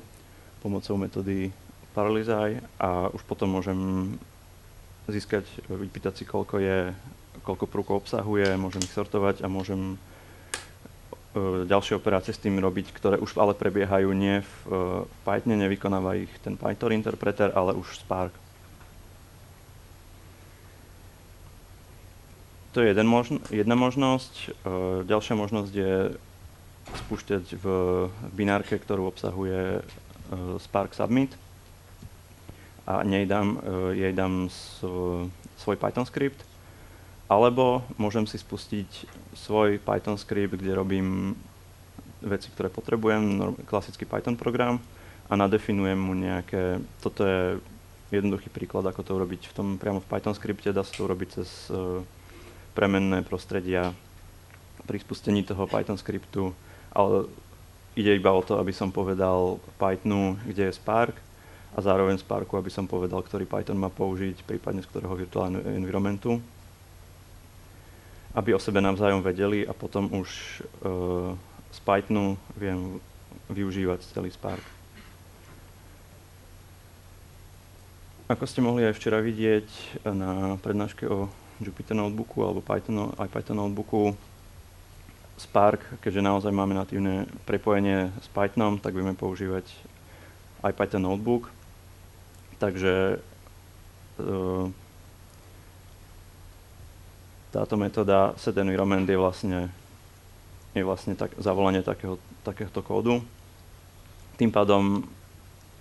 pomocou metódy Parallelize a už potom môžem získať, vypýtať si, koľko prvkov obsahuje, môžem ich sortovať a môžem ďalšie operácie s tým robiť, ktoré už ale prebiehajú nie v Pythone, nevykonáva ich ten Python interpreter, ale už Spark. To je jedna možnosť. Ďalšia možnosť je spúšťať v binárke, ktorú obsahuje Spark Submit a jej dám svoj Python script, alebo môžem si spustiť svoj Python script, kde robím veci, ktoré potrebujem, klasický Python program a nadefinujem mu nejaké, toto je jednoduchý príklad, ako to urobiť priamo v Python skripte, dá sa to urobiť cez premenné prostredia pri spustení toho Python skriptu, ale ide iba o to, aby som povedal Pythonu, kde je Spark a zároveň Sparku, aby som povedal, ktorý Python má použiť, prípadne z ktorého virtuálneho environmentu, aby o sebe navzájom vedeli a potom už z Pythonu viem využívať celý Spark. Ako ste mohli aj včera vidieť na prednáške o Jupyter Notebooku alebo Python Notebooku, Spark, keďže naozaj máme natívne prepojenie s Pythonom, tak budeme používať aj Python Notebook. Takže táto metóda set environment je vlastne zavolanie takéhoto kódu. Tým pádom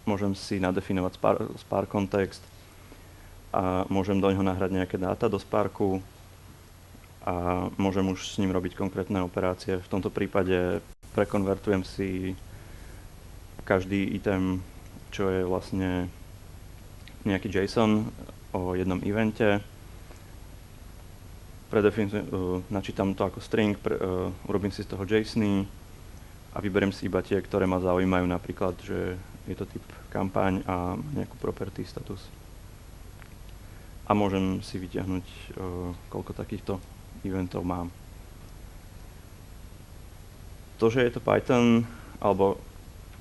môžem si nadefinovať Spark kontext a môžem do neho nahrať nejaké dáta do Sparku a môžem už s ním robiť konkrétne operácie. V tomto prípade prekonvertujem si každý item, čo je vlastne nejaký JSON o jednom evente. Načítam to ako string, urobím si z toho JSON a vyberiem si iba tie, ktoré ma zaujímajú, napríklad, že je to typ kampaň a nejakú property status. A môžem si vyťahnuť, koľko takýchto eventov mám. To, že je to Python, alebo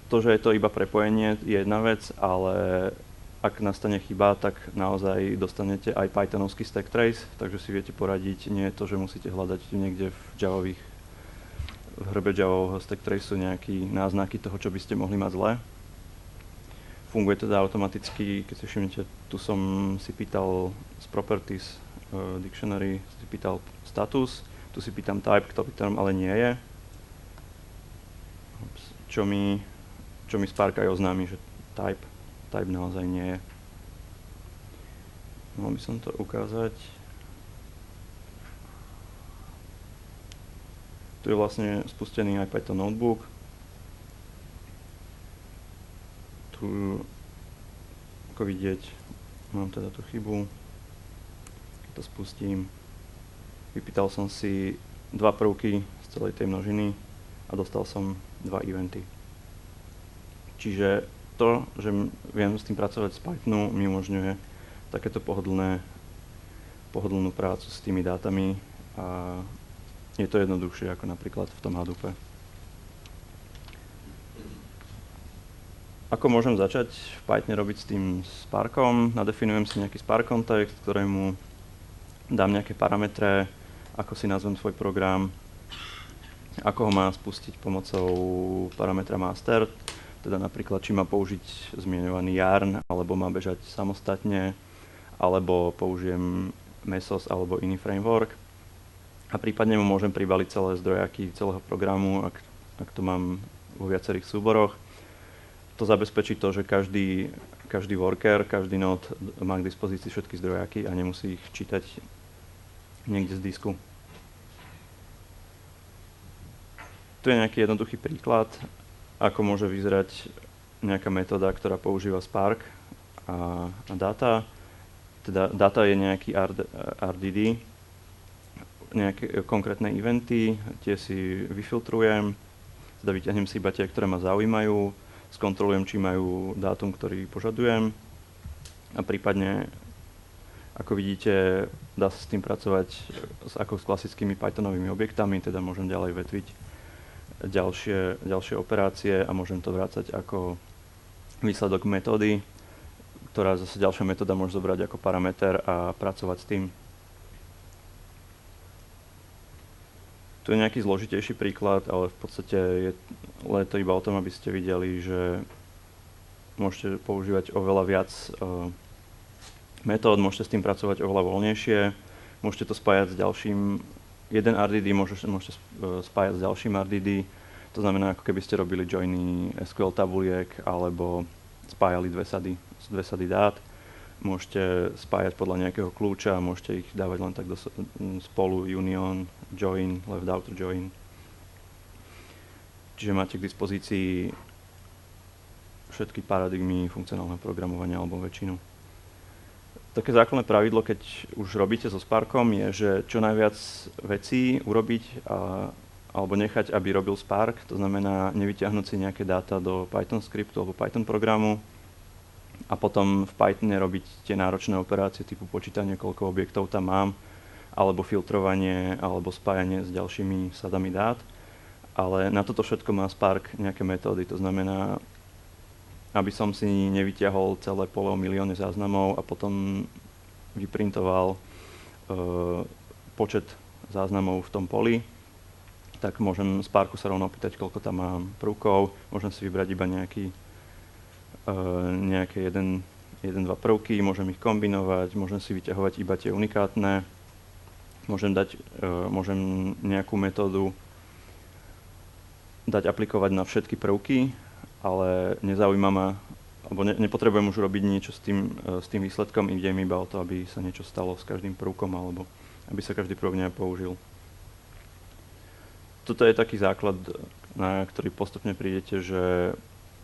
to, že je to iba prepojenie, je jedna vec, ale ak nastane chyba, tak naozaj dostanete aj Pythonovský stack trace, takže si viete poradiť. Nie je to, že musíte hľadať niekde v hrbe javového stack traceu nejaké náznaky toho, čo by ste mohli mať zle. Funguje teda automaticky, keď si všimnete, tu som si pýtal z properties dictionary, si pýtal status, tu si pýtam type, ktorý tam ale nie je. Čo mi Spark aj oznámi, že type naozaj nie je. Mohol by som to ukázať. Tu je vlastne spustený aj Python Notebook. Tu, ako vidieť, mám teda tú chybu. Keď to spustím, vypýtal som si 2 prvky z celej tej množiny a dostal som 2 eventy. Čiže to, že viem s tým pracovať z Pythonu, mi umožňuje takéto pohodlnú prácu s tými dátami a je to jednoduchšie ako napríklad v tom Hadoope. Ako môžem začať v Pythone robiť s tým Sparkom? Nadefinujem si nejaký Spark kontext, ktorému dám nejaké parametre, ako si nazvem svoj program, ako ho má spustiť pomocou parametra master, teda napríklad, či má použiť zmieňovaný yarn, alebo má bežať samostatne, alebo použijem mesos alebo iný framework. A prípadne mu môžem pribaliť celé zdrojaky celého programu, ak to mám vo viacerých súboroch. To zabezpečí to, že každý worker, každý node má k dispozícii všetky zdrojaky a nemusí ich čítať niekde z disku. Tu je nejaký jednoduchý príklad, ako môže vyzerať nejaká metóda, ktorá používa Spark a data. Teda data je nejaký RDD, nejaké konkrétne eventy, tie si vyfiltrujem, teda vyťahnem si iba tie, ktoré ma zaujímajú, skontrolujem, či majú dátum, ktorý požadujem a prípadne, ako vidíte, dá sa s tým pracovať ako s klasickými Pythonovými objektami, teda môžem ďalej vetviť ďalšie operácie a môžem to vrácať ako výsledok metódy, ktorá zase ďalšia metóda môže zobrať ako parameter a pracovať s tým. Tu je nejaký zložitejší príklad, ale v podstate je to iba o tom, aby ste videli, že môžete používať oveľa viac metód, môžete s tým pracovať oveľa voľnejšie, môžete to spájať s ďalším, jeden RDD môžete spájať s ďalším RDD, to znamená, ako keby ste robili joiny SQL tabuliek alebo spájali dve sady dát. Môžete spájať podľa nejakého kľúča, môžete ich dávať len tak spolu, union, join, left outer join. Čiže máte k dispozícii všetky paradigmy funkcionálneho programovania alebo väčšinu. Také základné pravidlo, keď už robíte so Sparkom, je, že čo najviac vecí urobiť alebo nechať, aby robil Spark, to znamená nevyťahnuť si nejaké dáta do Python skriptu alebo Python programu, a potom v Pythone robiť tie náročné operácie typu počítanie, koľko objektov tam mám, alebo filtrovanie, alebo spájanie s ďalšími sadami dát. Ale na toto všetko má Spark nejaké metódy. To znamená, aby som si nevyťahol celé pole o milióne záznamov a potom vyprintoval počet záznamov v tom poli, tak môžem Sparku sa rovno opýtať, koľko tam mám prvkov, môžem si vybrať iba nejaké dva prvky, môžem ich kombinovať, môžem si vyťahovať iba tie unikátne, môžem nejakú metódu dať aplikovať na všetky prvky, ale nezaujíma ma, alebo nepotrebujem už robiť niečo s tým výsledkom, ide mi iba o to, aby sa niečo stalo s každým prvkom, alebo aby sa každý prvok nejak použil. Toto je taký základ, na ktorý postupne prídete, že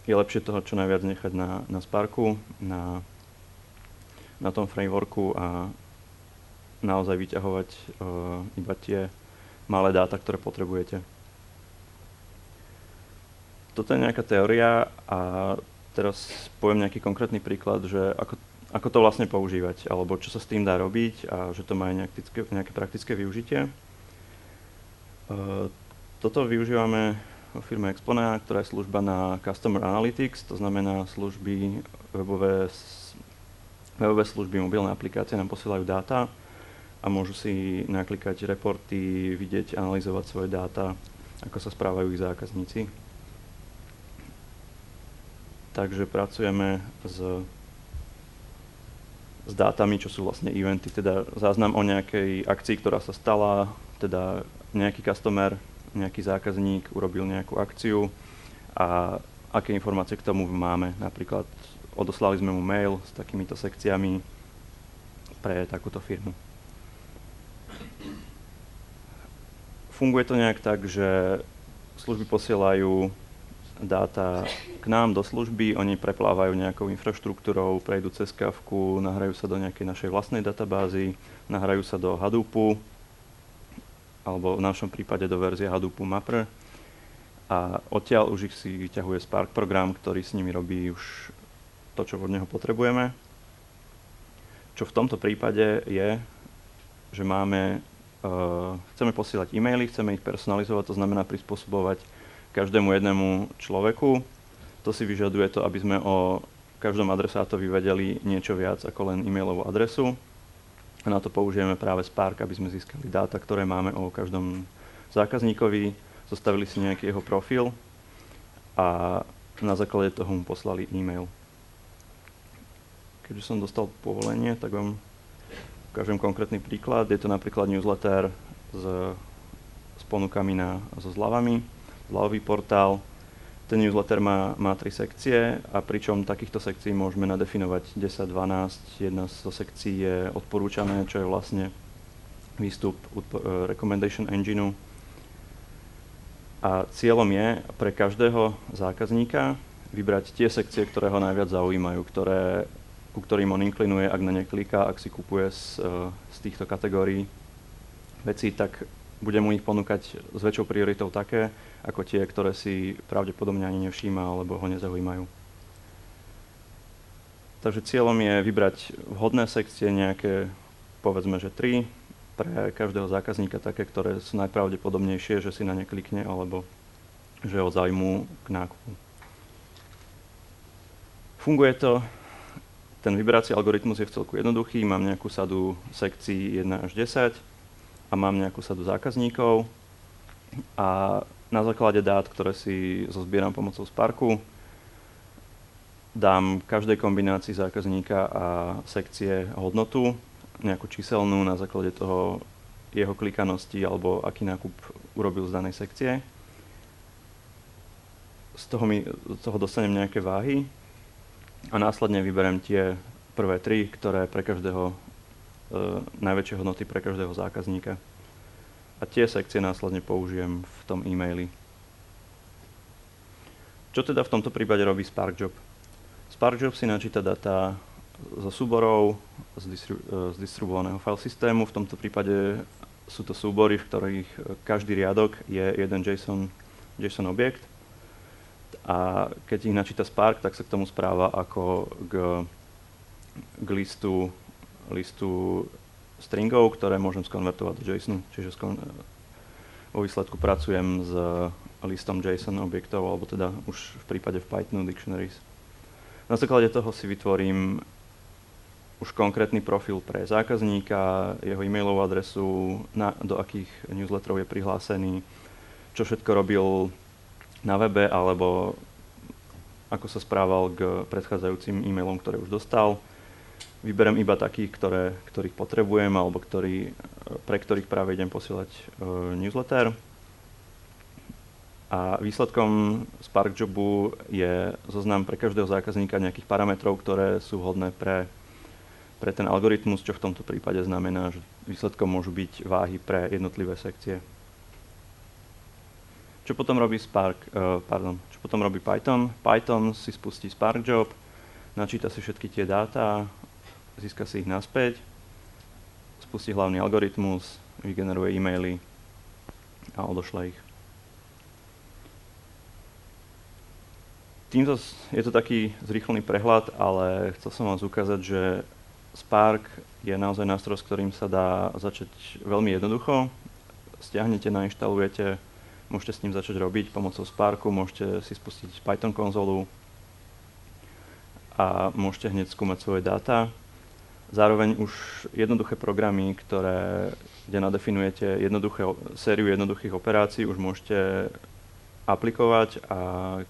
je lepšie toho čo najviac nechať na Sparku, na tom frameworku a naozaj vyťahovať iba tie malé dáta, ktoré potrebujete. Toto je nejaká teória a teraz poviem nejaký konkrétny príklad, že ako to vlastne používať, alebo čo sa s tým dá robiť a že to má nejaké praktické využitie. Toto využívame vo firme Exponent, ktorá je služba na Customer Analytics, to znamená webové služby, mobilné aplikácie nám posielajú dáta a môžu si naklikať reporty, vidieť, analyzovať svoje dáta, ako sa správajú ich zákazníci. Takže pracujeme s dátami, čo sú vlastne eventy, teda záznam o nejakej akcii, ktorá sa stala, teda nejaký customer, nejaký zákazník urobil nejakú akciu a aké informácie k tomu máme. Napríklad odoslali sme mu mail s takýmito sekciami pre takúto firmu. Funguje to nejak tak, že služby posielajú dáta k nám do služby, oni preplávajú nejakou infraštruktúrou, prejdú cez Kafku, nahrajú sa do nejakej našej vlastnej databázy, nahrajú sa do Hadoopu, alebo v našom prípade do verzie Hadoopu Mapper. A odtiaľ už ich si vyťahuje Spark program, ktorý s nimi robí už to, čo od neho potrebujeme. Čo v tomto prípade je, že chceme posielať e-maily, chceme ich personalizovať, to znamená prispôsobovať každému jednému človeku. To si vyžaduje to, aby sme o každom adresátovi vedeli niečo viac ako len e-mailovú adresu. A na to použijeme práve Spark, aby sme získali dáta, ktoré máme o každom zákazníkovi, zostavili si nejaký jeho profil a na základe toho mu poslali e-mail. Keďže som dostal povolenie, tak vám ukážem konkrétny príklad. Je to napríklad newsletter s ponukami so zľavami, zľavový portál. Ten newsletter má 3 sekcie a pričom takýchto sekcií môžeme nadefinovať 10, 12. Jedna zo sekcií je odporúčané, čo je vlastne výstup recommendation engineu. A cieľom je pre každého zákazníka vybrať tie sekcie, ktoré ho najviac zaujímajú, ku ktorým on inklinuje, ak na ne kliká, ak si kupuje z týchto kategórií vecí, tak bude mu ich ponúkať s väčšou prioritou také, ako tie, ktoré si pravdepodobne ani nevšíma alebo ho nezaujímajú. Takže cieľom je vybrať vhodné sekcie, nejaké, povedzme, že 3, pre každého zákazníka také, ktoré sú najpravdepodobnejšie, že si na ne klikne alebo že ho zaujímu k nákupu. Funguje to. Ten vyberací algoritmus je vcelku jednoduchý, mám nejakú sadu sekcií 1 až 10 a mám nejakú sadu zákazníkov a na základe dát, ktoré si zozbieram pomocou Sparku, dám každej kombinácii zákazníka a sekcie hodnotu, nejakú číselnú na základe toho jeho klikanosti alebo aký nákup urobil z danej sekcie. Z toho dostanem nejaké váhy a následne vyberiem tie prvé 3, ktoré pre každého najväčšie hodnoty pre každého zákazníka. A tie sekcie následne použijem v tom e-maili. Čo teda v tomto prípade robí SparkJob? SparkJob si načíta data zo súborov z distribuovaného file systému. V tomto prípade sú to súbory, v ktorých každý riadok je jeden JSON objekt. A keď ich načíta Spark, tak sa k tomu správa ako k listu stringov, ktoré môžem skonvertovať do JSONu. Čiže vo výsledku pracujem s listom JSON objektov, alebo teda už v prípade v Pythonu dictionaries. Na základe toho si vytvorím už konkrétny profil pre zákazníka, jeho e-mailovú adresu, do akých newsletterov je prihlásený, čo všetko robil na webe, alebo ako sa správal k predchádzajúcim e-mailom, ktoré už dostal. Vyberiem iba takých, ktorých potrebujem, alebo pre ktorých práve idem posielať newsletter. A výsledkom SparkJobu je zoznam pre každého zákazníka nejakých parametrov, ktoré sú vhodné pre ten algoritmus, čo v tomto prípade znamená, že výsledkom môžu byť váhy pre jednotlivé sekcie. Čo potom robí čo potom robí Python? Python si spustí SparkJob, načíta si všetky tie dáta, získa si ich naspäť, spustí hlavný algoritmus, vygeneruje e-maily a odošle ich. Týmto je to taký zrýchlený prehľad, ale chcel som vám ukázať, že Spark je naozaj nástroj, s ktorým sa dá začať veľmi jednoducho. Stiahnete, nainštalujete, môžete s ním začať robiť pomocou Sparku, môžete si spustiť Python konzolu a môžete hneď skúmať svoje dáta. Zároveň už jednoduché programy, kde nadefinujete sériu jednoduchých operácií, už môžete aplikovať a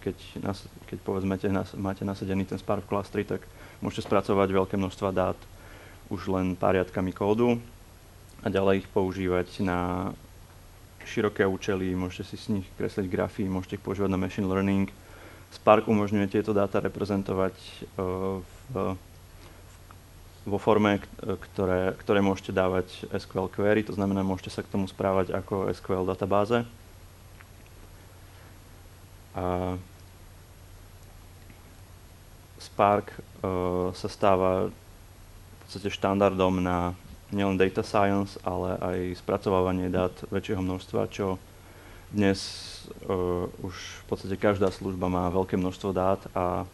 keď povedzme máte nasadený ten Spark v klastri, tak môžete spracovať veľké množstva dát už len pár riadkami kódu a ďalej ich používať na široké účely, môžete si z nich kresliť grafy, môžete ich používať na machine learning. Spark umožňuje tieto dáta reprezentovať vo forme, ktoré môžete dávať SQL query, to znamená, môžete sa k tomu správať ako SQL databáze. A Spark sa stáva v podstate štandardom na nielen data science, ale aj spracovávanie dát väčšieho množstva, čo dnes už v podstate každá služba má veľké množstvo dát a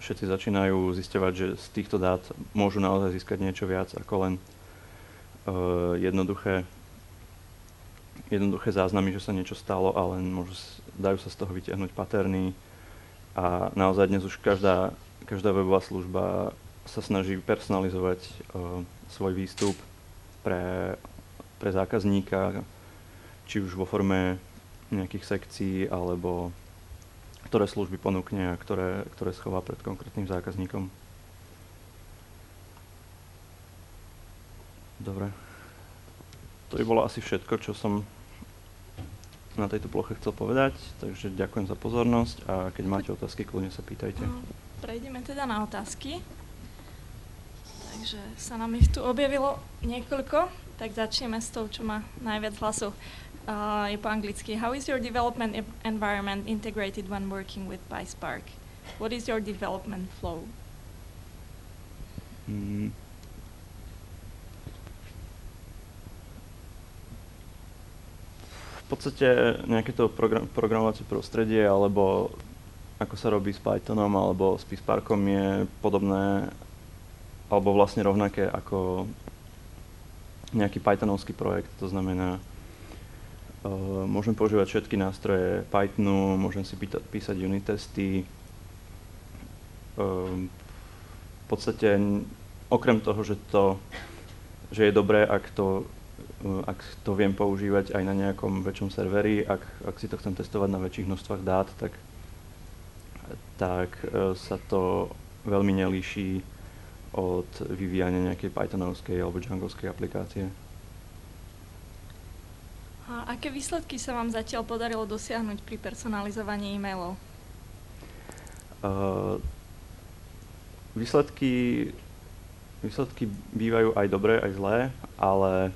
všetci začínajú zisťovať, že z týchto dát môžu naozaj získať niečo viac ako len jednoduché záznamy, že sa niečo stalo, ale dajú sa z toho vytiahnuť paterny a naozaj dnes už každá webová služba sa snaží personalizovať svoj výstup pre zákazníka, či už vo forme nejakých sekcií, alebo ktoré služby ponúkne a ktoré schová pred konkrétnym zákazníkom. Dobre. To by bolo asi všetko, čo som na tejto ploche chcel povedať, takže ďakujem za pozornosť a keď máte otázky, kľudne sa pýtajte. Prejdeme teda na otázky. Takže sa nám ich tu objavilo niekoľko, tak začneme s tou, čo má najviac hlasov. je po anglicky. How is your development environment integrated when working with PySpark? What is your development flow? V podstate nejaké to programovacie prostredie, alebo ako sa robí s Pythonom alebo s PySparkom je podobné, alebo vlastne rovnaké ako nejaký Pythonovský projekt. To znamená, môžem používať všetky nástroje Pythonu, môžem si písať unit testy. V podstate okrem toho, že je dobré, ak to viem používať aj na nejakom väčšom serveri, ak si to chcem testovať na väčších množstvách dát, tak sa to veľmi nelíši od vyvíjania nejakej pythonovskej alebo djangovskej aplikácie. A aké výsledky sa vám zatiaľ podarilo dosiahnuť pri personalizovaní e-mailov? Výsledky bývajú aj dobré, aj zlé, ale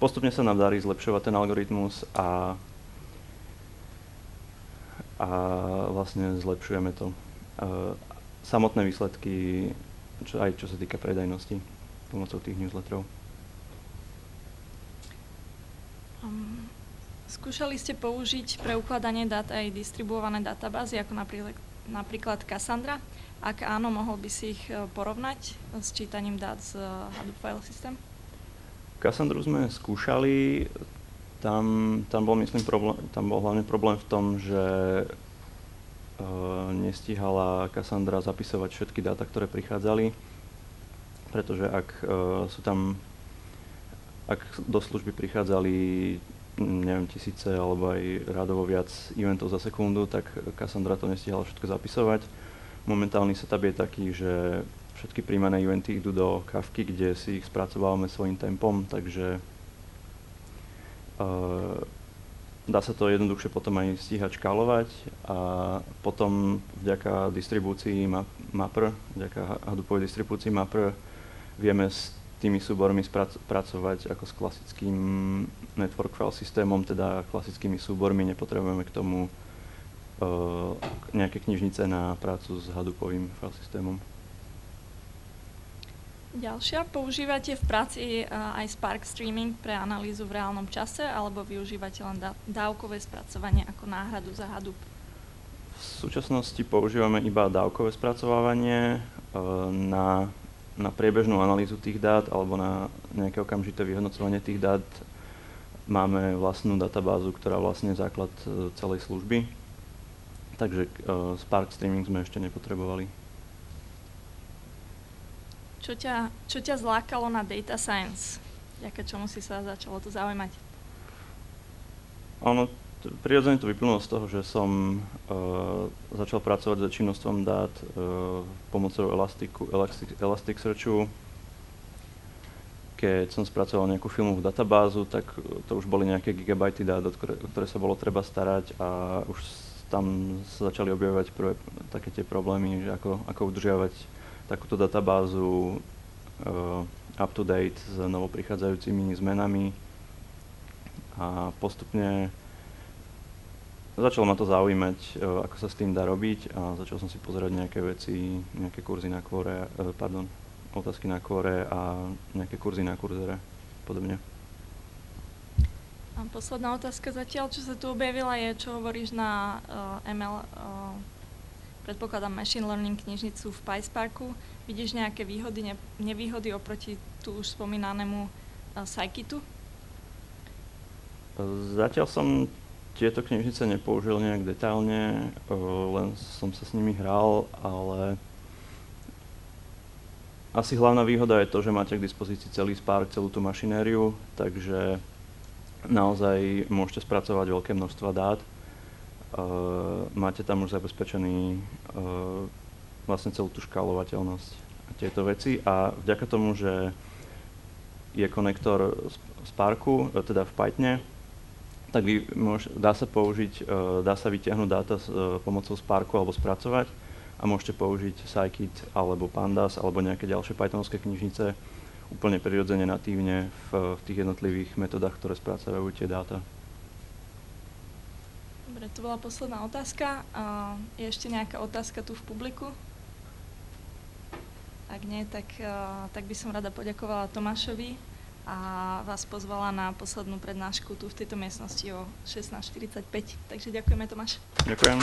postupne sa nám darí zlepšovať ten algoritmus a vlastne zlepšujeme to. Samotné výsledky, aj čo sa týka predajnosti pomocou tých newsletterov. Skúšali ste použiť pre ukladanie dát aj distribuované databázy, ako napríklad Cassandra? Ak áno, mohol by si ich porovnať s čítaním dát z Hadoop file system? Cassandru sme skúšali, tam bol hlavne problém v tom, že nestíhala Cassandra zapisovať všetky dáta, ktoré prichádzali, pretože ak do služby prichádzali neviem, tisíce alebo aj radovo viac eventov za sekundu, tak Cassandra to nestihala všetko zapisovať. Momentálny setup je taký, že všetky príjmané eventy idú do Kafky, kde si ich spracovávame svojím tempom, takže dá sa to jednoduchšie potom aj stíhať škálovať a potom vďaka distribúcii Mapr, vďaka Hadoopovej distribúcii Mapr vieme s tými súbormi pracovať ako s klasickým network file systémom, teda klasickými súbormi, nepotrebujeme k tomu nejaké knižnice na prácu s Hadoopovým file systémom. Ďalšia, používate v práci aj Spark Streaming pre analýzu v reálnom čase, alebo využívate len dávkové spracovanie ako náhradu za Hadoop? V súčasnosti používame iba dávkové spracovávanie na priebežnú analýzu tých dát alebo na nejaké okamžité vyhodnocovanie tých dát. Máme vlastnú databázu, ktorá vlastne je základ celej služby, takže Spark Streaming sme ešte nepotrebovali. Čo ťa zlákalo na data science? Vďaka čomu si sa začalo to zaujímať? Prirodzene to vyplynulo z toho, že som začal pracovať s väčšinostvom dát pomocou Elasticsearchu. Keď som spracoval nejakú filmovú databázu, tak to už boli nejaké gigabajty dát, o ktoré sa bolo treba starať a už tam sa začali objavovať prvé také tie problémy, že ako udržiavať takúto databázu up-to-date s novoprichádzajúcimi zmenami a postupne začalo ma to zaujímať, ako sa s tým dá robiť a začal som si pozerať nejaké veci, nejaké kurzy na Quore, otázky na Quore a nejaké kurzy na Coursere, podobne. A posledná otázka zatiaľ, čo sa tu objavila, je, čo hovoríš na ML, predpokladám machine learning knižnicu v PySparku. Vidíš nejaké výhody, nevýhody oproti tu už spomínanému scikit-u? Zatiaľ som tieto knižnice nepoužil nejak detailne, len som sa s nimi hral, ale asi hlavná výhoda je to, že máte k dispozícii celý Spark, celú tú mašinériu, takže naozaj môžete spracovať veľké množstva dát. Máte tam už zabezpečený vlastne celú tú škálovateľnosť a tieto veci a vďaka tomu, že je konektor Sparku, teda v Pythone, tak dá sa vytiahnuť dáta s pomocou Sparku alebo spracovať a môžete použiť scikit alebo pandas alebo nejaké ďalšie pythonovské knižnice, úplne prirodzene, natívne v tých jednotlivých metodách, ktoré spracovajú tie dáta. Dobre, to bola posledná otázka. Je ešte nejaká otázka tu v publiku? Ak nie, tak by som rada poďakovala Tomášovi a vás pozvala na poslednú prednášku tu v tejto miestnosti o 16:45. Takže ďakujeme, Tomáš. Ďakujem.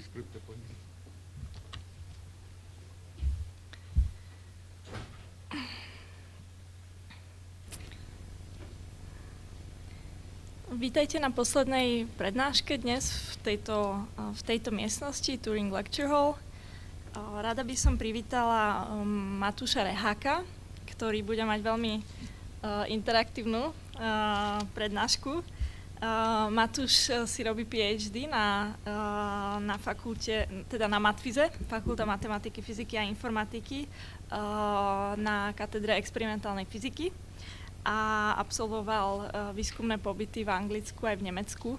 skripty po nich. Vítajte na poslednej prednáške dnes v tejto miestnosti Turing Lecture Hall. Rada by som privítala Matúša Reháka, ktorý bude mať veľmi interaktívnu prednášku. Matúš si robí PhD na fakulte, teda na Matfize, Fakulta matematiky, fyziky a informatiky na katedre experimentálnej fyziky a absolvoval výskumné pobyty v Anglicku aj v Nemecku.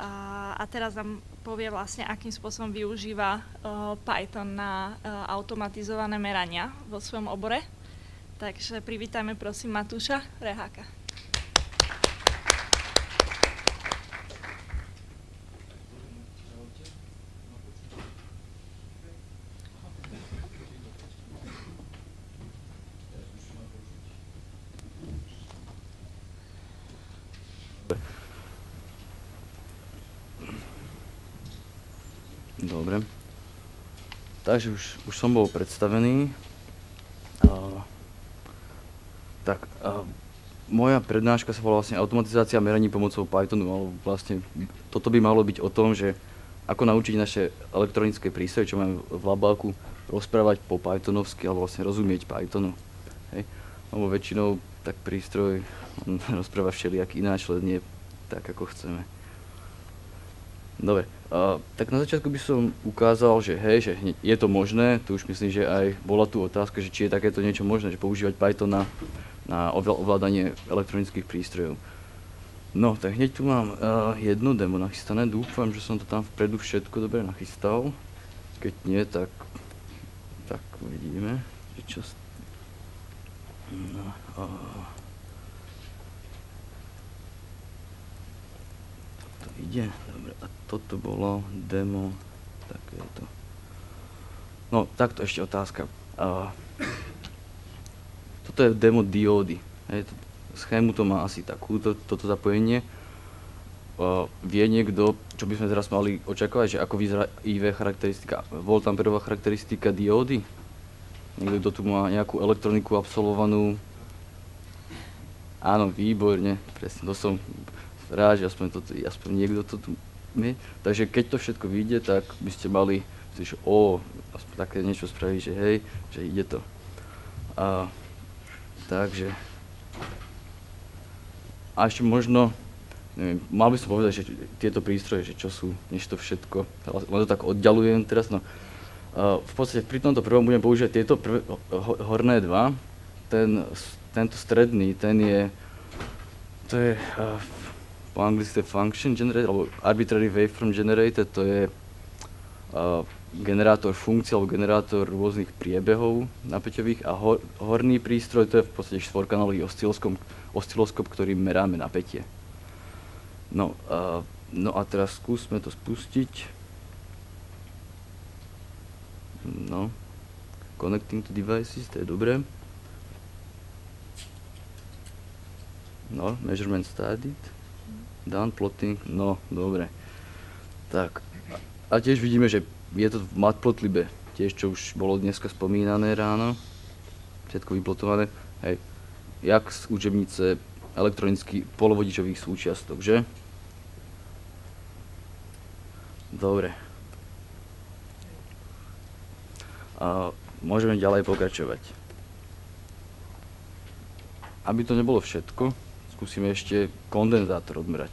A teraz nám povie vlastne, akým spôsobom využíva Python na automatizované merania vo svojom obore. Takže privítajme prosím Matúša Reháka. Dobre. Takže už som bol predstavený. Moja prednáška sa volá vlastne Automatizácia meraní pomocou Pythonu, ale vlastne toto by malo byť o tom, že ako naučiť naše elektronické prístroje, čo máme v labáku, rozprávať po pythonovsky, alebo vlastne rozumieť Pythonu. Hej. Lebo väčšinou tak prístroj rozpráva všelijak ináč, len nie tak, ako chceme. Dobre, tak na začiatku by som ukázal, že hej, že je to možné, tu už myslím, že aj bola tu otázka, že či je takéto niečo možné, že používať Python na ovládanie elektronických prístrojov. No, tak hneď tu mám jedno demo nachystané, dúfam, že som to tam vpredu všetko dobre nachystal. Keď nie, tak uvidíme, že čo... Ide, dobre, a toto bolo demo, takéto. No, takto ešte otázka. Toto je demo diódy. Schému to má asi takúto, toto zapojenie. Vie niekto, čo by sme teraz mali očakávať, že ako vyzerá IV charakteristika, voltamperová charakteristika diódy? Niekto, kto tu má nejakú elektroniku absolvovanú? Áno, výborne, presne, to som rád, že aspoň niekto to tu je. Takže keď to všetko vyjde, tak by ste mali, že aspoň také niečo spraviť, že hej, že ide to. Takže. A ešte možno, neviem, mal by som povedať, že tieto prístroje, že čo sú, než to všetko, len to tak oddialujem teraz, no. V podstate pri tomto prvom budem používať tieto horné dva. Tento stredný, to je po anglicky function generator, alebo arbitrary waveform generator, to je generátor funkcií alebo generátor rôznych priebehov napäťových a horný prístroj, to je v podstate štvorkanálový osciloskop, ktorým meráme napätie. No a teraz skúsme to spustiť. No, connecting to devices, to je dobré. No, measurement started. Done plotting, no, dobre. Tak, a tiež vidíme, že je to v matplotlib, tiež čo už bolo dneska spomínané ráno. Všetko vyplotované. Hej, jak z učebnice elektronických polovodičových súčiastok, že? Dobre. A môžeme ďalej pokračovať. Aby to nebolo všetko, skúsime ešte kondenzátor odmerať.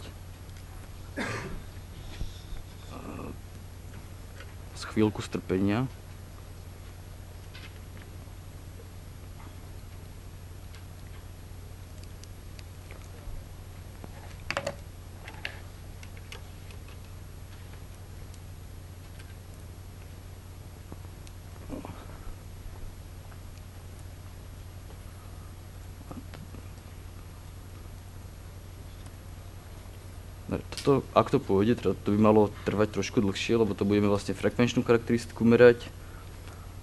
Z chvíľku strpenia. Ak to pôjde, to by malo trvať trošku dlhšie, lebo to budeme vlastne frekvenčnú charakteristiku merať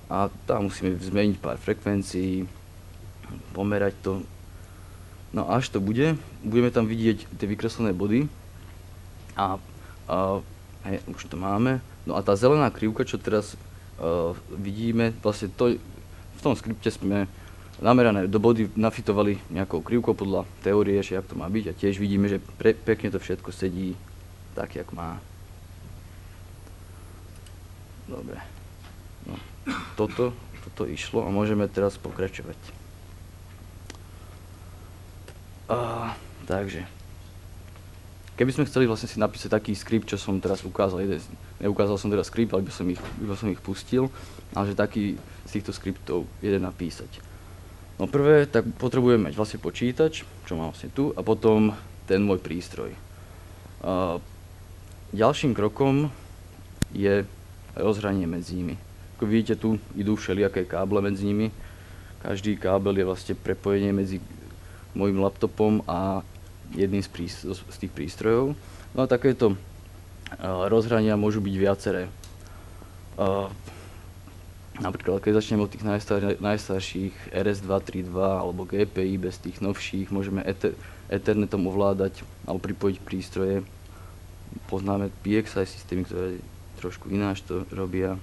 a tam musíme zmeniť pár frekvencií, pomerať to. No až to budeme tam vidieť tie vykreslené body a hej, už to máme. No a tá zelená krivka, čo teraz vidíme, vlastne to, v tom skripte sme namerané do body nafitovali nejakou krivkou podľa teórie, že jak to má byť a tiež vidíme, že pekne to všetko sedí tak, jak má. Dobre. No, toto išlo a môžeme teraz pokračovať. Takže, keby sme chceli vlastne si napísať taký skript, čo som teraz ukázal, neukázal som teraz skript, ale iba som ich pustil, ale že taký z týchto skriptov jeden napísať. No prvé, tak potrebujeme mať vlastne počítač, čo mám vlastne tu, a potom ten môj prístroj. Ďalším krokom je rozhranie medzi nimi. Ako vidíte, tu idú všelijaké káble medzi nimi. Každý kábel je vlastne prepojenie medzi môjim laptopom a jedným z tých prístrojov. No a takéto rozhrania môžu byť viaceré. Napríklad, keď začneme od tých najstarších RS-232 alebo GPI bez tých novších, môžeme Ethernetom ovládať alebo pripojiť prístroje. Poznáme PXI systémy, ktoré trošku ináč to robia.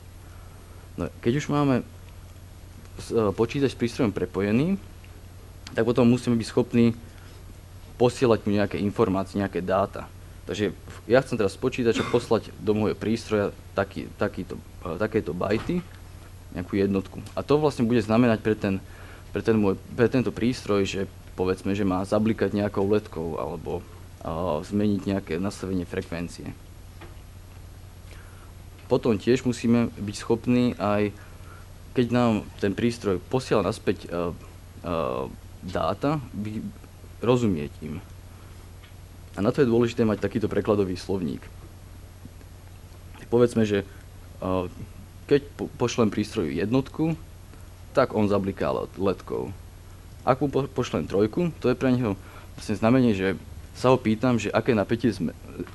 No, keď už máme počítač s prístrojom prepojený, tak potom musíme byť schopní posielať mu nejaké informácie, nejaké dáta. Takže ja chcem teraz z počítača poslať do môjho prístroja takéto bajty, nejakú jednotku. A to vlastne bude znamenať pre tento prístroj, že povedzme, že má zablikať nejakou ledkou alebo zmeniť nejaké nastavenie frekvencie. Potom tiež musíme byť schopní aj, keď nám ten prístroj posiela naspäť dáta, rozumieť im. A na to je dôležité mať takýto prekladový slovník. Povedzme, že keď pošlem prístroju jednotku, tak on zabliká ledkou. Ak mu pošlem trojku, to je pre neho vlastne znamenie, že sa ho pýtam, že aké napätie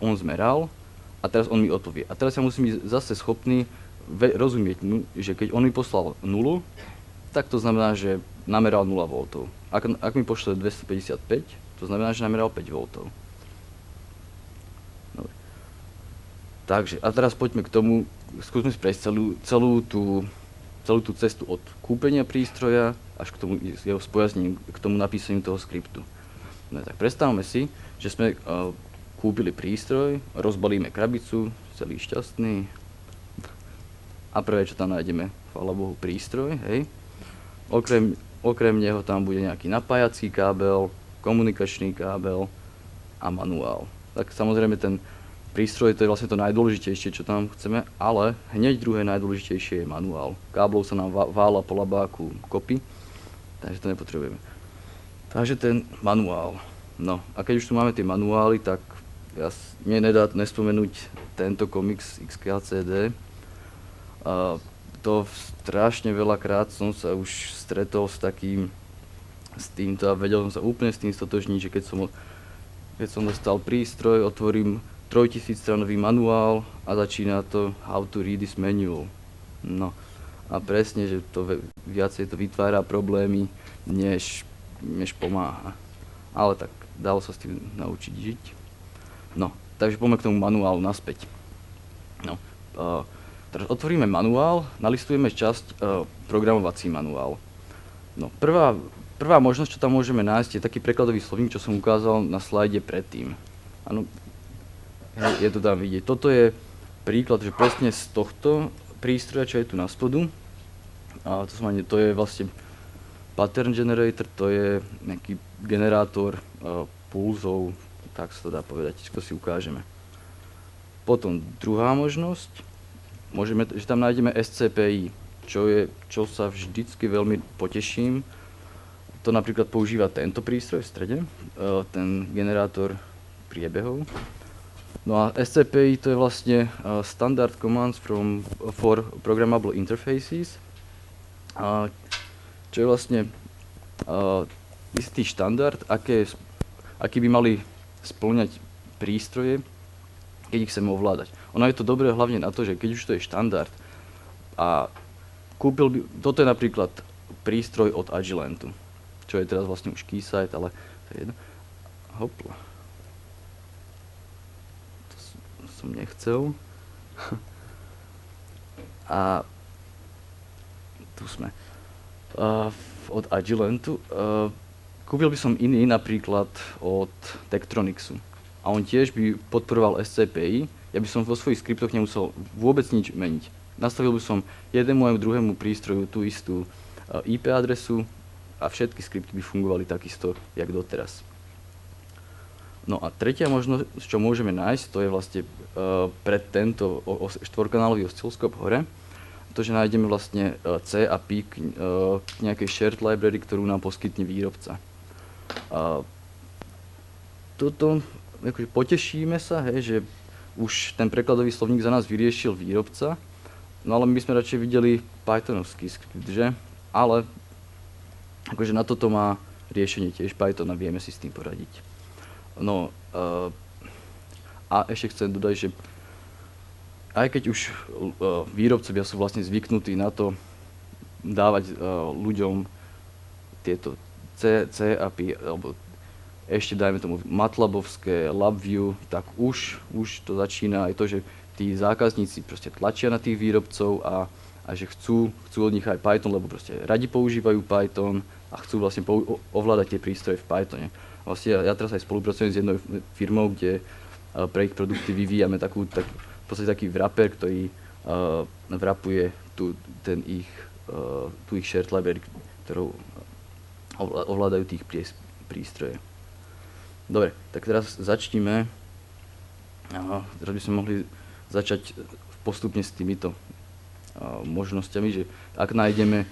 on zmeral a teraz on mi odpovie. A teraz ja musím byť zase schopný rozumieť mu, že keď on mi poslal 0, tak to znamená, že nameral 0 V. Ak mi pošle 255, to znamená, že nameral 5 V. Dobre. Takže, a teraz poďme k tomu, skúsme si prejsť celú tú cestu od kúpenia prístroja až k tomu jeho spojazním, k tomu napísaniu toho skriptu. No, tak predstavme si, že sme kúpili prístroj, rozbalíme krabicu, celý šťastný a prvé, čo tam nájdeme, chvála Bohu, prístroj, hej. Okrem neho tam bude nejaký napájací kábel, komunikačný kábel a manuál. Tak samozrejme ten prístroj to je vlastne to najdôležitejšie, čo tam chceme, ale hneď druhé najdôležitejšie je manuál. Káblov sa nám vála po labáku kopy, takže to nepotrebujeme. Takže ten manuál. No a keď už tu máme tie manuály, tak mne nedá nespomenúť tento komiks XKCD. To strašne veľakrát som sa už stretol s týmto a vedel som sa úplne s tým stotožniť, že keď som dostal prístroj, otvorím 3000-stranový manuál a začína to how to read this manual. No a presne, že to viacej to vytvára problémy, než pomáha. Ale tak dalo sa s tým naučiť žiť. No, takže poďme k tomu manuálu naspäť. No, teraz otvoríme manuál, nalistujeme časť programovací manuál. No, prvá možnosť, čo tam môžeme nájsť, je taký prekladový slovník, čo som ukázal na slajde predtým. Áno, je to tam vidieť. Toto je príklad, že presne z tohto prístroja, čo je tu na spodu. A to je vlastne pattern generator, to je nejaký generátor pulzov, tak sa to dá povedať, čo si ukážeme. Potom druhá možnosť, že tam nájdeme SCPI, čo sa vždycky veľmi poteším. To napríklad používa tento prístroj v strede, ten generátor priebehov. No a SCPI to je vlastne Standard Commands for Programmable Interfaces, čo je vlastne istý štandard, aký by mali spĺňať prístroje, keď ich chceme ovládať. Ono je to dobré hlavne na to, že keď už to je štandard a toto je napríklad prístroj od Agilantu, čo je teraz vlastne už Keysight, ale to je jedno. Hopla. To som nechcel. A tu sme. Od Agilentu. Kúpil by som iný napríklad od Tektronixu. A on tiež by podporoval SCPI. Ja by som vo svojich skriptoch nemusel vôbec nič meniť. Nastavil by som jednému aj druhému prístroju tú istú IP adresu a všetky skripty by fungovali takisto, jak doteraz. No a tretia možnosť, čo môžeme nájsť, to je vlastne pre tento štvorkanálový oscilloskop hore, to, že nájdeme vlastne C a P k nejakej shared library, ktorú nám poskytne výrobca. Toto, akože potešíme sa, hej, že už ten prekladový slovník za nás vyriešil výrobca, no ale my sme radšej videli pythonovský skript, že? Ale akože na toto má riešenie tiež Python a vieme si s tým poradiť. No a ešte chcem dodať, že aj keď už výrobcovia sú vlastne zvyknutí na to dávať ľuďom tieto C API, alebo ešte dajme tomu MATLABovské, LabVIEW, tak už to začína aj to, že tí zákazníci proste tlačia na tých výrobcov a že chcú od nich aj Python, lebo proste radi používajú Python a chcú vlastne ovládať tie prístroje v Pythone. Vlastne ja teraz aj spolupracujem s jednou firmou, kde pre ich produkty vyvíjame v podstate taký wrapper, ktorý wrapuje tú ich shared library, ktorou ovládajú tých prístroje. Dobre, tak teraz začníme. Teraz by sme mohli začať postupne s týmito možnosťami, že ak nájdeme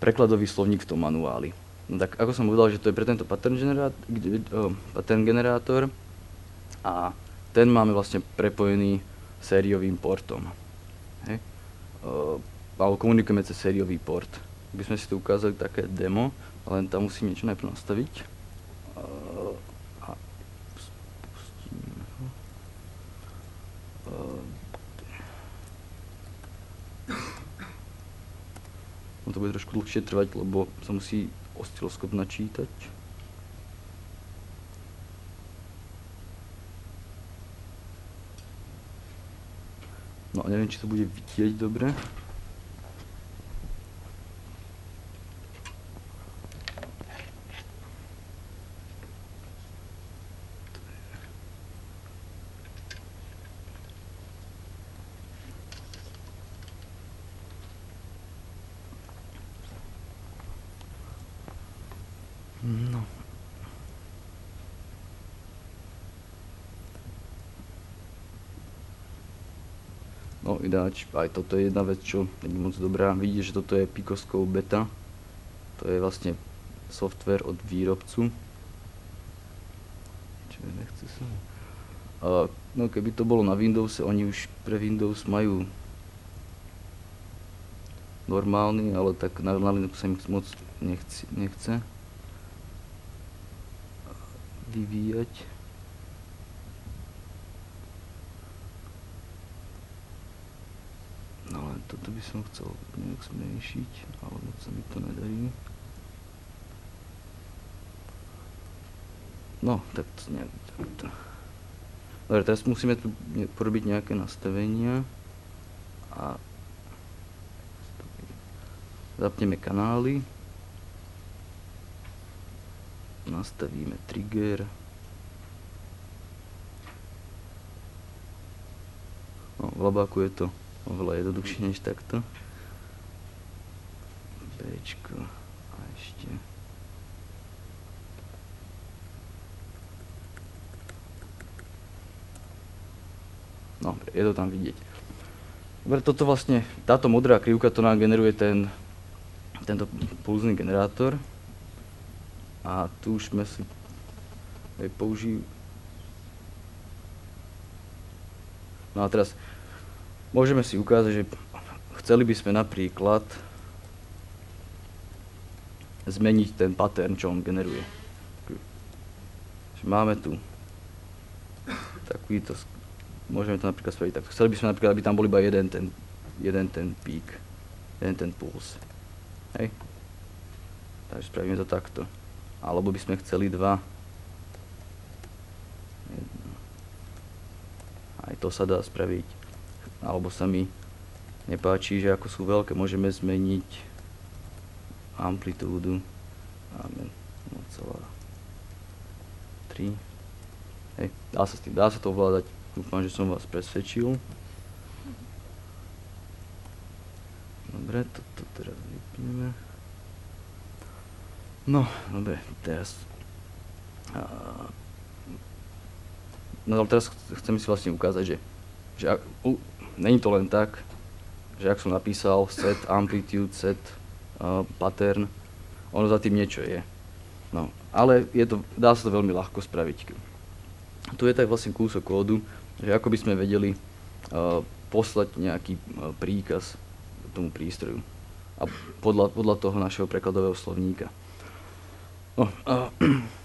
prekladový slovník v tom manuáli. No tak ako som povedal, že to je pre tento pattern generátor a ten máme vlastne prepojený sériovým portom. Hej. Alebo komunikujeme cez sériový port. By sme si tu ukázali také demo, len tam musím niečo najprv nastaviť. A spustíme ho. To bude trošku dlhšie trvať, lebo sa musí oscilloskop načítať. No a neviem, či to bude vidieť dobre. No ináč, aj toto je jedna vec, čo nie je moc dobrá. Vidíte, že toto je PyCon beta. To je vlastne software od výrobcu. Čiže nechce sa. No keby to bolo na Windowse, oni už pre Windows majú normálny, ale tak na Linux sa im moc nechce vyvíjať. No len toto by som chcel nejak zmenšiť, ale moc sa mi to nedarí. No, tak to nejak takto. Dobre, teraz musíme tu porobiť nejaké nastavenia a zapneme kanály. Nastavíme trigger. No, v labáku je to oveľa jednoduchšie než takto. Bčko a ešte. No, je to tam vidieť. Dobre, toto vlastne, táto modrá krivka, to nám generuje tento pulzný generátor. A tu už sme si použili. No a teraz môžeme si ukázať, že chceli by sme napríklad zmeniť ten pattern, čo on generuje. Máme tu takýto, môžeme to napríklad spraviť takto. Chceli by sme napríklad, aby tam bol iba jeden ten pík, jeden ten puls. Hej? Takže spravíme to takto. Alebo by sme chceli dva. Aj to sa dá spraviť. Alebo sa mi nepáči, že ako sú veľké, môžeme zmeniť amplitúdu. Máme 0,3. Hej, dá sa to ovládať. Dúfam, že som vás presvedčil. Dobre, toto teraz vypneme. No, dobre, teraz... No ale teraz chcem si vlastne ukázať, že není to len tak, že ak som napísal set amplitude, set pattern, ono za tým niečo je. No, ale dá sa to veľmi ľahko spraviť. Tu je tak vlastne kúsok kódu, že ako by sme vedeli poslať nejaký príkaz tomu prístroju a podľa toho našeho prekladového slovníka. No,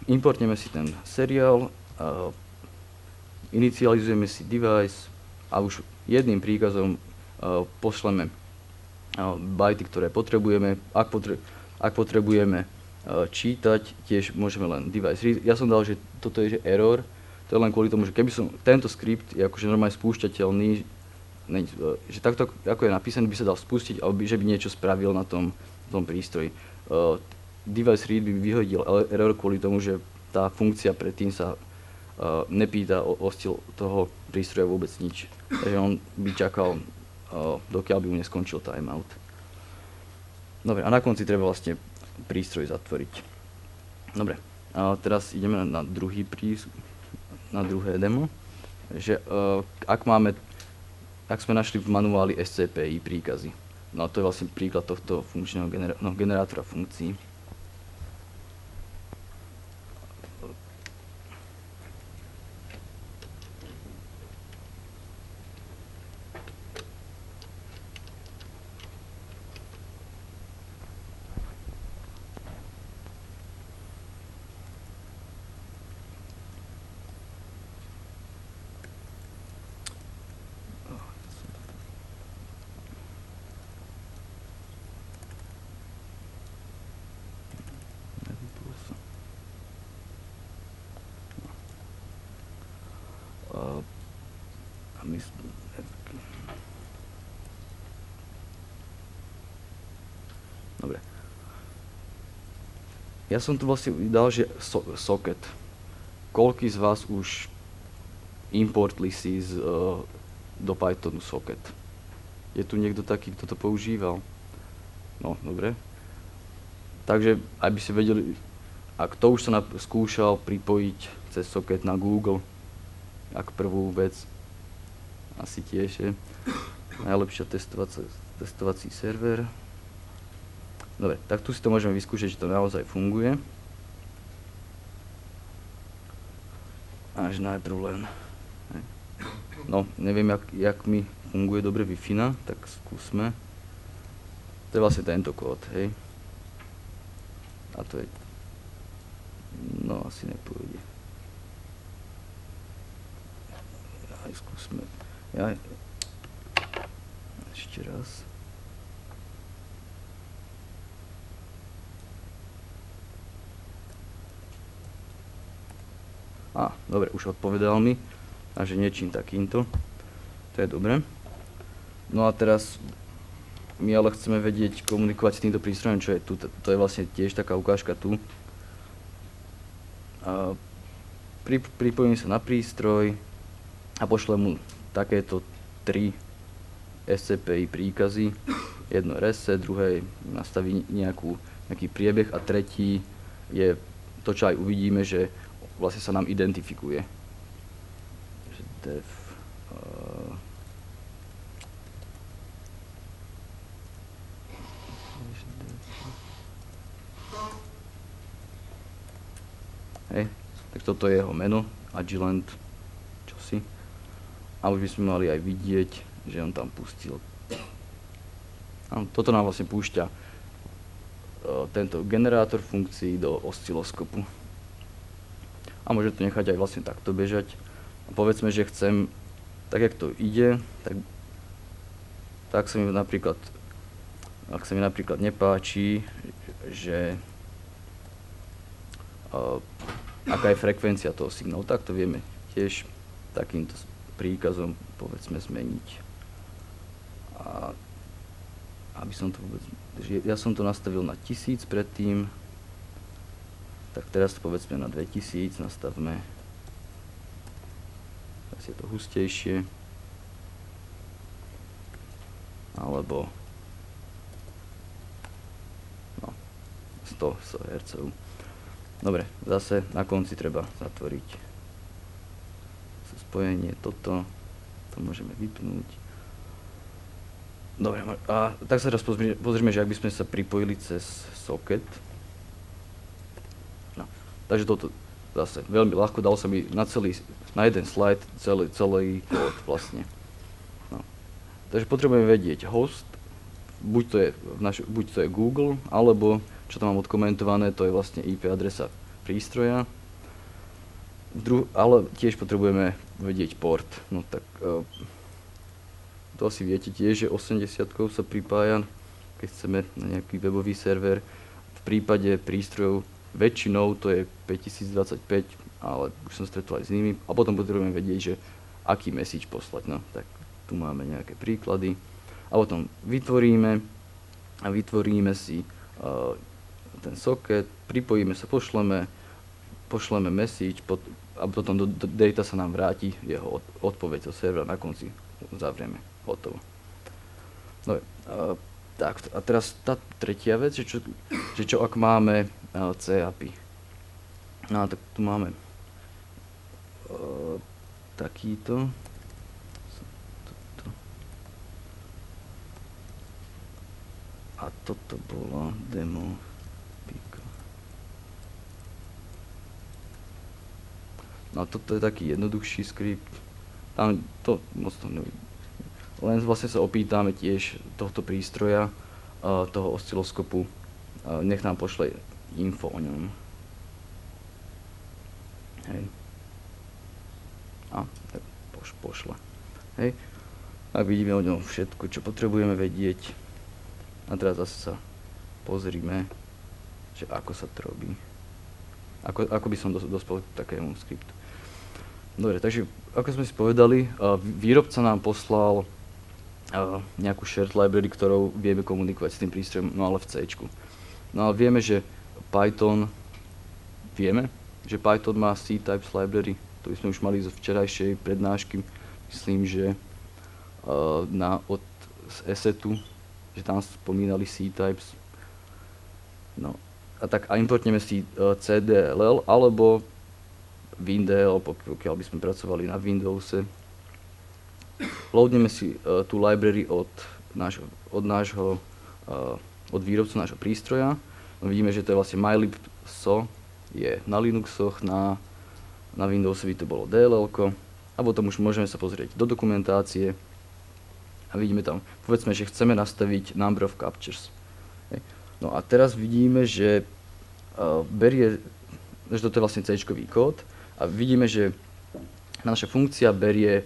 importneme si ten seriál, inicializujeme si device a už jedným príkazom pošleme bajty, ktoré potrebujeme. Ak potrebujeme čítať, tiež môžeme len device read. Ja som dal, že toto je error, to je len kvôli tomu, že keby som tento skript je akože normálne spúšťateľný, že takto ako je napísaný, by sa dal spustiť, alebo že by niečo spravil na tom prístroji. Device read by vyhodil error kvôli tomu, že tá funkcia predtým sa nepýta o styl toho prístroja vôbec nič. Takže on by čakal, dokiaľ by mu neskončil timeout. Dobre, a na konci treba vlastne prístroj zatvoriť. Dobre, a teraz ideme na druhé demo. Že ak sme našli v manuáli SCPI príkazy. No to je vlastne príklad tohto funkčného generátora funkcií. Dobre. Ja som tu vlastne dal, že socket. Koľký z vás už importli si do Pythonu socket? Je tu niekto taký, kto to používal? No, dobre. Takže, aby ste vedeli, a kto už sa skúšal pripojiť cez socket na Google, ako prvú vec, asi tiež je najlepšia testovací server. Dobre, tak tu si to môžeme vyskúšať, že to naozaj funguje. Až najprv len. No, neviem, jak mi funguje dobre Wi-Fi, tak skúsme. To je vlastne tento kód, hej. A to je... No, asi nepôjde. Aj skúsme. Ešte raz. Dobre, už odpovedal mi, a že niečím takýmto. To je dobre. No a teraz my ale chceme vedieť komunikovať s týmto prístrojom, čo je tu. To je vlastne tiež taká ukážka tu. Pripojím sa na prístroj a pošlem mu takéto 3 SCPI príkazy. Jedno reset, druhé nastaví nejaký priebeh a tretí je to, čo aj uvidíme, že vlastne sa nám identifikuje. Def hej, tak toto je jeho meno, Agilent, čosi. A už by sme mali aj vidieť, že on tam pustil. Toto nám vlastne púšťa tento generátor funkcií do osciloskopu. A môže to nechať aj vlastne takto bežať. A povedzme, že chcem, tak jak to ide, tak sa mi napríklad, ak sa mi napríklad nepáči, že aká je frekvencia toho signálu, tak to vieme tiež takýmto príkazom povedzme zmeniť. A aby som to vôbec, ja som to nastavil na 1000 predtým, tak teraz to povedzme na 2000 nastavme. Teraz je to hustejšie. Alebo no, 100 Hz. Dobre, zase na konci treba zatvoriť spojenie, toto, to môžeme vypnúť. Dobre, a tak sa teraz pozrieme, že ak by sme sa pripojili cez socket. No, takže toto zase veľmi ľahko, dalo sa mi na jeden slide celý kód vlastne. No. Takže potrebujeme vedieť host, buď to je Google, alebo čo tam mám odkomentované, to je vlastne IP adresa prístroja. Ale tiež potrebujeme vedieť port. No tak to asi viete tiež, že 80 sa pripája, keď chceme na nejaký webový server. V prípade prístrojov väčšinou to je 5025, ale už som stretol aj s nimi. A potom potrebujeme vedieť, že aký message poslať. No tak tu máme nejaké príklady. A potom vytvoríme si ten socket, pripojíme sa, pošleme message a potom do data sa nám vráti jeho odpoveď zo servera, na konci zavrieme, hotovo. Dobre, tak a teraz tá tretia vec, že čo ak máme C API. No tak tu máme takýto. A toto bolo demo PyCon. No a toto je taký jednoduchší skript. Tam to moc to neviem. Len vlastne sa opýtame tiež tohto prístroja, toho osciloskopu, nech nám pošle info o ňom. Hej. A tak pošle. Hej. A vidíme o ňom všetko, čo potrebujeme vedieť. A teraz zase sa pozrime, že ako sa to robí. Ako by som dospel k takému skriptu. Dobre, takže ako sme si povedali, výrobca nám poslal nejakú shared library, ktorou vieme komunikovať s tým prístrojom, no ale v C-čku. No ale vieme, že Python má C-types library, to by sme už mali zo včerajšej prednášky, myslím, že z ESETu, že tam spomínali C-types. No, a importneme si CDLL alebo WinDL, pokiaľ by sme pracovali na Windowse. Loadneme si tú library od výrobcu nášho prístroja. No, vidíme, že to je vlastne mylib.so, je na Linuxoch, na Windowse by to bolo DLL-ko. A potom už môžeme sa pozrieť do dokumentácie. A vidíme tam, povedzme, že chceme nastaviť number of captures. No a teraz vidíme, že že toto je vlastne C-čkový kód a vidíme, že naša funkcia berie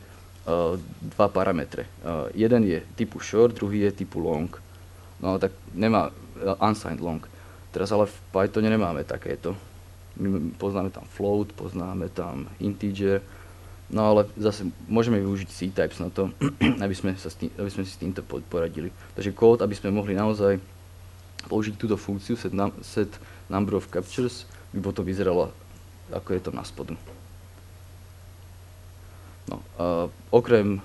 dva parametre. Jeden je typu short, druhý je typu long. No tak nemá unsigned long. Teraz ale v Pythone nemáme takéto. My poznáme tam float, poznáme tam integer. No ale zase môžeme využiť C-types na to, aby sme si s týmto poradili. Takže kód, aby sme mohli naozaj použiť túto funkciu set number of captures, by potom vyzeralo, ako je to na spodu. No, okrem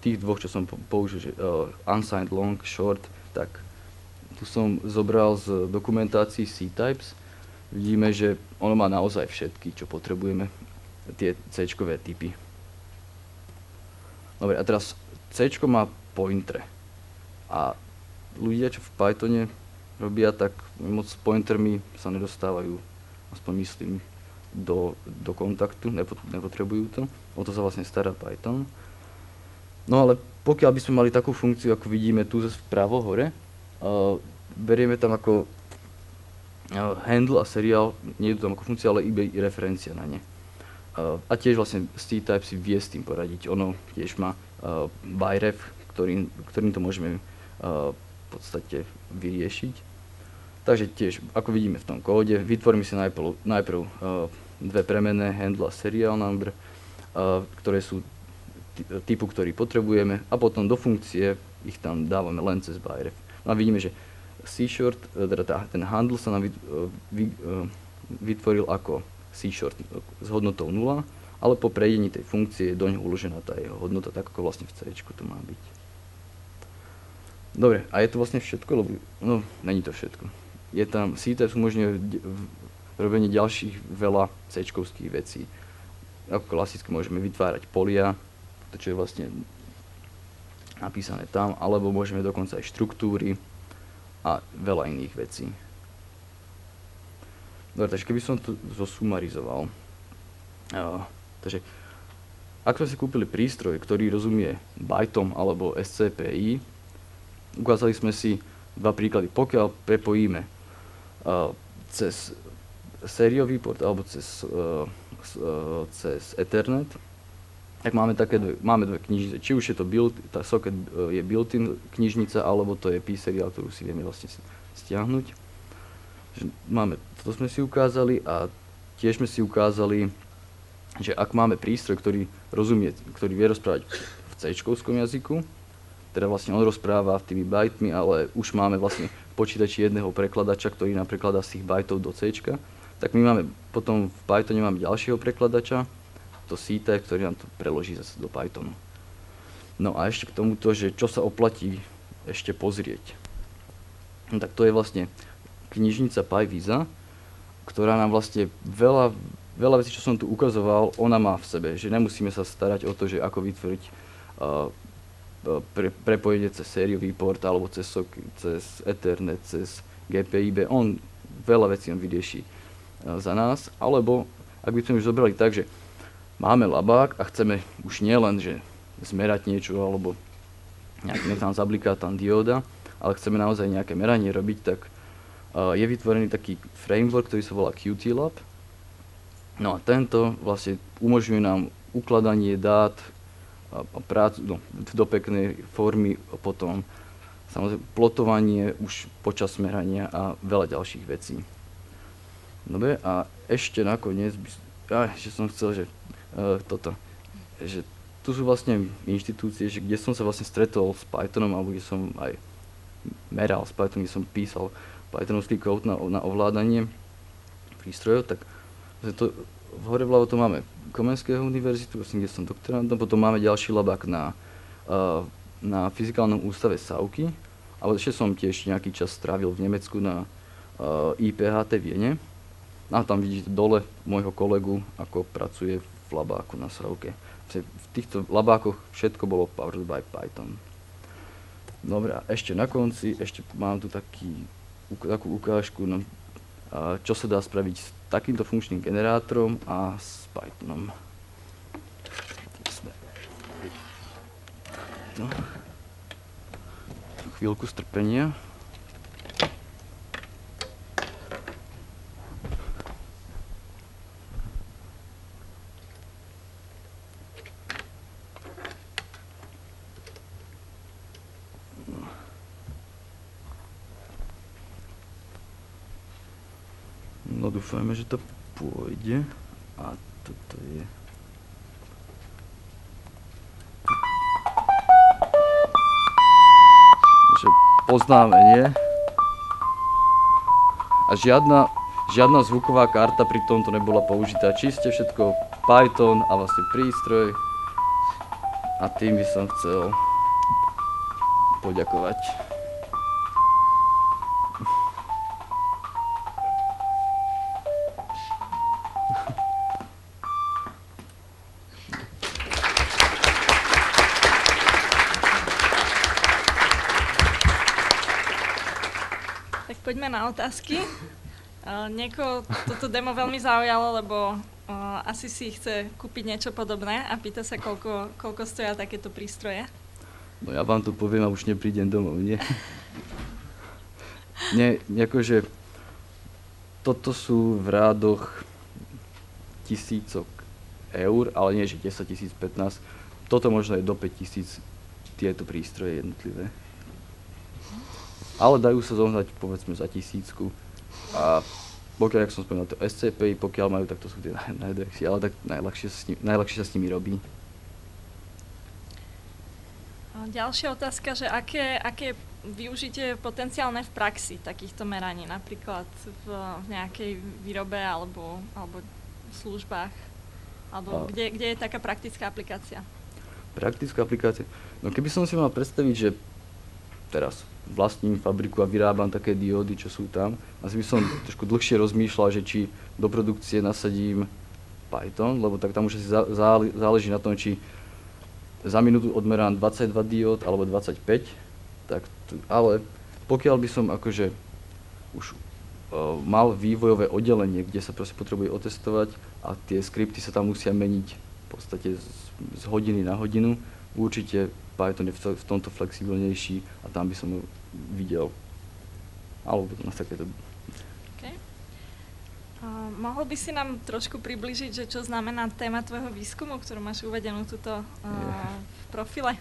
tých dvoch, čo som použil, že unsigned long, short, tak tu som zobral z dokumentácií C-types. Vidíme, že ono má naozaj všetky, čo potrebujeme. Tie C-čkové typy. Dobre, a teraz C-čko má pointre. A ľudia, čo v Pythone robia, tak moc s pointermi sa nedostávajú, aspoň myslím, do kontaktu, nepotrebujú to. O to sa vlastne stará Python. No ale pokiaľ by sme mali takú funkciu, ako vidíme tu vpravo hore, berieme tam ako handle a serial, nie je to tam ako funkcia, ale iba referencia na ne. A tiež vlastne C-type si vie s tým poradiť. Ono tiež má byref, ktorým to môžeme v podstate vyriešiť. Takže tiež, ako vidíme v tom kóde, vytvoríme si najprv dve premenné handle a serial number, ktoré sú typu, ktorý potrebujeme, a potom do funkcie ich tam dávame len cez byref. No a vidíme, že C-short, teda ten handle sa nám vytvoril ako C-short s hodnotou 0, ale po prejdení tej funkcie je do ňoho uložená tá jeho hodnota, tak ako vlastne v C-čku to má byť. Dobre, a je to vlastne všetko? Lebo, no, není to všetko. Je tam, C-types umožňuje robenie ďalších veľa C-čkovských vecí. Ako klasicky môžeme vytvárať polia, to čo je vlastne napísané tam, alebo môžeme dokonca aj štruktúry a veľa iných vecí. Dobre, takže keby som to zosumarizoval. Takže ak sme si kúpili prístroj, ktorý rozumie bajtom alebo SCPI, ukázali sme si dva príklady. Pokiaľ prepojíme cez sériový port alebo cez Ethernet, tak máme dve knižnice. Či už je to tá socket je built-in knižnica, alebo to je P-seriál, ktorú si vieme vlastne stiahnuť. Toto sme si ukázali a tiež sme si ukázali, že ak máme prístroj, ktorý vie rozprávať v C-čkovskom jazyku, teda vlastne on rozpráva tými bajtmi, ale už máme vlastne v počítači jedného prekladača, ktorý nám prekladá z tých bajtov do C-čka, tak my máme potom v Pythone máme ďalšieho prekladača, to C-type, ktorý nám to preloží zase do Pythonu. No a ešte k tomuto, že čo sa oplatí ešte pozrieť. No tak to je vlastne knižnica PyVisa, ktorá nám vlastne veľa vecí, čo som tu ukazoval, ona má v sebe, že nemusíme sa starať o to, že ako vytvoriť prepojenie cez sériový port, alebo cez Ethernet, cez GPIB, veľa vecí on vyrieši za nás, alebo ak by sme už zobrali tak, že máme labák a chceme už nielen, že zmerať niečo, alebo nech nám zabliká tam dióda, ale chceme naozaj nejaké meranie robiť, tak je vytvorený taký framework, ktorý sa volá QT-Lab. No a tento vlastne umožňuje nám ukladanie dát a prácu do peknej formy, potom samozrejme plotovanie už počas merania a veľa ďalších vecí. Dobre, a ešte nakoniec že som chcel, že že tu sú vlastne inštitúcie, že kde som sa vlastne stretol s Pythonom, alebo kde som aj meral s Pythonom, kde som písal pythonovský kód na ovládanie prístrojov, tak v hore vľavo to máme Komenského univerzitu, kde som doktorandom, potom máme ďalší labák na fyzikálnom ústave Sauky, ale ešte som tiež nejaký čas strávil v Nemecku na IPHT Viene. A tam vidíte dole môjho kolegu, ako pracuje v labáku na Sauke. V týchto labákoch všetko bolo powered by Python. Dobre, a ešte na konci, mám tu takú ukážku, čo sa dá spraviť s takýmto funkčným generátorom a s Pythonom. Chvíľku strpenia. No dúfajme, že to pôjde. A toto je... Že poznáme, nie? A žiadna zvuková karta pri tomto nebola použitá. Čiste všetko Python a vlastne prístroj. A tým by som chcel poďakovať. Poďme na otázky. Niekoho toto demo veľmi zaujalo, lebo asi si chce kúpiť niečo podobné a pýta sa, koľko stoja takéto prístroje. No ja vám to poviem a už neprídem domov, nie? Nie, akože toto sú v rádoch tisícok eur, ale nie, že 10 000, 15 000. Toto možno je do 5 000 tieto prístroje jednotlivé. Ale dajú sa zohnať povedzme za 1000. A pokiaľ, jak som spomínal, to SCPI, pokiaľ majú, tak to sú tie najdrahšie, ale tak najľahšie sa s nimi robí. Ďalšia otázka, že aké využitie potenciálne v praxi takýchto meraní, napríklad v nejakej výrobe alebo v službách, alebo kde je taká praktická aplikácia? Praktická aplikácia? No keby som si mal predstaviť, že teraz vlastním fabriku a vyrábam také diódy, čo sú tam, asi by som trošku dlhšie rozmýšľal, že či do produkcie nasadím Python, lebo tak tam už asi záleží na tom, či za minútu odmerám 22 diód alebo 25, tak ale pokiaľ by som akože už mal vývojové oddelenie, kde sa proste potrebuje otestovať a tie skripty sa tam musia meniť v podstate z hodiny na hodinu, určite Python je v tomto flexibilnejší a tam by som ho videl. Alebo na takéto. Okay. Mohol by si nám trošku približiť, že čo znamená téma tvojho výskumu, ktorú máš uvedenú tuto v profile?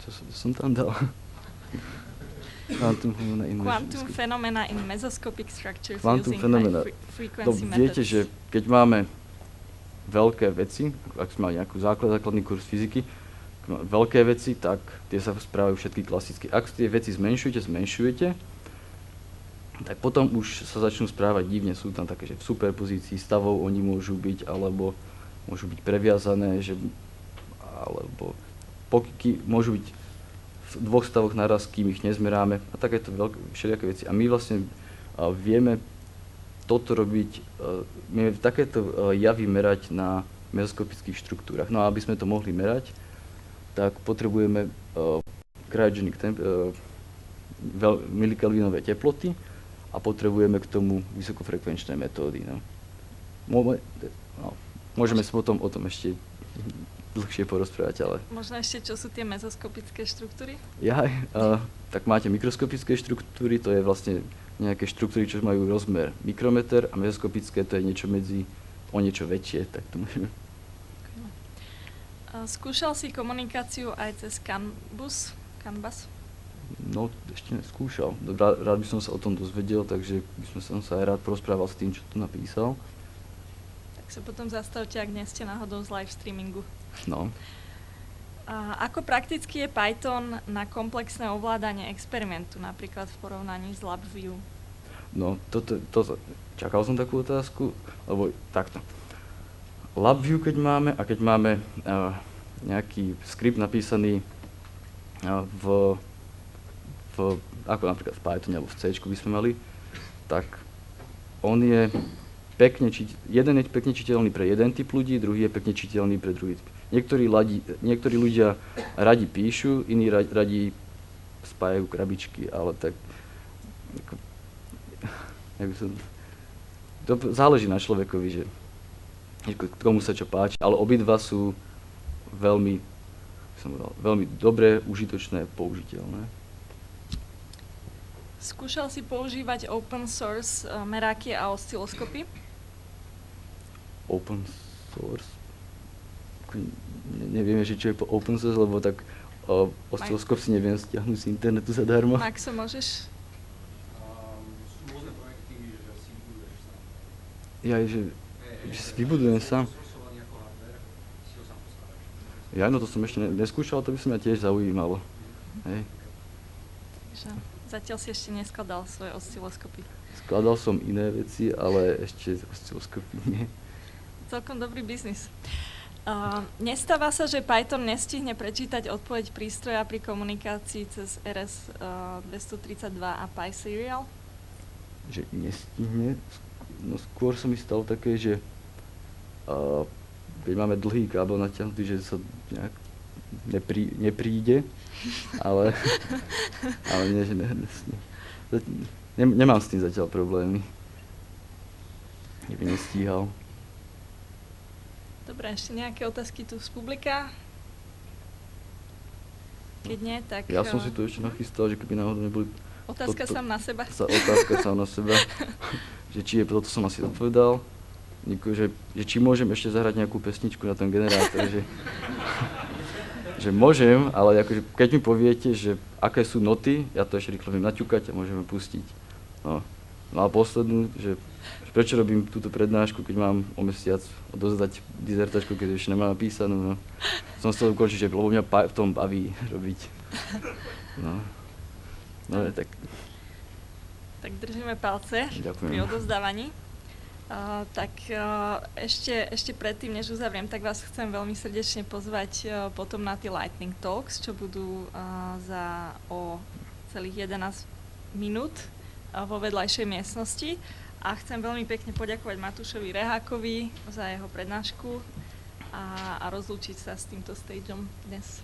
Čo som tam dal? Quantum phenomena in mesoscopic structures using high frequency methods. Viete, že keď máme veľké veci, ak sme mali nejakú základný kurz fyziky, veľké veci, tak tie sa správajú všetky klasicky. Ak tie veci zmenšujete, tak potom už sa začnú správať divne. Sú tam také, že v superpozícii stavov oni môžu byť, alebo môžu byť previazané, alebo pokyky môžu byť v dvoch stavoch naraz, kým ich nezmeráme a takéto všelijaké veci. A my vlastne vieme toto robiť, vieme takéto javy merať na mezoskopických štruktúrach. No a aby sme to mohli merať, tak potrebujeme cryogenic milikelvinové teploty a potrebujeme k tomu vysokofrekvenčné metódy. No. Môžeme sa potom o tom ešte dlhšie porozprávať, ale... Možno ešte, čo sú tie mezoskopické štruktúry? Tak máte mikroskopické štruktúry, to je vlastne nejaké štruktúry, čo majú rozmer mikrometer a mezoskopické to je niečo o niečo väčšie, tak to môžeme... Skúšal si komunikáciu aj cez Canvas? No, ešte neskúšal. Rád by som sa o tom dozvedel, takže by som sa aj rád porozprával s tým, čo tu napísal. Tak sa potom zastavte, ak nie ste náhodou z live streamingu. No. Ako prakticky je Python na komplexné ovládanie experimentu, napríklad v porovnaní s LabVIEW? No, čakal som takú otázku, lebo takto. LabVIEW keď máme nejaký skript napísaný ako napríklad v Pythone alebo v C by sme mali, tak on je jeden je pekne čiteľný pre jeden typ ľudí, druhý je pekne čiteľný pre druhý typ. Niektorí ľudia radi píšu, iní radi spájajú krabičky, ale tak to záleží na človekovi, že komu sa čo páči, ale obidva sú veľmi dobré, užitočné, použiteľné. Skúšal si používať open source meráky a osciloskopy? Open source? Nevieme, že čo je open source, lebo tak osciloskop si neviem stiahnuť z internetu zadarmo. Maxo, môžeš? Sú rôzne projekty, že si vybuduješ sám. Že si vybudujem sám. No to som ešte neskúšal, to by sa mňa tiež zaujímalo. Hej. Zatiaľ si ešte neskladal svoje osciloskopy. Skladal som iné veci, ale ešte osciloskopy nie. Celkom dobrý biznis. Nestáva sa, že Python nestihne prečítať odpoveď prístroja pri komunikácii cez RS-232 a PySerial? Že nestihne? No skôr sa mi stalo také, že keď máme dlhý kábel natiahnutý, že sa nejak nepríde, ale nie, že nemám s tým zatiaľ problémy. Neby nestíhal. Dobre, ešte nejaké otázky tu z publika? Keď nie, tak... Ja som si to ešte nachystal, že keby náhodou neboli... Otázka sám na seba. Otázka sám na seba. Že či je, toto som asi odpovedal. Že či môžem ešte zahrať nejakú pesničku na tom generátore, že môžem, ale akože keď mi poviete, že aké sú noty, ja to ešte rýchlo viem naťukať a môžeme pustiť. No. No a poslednú, že prečo robím túto prednášku, keď mám o mesiac odozdať dizertačku, keď ešte nemám napísanú. No. Som chcel ukončiť, že lebo mňa v tom baví robiť. No tak. Tak držíme palce. Ďakujem. Pri odozdávaní. Ešte predtým, než uzavriem, tak vás chcem veľmi srdečne pozvať potom na tie Lightning Talks, čo budú o celých 11 minút vo vedľajšej miestnosti. A chcem veľmi pekne poďakovať Matúšovi Rehákovi za jeho prednášku a rozlúčiť sa s týmto stageom dnes.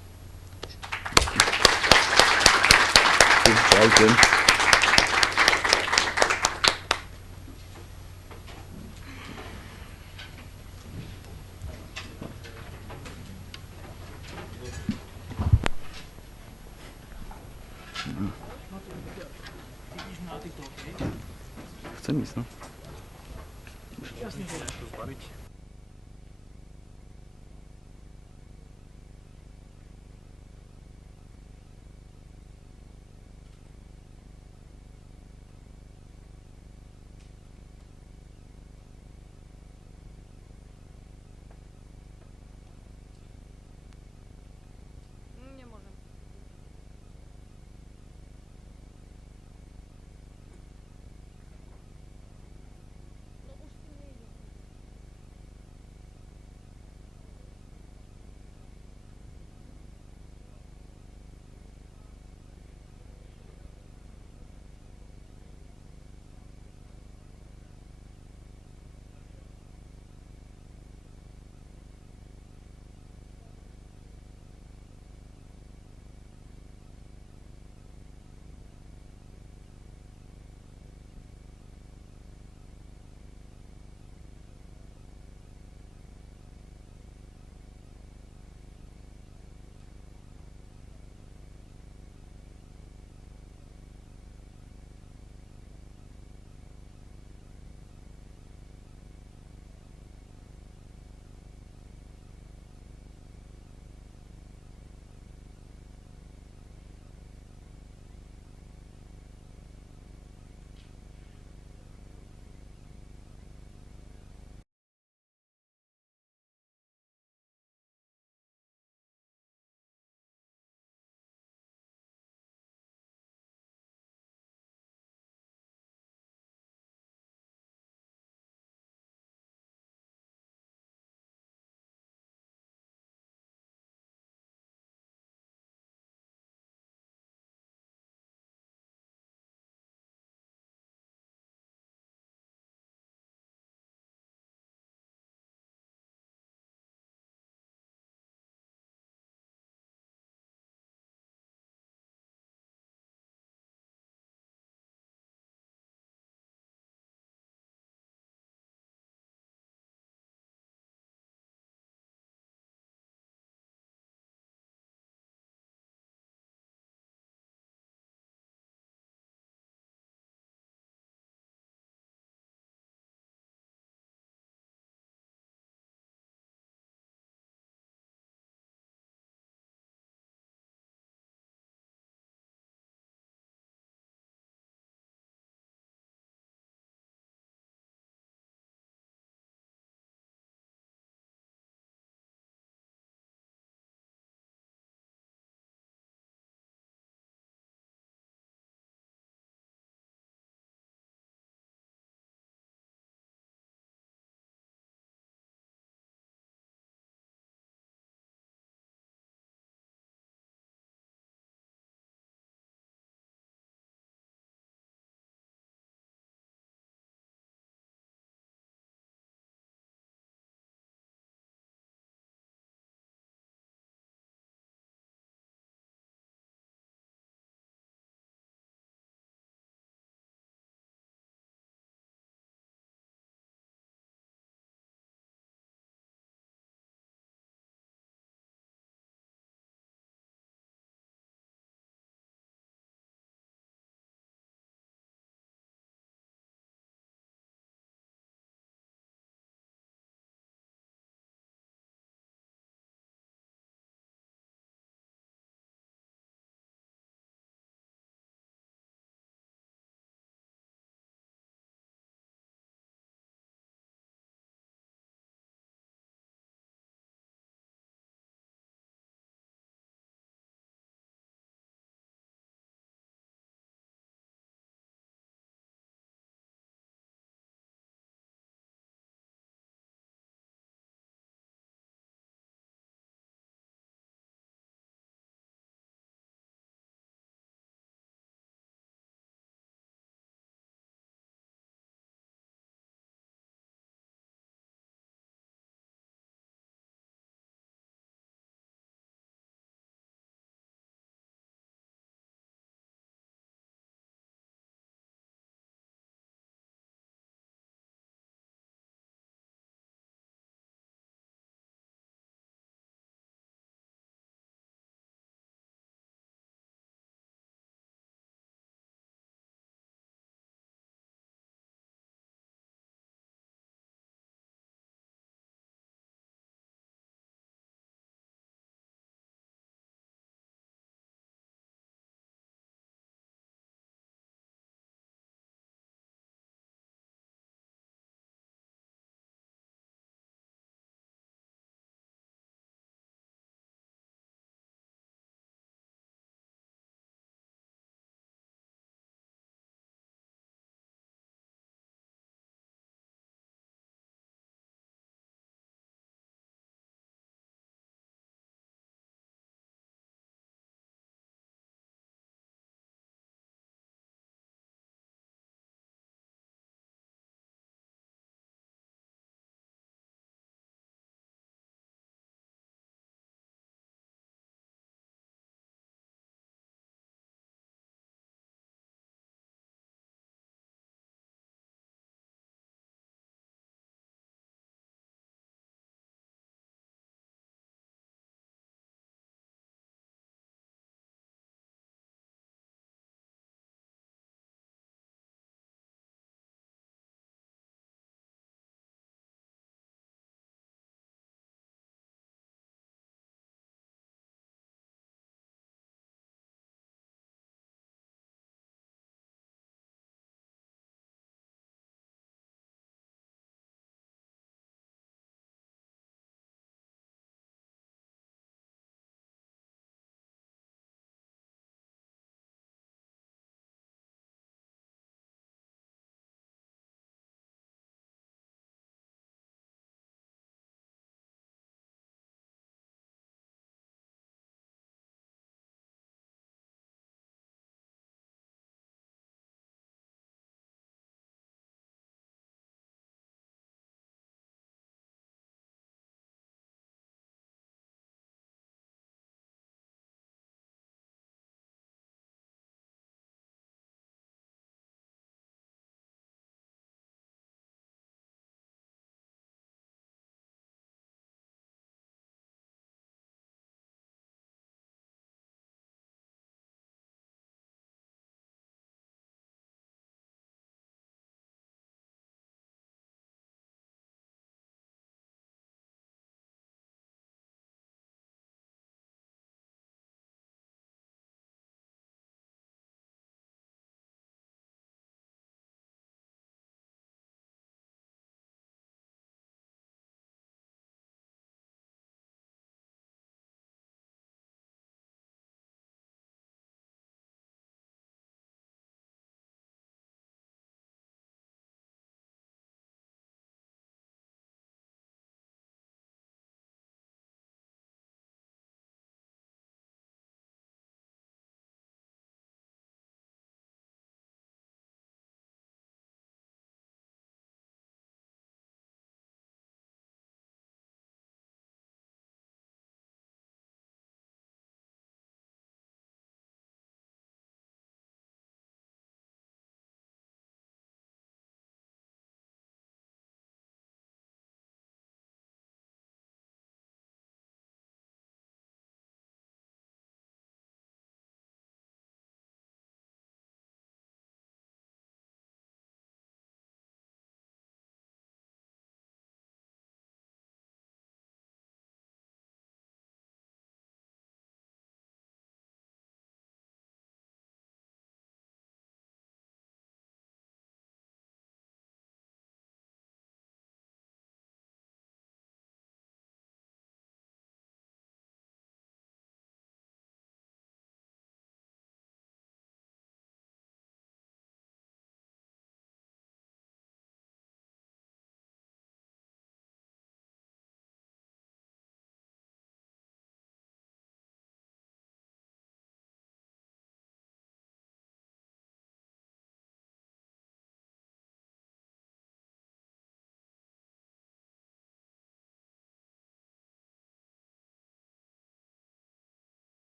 Čaute. Chcem ísť, no. Jasne, že to zvariť.